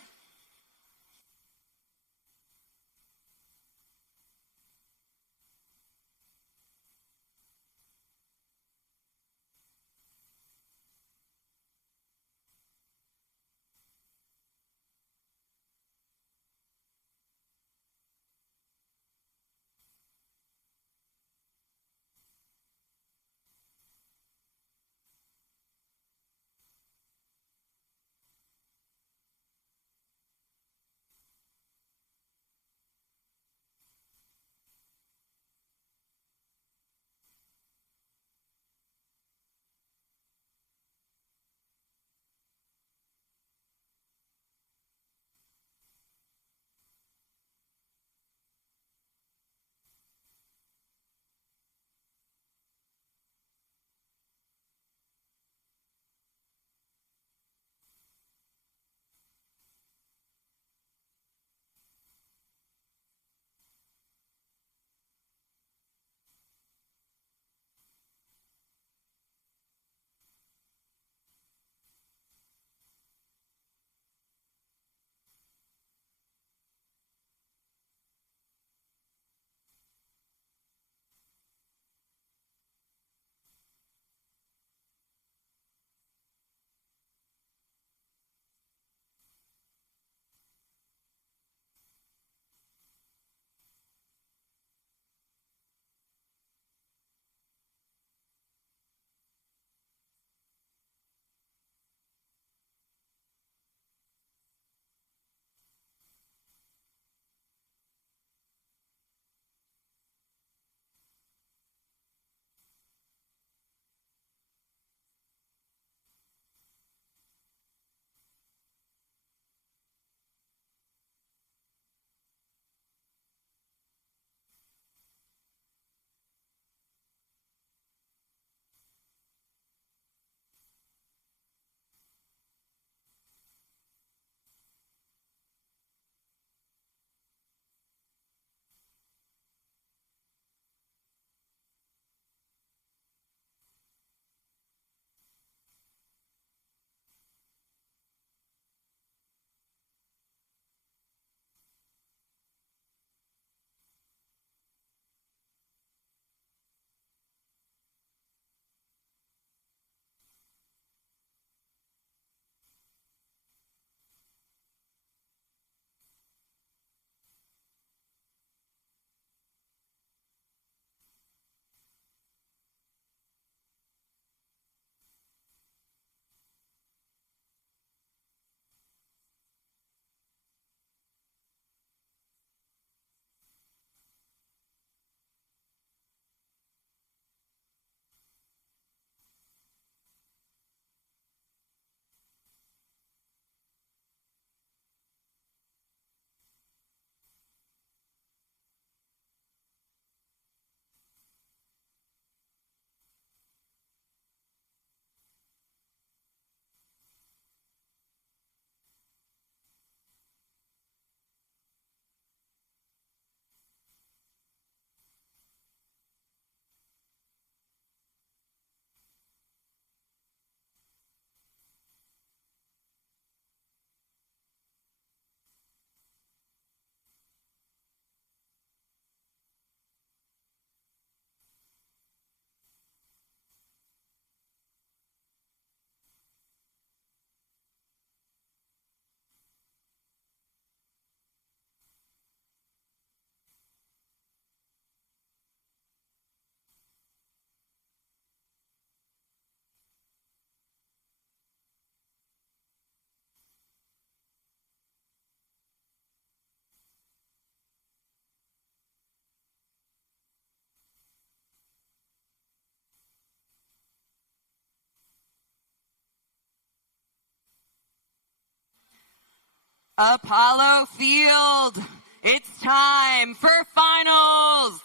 Apollo Field, it's time for finals.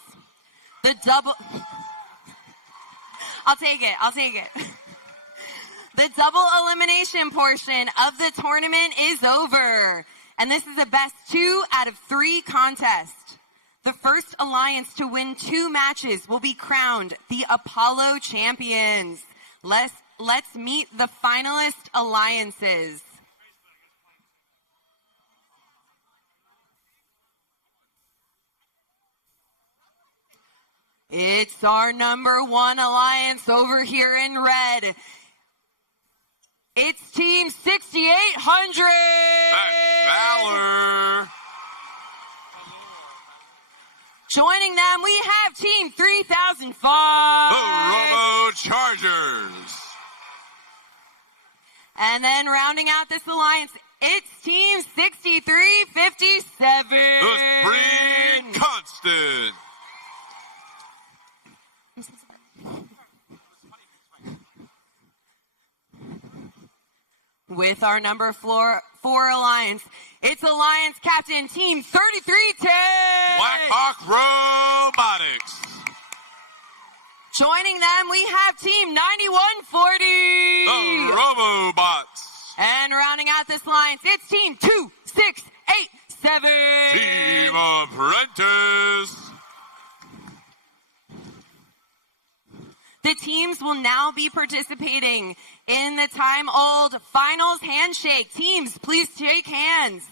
The double... I'll take it. The double elimination portion of the tournament is over. And this is a best 2 out of 3 contest. The first alliance to win 2 matches will be crowned the Apollo champions. Let's meet the finalist alliances. It's our number 1 alliance over here in red. It's Team 6800. Valor. Joining them, we have Team 3005. The Robo Chargers. And then rounding out this alliance, it's Team 6357. The Spring Constant. With our number 4 alliance, it's Alliance Captain Team 3310. Blackhawk Robotics. Joining them, we have Team 9140. The Robobots. And rounding out this alliance, it's Team 2687. Team Apprentice. The teams will now be participating in the time-old finals handshake. Teams, please shake hands.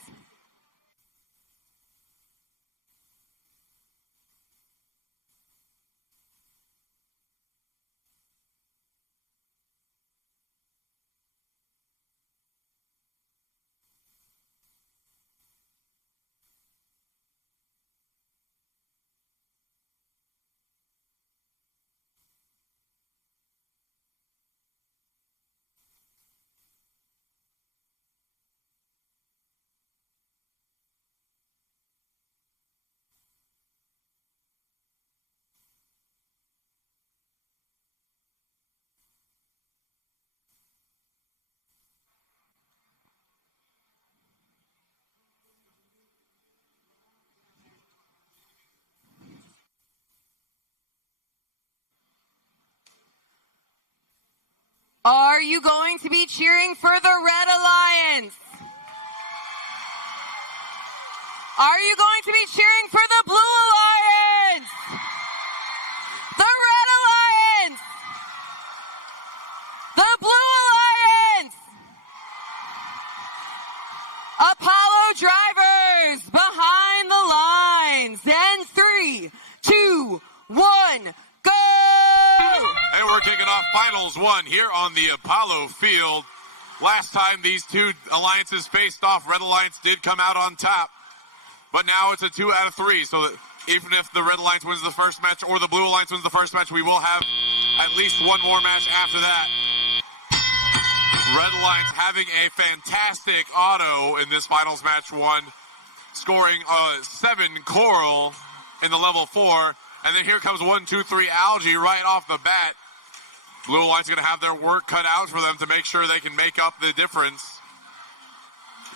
Are you going to be cheering for the Red Alliance? Are you going to be cheering for the Blue Alliance? The Red Alliance! The Blue Alliance! Apollo drivers behind the lines. And 3, 2, 1, go! And we're kicking off Finals 1 here on the Apollo field. Last time these two alliances faced off, Red Alliance did come out on top. But now it's a 2 out of 3, so that even if the Red Alliance wins the first match or the Blue Alliance wins the first match, we will have at least one more match after that. Red Alliance having a fantastic auto in this Finals match 1, scoring 7 coral in the level 4. And then here comes 1, 2, 3 algae right off the bat. Blue Alliance going to have their work cut out for them to make sure they can make up the difference.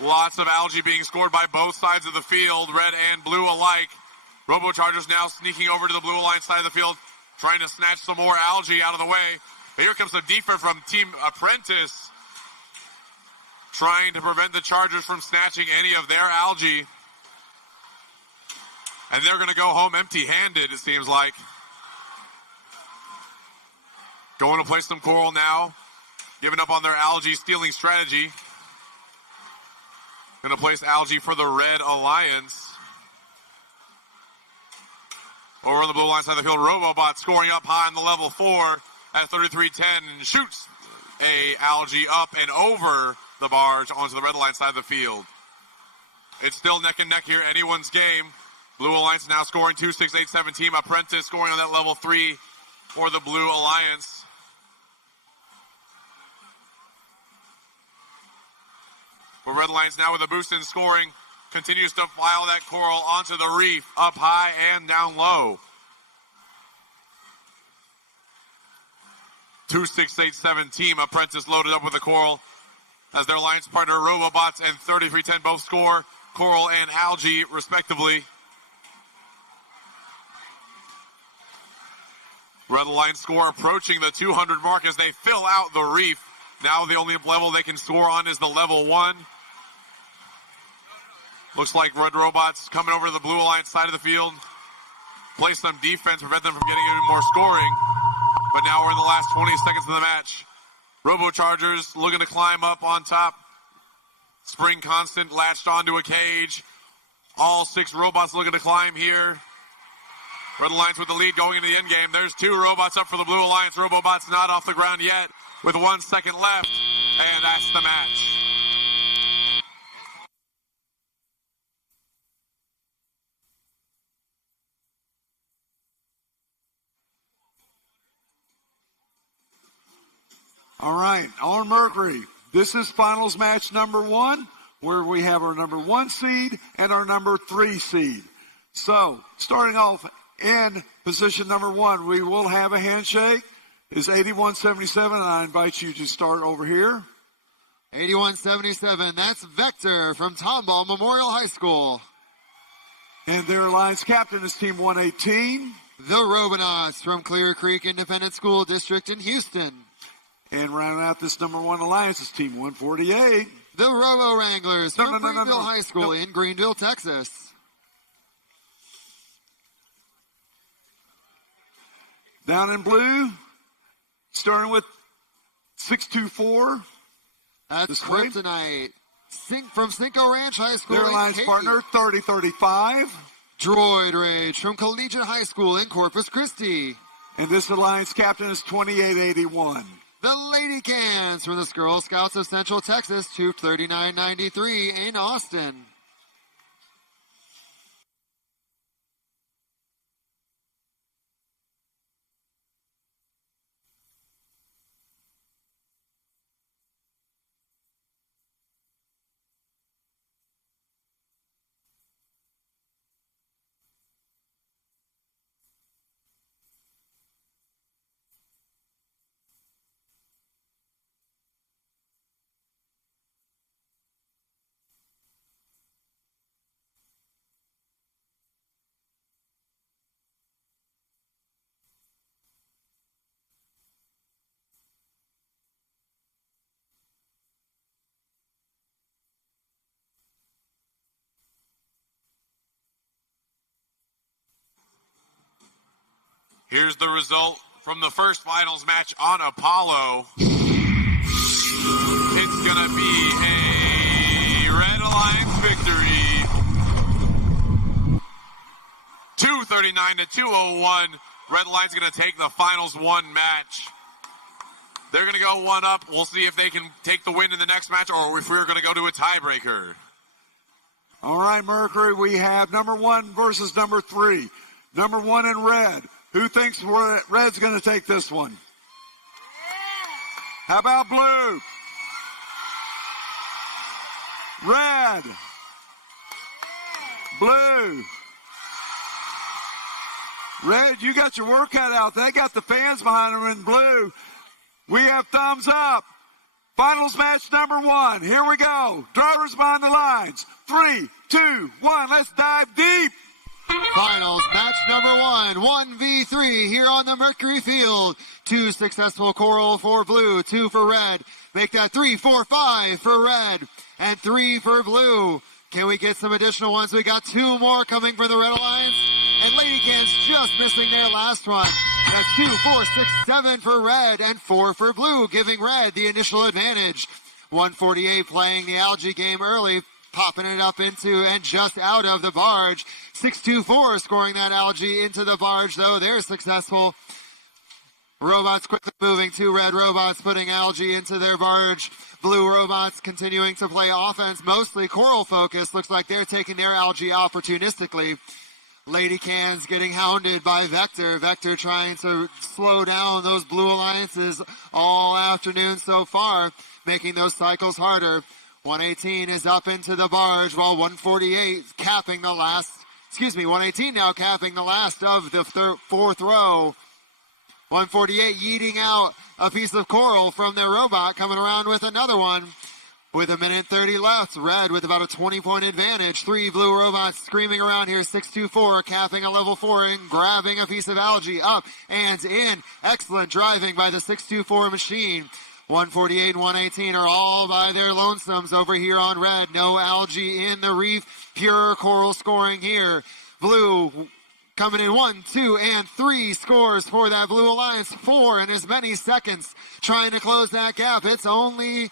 Lots of algae being scored by both sides of the field, red and blue alike. Robo Chargers now sneaking over to the Blue Alliance side of the field, trying to snatch some more algae out of the way. And here comes the defense from Team Apprentice, trying to prevent the Chargers from snatching any of their algae. And they're going to go home empty-handed, it seems like. Going to place some coral now. Giving up on their algae stealing strategy. Going to place algae for the Red Alliance. Over on the Blue Alliance side of the field, Robobot scoring up high on the level 4 at 33-10 and shoots a algae up and over the bars onto the Red Alliance side of the field. It's still neck and neck here, anyone's game. Blue Alliance now scoring 2, 6, 8, 7. Team Apprentice scoring on that level 3 for the Blue Alliance. But Red Alliance now with a boost in scoring continues to file that coral onto the reef, up high and down low. 2, 6, 8, 7. Team Apprentice loaded up with the coral as their alliance partner Robobots and 3310 both score coral and algae respectively. Red Alliance score approaching the 200 mark as they fill out the reef. Now the only level they can score on is the level 1. Looks like Red Robots coming over to the Blue Alliance side of the field. play some defense, prevent them from getting any more scoring. But now we're in the last 20 seconds of the match. Robochargers looking to climb up on top. Spring Constant latched onto a cage. All 6 robots looking to climb here. Red Alliance with the lead going into the end game. There's 2 robots up for the Blue Alliance. Robobots not off the ground yet with 1 second left. And that's the match. All right, on Mercury, this is finals match number 1, where we have our number 1 seed and our number 3 seed. So, starting off in position number 1, we will have a handshake. Is 8177, and I invite you to start over here. 8177, that's Vector from Tomball Memorial High School. And their alliance captain is Team 118. The Robonauts from Clear Creek Independent School District in Houston. And rounding out this number 1 alliance is Team 148. The Robo Wranglers from Greenville High School in Greenville, Texas. Down in blue, starting with 624. That's Kryptonite. From Cinco Ranch High School. Their alliance partner, 3035. Droid Rage from Collegiate High School in Corpus Christi. And this alliance captain is 2881. The Lady Cans from the Girl Scouts of Central Texas, 23993 in Austin. Here's the result from the first finals match on Apollo. It's going to be a Red Alliance victory. 239 to 201. Red Alliance going to take the finals 1 match. They're going to go 1 up. We'll see if they can take the win in the next match or if we're going to go to a tiebreaker. All right, Mercury, we have number 1 versus number 3. Number 1 in red. Who thinks red's going to take this one? How about blue? Red. Blue. Red, you got your work cut out. They got the fans behind them in blue. We have thumbs up. Finals match number 1. Here we go. Drivers behind the lines. 3, 2, 1. Let's dive deep. Finals match number 1, 1v3 here on the Mercury field. 2 successful coral for blue, 2 for red. Make that 3, 4, 5 for red and 3 for blue. Can we get some additional ones? We got 2 more coming for the Red Alliance. And Lady Cans just missing their last one. That's 2, 4, 6, 7 for red and 4 for blue, giving red the initial advantage. 148 playing the algae game early, popping it up into and just out of the barge. 624 scoring that algae into the barge, though. They're successful. Robots quickly moving. 2 red robots putting algae into their barge. Blue robots continuing to play offense, mostly coral focus. Looks like they're taking their algae opportunistically. Lady Cans getting hounded by Vector. Vector trying to slow down those blue alliances all afternoon so far, making those cycles harder. 118 is up into the barge while 148 capping the last, 118 now capping the last of the 4th row. 148 yeeting out a piece of coral from their robot, coming around with another one. With 1:30 left, red with about a 20-point advantage. 3 blue robots screaming around here. 624 capping a level 4 and grabbing a piece of algae up and in. Excellent driving by the 624 machine. 148 and 118 are all by their lonesomes over here on red. No algae in the reef. Pure coral scoring here. Blue Coming in 1, 2, and 3 scores for that Blue Alliance. 4 in as many seconds trying to close that gap. It's only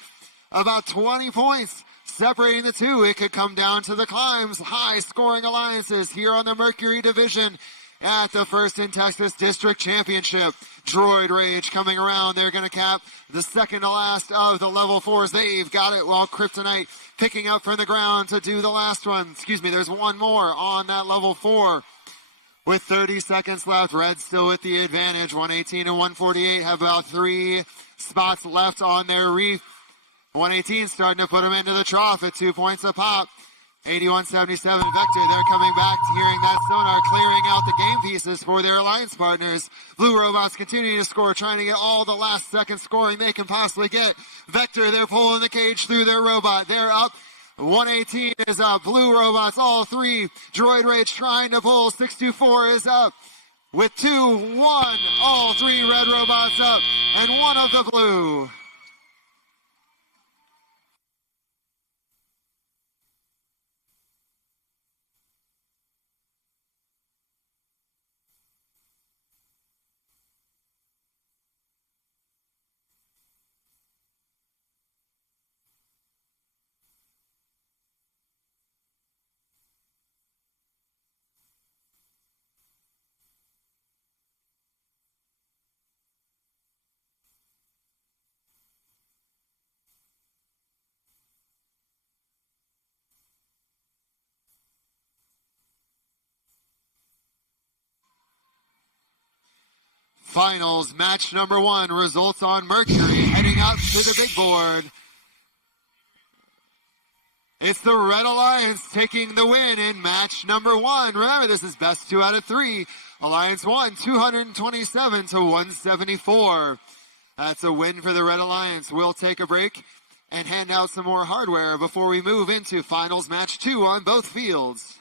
about 20 points separating the two. It could come down to the climbs. High scoring alliances here on the Mercury division at the First in Texas District Championship. Droid Rage coming around. They're going to cap the second to last of the level 4s. They've got it while Kryptonite picking up from the ground to do the last one. Excuse me, there's one more on that level 4. With 30 seconds left, Red still with the advantage. 118 and 148 have about 3 spots left on their reef. 118 starting to put them into the trough at 2 points a pop. 81-77 Vector, they're coming back to hearing that sonar, clearing out the game pieces for their alliance partners. Blue Robots continuing to score, trying to get all the last second scoring they can possibly get. Vector, they're pulling the cage through their robot. They're up. 118 is up. Blue Robots, all 3. Droid Rage trying to pull. 624 is up. With 2, 1. All 3 red robots up. And 1 of the blue. Finals, match number 1, results on Mercury, heading up to the big board. It's the Red Alliance taking the win in match number 1. Remember, this is best 2 out of 3. Alliance won 227 to 174. That's a win for the Red Alliance. We'll take a break and hand out some more hardware before we move into finals match 2 on both fields.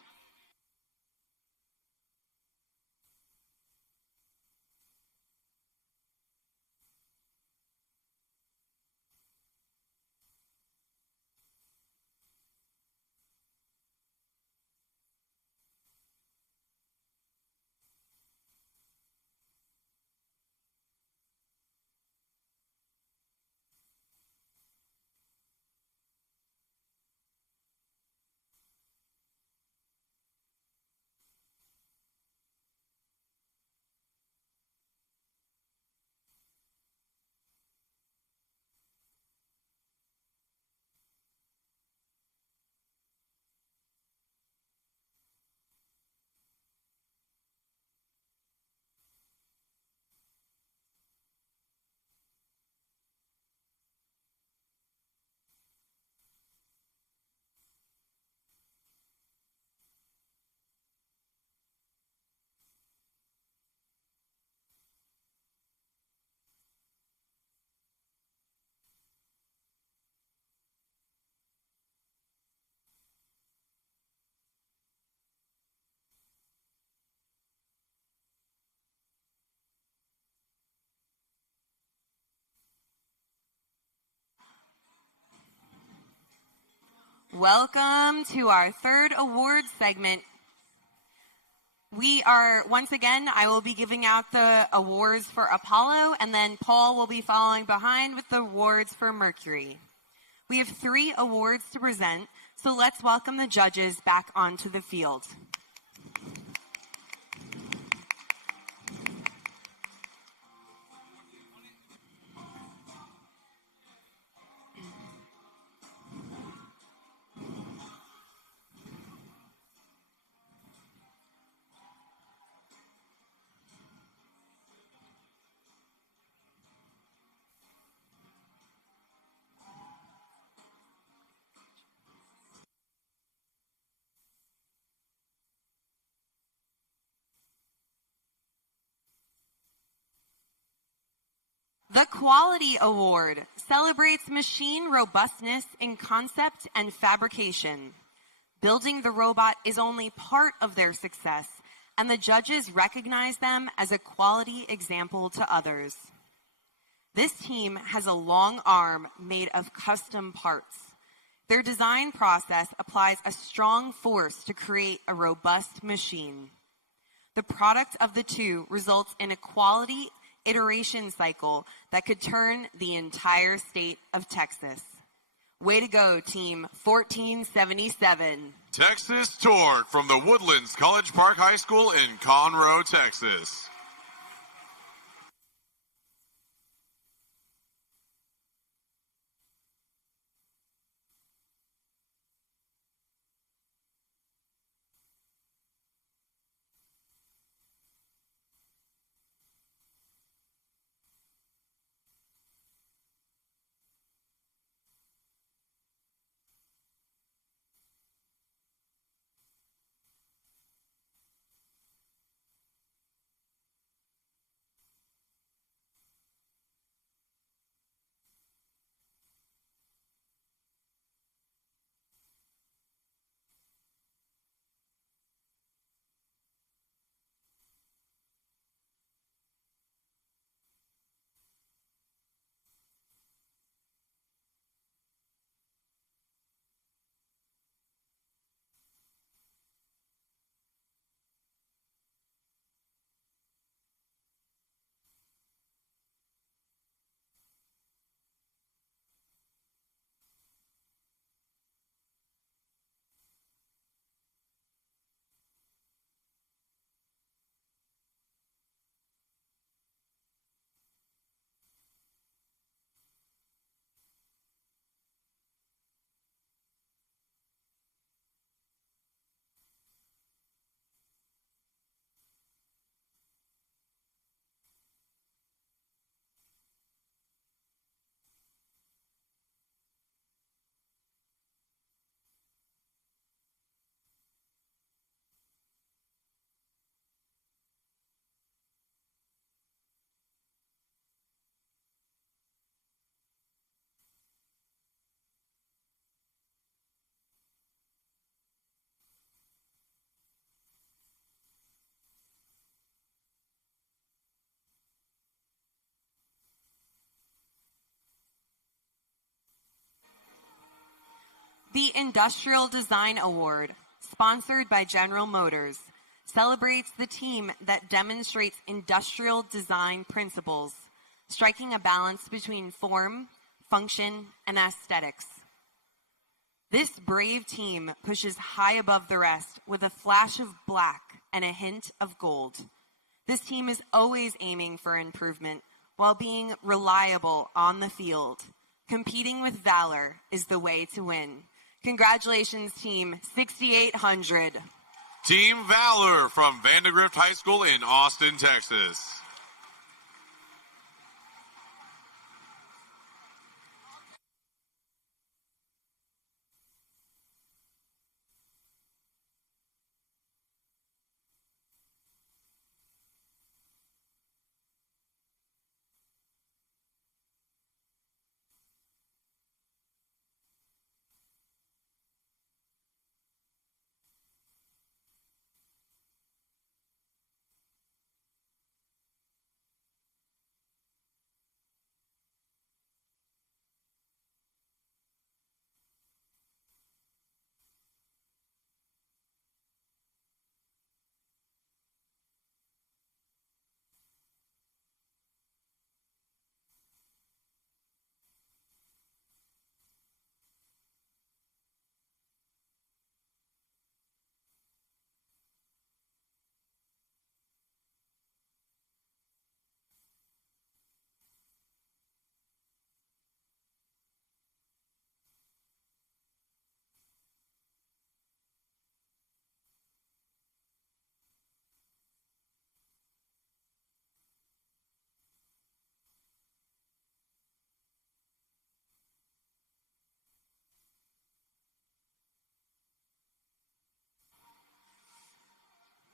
Welcome to our third awards segment. We are, once again, I will be giving out the awards for Apollo, and then Paul will be following behind with the awards for Mercury. We have 3 awards to present, so let's welcome the judges back onto the field. The Quality Award celebrates machine robustness in concept and fabrication. Building the robot is only part of their success, and the judges recognize them as a quality example to others. This team has a long arm made of custom parts. Their design process applies a strong force to create a robust machine. The product of the two results in a quality iteration cycle that could turn the entire state of Texas. Way to go, Team 1477. Texas Torque from the Woodlands College Park High School in Conroe, Texas. The Industrial Design Award, sponsored by General Motors, celebrates the team that demonstrates industrial design principles, striking a balance between form, function, and aesthetics. This brave team pushes high above the rest with a flash of black and a hint of gold. This team is always aiming for improvement while being reliable on the field. Competing with valor is the way to win. Congratulations, Team 6800. Team Valor from Vandegrift High School in Austin, Texas.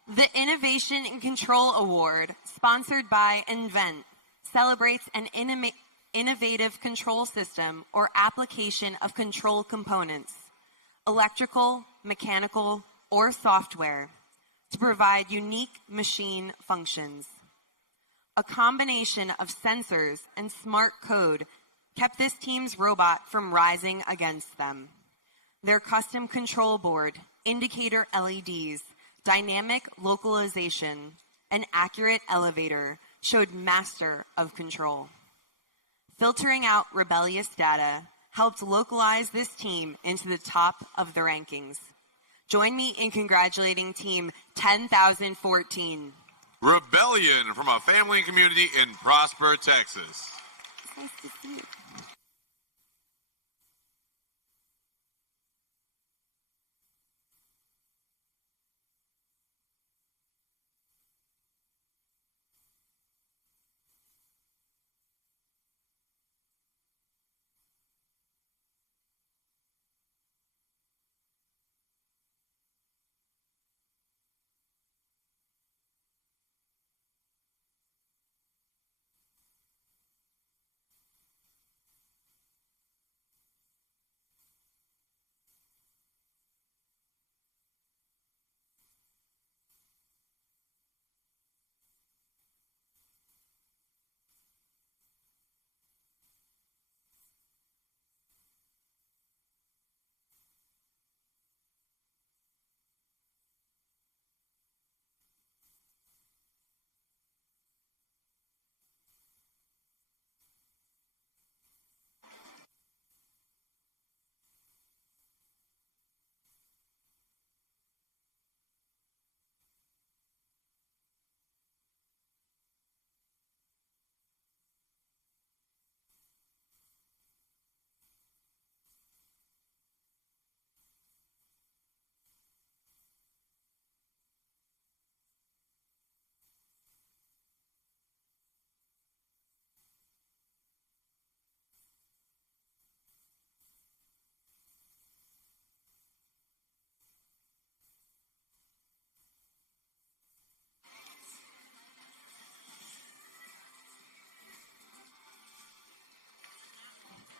The Innovation in Control Award, sponsored by Invent, celebrates an innovative control system or application of control components, electrical, mechanical, or software, to provide unique machine functions. A combination of sensors and smart code kept this team's robot from rising against them. Their custom control board, indicator LEDs, dynamic localization, and accurate elevator showed master of control. Filtering out rebellious data helped localize this team into the top of the rankings. Join me in congratulating Team 10,014. Rebellion from a family and community in Prosper, Texas. Nice to see you.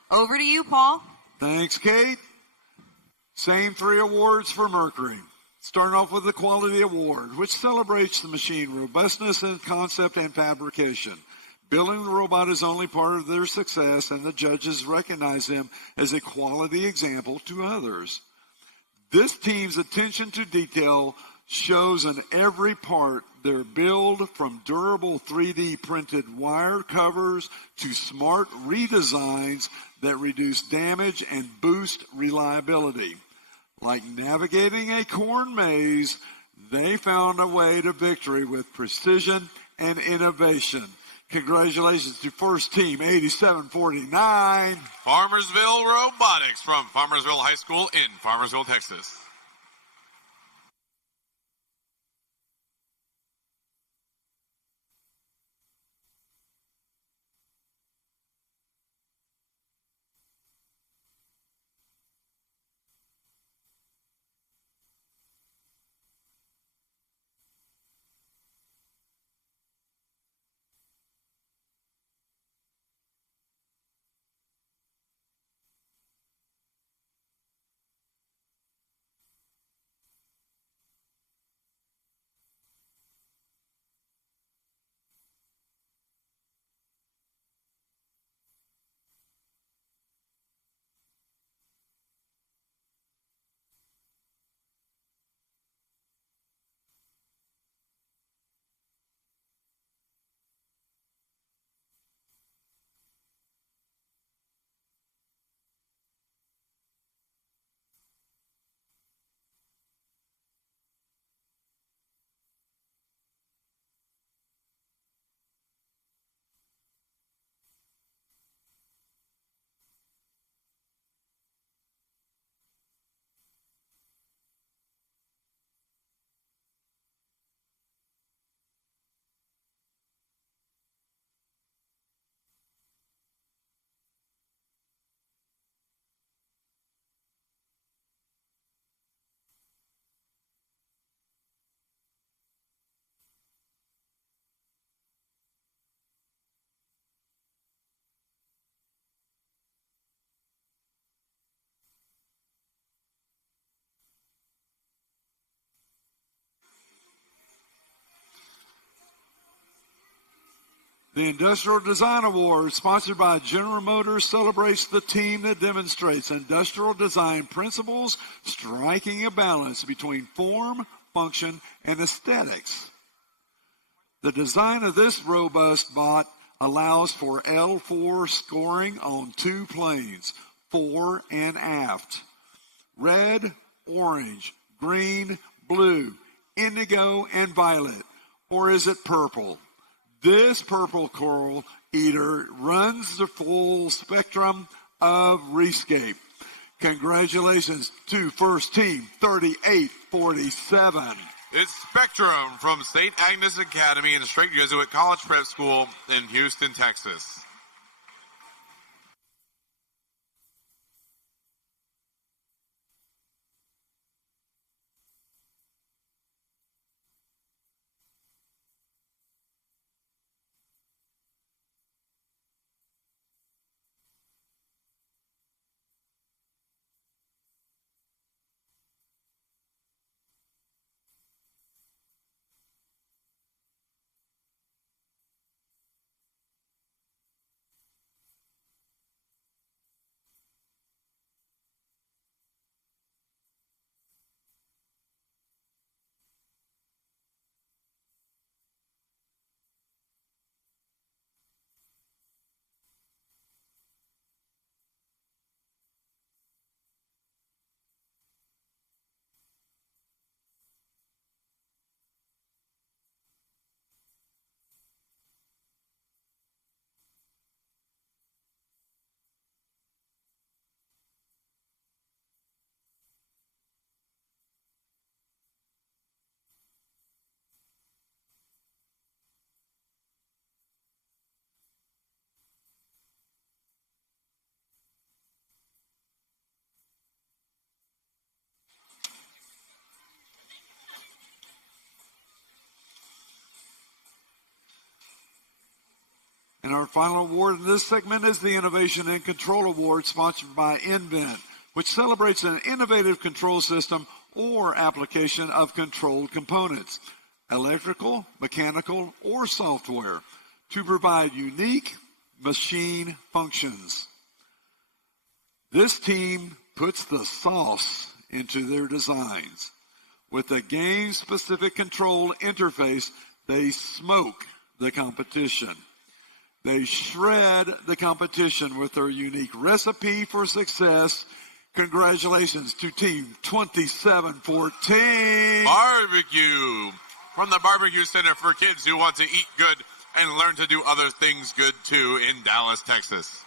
Over to you, Paul. Thanks, Kate. Same 3 awards for Mercury. Starting off with the Quality Award, which celebrates the machine robustness in concept and fabrication. Building the robot is only part of their success, and the judges recognize them as a quality example to others. This team's attention to detail shows in every part their build, from durable 3D printed wire covers to smart redesigns that reduce damage and boost reliability. Like navigating a corn maze, they found a way to victory with precision and innovation. Congratulations to first team 8749. Farmersville Robotics from Farmersville High School in Farmersville, Texas. The Industrial Design Award, sponsored by General Motors, celebrates the team that demonstrates industrial design principles, striking a balance between form, function, and aesthetics. The design of this robust bot allows for L4 scoring on 2 planes, fore and aft. Red, orange, green, blue, indigo, and violet. Or is it purple? This purple coral eater runs the full spectrum of Rescape. Congratulations to first team 3847. It's Spectrum from St. Agnes Academy and Straight Jesuit College Prep School in Houston, Texas. And our final award in this segment is the Innovation and Control Award, sponsored by Invent, which celebrates an innovative control system or application of controlled components, electrical, mechanical, or software, to provide unique machine functions. This team puts the sauce into their designs. With a game-specific control interface, they smoke the competition. They shred the competition with their unique recipe for success. Congratulations to Team 2714. Barbecue from the Barbecue Center for kids who want to eat good and learn to do other things good too in Dallas, Texas.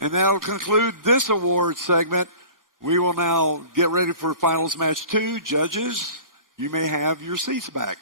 And that'll conclude this award segment. We will now get ready for finals match 2. Judges, you may have your seats back.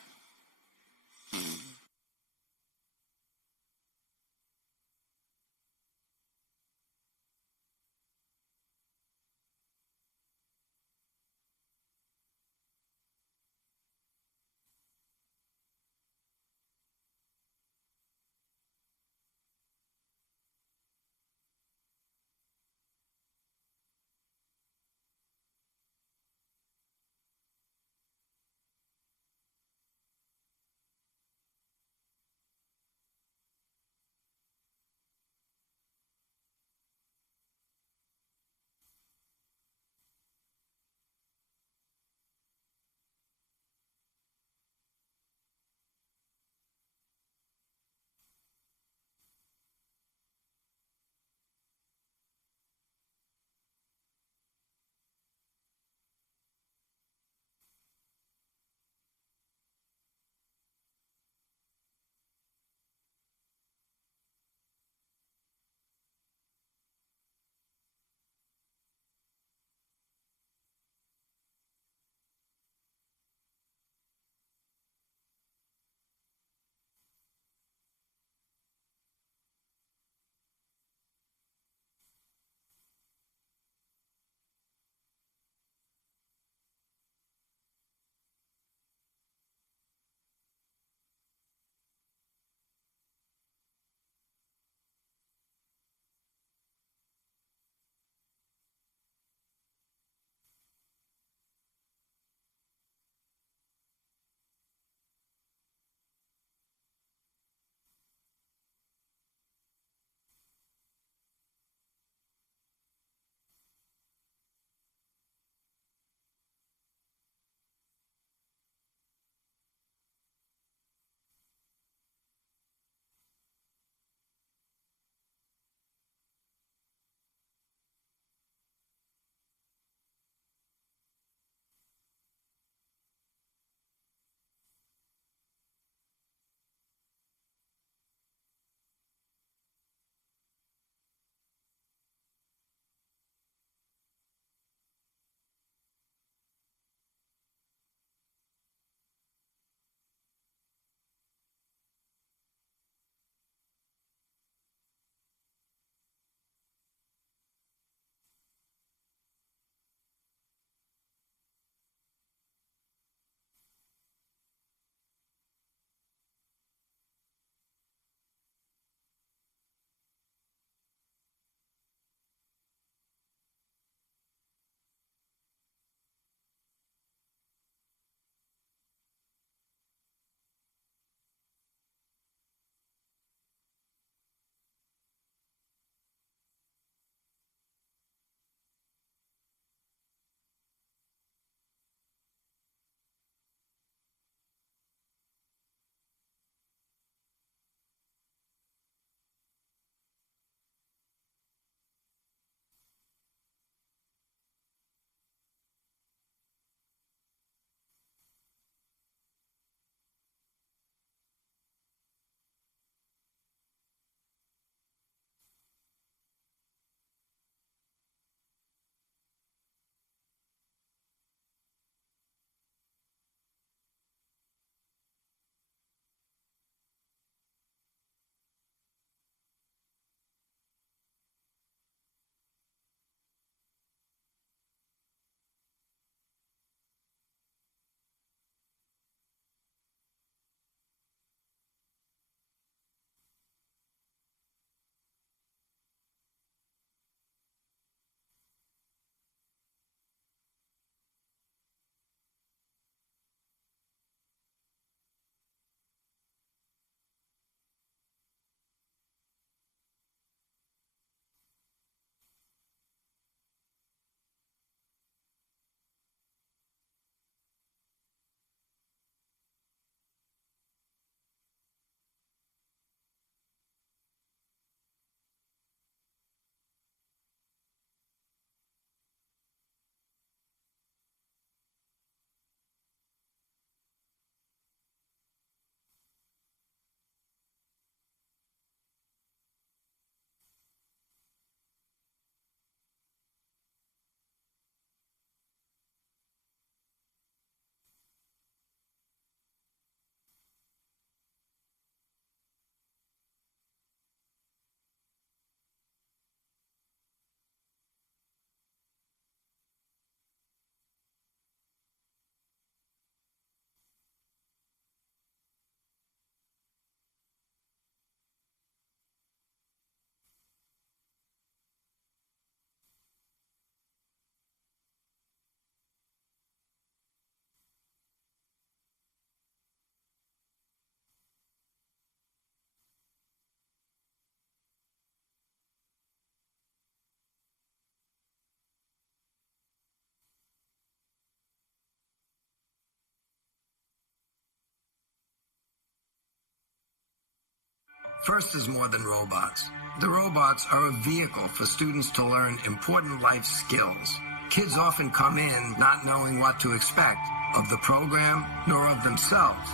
FIRST is more than robots. The robots are a vehicle for students to learn important life skills. Kids often come in not knowing what to expect of the program nor of themselves.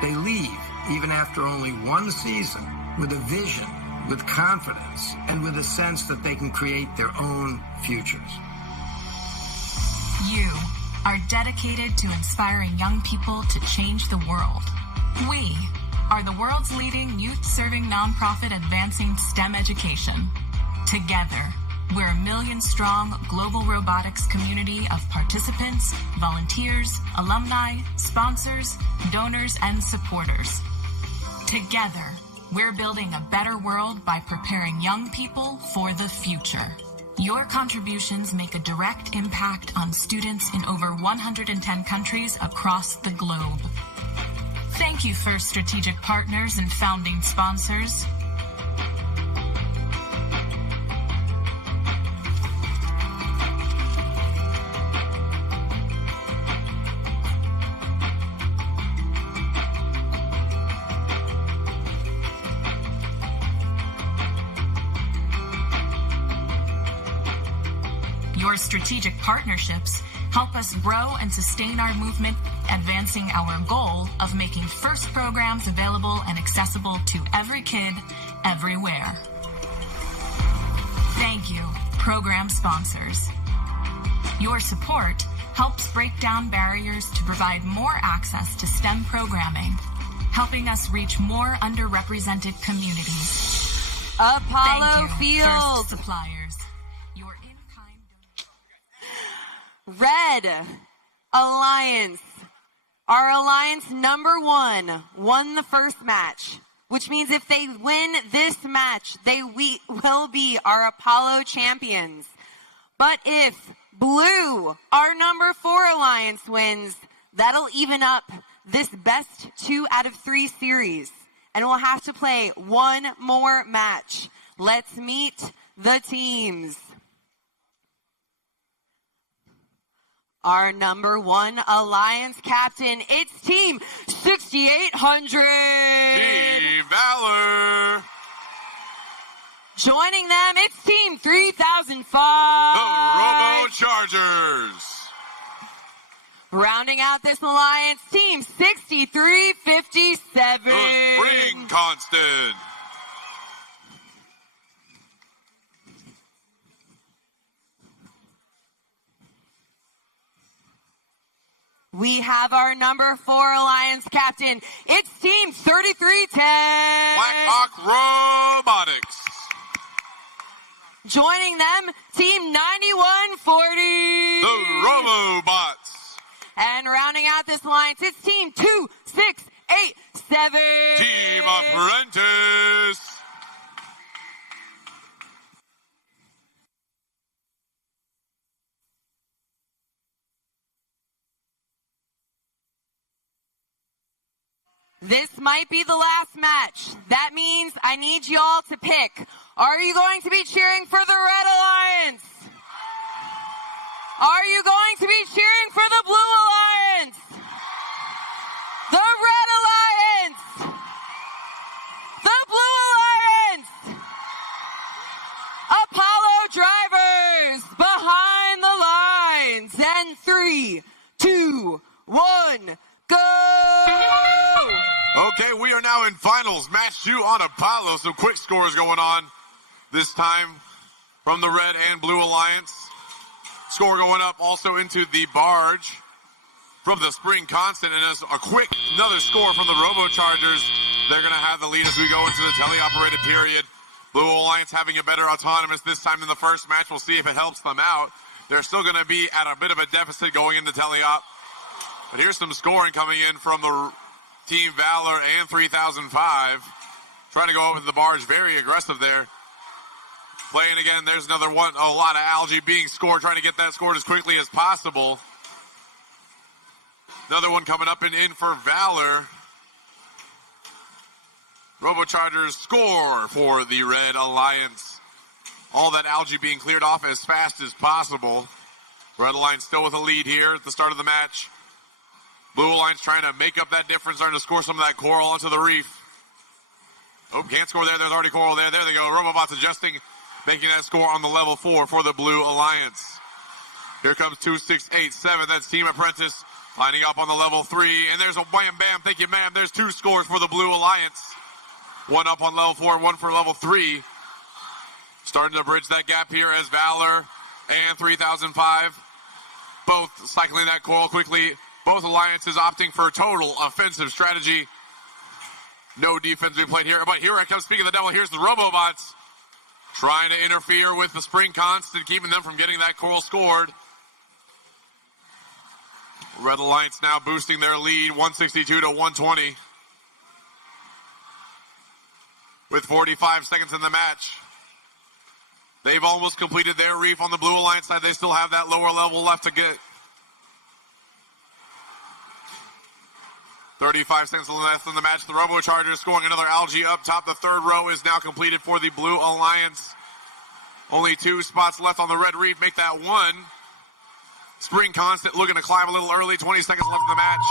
They leave, even after only one season, with a vision, with confidence, and with a sense that they can create their own futures. You are dedicated to inspiring young people to change the world. We are the world's leading youth-serving nonprofit advancing STEM education. Together, we're a million-strong global robotics community of participants, volunteers, alumni, sponsors, donors, and supporters. Together, we're building a better world by preparing young people for the future. Your contributions make a direct impact on students in over 110 countries across the globe. Thank you, FIRST strategic partners and founding sponsors. Your strategic partnerships help us grow and sustain our movement, advancing our goal of making FIRST programs available and accessible to every kid, everywhere. Thank you, program sponsors. Your support helps break down barriers to provide more access to STEM programming, helping us reach more underrepresented communities. Apollo Thank you, Field. FIRST suppliers. Red Alliance. Our alliance number 1 won the first match, which means if they win this match, they will be our Apollo champions. But if blue, our number 4 alliance, wins, that'll even up this best 2 out of 3 series. And we'll have to play one more match. Let's meet the teams. Our number 1 alliance captain, it's team 6800. Team Valor. Joining them, it's team 3005. The Robo Chargers. Rounding out this alliance, team 6357. The Spring Constant. We have our number 4 alliance captain. It's team 3310. Blackhawk Robotics. Joining them, team 9140. The Robobots. And rounding out this alliance, it's team 2687. Team Apprentice. This might be the last match. That means I need y'all to pick. Are you going to be cheering for the Red Alliance? Are you going to be cheering for the Blue Alliance? The Red Alliance! The Blue Alliance! Apollo drivers behind the lines. And 3, 2, 1, go! Okay, we are now in finals. Match 2 on Apollo. Some quick scores going on this time from the Red and Blue Alliance. Score going up also into the barge from the Spring Constant. And as a quick another score from the Robo Chargers. They're going to have the lead as we go into the teleoperated period. Blue Alliance having a better autonomous this time than the first match. We'll see if it helps them out. They're still going to be at a bit of a deficit going into teleop. But here's some scoring coming in from the Team Valor and 3005. Trying to go over the barge, very aggressive there. Playing again, there's another one. A lot of algae being scored, trying to get that scored as quickly as possible. Another one coming up and in for Valor. Robochargers score for the Red Alliance. All that algae being cleared off as fast as possible. Red Alliance still with a lead here at the start of the match. Blue Alliance trying to make up that difference, starting to score some of that coral onto the reef. Oh, can't score there. There's already Coral there. There they go. Robobots adjusting, making that score on the level 4 for the Blue Alliance. Here comes 2687. That's Team Apprentice lining up on the level 3. And there's a wham, bam, thank you, ma'am. There's 2 scores for the Blue Alliance. 1 up on level 4 and 1 for level 3. Starting to bridge that gap here as Valor and 3005 both cycling that coral quickly. Both alliances opting for total offensive strategy. No defense being played here. But here I come, speaking of the devil, here's the Robobots trying to interfere with the Spring Constant, keeping them from getting that coral scored. Red Alliance now boosting their lead, 162 to 120. With 45 seconds in the match. They've almost completed their reef on the Blue Alliance side. They still have that lower level left to get. 35 seconds left in the match. The Robo Chargers scoring another algae up top. The third row is now completed for the Blue Alliance. Only 2 spots left on the red reef. Make that 1. Spring Constant looking to climb a little early. 20 seconds left in the match.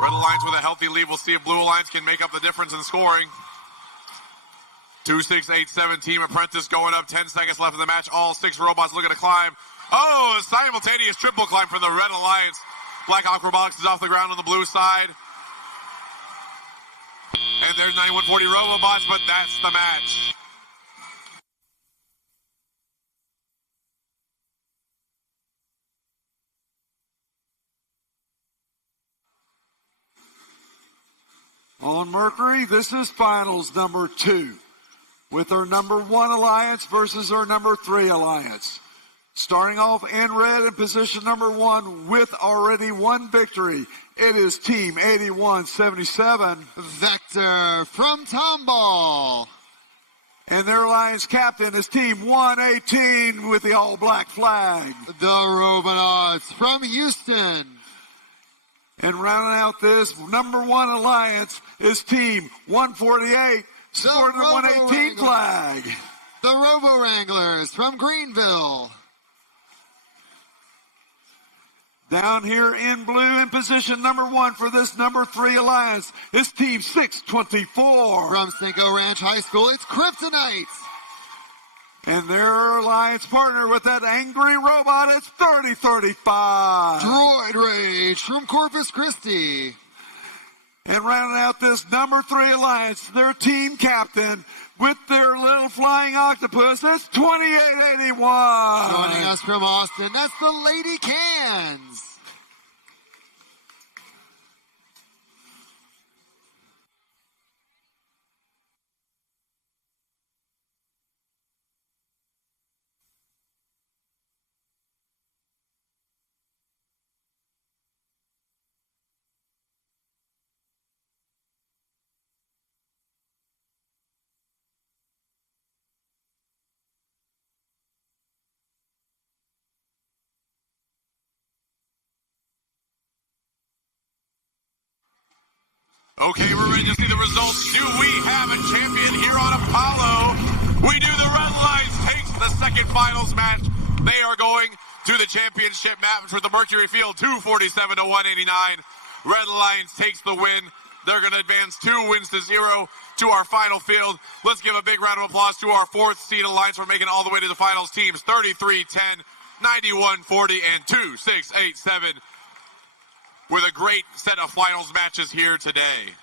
Red Alliance with a healthy lead. We'll see if Blue Alliance can make up the difference in scoring. 2687 Team Apprentice going up. 10 seconds left in the match. All 6 robots looking to climb. Oh, a simultaneous triple climb from the Red Alliance. Blackhawk Robotics is off the ground on the blue side. And there's 9140 Robobots, but that's the match. On Mercury, this is finals number 2 with our number 1 alliance versus our number 3 alliance. Starting off in red in position number 1 with already 1 victory. It is Team 8177. Vector from Tomball. And their alliance captain is Team 118 with the all-black flag. The Robots from Houston. And rounding out this number 1 alliance is Team 148, sporting the 118 flag. The Robo Wranglers from Greenville. Down here in blue in position number 1 for this number 3 alliance is Team 624. From Cinco Ranch High School, it's Kryptonite. And their alliance partner with that angry robot is 3035. Droid Rage from Corpus Christi. And rounding out this number 3 alliance, their team captain with their little flying octopus, that's 2881. Joining us from Austin, that's the Lady Cans. Okay, we're ready to see the results. Do we have a champion here on Apollo? We do. The Red Alliance takes the second finals match. They are going to the championship match with the Mercury Field, 247 to 189. Red Alliance takes the win. They're going to advance 2 wins to 0 to our final field. Let's give a big round of applause to our 4th seed alliance for making it all the way to the finals. Teams 33-10, 91-40, and 2-6-8-7. With a great set of finals matches here today.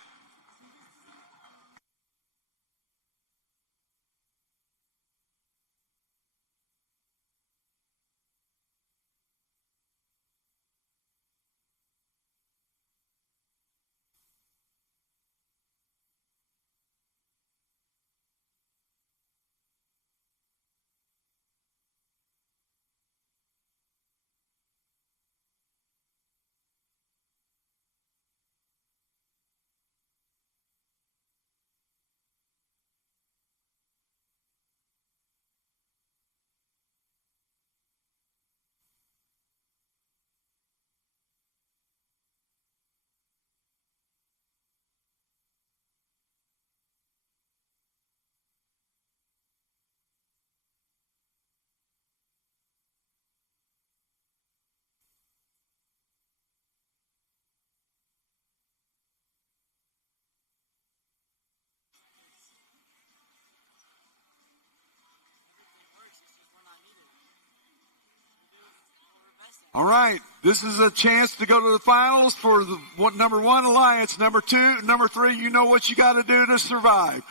All right, this is a chance to go to the finals for the number 1 alliance. Number 2, number 3, you know what you got to do to survive.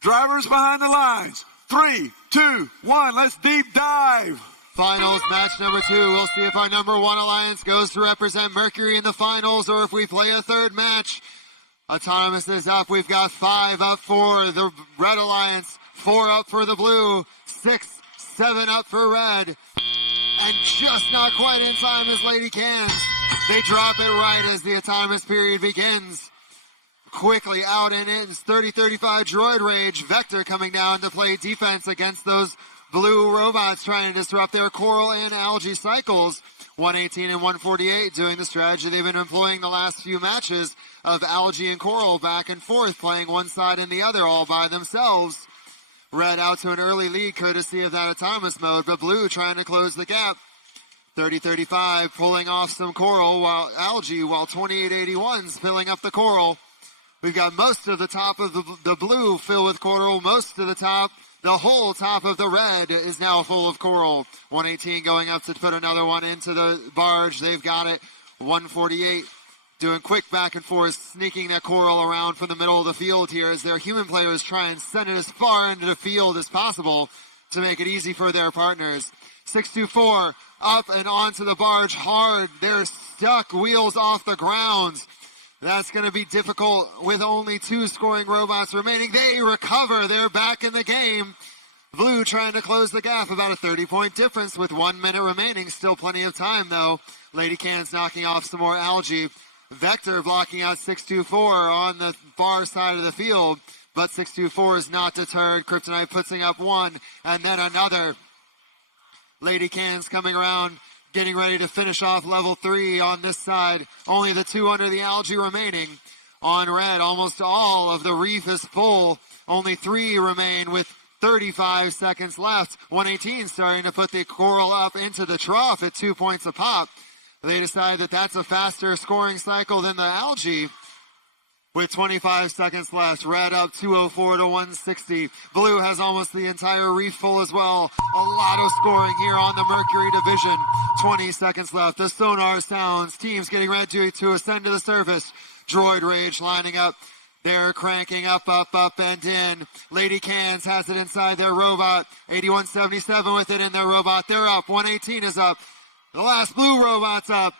Drivers behind the lines. 3, 2, 1, let's deep dive. Finals match number 2. We'll see if our number 1 alliance goes to represent Mercury in the finals or if we play a third match. Autonomous is up. We've got 5 up for the red alliance, 4 up for the blue, 6, 7 up for red. And just not quite in time as Lady Cans. They drop it right as the autonomous period begins. Quickly out and in. 30-35 Droid Rage. Vector coming down to play defense against those blue robots trying to disrupt their coral and algae cycles. 118 and 148 doing the strategy they've been employing the last few matches of algae and coral back and forth, playing one side and the other all by themselves. Red out to an early lead courtesy of that autonomous mode, but blue trying to close the gap. 30-35 pulling off some coral while algae, while 28-81's filling up the coral. We've got most of the top of the blue filled with coral, most of the top. The whole top of the red is now full of coral. 118 going up to put another one into the barge. They've got it. 148 doing quick back and forth, sneaking that coral around from the middle of the field here as their human players try and send it as far into the field as possible to make it easy for their partners. 624 up and onto the barge hard. They're stuck, wheels off the ground. That's going to be difficult with only 2 scoring robots remaining. They recover. They're back in the game. Blue trying to close the gap, about a 30-point difference with 1 minute remaining. Still plenty of time, though. Lady Cans knocking off some more algae. Vector blocking out 624 on the far side of the field, but 624 is not deterred. Kryptonite putting up 1 and then another. Lady Cans coming around, getting ready to finish off level 3 on this side. Only the 2 under the algae remaining. On red, almost all of the reef is full. Only 3 remain with 35 seconds left. 118 starting to put the coral up into the trough at 2 points a pop. They decide that that's a faster scoring cycle than the algae. With 25 seconds left, red up 204 to 160. Blue has almost the entire reef full as well. A lot of scoring here on the Mercury division. 20 seconds left. The sonar sounds. Teams getting ready to ascend to the surface. Droid Rage lining up. They're cranking up, and in. Lady Cans has it inside their robot. 8177 with it in their robot. They're up. 118 is up. The last blue robot's up.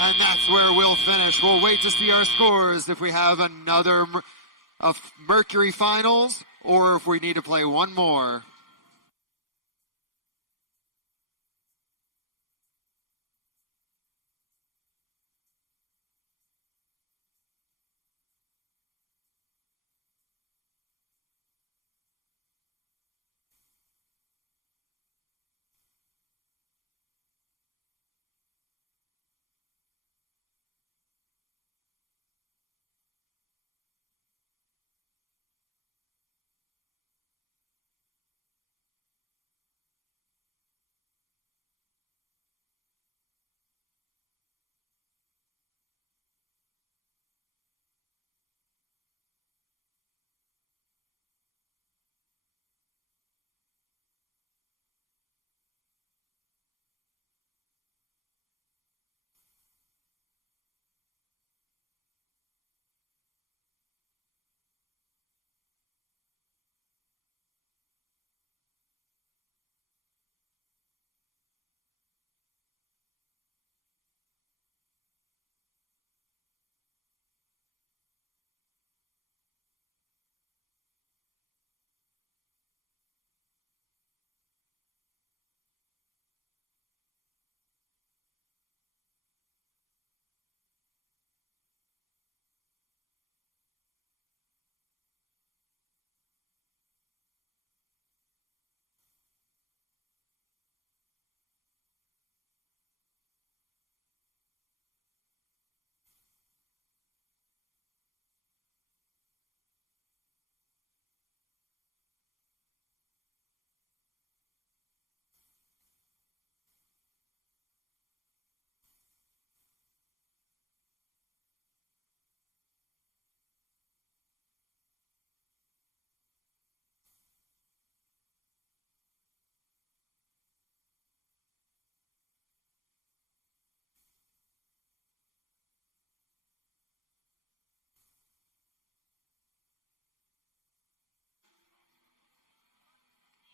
And that's where we'll finish. We'll wait to see our scores if we have another Mercury finals or if we need to play one more.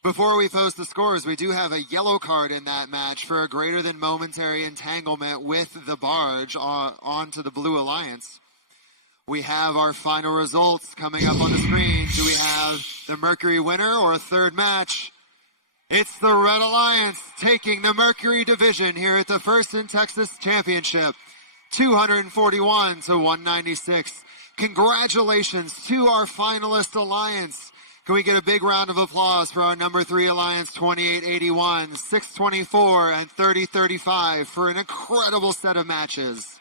Before we post the scores, we do have a yellow card in that match for a greater than momentary entanglement with the barge onto the Blue Alliance. We have our final results coming up on the screen. Do we have the Mercury winner or a third match? It's the Red Alliance taking the Mercury division here at the First in Texas Championship, 241 to 196. Congratulations to our finalist alliance. Can we get a big round of applause for our number 3 alliance, 2881, 624, and 3035 for an incredible set of matches.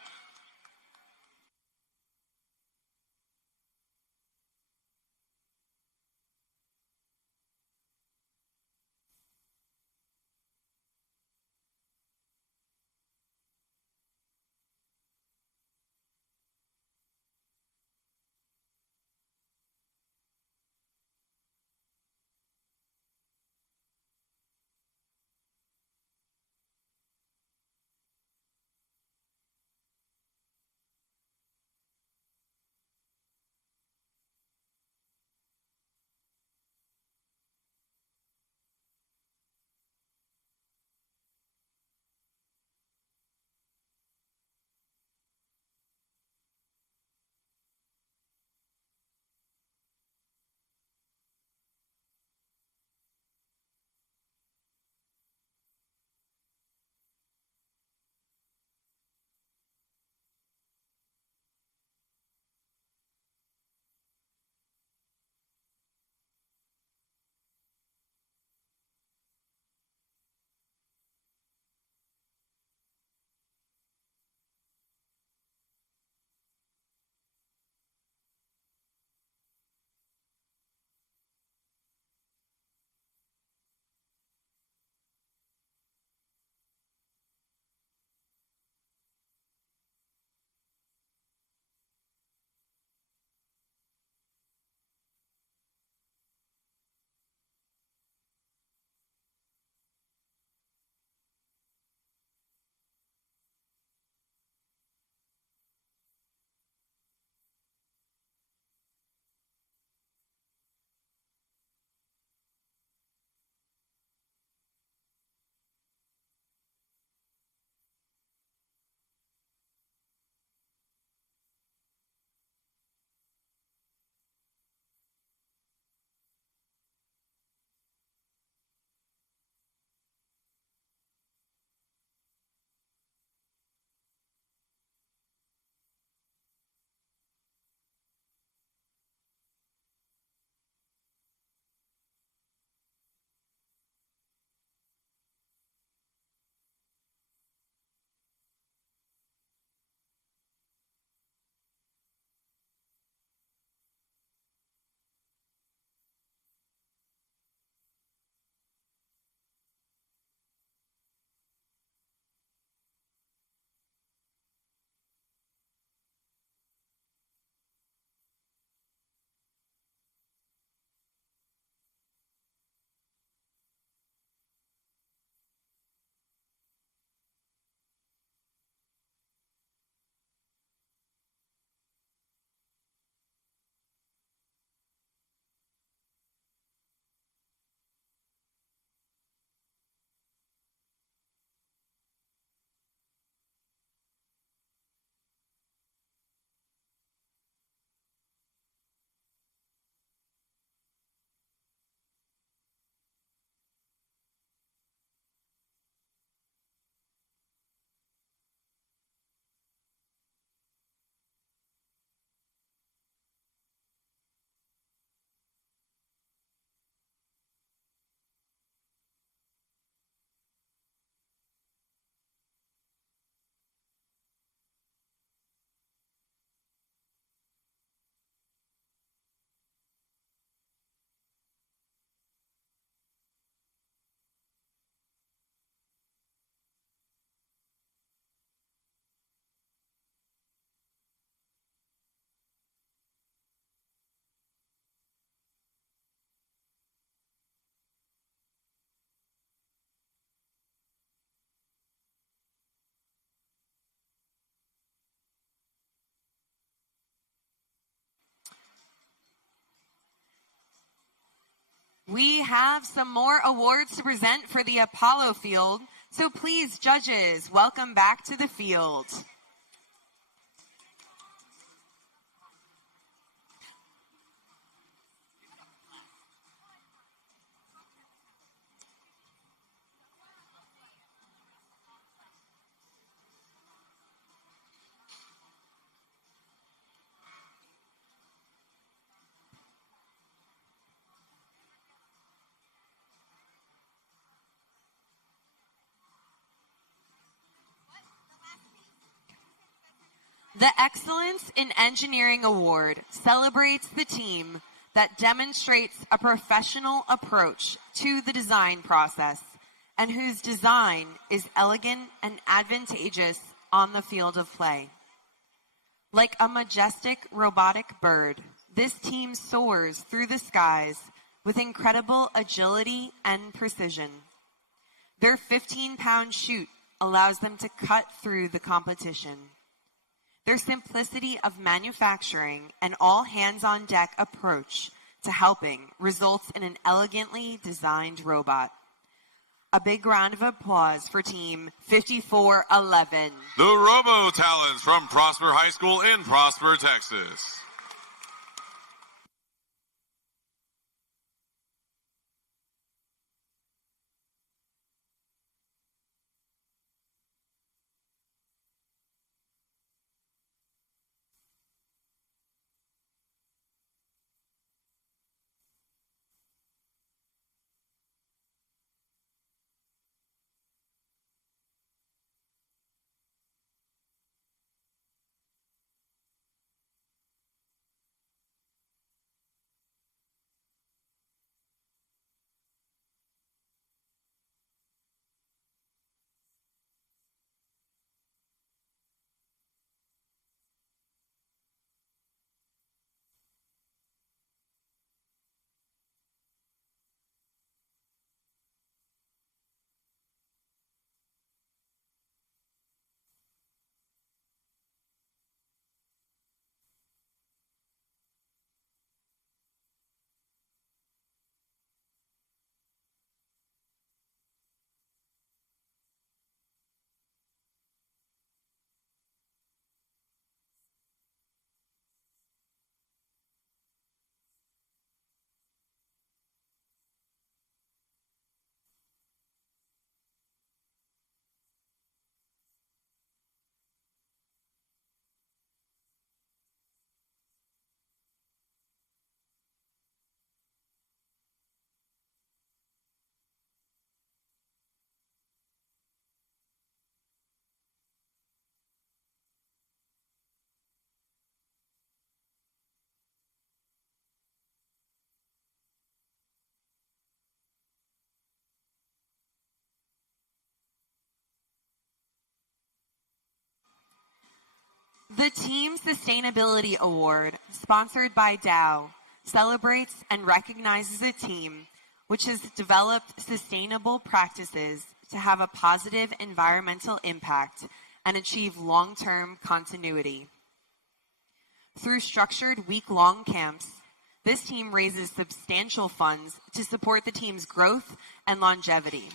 We have some more awards to present for the Apollo field, so please, judges, welcome back to the field. The Excellence in Engineering Award celebrates the team that demonstrates a professional approach to the design process and whose design is elegant and advantageous on the field of play. Like a majestic robotic bird, this team soars through the skies with incredible agility and precision. Their 15-pound chute allows them to cut through the competition. Their simplicity of manufacturing and all hands-on-deck approach to helping results in an elegantly designed robot. A big round of applause for Team 5411. The Robo Talents from Prosper High School in Prosper, Texas. The Team Sustainability Award, sponsored by Dow, celebrates and recognizes a team which has developed sustainable practices to have a positive environmental impact and achieve long-term continuity. Through structured week-long camps, this team raises substantial funds to support the team's growth and longevity.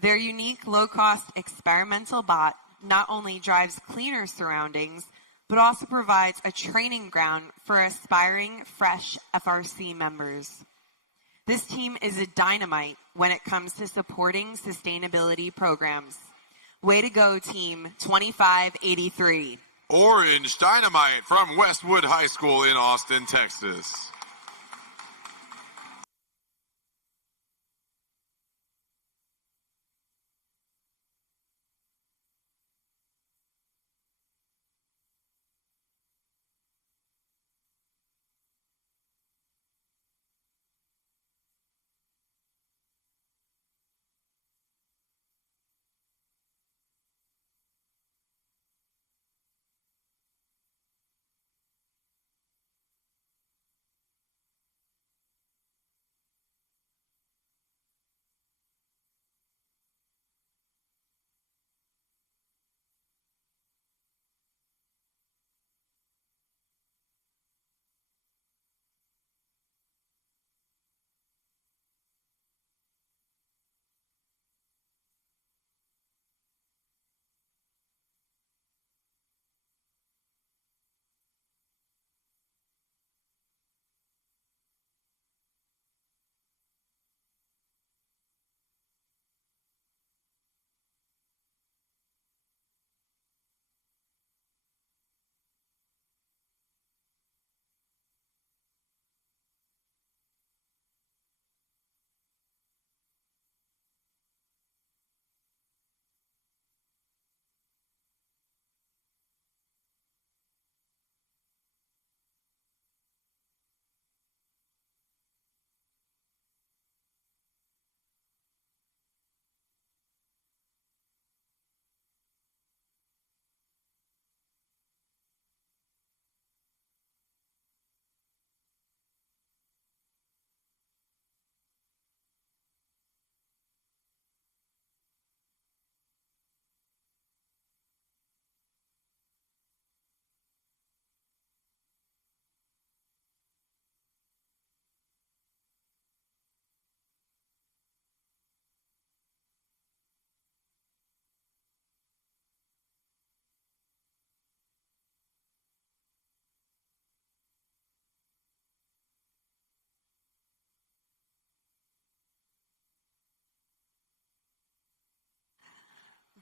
Their unique low-cost experimental bot not only drives cleaner surroundings, but also provides a training ground for aspiring fresh FRC members. This team is a dynamite when it comes to supporting sustainability programs. Way to go, Team 2583. Orange Dynamite from Westwood High School in Austin, Texas.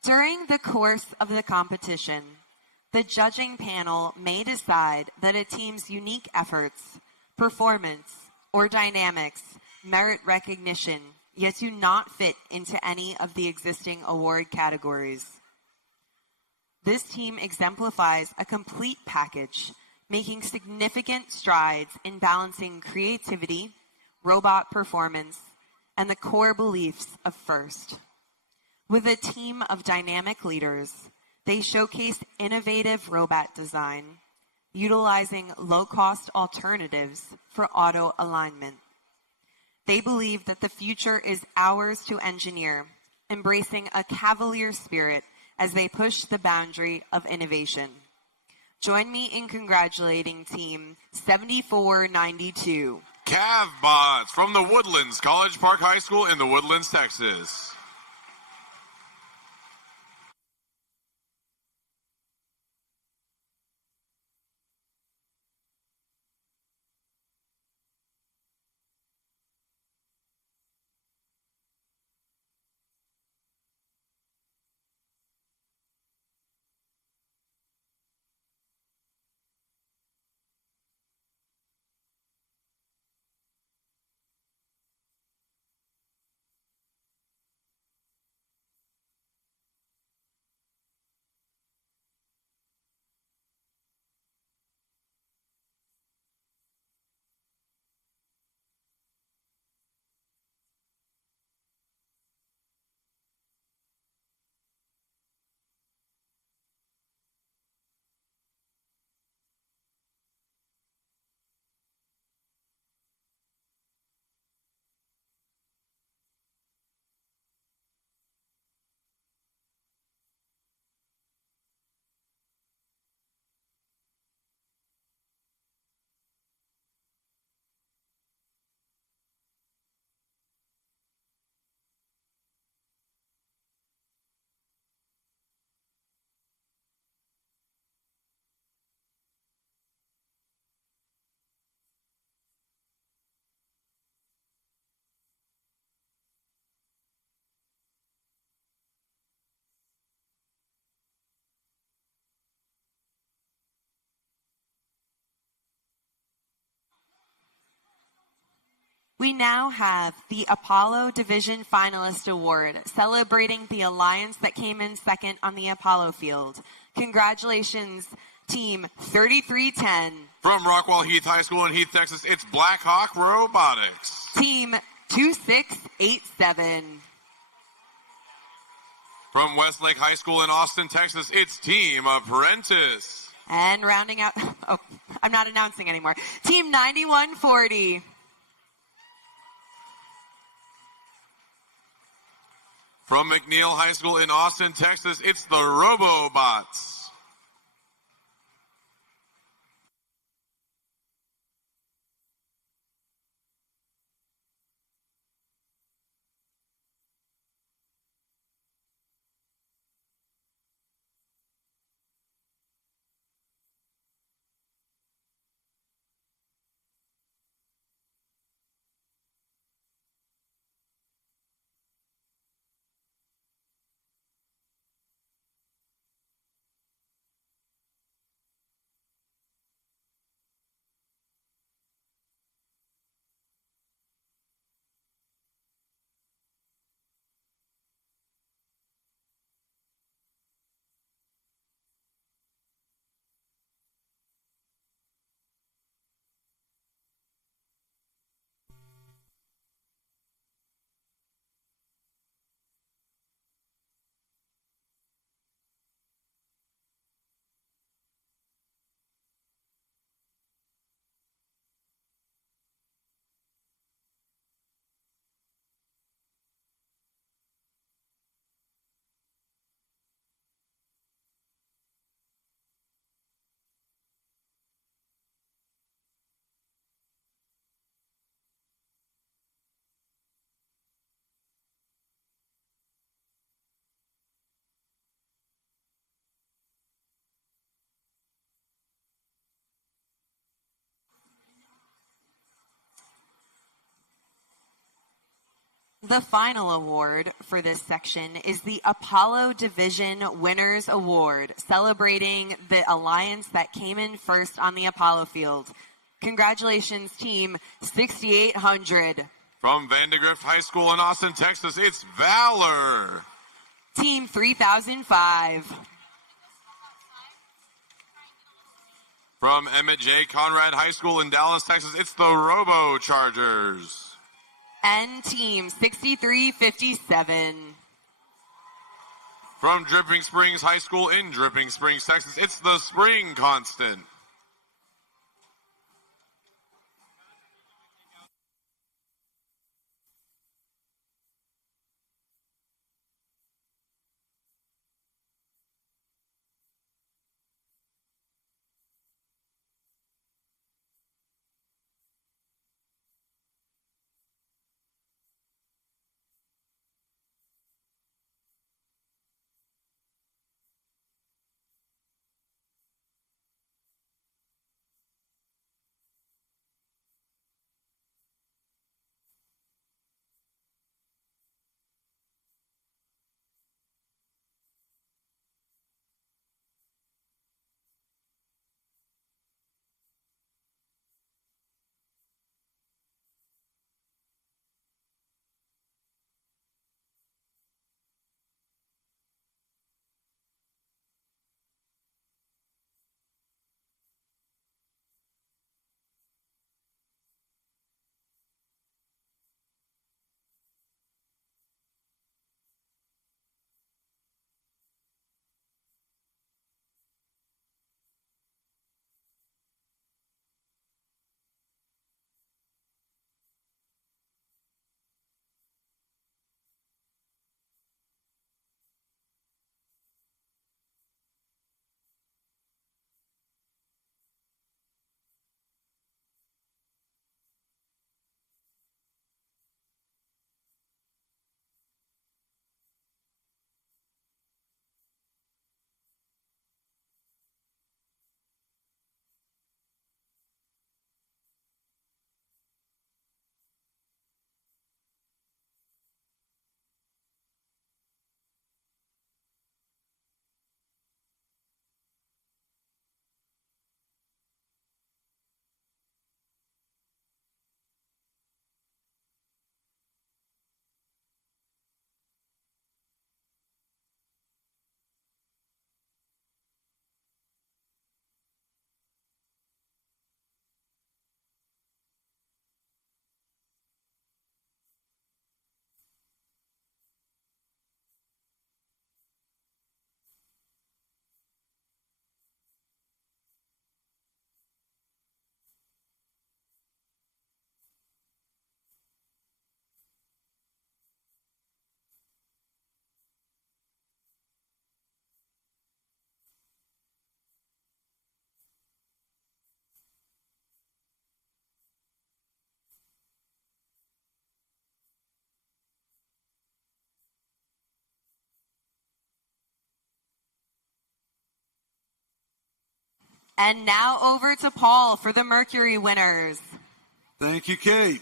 During the course of the competition, the judging panel may decide that a team's unique efforts, performance, or dynamics merit recognition, yet do not fit into any of the existing award categories. This team exemplifies a complete package, making significant strides in balancing creativity, robot performance, and the core beliefs of FIRST. With a team of dynamic leaders, they showcase innovative robot design, utilizing low-cost alternatives for auto alignment. They believe that the future is ours to engineer, embracing a cavalier spirit as they push the boundary of innovation. Join me in congratulating Team 7492. Cavbots from the Woodlands, College Park High School in the Woodlands, Texas. We now have the Apollo Division Finalist Award, celebrating the alliance that came in second on the Apollo field. Congratulations, Team 3310. From Rockwall Heath High School in Heath, Texas, it's Black Hawk Robotics. Team 2687. From Westlake High School in Austin, Texas, it's Team Apprentice. And rounding out, oh, I'm not announcing anymore. Team 9140. From McNeil High School in Austin, Texas, it's the Robobots. The final award for this section is the Apollo Division Winners Award, celebrating the alliance that came in first on the Apollo field. Congratulations, Team 6800. From Vandergrift High School in Austin, Texas, it's Valor. Team 3005. From Emmett J. Conrad High School in Dallas, Texas, it's the Robo Chargers. And Team 6357. From Dripping Springs High School in Dripping Springs, Texas, it's the Spring Constant. And now over to Paul for the Mercury winners. Thank you, Kate.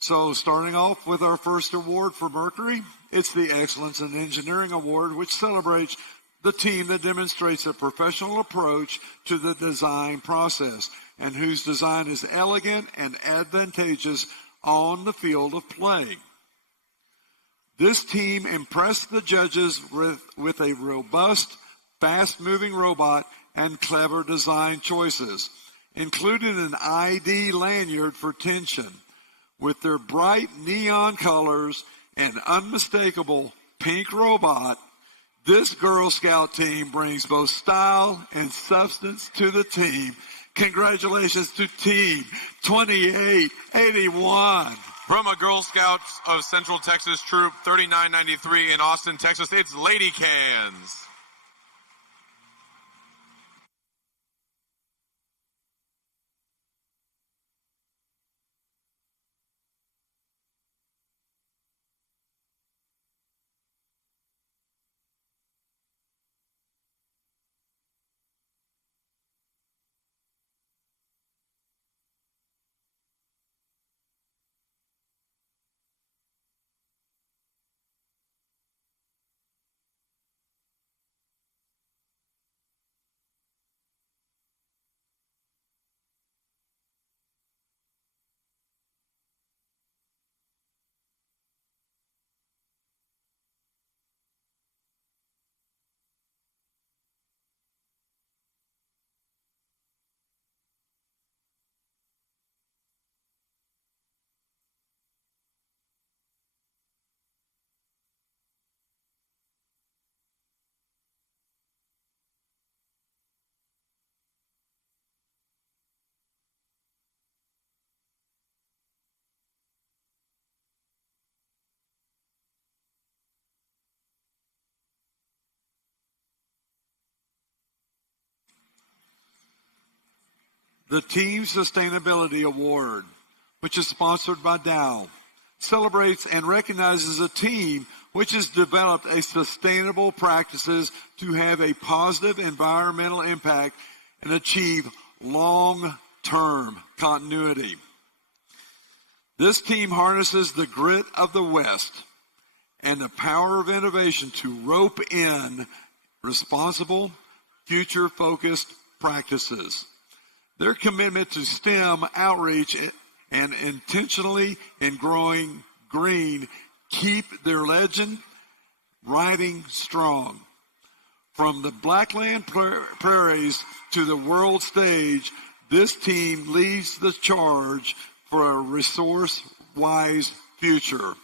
So starting off with our first award for Mercury, it's the Excellence in Engineering Award, which celebrates the team that demonstrates a professional approach to the design process and whose design is elegant and advantageous on the field of play. This team impressed the judges with a robust, fast-moving robot and clever design choices, including an ID lanyard for tension. With their bright neon colors and unmistakable pink robot, this Girl Scout team brings both style and substance to the team. Congratulations to Team 2881. From a Girl Scouts of Central Texas Troop 3993 in Austin, Texas, it's Lady Cans. The Team Sustainability Award, which is sponsored by Dow, celebrates and recognizes a team which has developed a sustainable practices to have a positive environmental impact and achieve long-term continuity. This team harnesses the grit of the West and the power of innovation to rope in responsible, future-focused practices. Their commitment to STEM outreach and intentionally in growing green keep their legend riding strong. From the Blackland prairies to the world stage, this team leads the charge for a resource-wise future.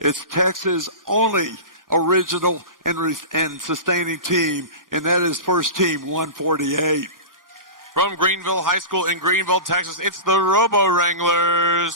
It's Texas' only original and sustaining team, and that is First Team 148. From Greenville High School in Greenville, Texas, it's the Robo Wranglers.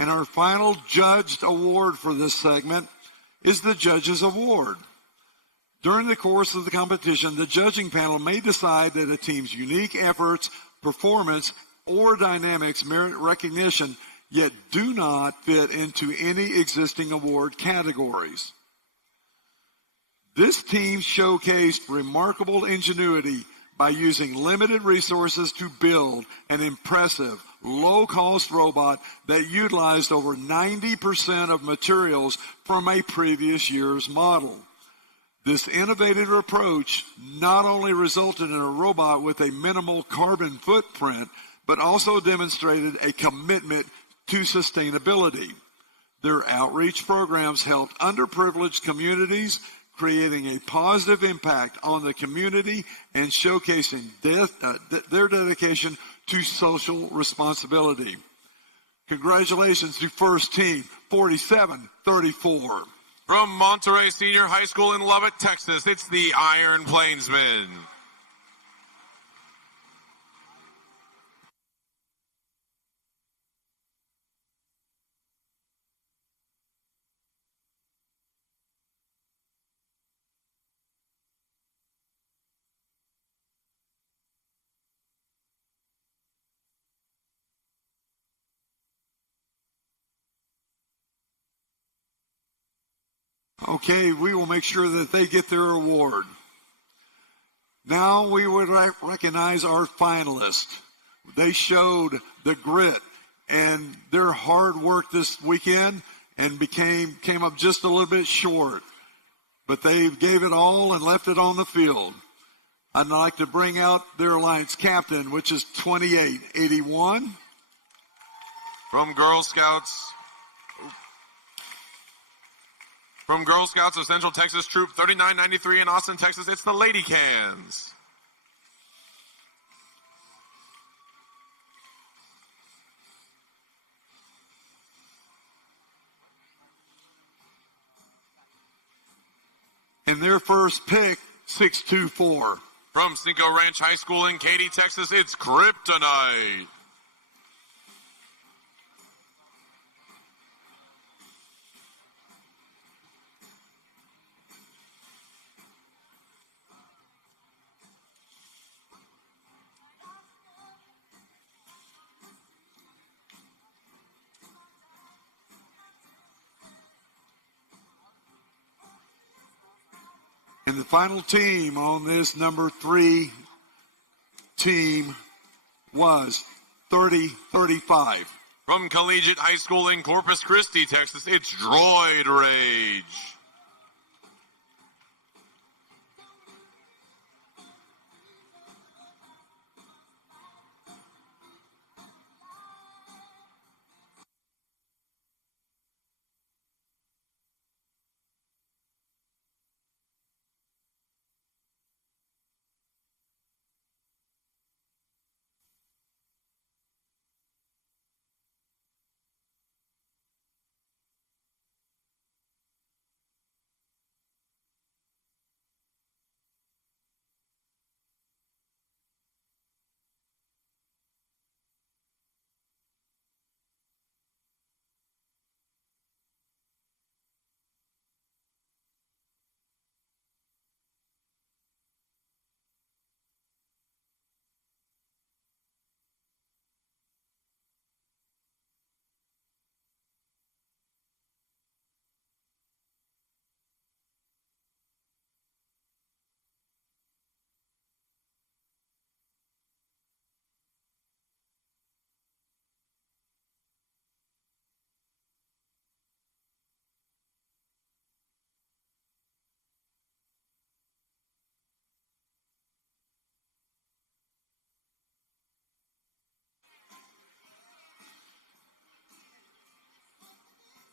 And our final judged award for this segment is the Judges Award. During the course of the competition, the judging panel may decide that a team's unique efforts, performance, or dynamics merit recognition, yet do not fit into any existing award categories. This team showcased remarkable ingenuity by using limited resources to build an impressive, low-cost robot that utilized over 90% of materials from a previous year's model. This innovative approach not only resulted in a robot with a minimal carbon footprint, but also demonstrated a commitment to sustainability. Their outreach programs helped underprivileged communities, creating a positive impact on the community and showcasing their dedication to social responsibility. Congratulations to First Team 4734. From Monterey Senior High School in Lubbock, Texas, it's the Iron Plainsmen. Okay, we will make sure that they get their award. Now we would recognize our finalists. They showed the grit and their hard work this weekend and came up just a little bit short. But they gave it all and left it on the field. I'd like to bring out their alliance captain, which is 2881. From Girl Scouts of Central Texas, Troop 3993 in Austin, Texas, it's the Lady Cans. And their first pick, 624. From Cinco Ranch High School in Katy, Texas, it's Kryptonite. the final team on this number 3 team was 30-35. From Collegiate High School in Corpus Christi, Texas, it's Droid Rage.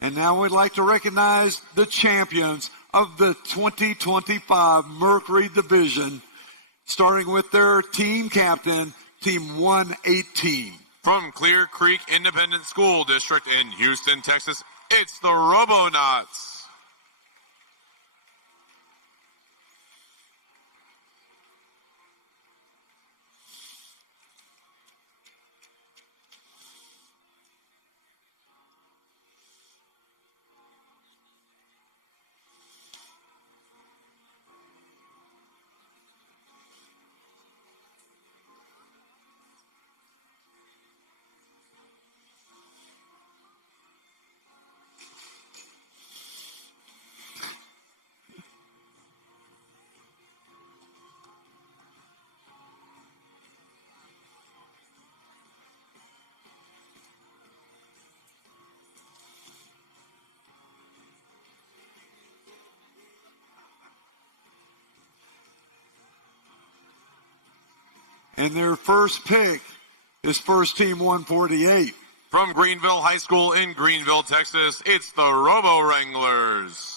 And now we'd like to recognize the champions of the 2025 Mercury Division, starting with their team captain, Team 118. From Clear Creek Independent School District in Houston, Texas, it's the Robonauts. And their first pick is first team 148. From Greenville High School in Greenville, Texas, it's the Robo Wranglers.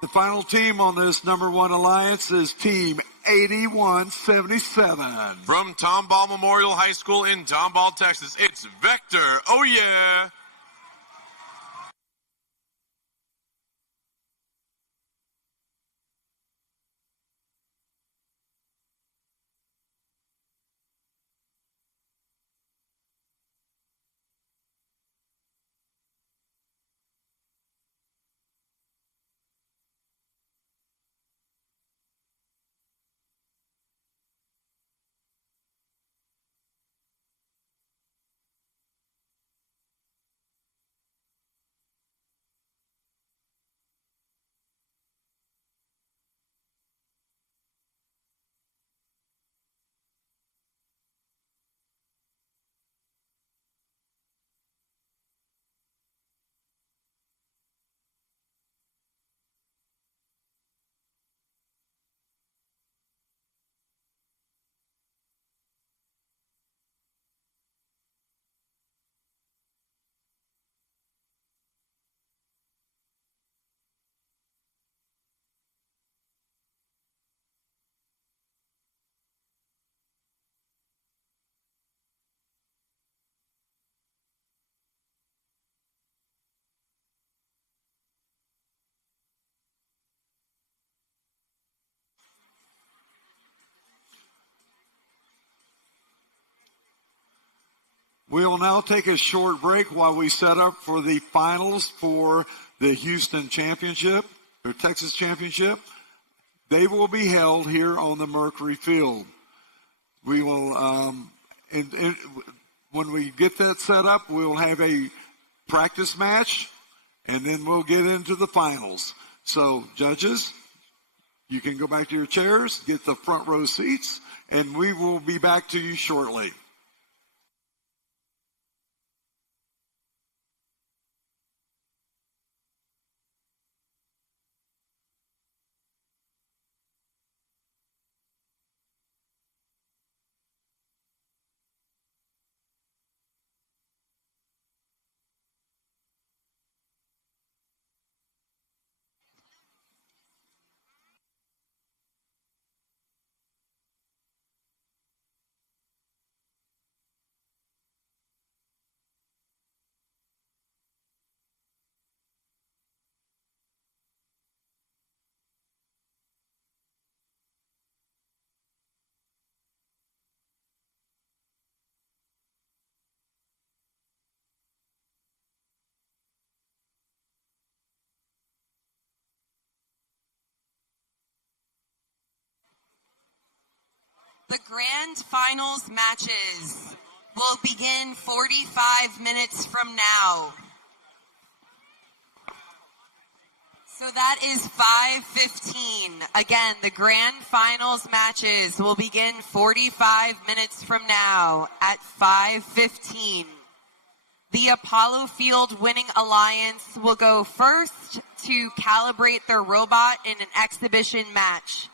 The final team on this number 1 alliance is Team 8177. From Tomball Memorial High School in Tomball, Texas, it's Vector. Oh, yeah. We will now take a short break while we set up for the finals for the Houston Championship, or Texas Championship. They will be held here on the Mercury field. We will, when we get that set up, we'll have a practice match, and then we'll get into the finals. So, judges, you can go back to your chairs, get the front row seats, and we will be back to you shortly. The grand finals matches will begin 45 minutes from now. So that is 5:15. Again, the grand finals matches will begin 45 minutes from now at 5:15. The Apollo Field Winning Alliance will go first to calibrate their robot in an exhibition match.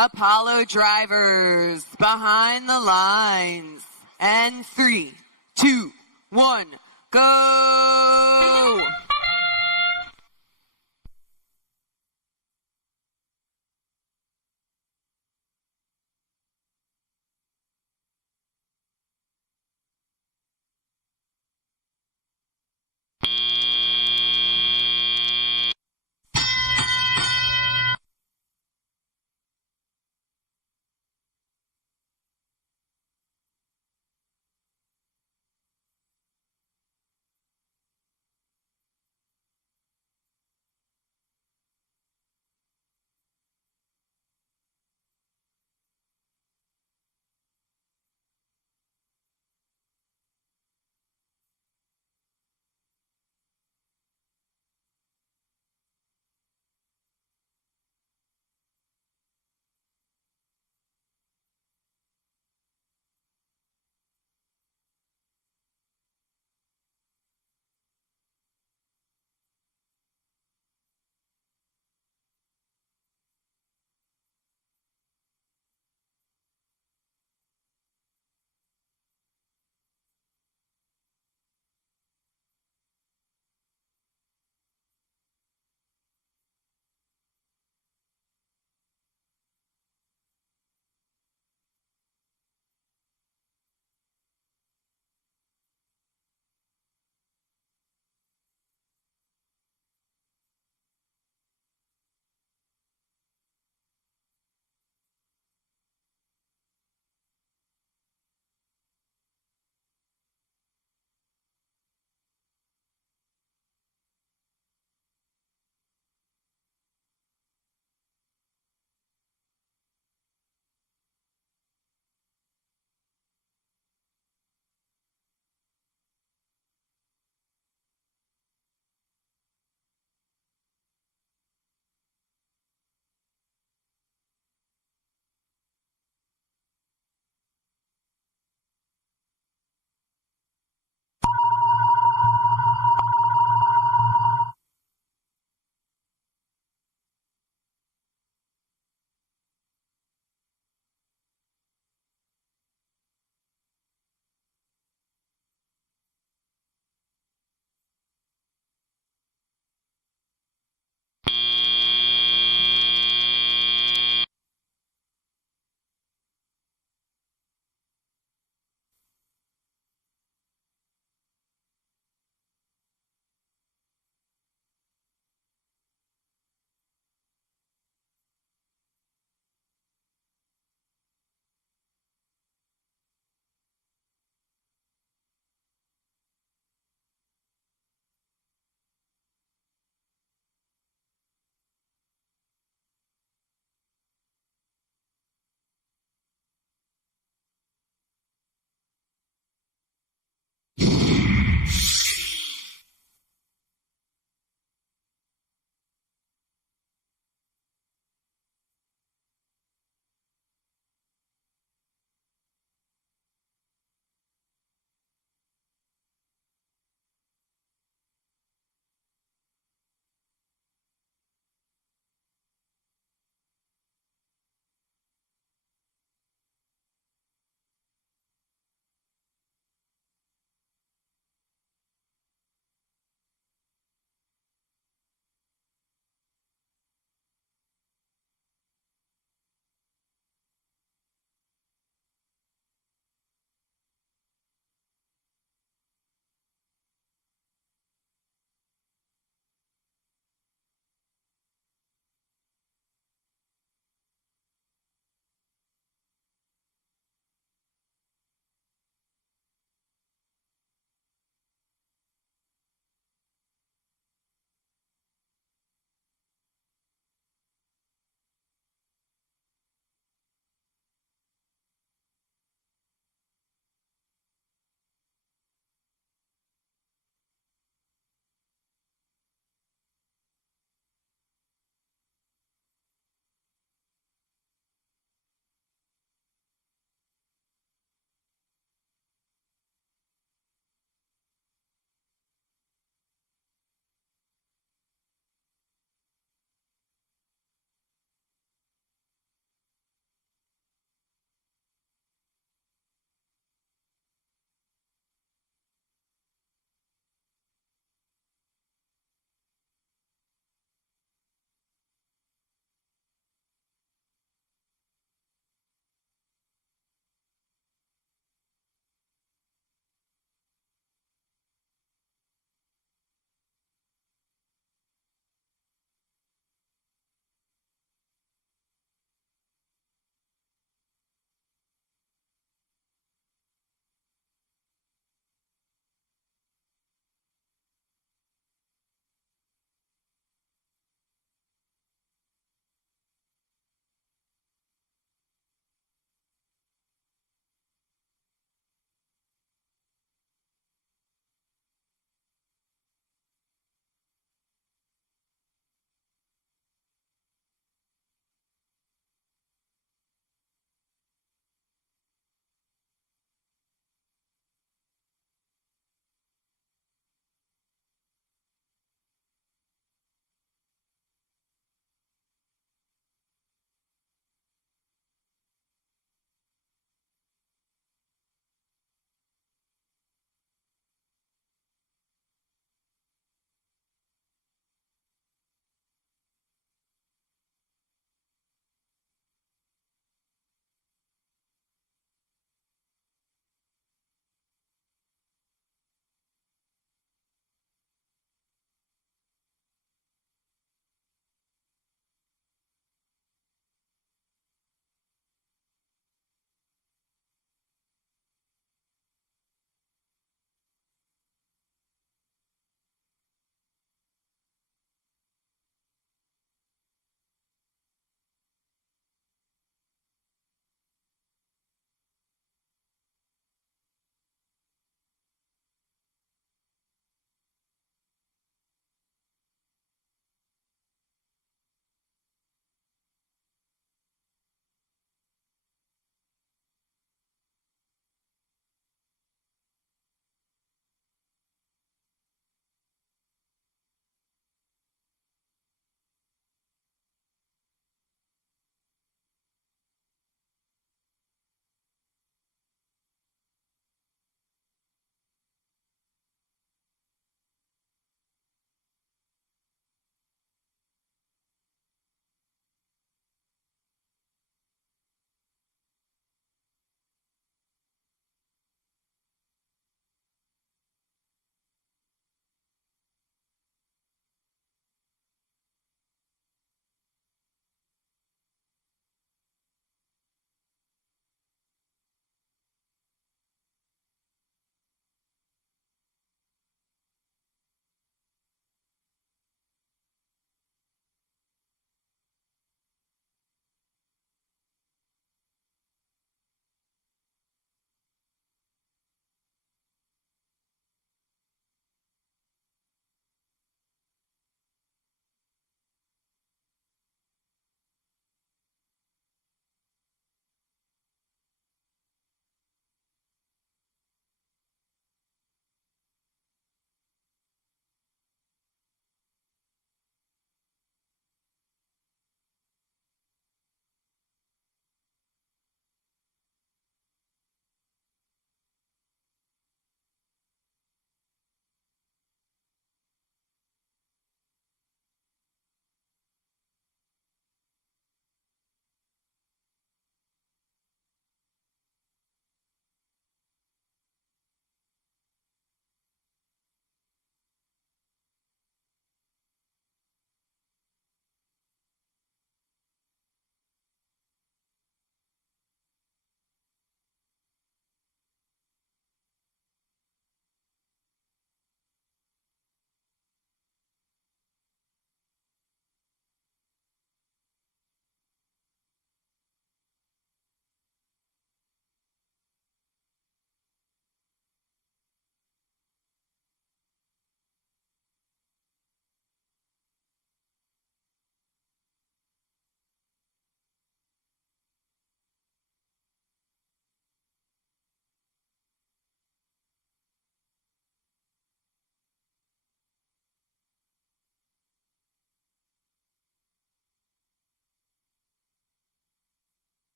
Apollo drivers behind the lines. And 3, 2, 1, go!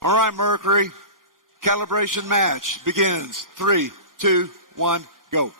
All right, Mercury. Calibration match begins. 3, 2, 1, go.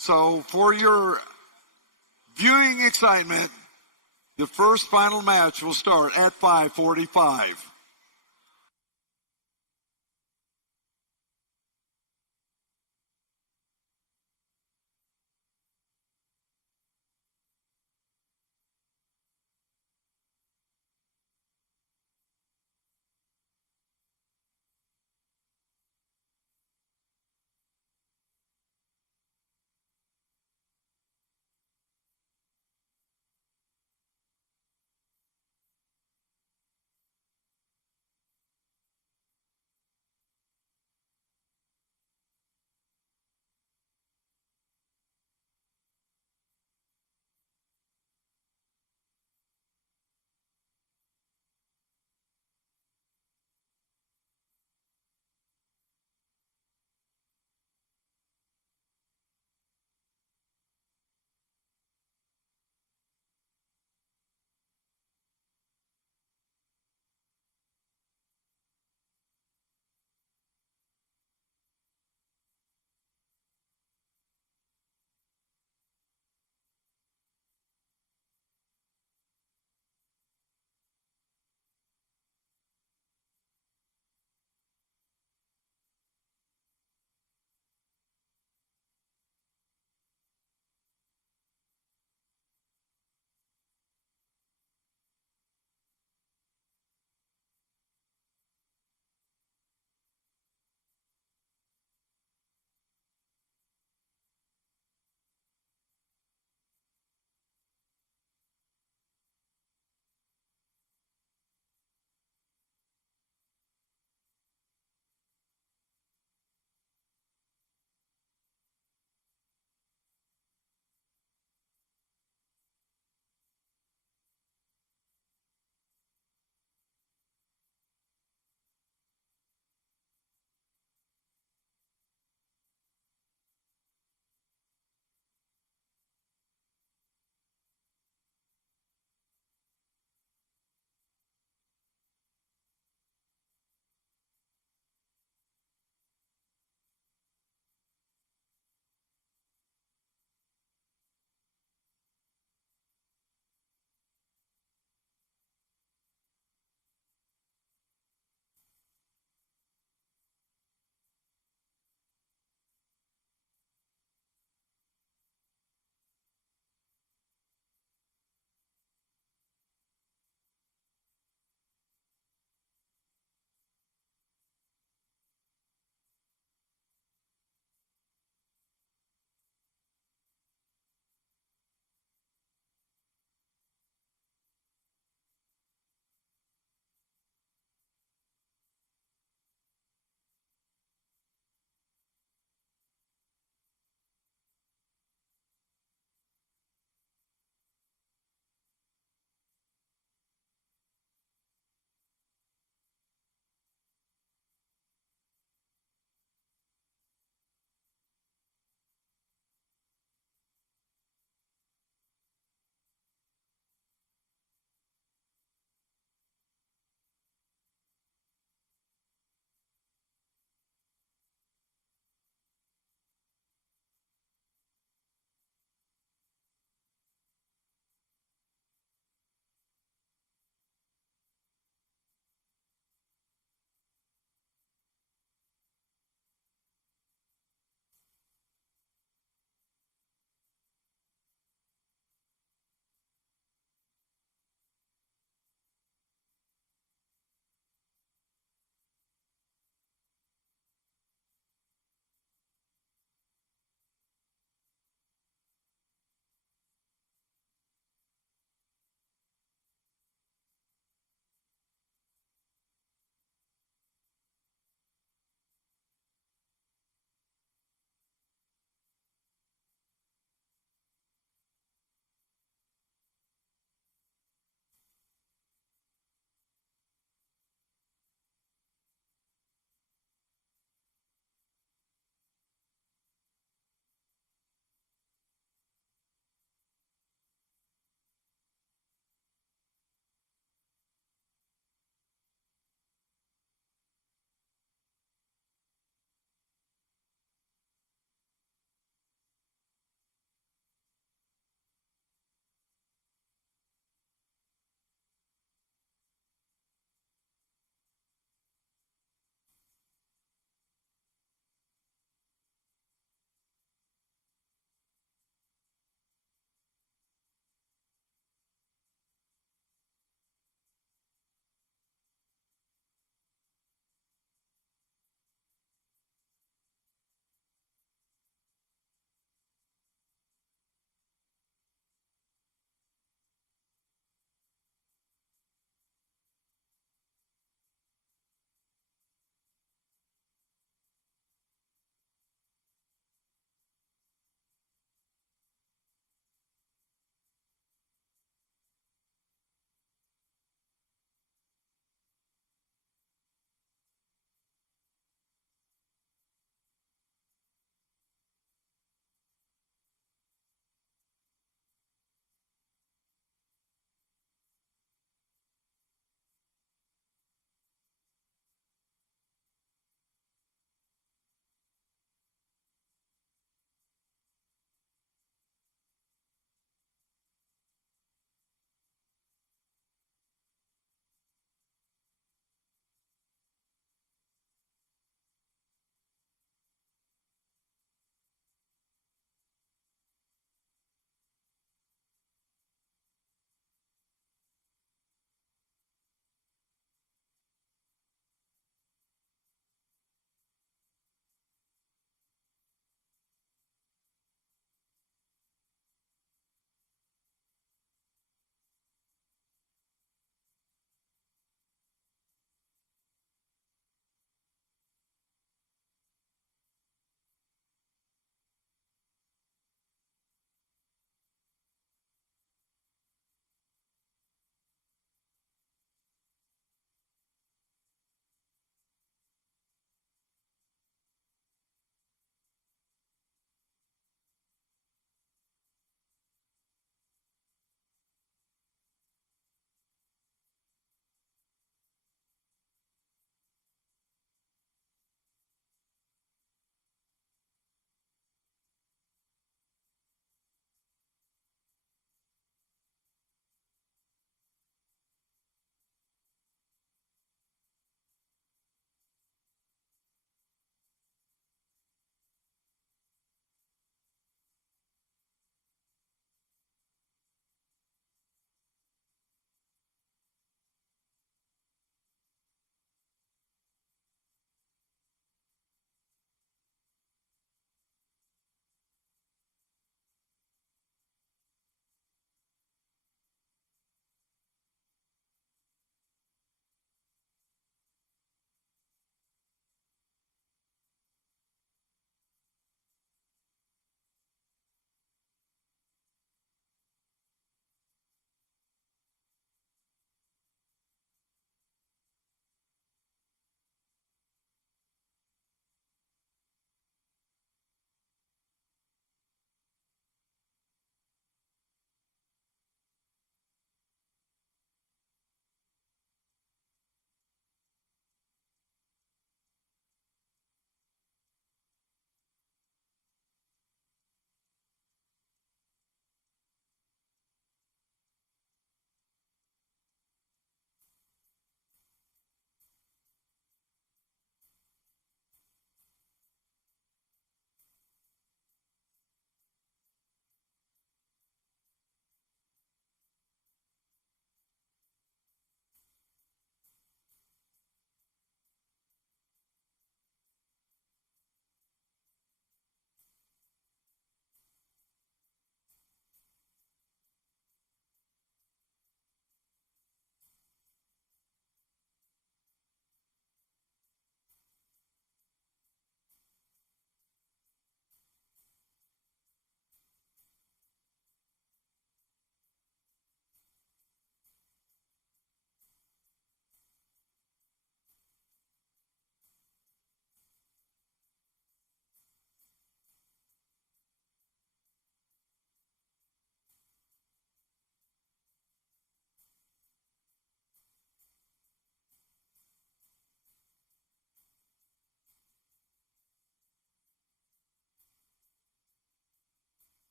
So for your viewing excitement, the first final match will start at 5:45.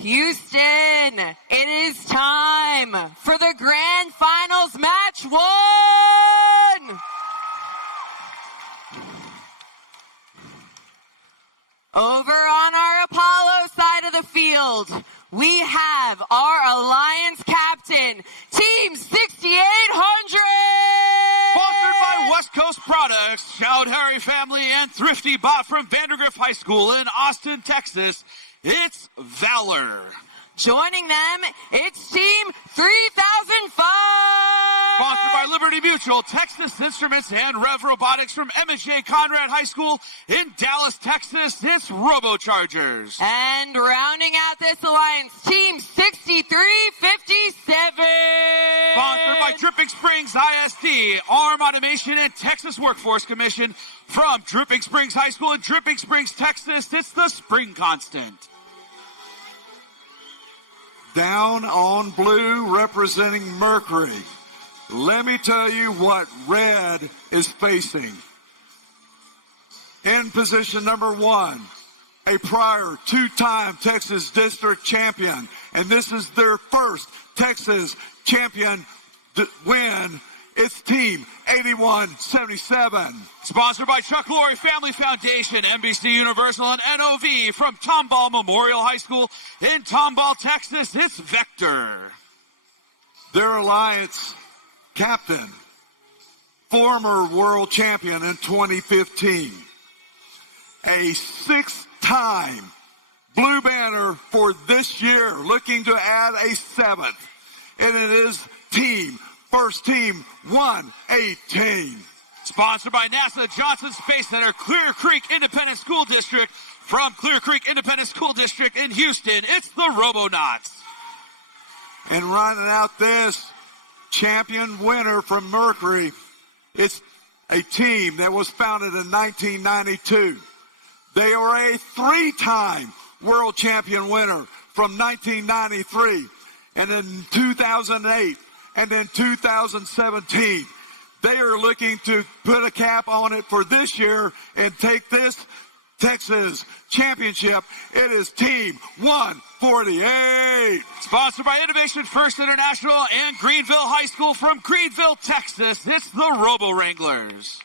Houston, it is time for the grand finals match 1. Over on our Apollo side of the field, we have our Alliance captain, Team 6800! Sponsored by West Coast Products, Shout Harry Family, and Thrifty Bot from Vandergrift High School in Austin, Texas, it's Valor. Joining them, it's Team 3005! Sponsored by Liberty Mutual, Texas Instruments, and Rev Robotics from M&J Conrad High School in Dallas, Texas, it's Robochargers. And rounding out this alliance, Team 6357! Sponsored by Dripping Springs ISD, Arm Automation, and Texas Workforce Commission. From Dripping Springs High School in Dripping Springs, Texas, it's the Spring Constant. Down on blue, representing Mercury. Let me tell you what red is facing. In position number 1, a prior 2-time Texas District champion, and this is their first Texas champion win. It's Team 8177. Sponsored by Chuck Lorre Family Foundation, NBC Universal, and NOV from Tomball Memorial High School in Tomball, Texas, it's Vector. Their alliance captain, former world champion in 2015, a 6th-time Blue Banner for this year, looking to add a 7th, and it is First Team 118. Sponsored by NASA Johnson Space Center, Clear Creek Independent School District. From Clear Creek Independent School District in Houston, it's the Robonauts. And rounding out this champion winner from Mercury, it's a team that was founded in 1992. They are a 3-time world champion winner from 1993, and in 2008, and then 2017. They are looking to put a cap on it for this year and take this Texas championship. It is Team 148. Sponsored by Innovation First International and Greenville High School from Greenville, Texas, it's the Robo Wranglers.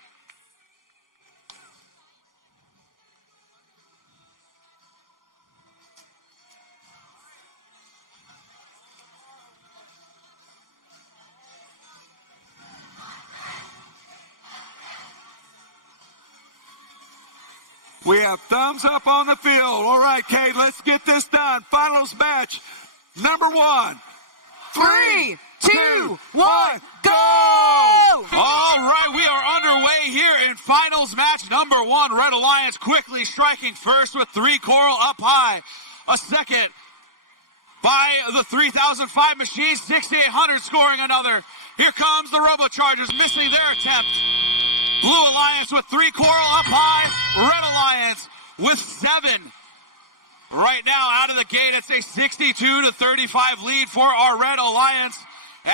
We have thumbs up on the field. All right, Kate, let's get this done. Finals match number 1. 3, 2, 1, go! All right, we are underway here in finals match number 1. Red Alliance quickly striking first with 3 coral up high. A second by the 3005 machine, 6800 scoring another. Here comes the Robochargers missing their attempt. Blue Alliance with 3 coral up high. Red Alliance with 7. Right now, out of the gate, it's a 62-35 lead for our Red Alliance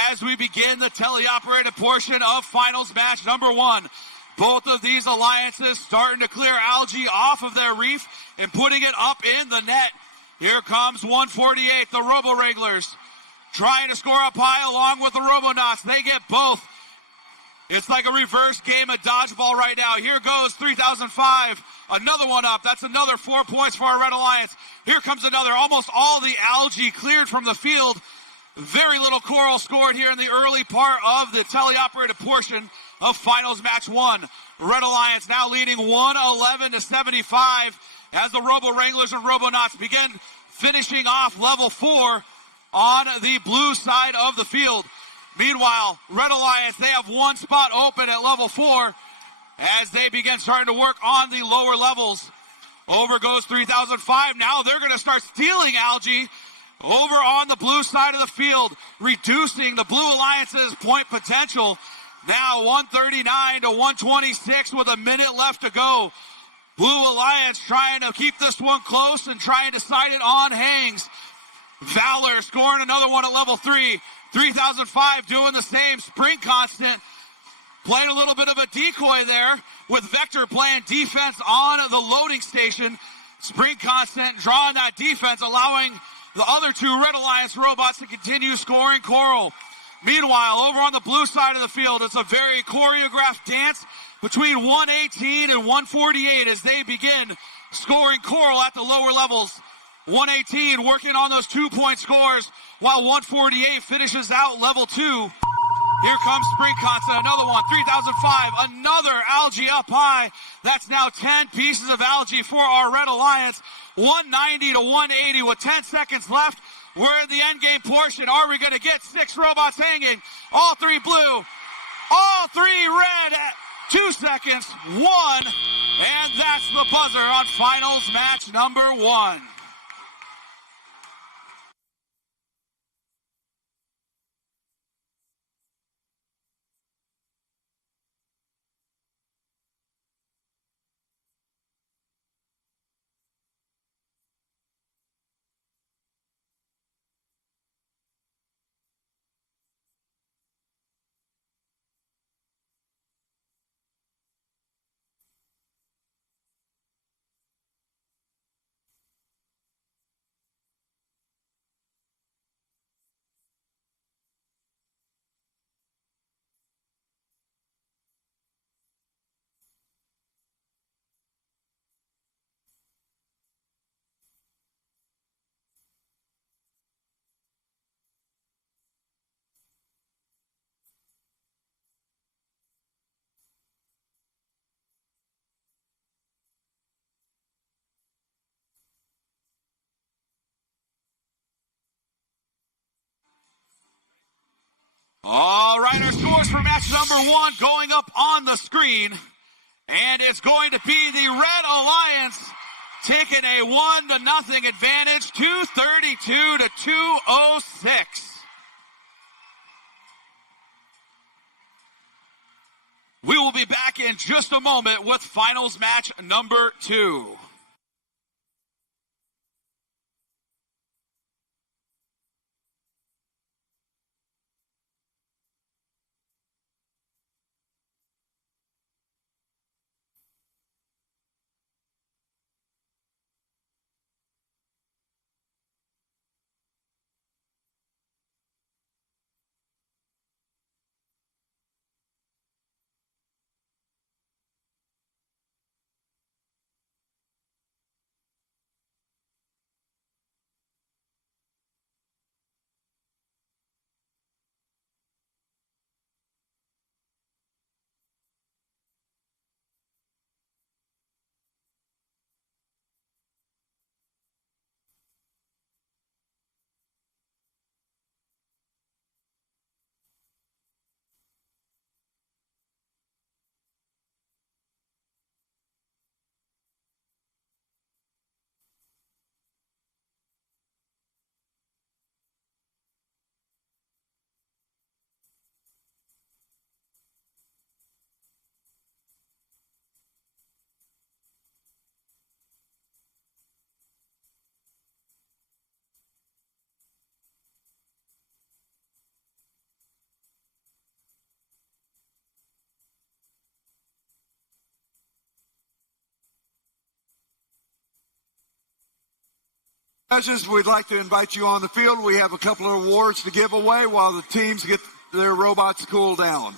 as we begin the teleoperated portion of finals match number 1. Both of these alliances starting to clear algae off of their reef and putting it up in the net. Here comes 148, the Robo Wranglers, trying to score up high along with the Robonauts. They get both. It's like a reverse game of dodgeball right now. Here goes 3005. Another one up. That's another 4 points for our Red Alliance. Here comes another. Almost all the algae cleared from the field. Very little coral scored here in the early part of the teleoperated portion of finals match 1. Red Alliance now leading 111-75 as the Robo Wranglers and Robonauts begin finishing off level 4 on the blue side of the field. Meanwhile, Red Alliance, they have 1 spot open at level 4 as they begin starting to work on the lower levels. Over goes 3005. Now they're going to start stealing algae over on the blue side of the field, reducing the Blue Alliance's point potential. Now 139-126 with a minute left to go. Blue Alliance trying to keep this one close and trying to side it on hangs. Valor scoring another one at level 3. 3005 doing the same. Spring Constant playing a little bit of a decoy there with Vector playing defense on the loading station. Spring Constant drawing that defense, allowing the other two Red Alliance robots to continue scoring coral. Meanwhile, over on the blue side of the field, it's a very choreographed dance between 118 and 148 as they begin scoring coral at the lower levels. 118 working on those 2-point scores, while 148 finishes out level 2. Here comes Spring Constant, another one, 3005, another algae up high. That's now 10 pieces of algae for our Red Alliance. 190 to 180 with 10 seconds left. We're in the end game portion. Are we going to get 6 robots hanging? All 3 blue, all 3 red. 2 seconds, 1, and that's the buzzer on finals match number 1. All right, our scores for match number 1 going up on the screen. And it's going to be the Red Alliance taking a 1-0 advantage, 232 to 206. We will be back in just a moment with finals match number 2. Judges, we'd like to invite you on the field. We have a couple of awards to give away while the teams get their robots cooled down.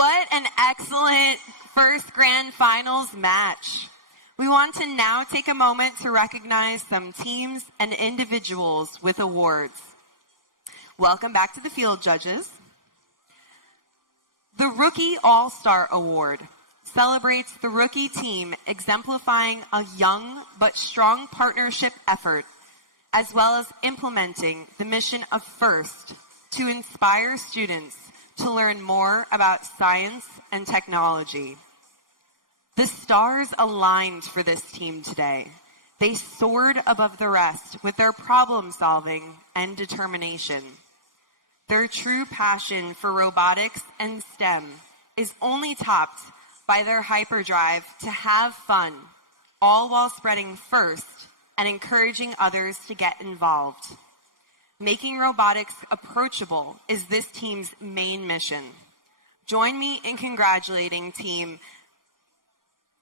What an excellent first grand finals match. We want to now take a moment to recognize some teams and individuals with awards. Welcome back to the field, judges. The Rookie All-Star Award celebrates the rookie team exemplifying a young but strong partnership effort, as well as implementing the mission of FIRST to inspire students to learn more about science and technology. The stars aligned for this team today. They soared above the rest with their problem solving and determination. Their true passion for robotics and STEM is only topped by their hyperdrive to have fun, all while spreading FIRST and encouraging others to get involved. Making robotics approachable is this team's main mission. Join me in congratulating Team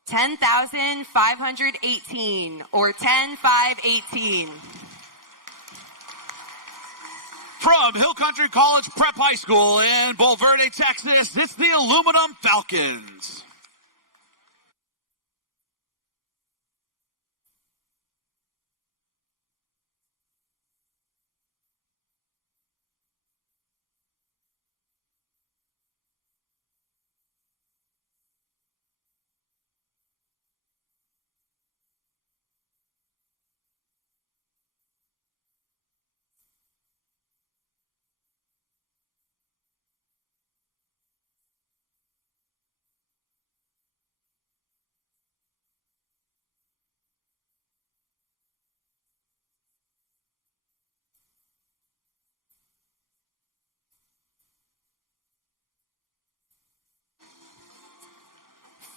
10,518 or 10,518. From Hill Country College Prep High School in Bulverde, Texas, it's the Aluminum Falcons.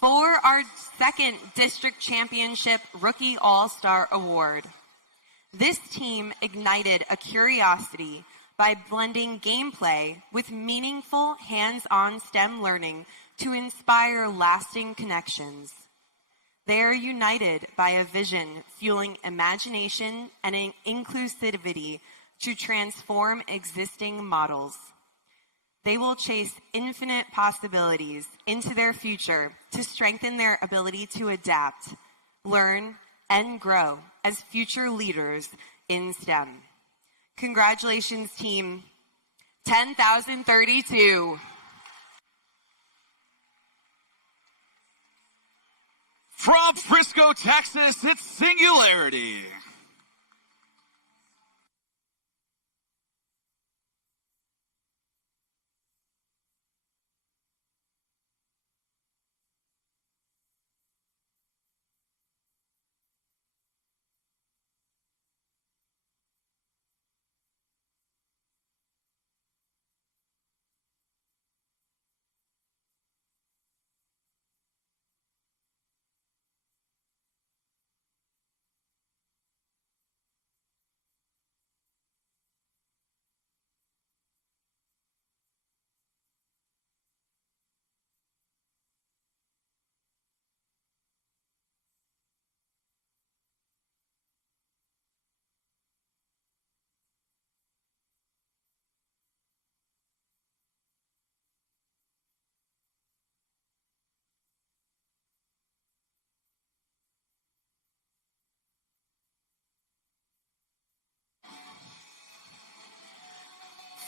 For our second district championship Rookie All-Star Award, this team ignited a curiosity by blending gameplay with meaningful hands-on STEM learning to inspire lasting connections. They are united by a vision fueling imagination and inclusivity to transform existing models. They will chase infinite possibilities into their future to strengthen their ability to adapt, learn, and grow as future leaders in STEM. Congratulations, Team 10,032. From Frisco, Texas, it's Singularity.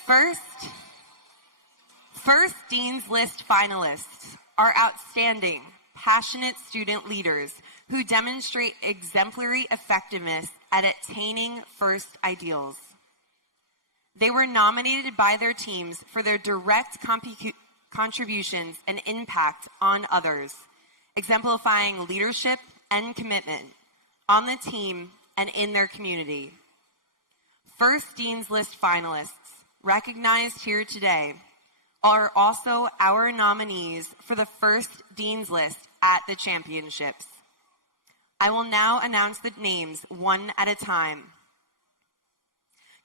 First Dean's List finalists are outstanding, passionate student leaders who demonstrate exemplary effectiveness at attaining FIRST ideals. They were nominated by their teams for their direct contributions and impact on others, exemplifying leadership and commitment on the team and in their community. First Dean's List finalists recognized here today are also our nominees for the First Dean's List at the championships. I will now announce the names one at a time.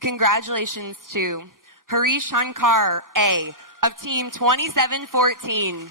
Congratulations to Harish Shankar A of Team 2714.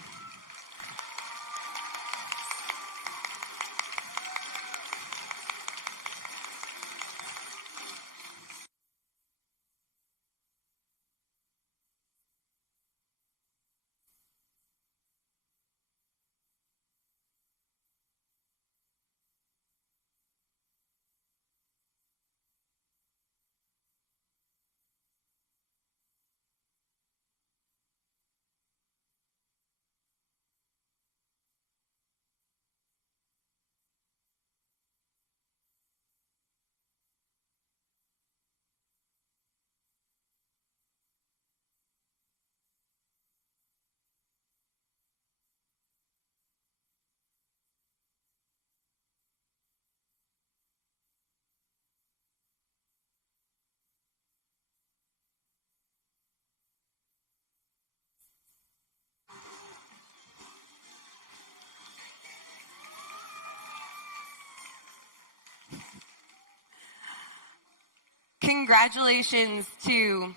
Congratulations to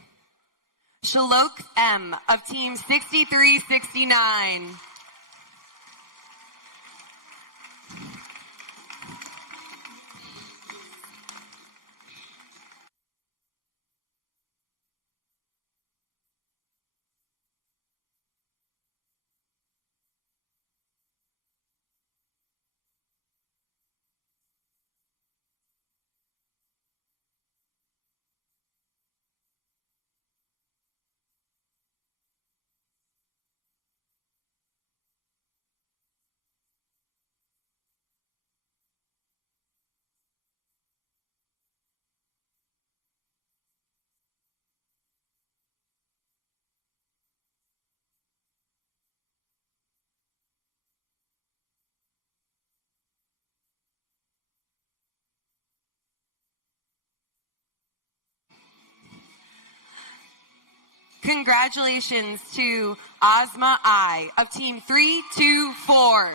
Shalok M of Team 6369. Congratulations to Ozma I of Team 324.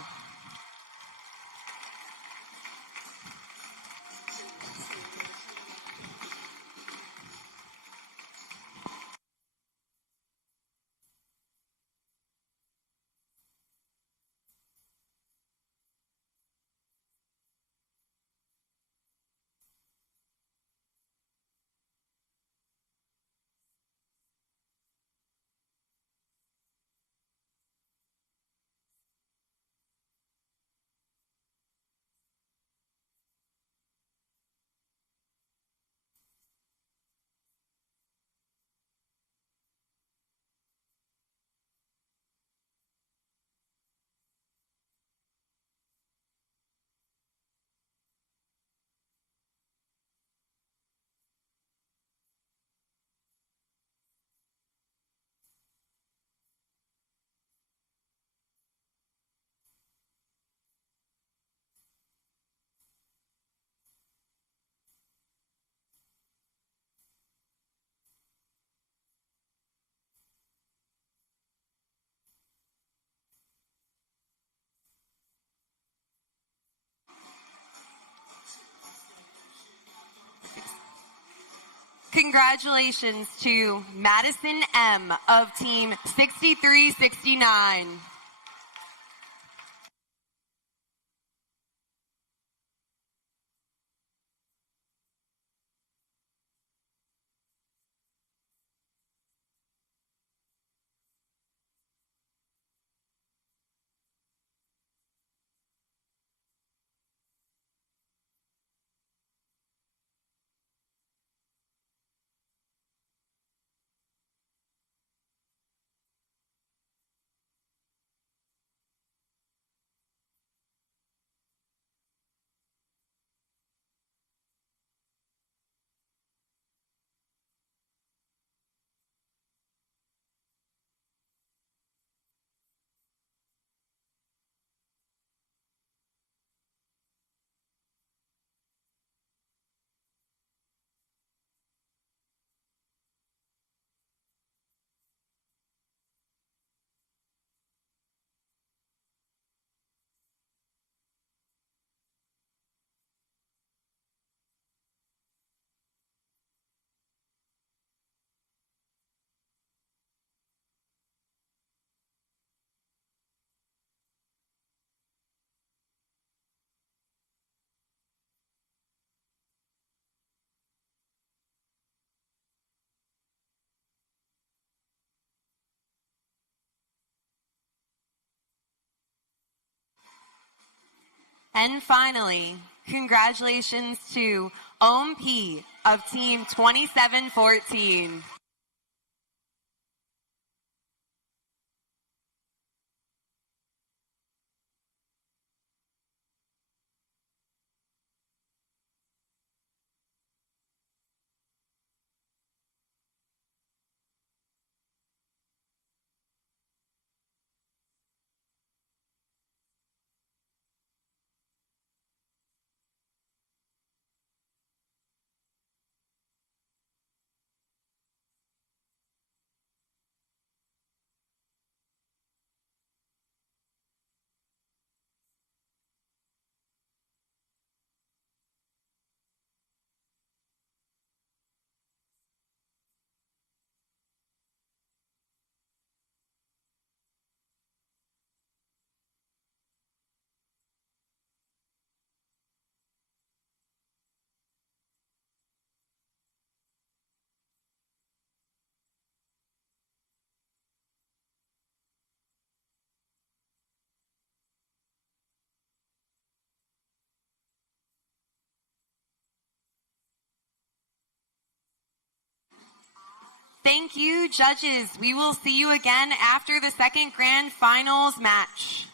Congratulations to Madison M of Team 6369. And finally, congratulations to Om P of Team 2714. Thank you, judges. We will see you again after the second grand finals match.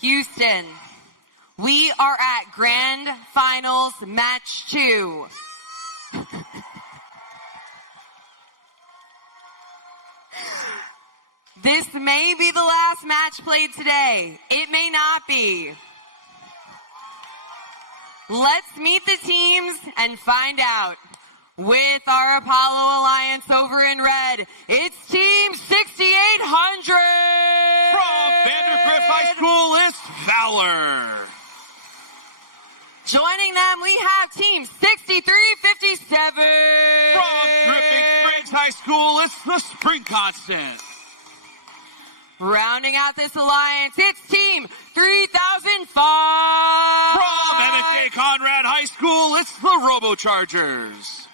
Houston, we are at Grand Finals Match 2. This may be the last match played today. It may not be. Let's meet the teams and find out. With our Apollo Alliance over in red, it's Team 6800! From Vandergrift High School, it's Valor. Joining them, we have Team 6357. From Dripping Springs High School, it's the Spring Constant. Rounding out this alliance, it's Team 3005. From Emmett J. Conrad High School, it's the Robochargers.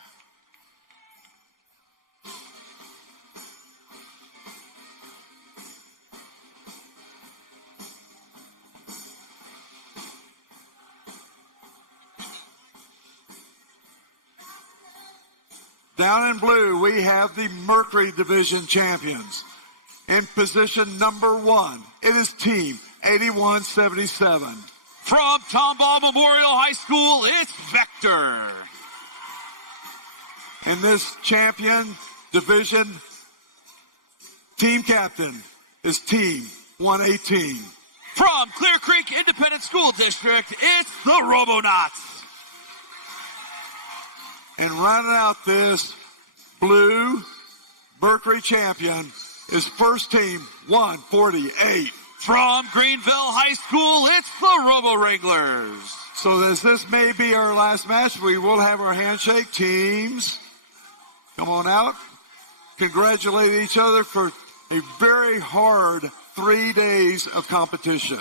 Down in blue, we have the Mercury Division champions. In position number 1, it is Team 8177. From Tomball Memorial High School, it's Vector. In this champion division, team captain is Team 118. From Clear Creek Independent School District, it's the Robonauts. And rounding out this blue Mercury champion is first team 148. From Greenville High School, it's the Robo Wranglers. So as this may be our last match, we will have our handshake. Teams, come on out. Congratulate each other for a very hard 3 days of competition.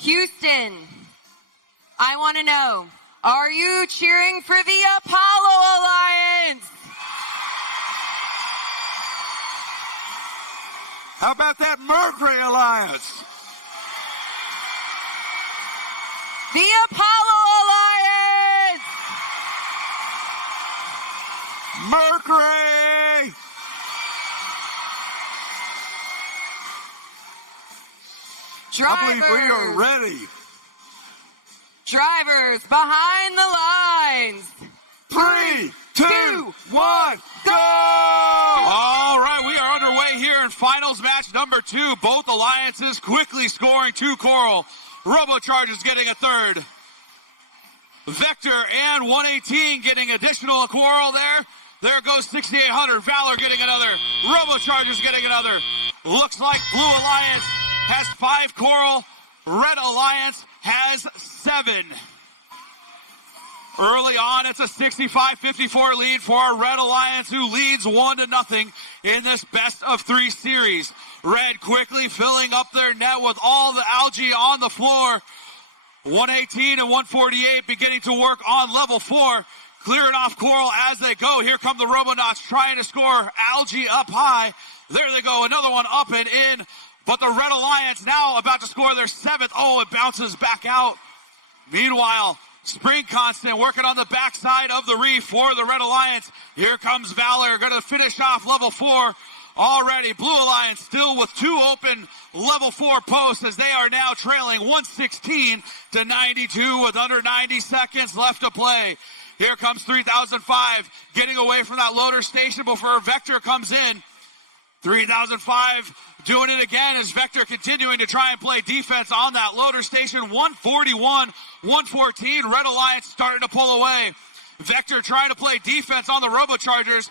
Houston, I want to know, are you cheering for the Apollo Alliance? How about that Mercury Alliance? The Apollo Alliance! Mercury! I believe we are ready. Drivers behind the lines. 3, 2, 1, go! All right, we are underway here in finals match number 2. Both alliances quickly scoring 2 coral. Robochargers getting a third. Vector and 118 getting additional coral there. There goes 6800. Valor getting another. Robochargers getting another. Looks like Blue Alliance has 5 coral. Red Alliance has 7. Early on, it's a 65-54 lead for our Red Alliance, who leads 1-0 in this best-of-3 series. Red quickly filling up their net with all the algae on the floor. 118 and 148 beginning to work on level 4. Clearing off coral as they go. Here come the Robonauts trying to score algae up high. There they go, another one up and in. But the Red Alliance now about to score their 7th. Oh, it bounces back out. Meanwhile, Spring Constant working on the backside of the reef for the Red Alliance. Here comes Valor, going to finish off level 4 already. Blue Alliance still with 2 open level 4 posts as they are now trailing 116-92 with under 90 seconds left to play. Here comes 3005 getting away from that loader station before Vector comes in. 3005 doing it again as Vector continuing to try and play defense on that loader station. 141, 114. Red Alliance starting to pull away. Vector trying to play defense on the Robochargers.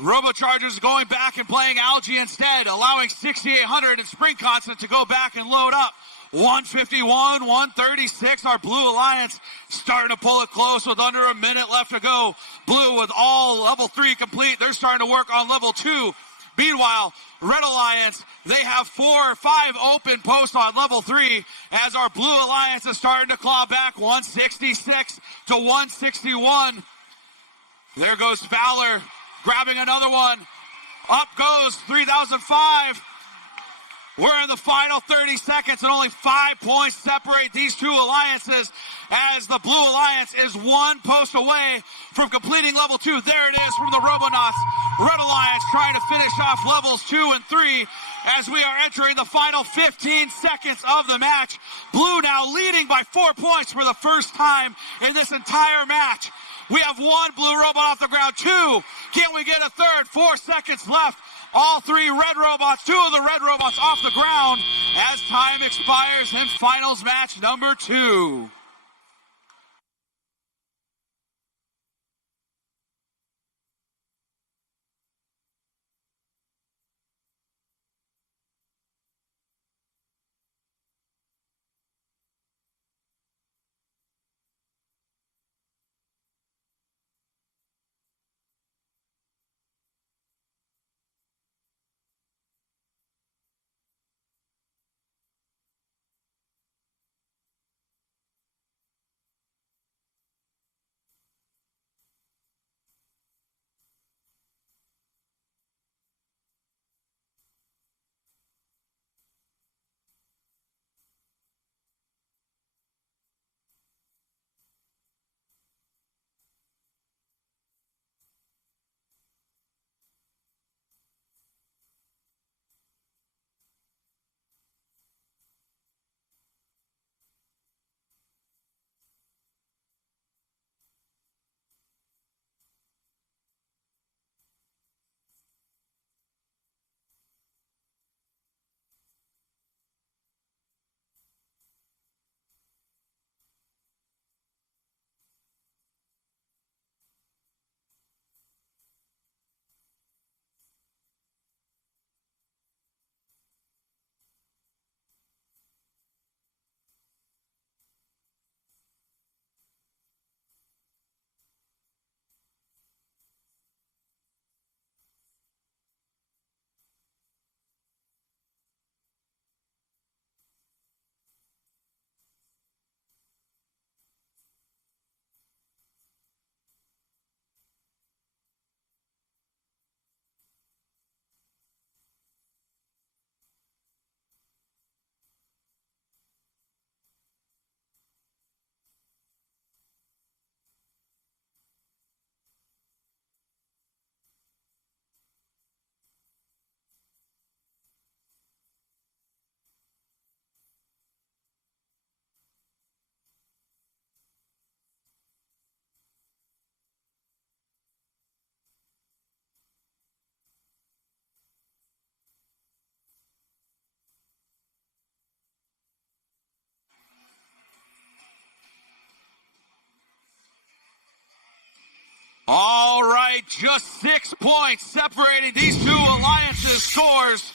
Robochargers going back and playing Algae instead, allowing 6,800 and Spring Constant to go back and load up. 151, 136. Our Blue Alliance starting to pull it close with under a minute left to go. Blue with all level 3 complete. They're starting to work on level 2. Meanwhile, Red Alliance, they have 4 or 5 open posts on level 3 as our Blue Alliance is starting to claw back 166 to 161. There goes Fowler grabbing another one. Up goes 3005. We're in the final 30 seconds and only 5 points separate these two alliances as the Blue Alliance is 1 post away from completing level 2. There it is from the Robonauts. Red Alliance trying to finish off levels 2 and 3 as we are entering the final 15 seconds of the match. Blue now leading by 4 points for the first time in this entire match. We have 1 blue robot off the ground. 2. Can we get a third? 4 seconds left. All 3 red robots, 2 of the red robots off the ground as time expires in finals match number 2. All right, just 6 points separating these two alliances' scores.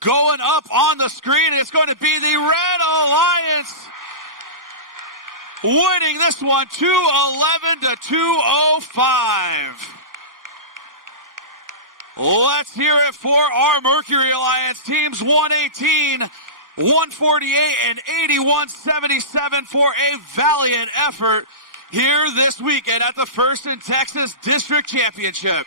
Going up on the screen, it's going to be the Red Alliance winning this one 211 to 205. Let's hear it for our Mercury Alliance teams. 118, 148, and 81-77 for a valiant effort here this weekend at the First in Texas District Championship.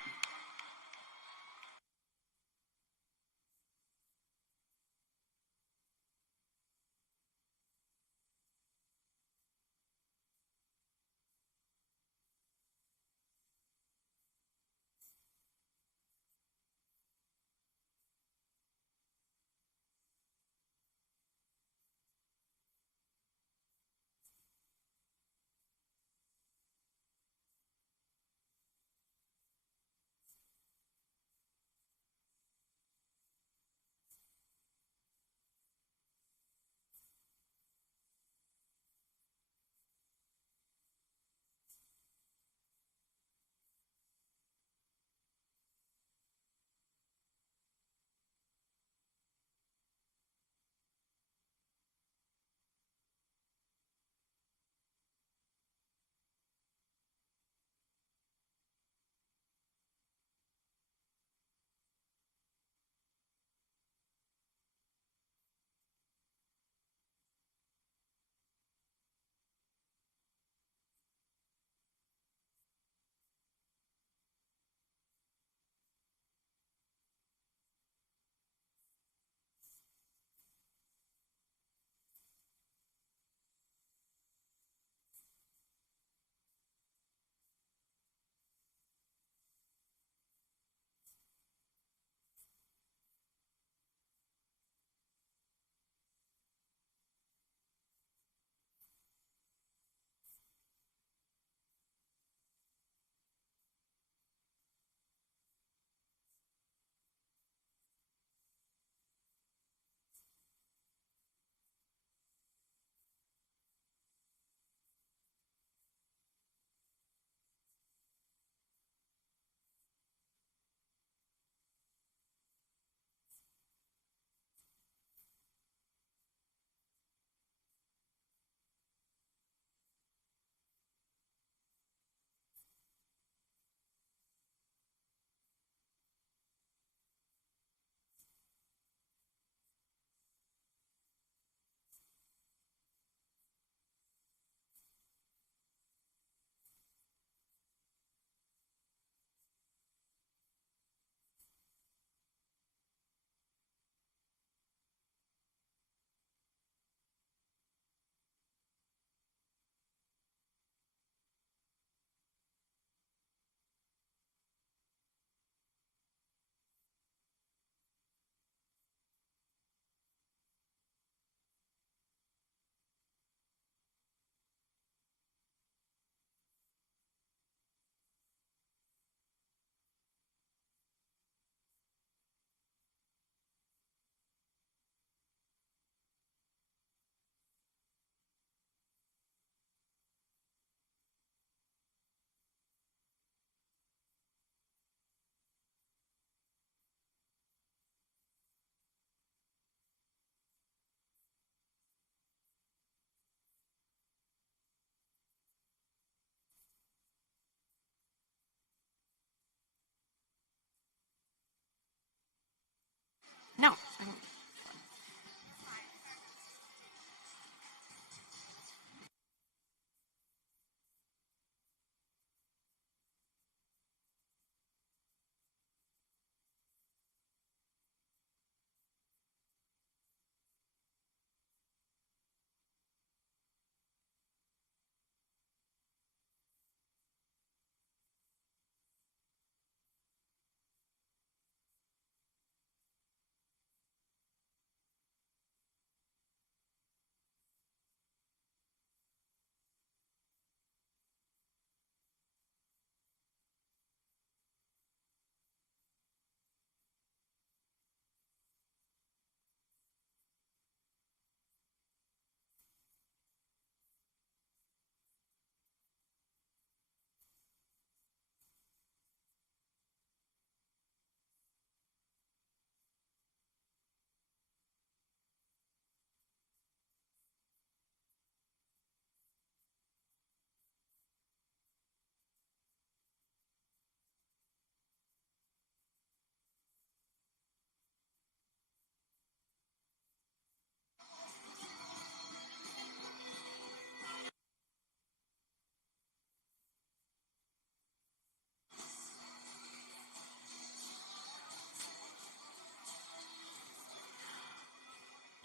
No.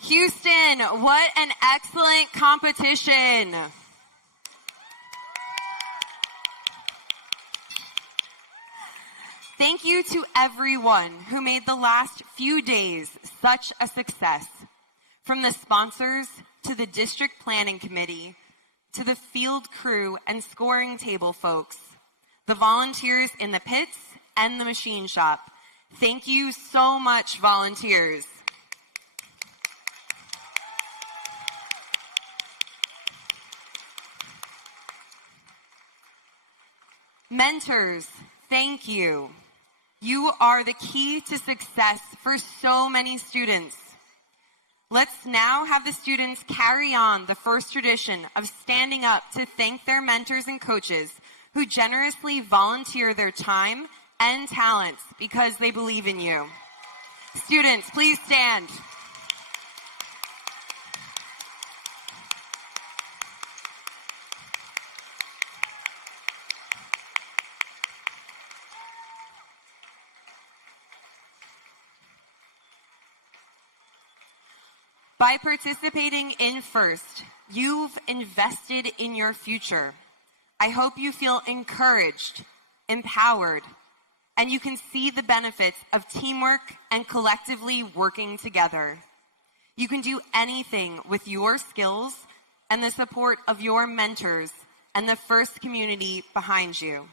Houston, what an excellent competition. Thank you to everyone who made the last few days such a success. From the sponsors to the district planning committee, to the field crew and scoring table folks, the volunteers in the pits and the machine shop. Thank you so much, volunteers. Mentors, thank you. You are the key to success for so many students. Let's now have the students carry on the first tradition of standing up to thank their mentors and coaches who generously volunteer their time and talents because they believe in you. Students, please stand. By participating in FIRST, you've invested in your future. I hope you feel encouraged, empowered, and you can see the benefits of teamwork and collectively working together. You can do anything with your skills and the support of your mentors and the FIRST community behind you.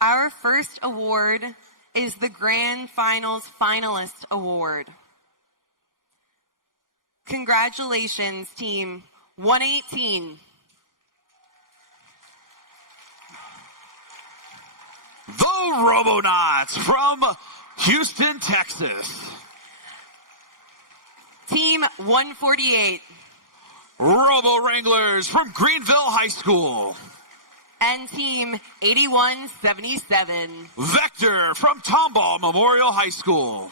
Our first award is the Grand Finals Finalist Award. Congratulations, Team 118. The Robonauts from Houston, Texas. Team 148. Robo Wranglers from Greenville High School. And Team 8177. Vector from Tomball Memorial High School.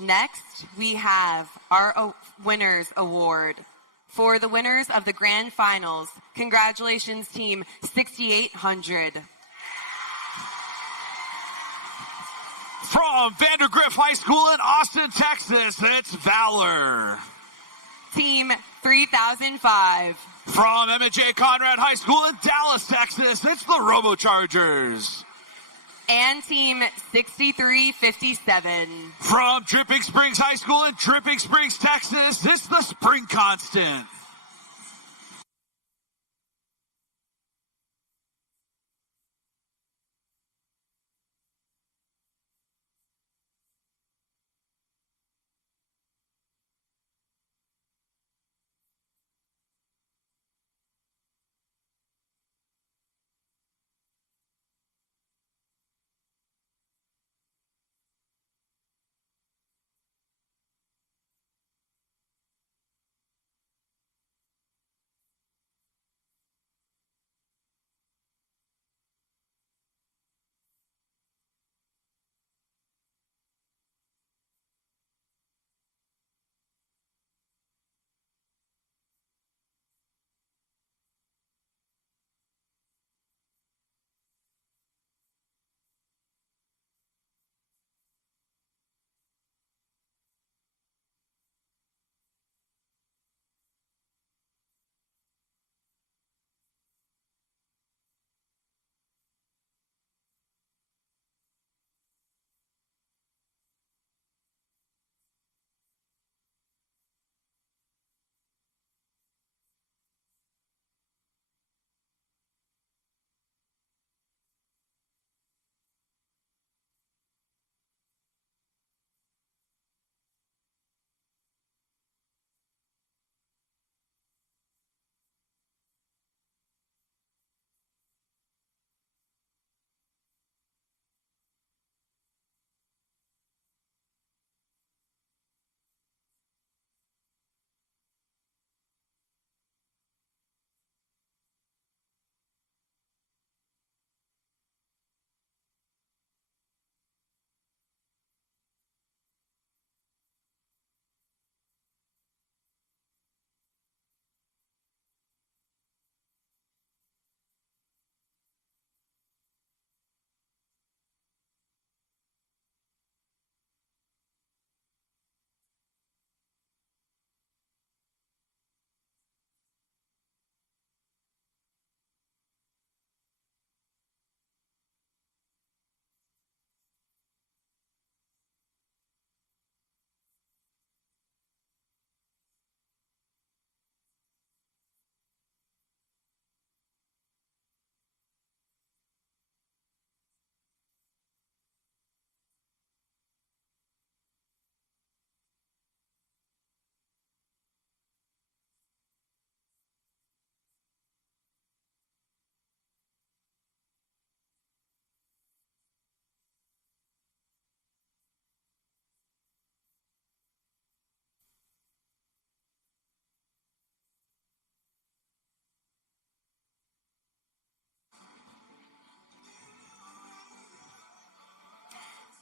Next, we have our Winners Award. For the winners of the Grand Finals, congratulations, Team 6800. From Vandergrift High School in Austin, Texas, it's Valor. Team 3005. From M&J Conrad High School in Dallas, Texas, it's the Robochargers. And Team 6357. From Dripping Springs High School in Dripping Springs, Texas, it's the Spring Constant.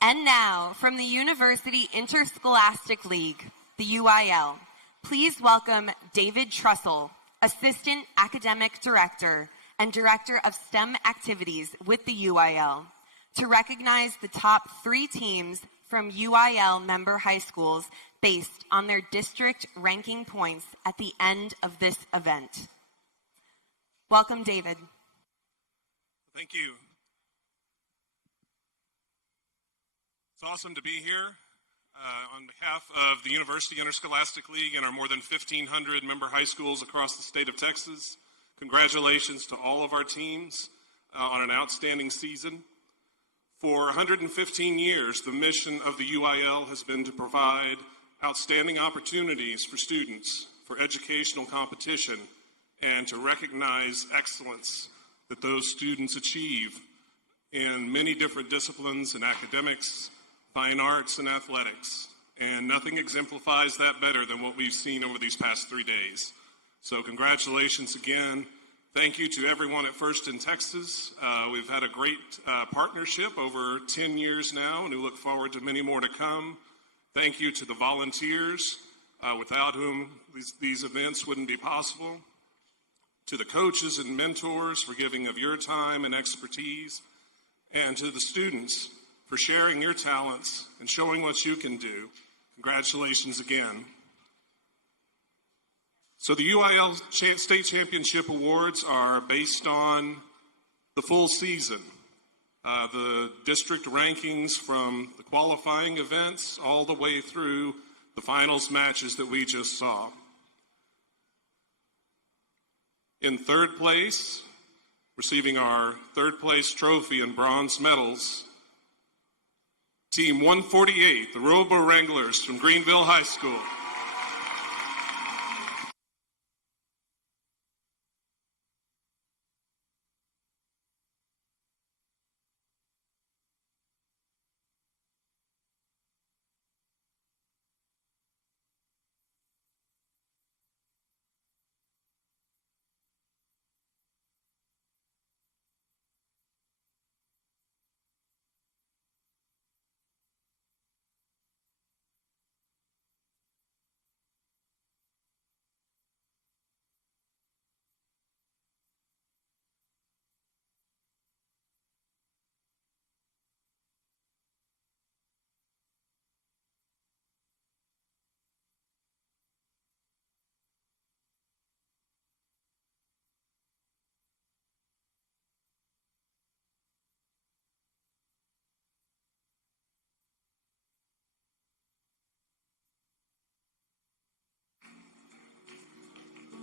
And now, from the University Interscholastic League, the UIL, please welcome David Trussell, Assistant Academic Director and Director of STEM Activities with the UIL, to recognize the top 3 teams from UIL member high schools based on their district ranking points at the end of this event. Welcome, David. Thank you. It's awesome to be here on behalf of the University Interscholastic League and our more than 1,500 member high schools across the state of Texas. Congratulations to all of our teams on an outstanding season. For 115 years, the mission of the UIL has been to provide outstanding opportunities for students for educational competition and to recognize excellence that those students achieve in many different disciplines in academics, fine arts, and athletics. And nothing exemplifies that better than what we've seen over these past 3 days. So congratulations again. Thank you to everyone at First in Texas. We've had a great partnership over 10 years now, and we look forward to many more to come. Thank you to the volunteers, without whom these events wouldn't be possible. To the coaches and mentors for giving of your time and expertise, and to the students for sharing your talents and showing what you can do. Congratulations again. So the UIL State Championship Awards are based on the full season. The district rankings from the qualifying events all the way through the finals matches that we just saw. In third place, receiving our third place trophy and bronze medals, Team 148, the Robo Wranglers from Greenville High School.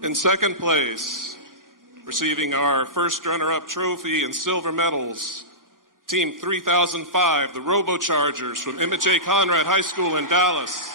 In second place, receiving our first runner-up trophy and silver medals, Team 3005, the Robochargers from Emmett J. Conrad High School in Dallas.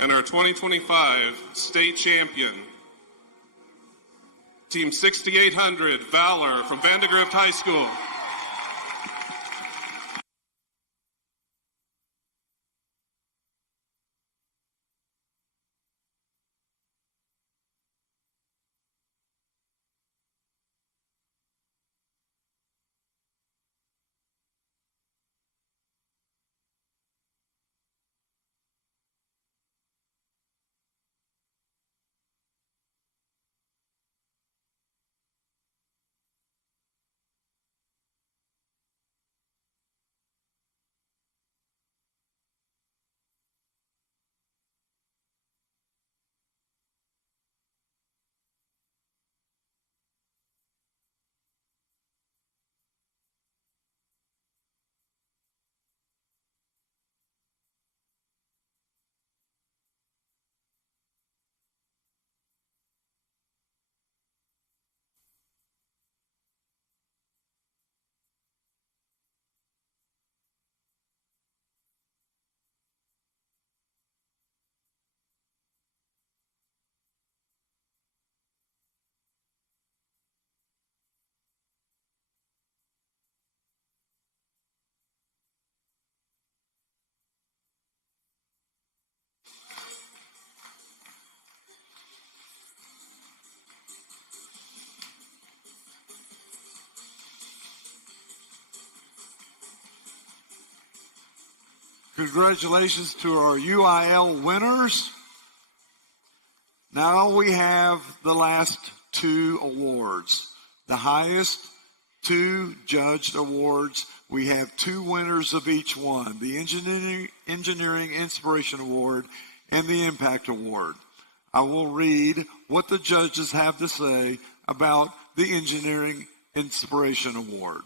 And our 2025 state champion, Team 6800, Valor from Vandegrift High School. Congratulations to our UIL winners. Now we have the last two awards. The highest two judged awards. We have two winners of each one, the Engineering Inspiration Award and the Impact Award. I will read what the judges have to say about the Engineering Inspiration Award.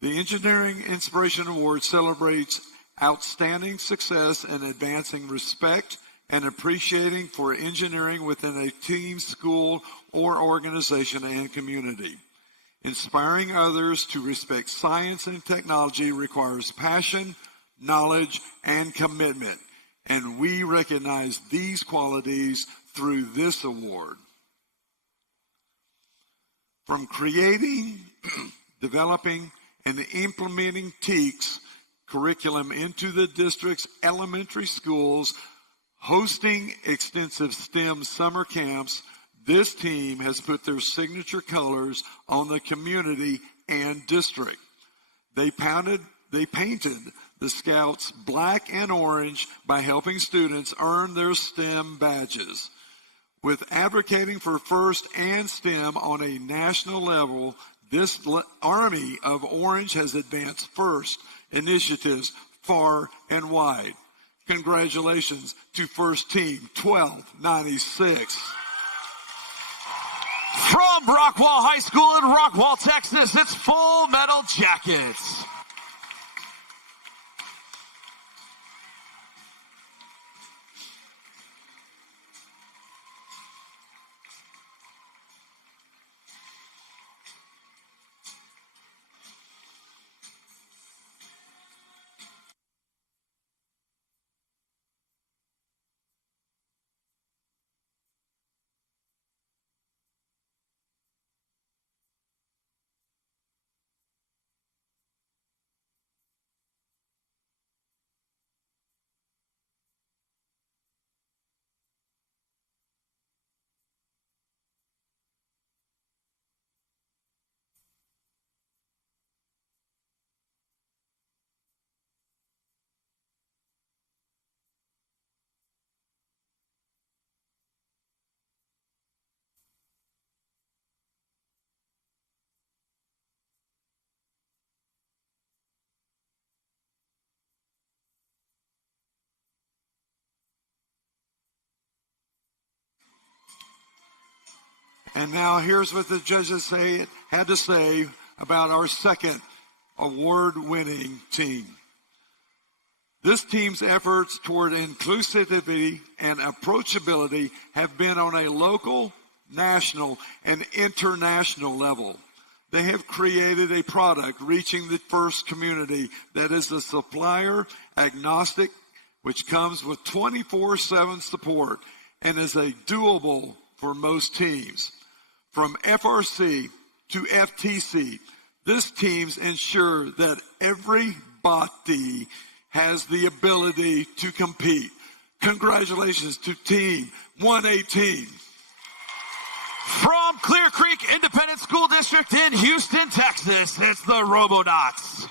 The Engineering Inspiration Award celebrates outstanding success in advancing respect and appreciating for engineering within a team, school, or organization and community. Inspiring others to respect science and technology requires passion, knowledge, and commitment, and we recognize these qualities through this award. From creating, developing, and implementing TEAC's curriculum into the district's elementary schools, hosting extensive STEM summer camps, this team has put their signature colors on the community and district. They painted the Scouts black and orange by helping students earn their STEM badges. With advocating for FIRST and STEM on a national level, this Army of Orange has advanced FIRST initiatives far and wide. Congratulations to First Team 1296. From Rockwall High School in Rockwall, Texas, it's Full Metal Jackets. And now here's what the judges had to say about our second award-winning team. This team's efforts toward inclusivity and approachability have been on a local, national, and international level. They have created a product reaching the FIRST community that is a supplier agnostic, which comes with 24/7 support and is a doable for most teams. From FRC to FTC, this teams ensure that everybody has the ability to compete. Congratulations to Team 118. From Clear Creek Independent School District in Houston, Texas, it's the Robotics.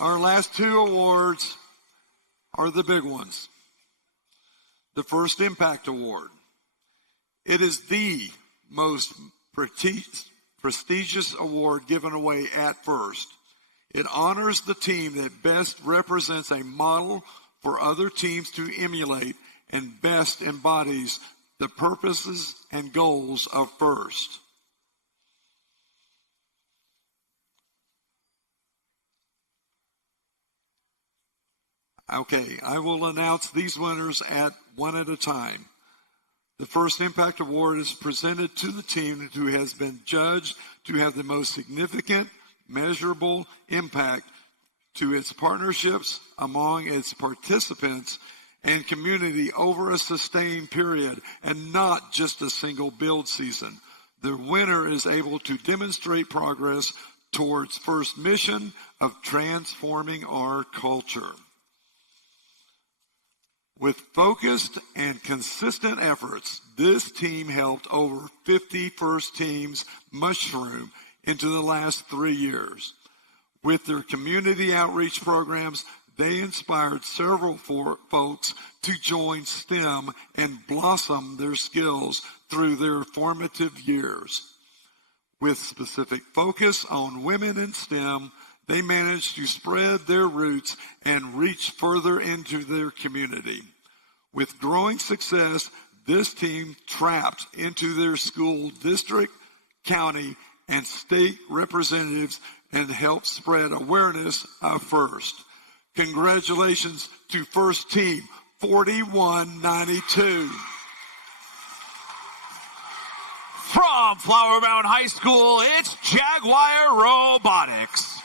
Our last two awards are the big ones. The First Impact Award. It is the most prestigious award given away at First. It honors the team that best represents a model for other teams to emulate and best embodies the purposes and goals of First. Okay, I will announce these winners one at a time. The First Impact Award is presented to the team who has been judged to have the most significant, measurable impact to its partnerships among its participants and community over a sustained period and not just a single build season. The winner is able to demonstrate progress towards First mission of transforming our culture. With focused and consistent efforts, this team helped over 50 First teams mushroom into the last 3 years. With their community outreach programs, they inspired several folks to join STEM and blossom their skills through their formative years. With specific focus on women in STEM, they managed to spread their roots and reach further into their community. With growing success, this team tapped into their school district, county, and state representatives and helped spread awareness of First. Congratulations to First Team 4192. From Flower Mound High School, it's Jaguar Robotics.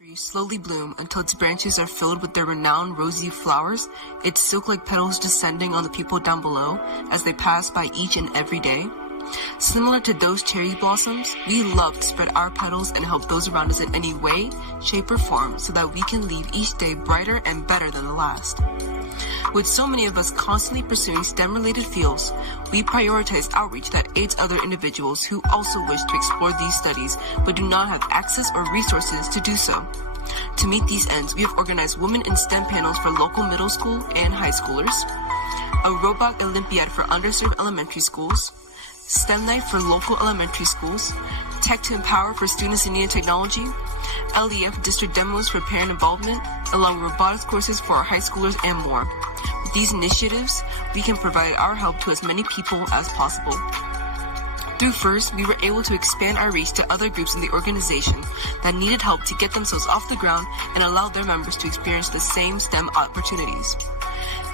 Trees slowly bloom until its branches are filled with their renowned rosy flowers, its silk-like petals descending on the people down below as they pass by each and every day. Similar to those cherry blossoms, we love to spread our petals and help those around us in any way, shape, or form so that we can leave each day brighter and better than the last. With so many of us constantly pursuing STEM-related fields, we prioritize outreach that aids other individuals who also wish to explore these studies but do not have access or resources to do so. To meet these ends, we have organized Women in STEM panels for local middle school and high schoolers, a Robot Olympiad for underserved elementary schools, STEM Night for local elementary schools, Tech to Empower for students in need of technology, LEF district demos for parent involvement, along with robotics courses for our high schoolers and more. With these initiatives, we can provide our help to as many people as possible. Through First, we were able to expand our reach to other groups in the organization that needed help to get themselves off the ground and allow their members to experience the same STEM opportunities.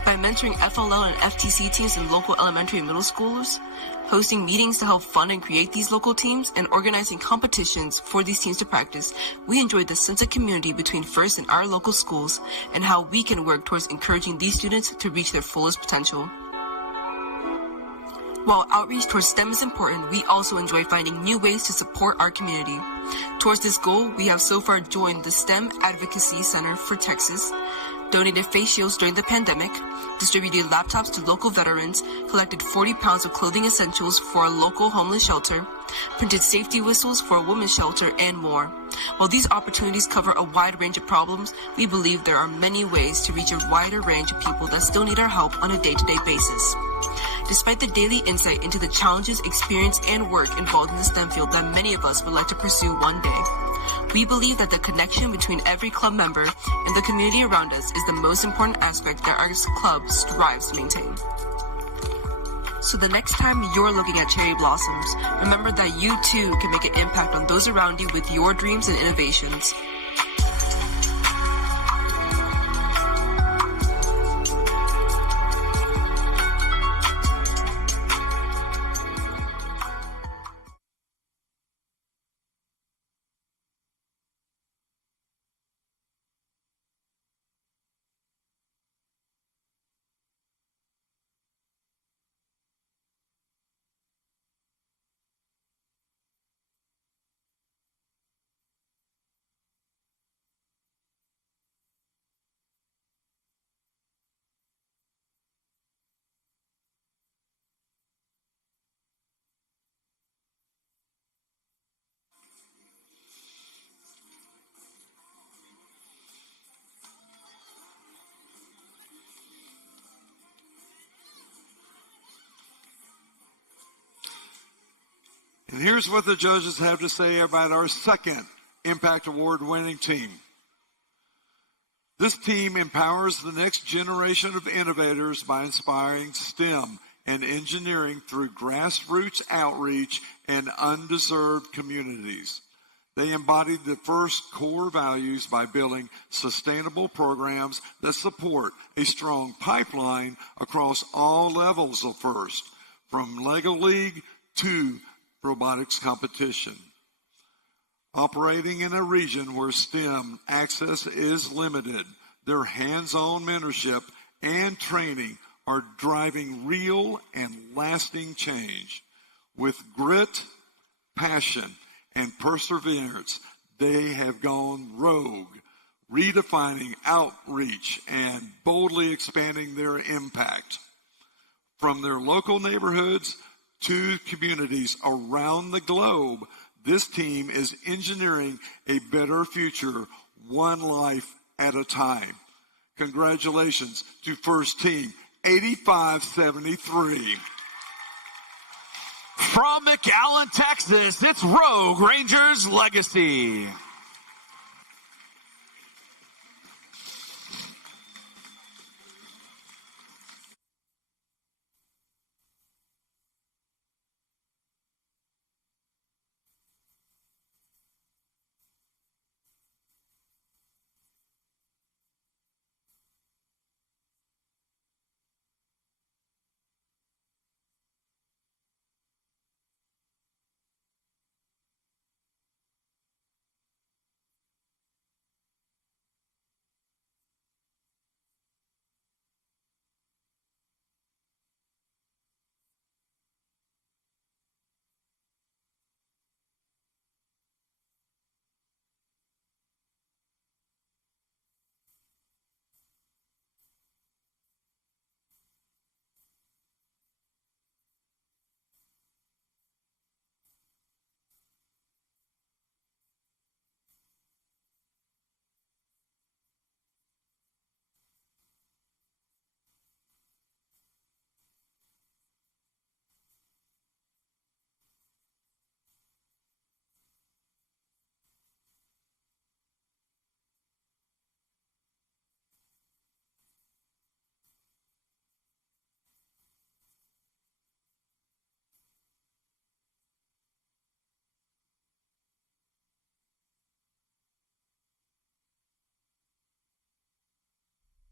By mentoring FLL and FTC teams in local elementary and middle schools, hosting meetings to help fund and create these local teams, and organizing competitions for these teams to practice, we enjoyed the sense of community between First and our local schools and how we can work towards encouraging these students to reach their fullest potential. While outreach towards STEM is important, we also enjoy finding new ways to support our community. Towards this goal, we have so far joined the STEM Advocacy Center for Texas, donated face shields during the pandemic, distributed laptops to local veterans, collected 40 pounds of clothing essentials for a local homeless shelter, printed safety whistles for a women's shelter, and more. While these opportunities cover a wide range of problems, we believe there are many ways to reach a wider range of people that still need our help on a day-to-day basis. Despite the daily insight into the challenges, experience, and work involved in the STEM field that many of us would like to pursue one day, we believe that the connection between every club member and the community around us is the most important aspect that our club strives to maintain. So the next time you're looking at cherry blossoms, remember that you too can make an impact on those around you with your dreams and innovations. And here's what the judges have to say about our second Impact Award winning team. This team empowers the next generation of innovators by inspiring STEM and engineering through grassroots outreach and undeserved communities. They embodied the first core values by building sustainable programs that support a strong pipeline across all levels of FIRST, from Lego League to robotics competition. Operating in a region where STEM access is limited, their hands-on mentorship and training are driving real and lasting change. With grit, passion, and perseverance, they have gone rogue, redefining outreach and boldly expanding their impact. From their local neighborhoods to communities around the globe, this team is engineering a better future, one life at a time. Congratulations to First Team 8573. From McAllen, Texas, it's Rogue Rangers Legacy.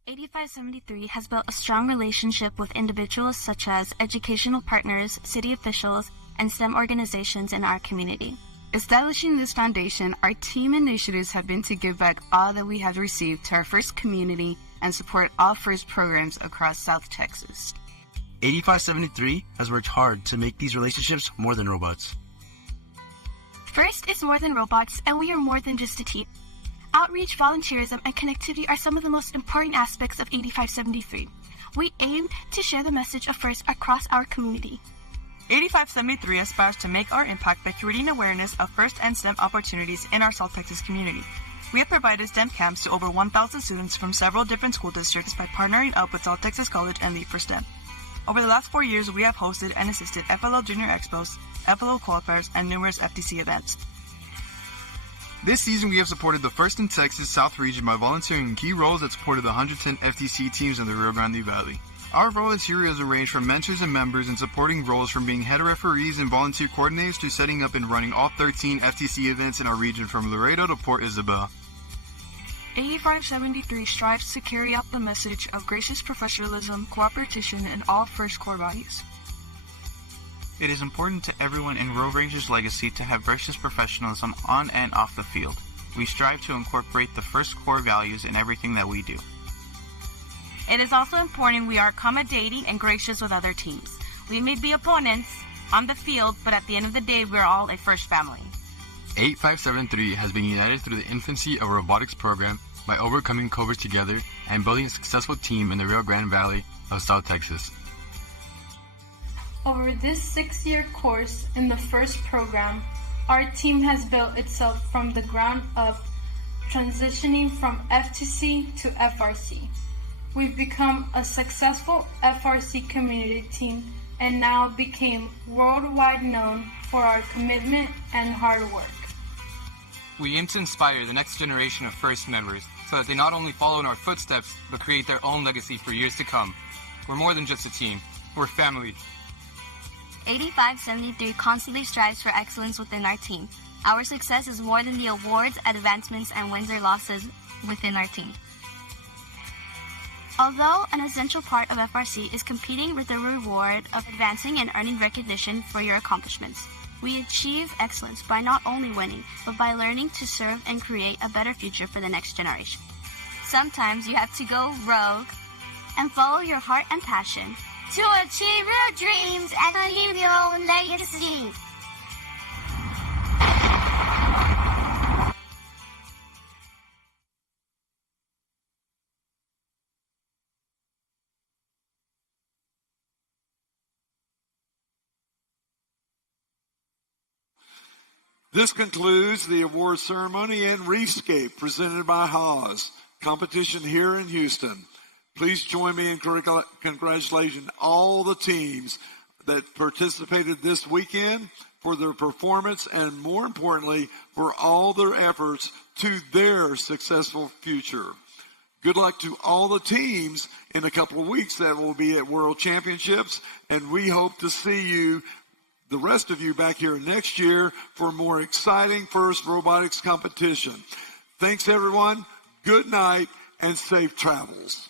'8573 has built a strong relationship with individuals such as educational partners, city officials, and STEM organizations in our community. Establishing this foundation, our team initiatives have been to give back all that we have received to our FIRST community and support all FIRST programs across South Texas. 8573 has worked hard to make these relationships more than robots. FIRST is more than robots, and we are more than just a team. Outreach, volunteerism, and connectivity are some of the most important aspects of 8573. We aim to share the message of FIRST across our community. 8573 aspires to make our impact by creating awareness of FIRST and STEM opportunities in our South Texas community. We have provided STEM camps to over 1,000 students from several different school districts by partnering up with South Texas College and Leap for STEM. Over the last 4 years, we have hosted and assisted FLL Junior Expos, FLL qualifiers, and numerous FTC events. This season, we have supported the First in Texas South region by volunteering in key roles that supported the 110 FTC teams in the Rio Grande Valley. Our volunteerism ranged from mentors and members in supporting roles from being head referees and volunteer coordinators to setting up and running all 13 FTC events in our region from Laredo to Port Isabel. 8573 strives to carry out the message of gracious professionalism, cooperation, and all FIRST core values. It is important to everyone in Road Rangers legacy to have gracious professionalism on and off the field. We strive to incorporate the FIRST core values in everything that we do. It is also important we are accommodating and gracious with other teams. We may be opponents on the field, but at the end of the day, we're all a FIRST family. 8573 has been united through the infancy of a robotics program by overcoming COVID together and building a successful team in the Rio Grande Valley of South Texas. Over this 6-year course in the FIRST program, our team has built itself from the ground up, transitioning from FTC to FRC. We've become a successful FRC community team and now became worldwide known for our commitment and hard work. We aim to inspire the next generation of FIRST members so that they not only follow in our footsteps, but create their own legacy for years to come. We're more than just a team. We're family. 8573 constantly strives for excellence within our team. Our success is more than the awards, advancements, and wins or losses within our team. Although an essential part of FRC is competing with the reward of advancing and earning recognition for your accomplishments, we achieve excellence by not only winning, but by learning to serve and create a better future for the next generation. Sometimes you have to go rogue and follow your heart and passion to achieve your dreams and leave your own legacy. This concludes the award ceremony and Reefscape presented by Haas competition here in Houston. Please join me in congratulating all the teams that participated this weekend for their performance and, more importantly, for all their efforts to their successful future. Good luck to all the teams in a couple of weeks that will be at World Championships, and we hope to see you, the rest of you, back here next year for more exciting FIRST robotics competition. Thanks, everyone. Good night and safe travels.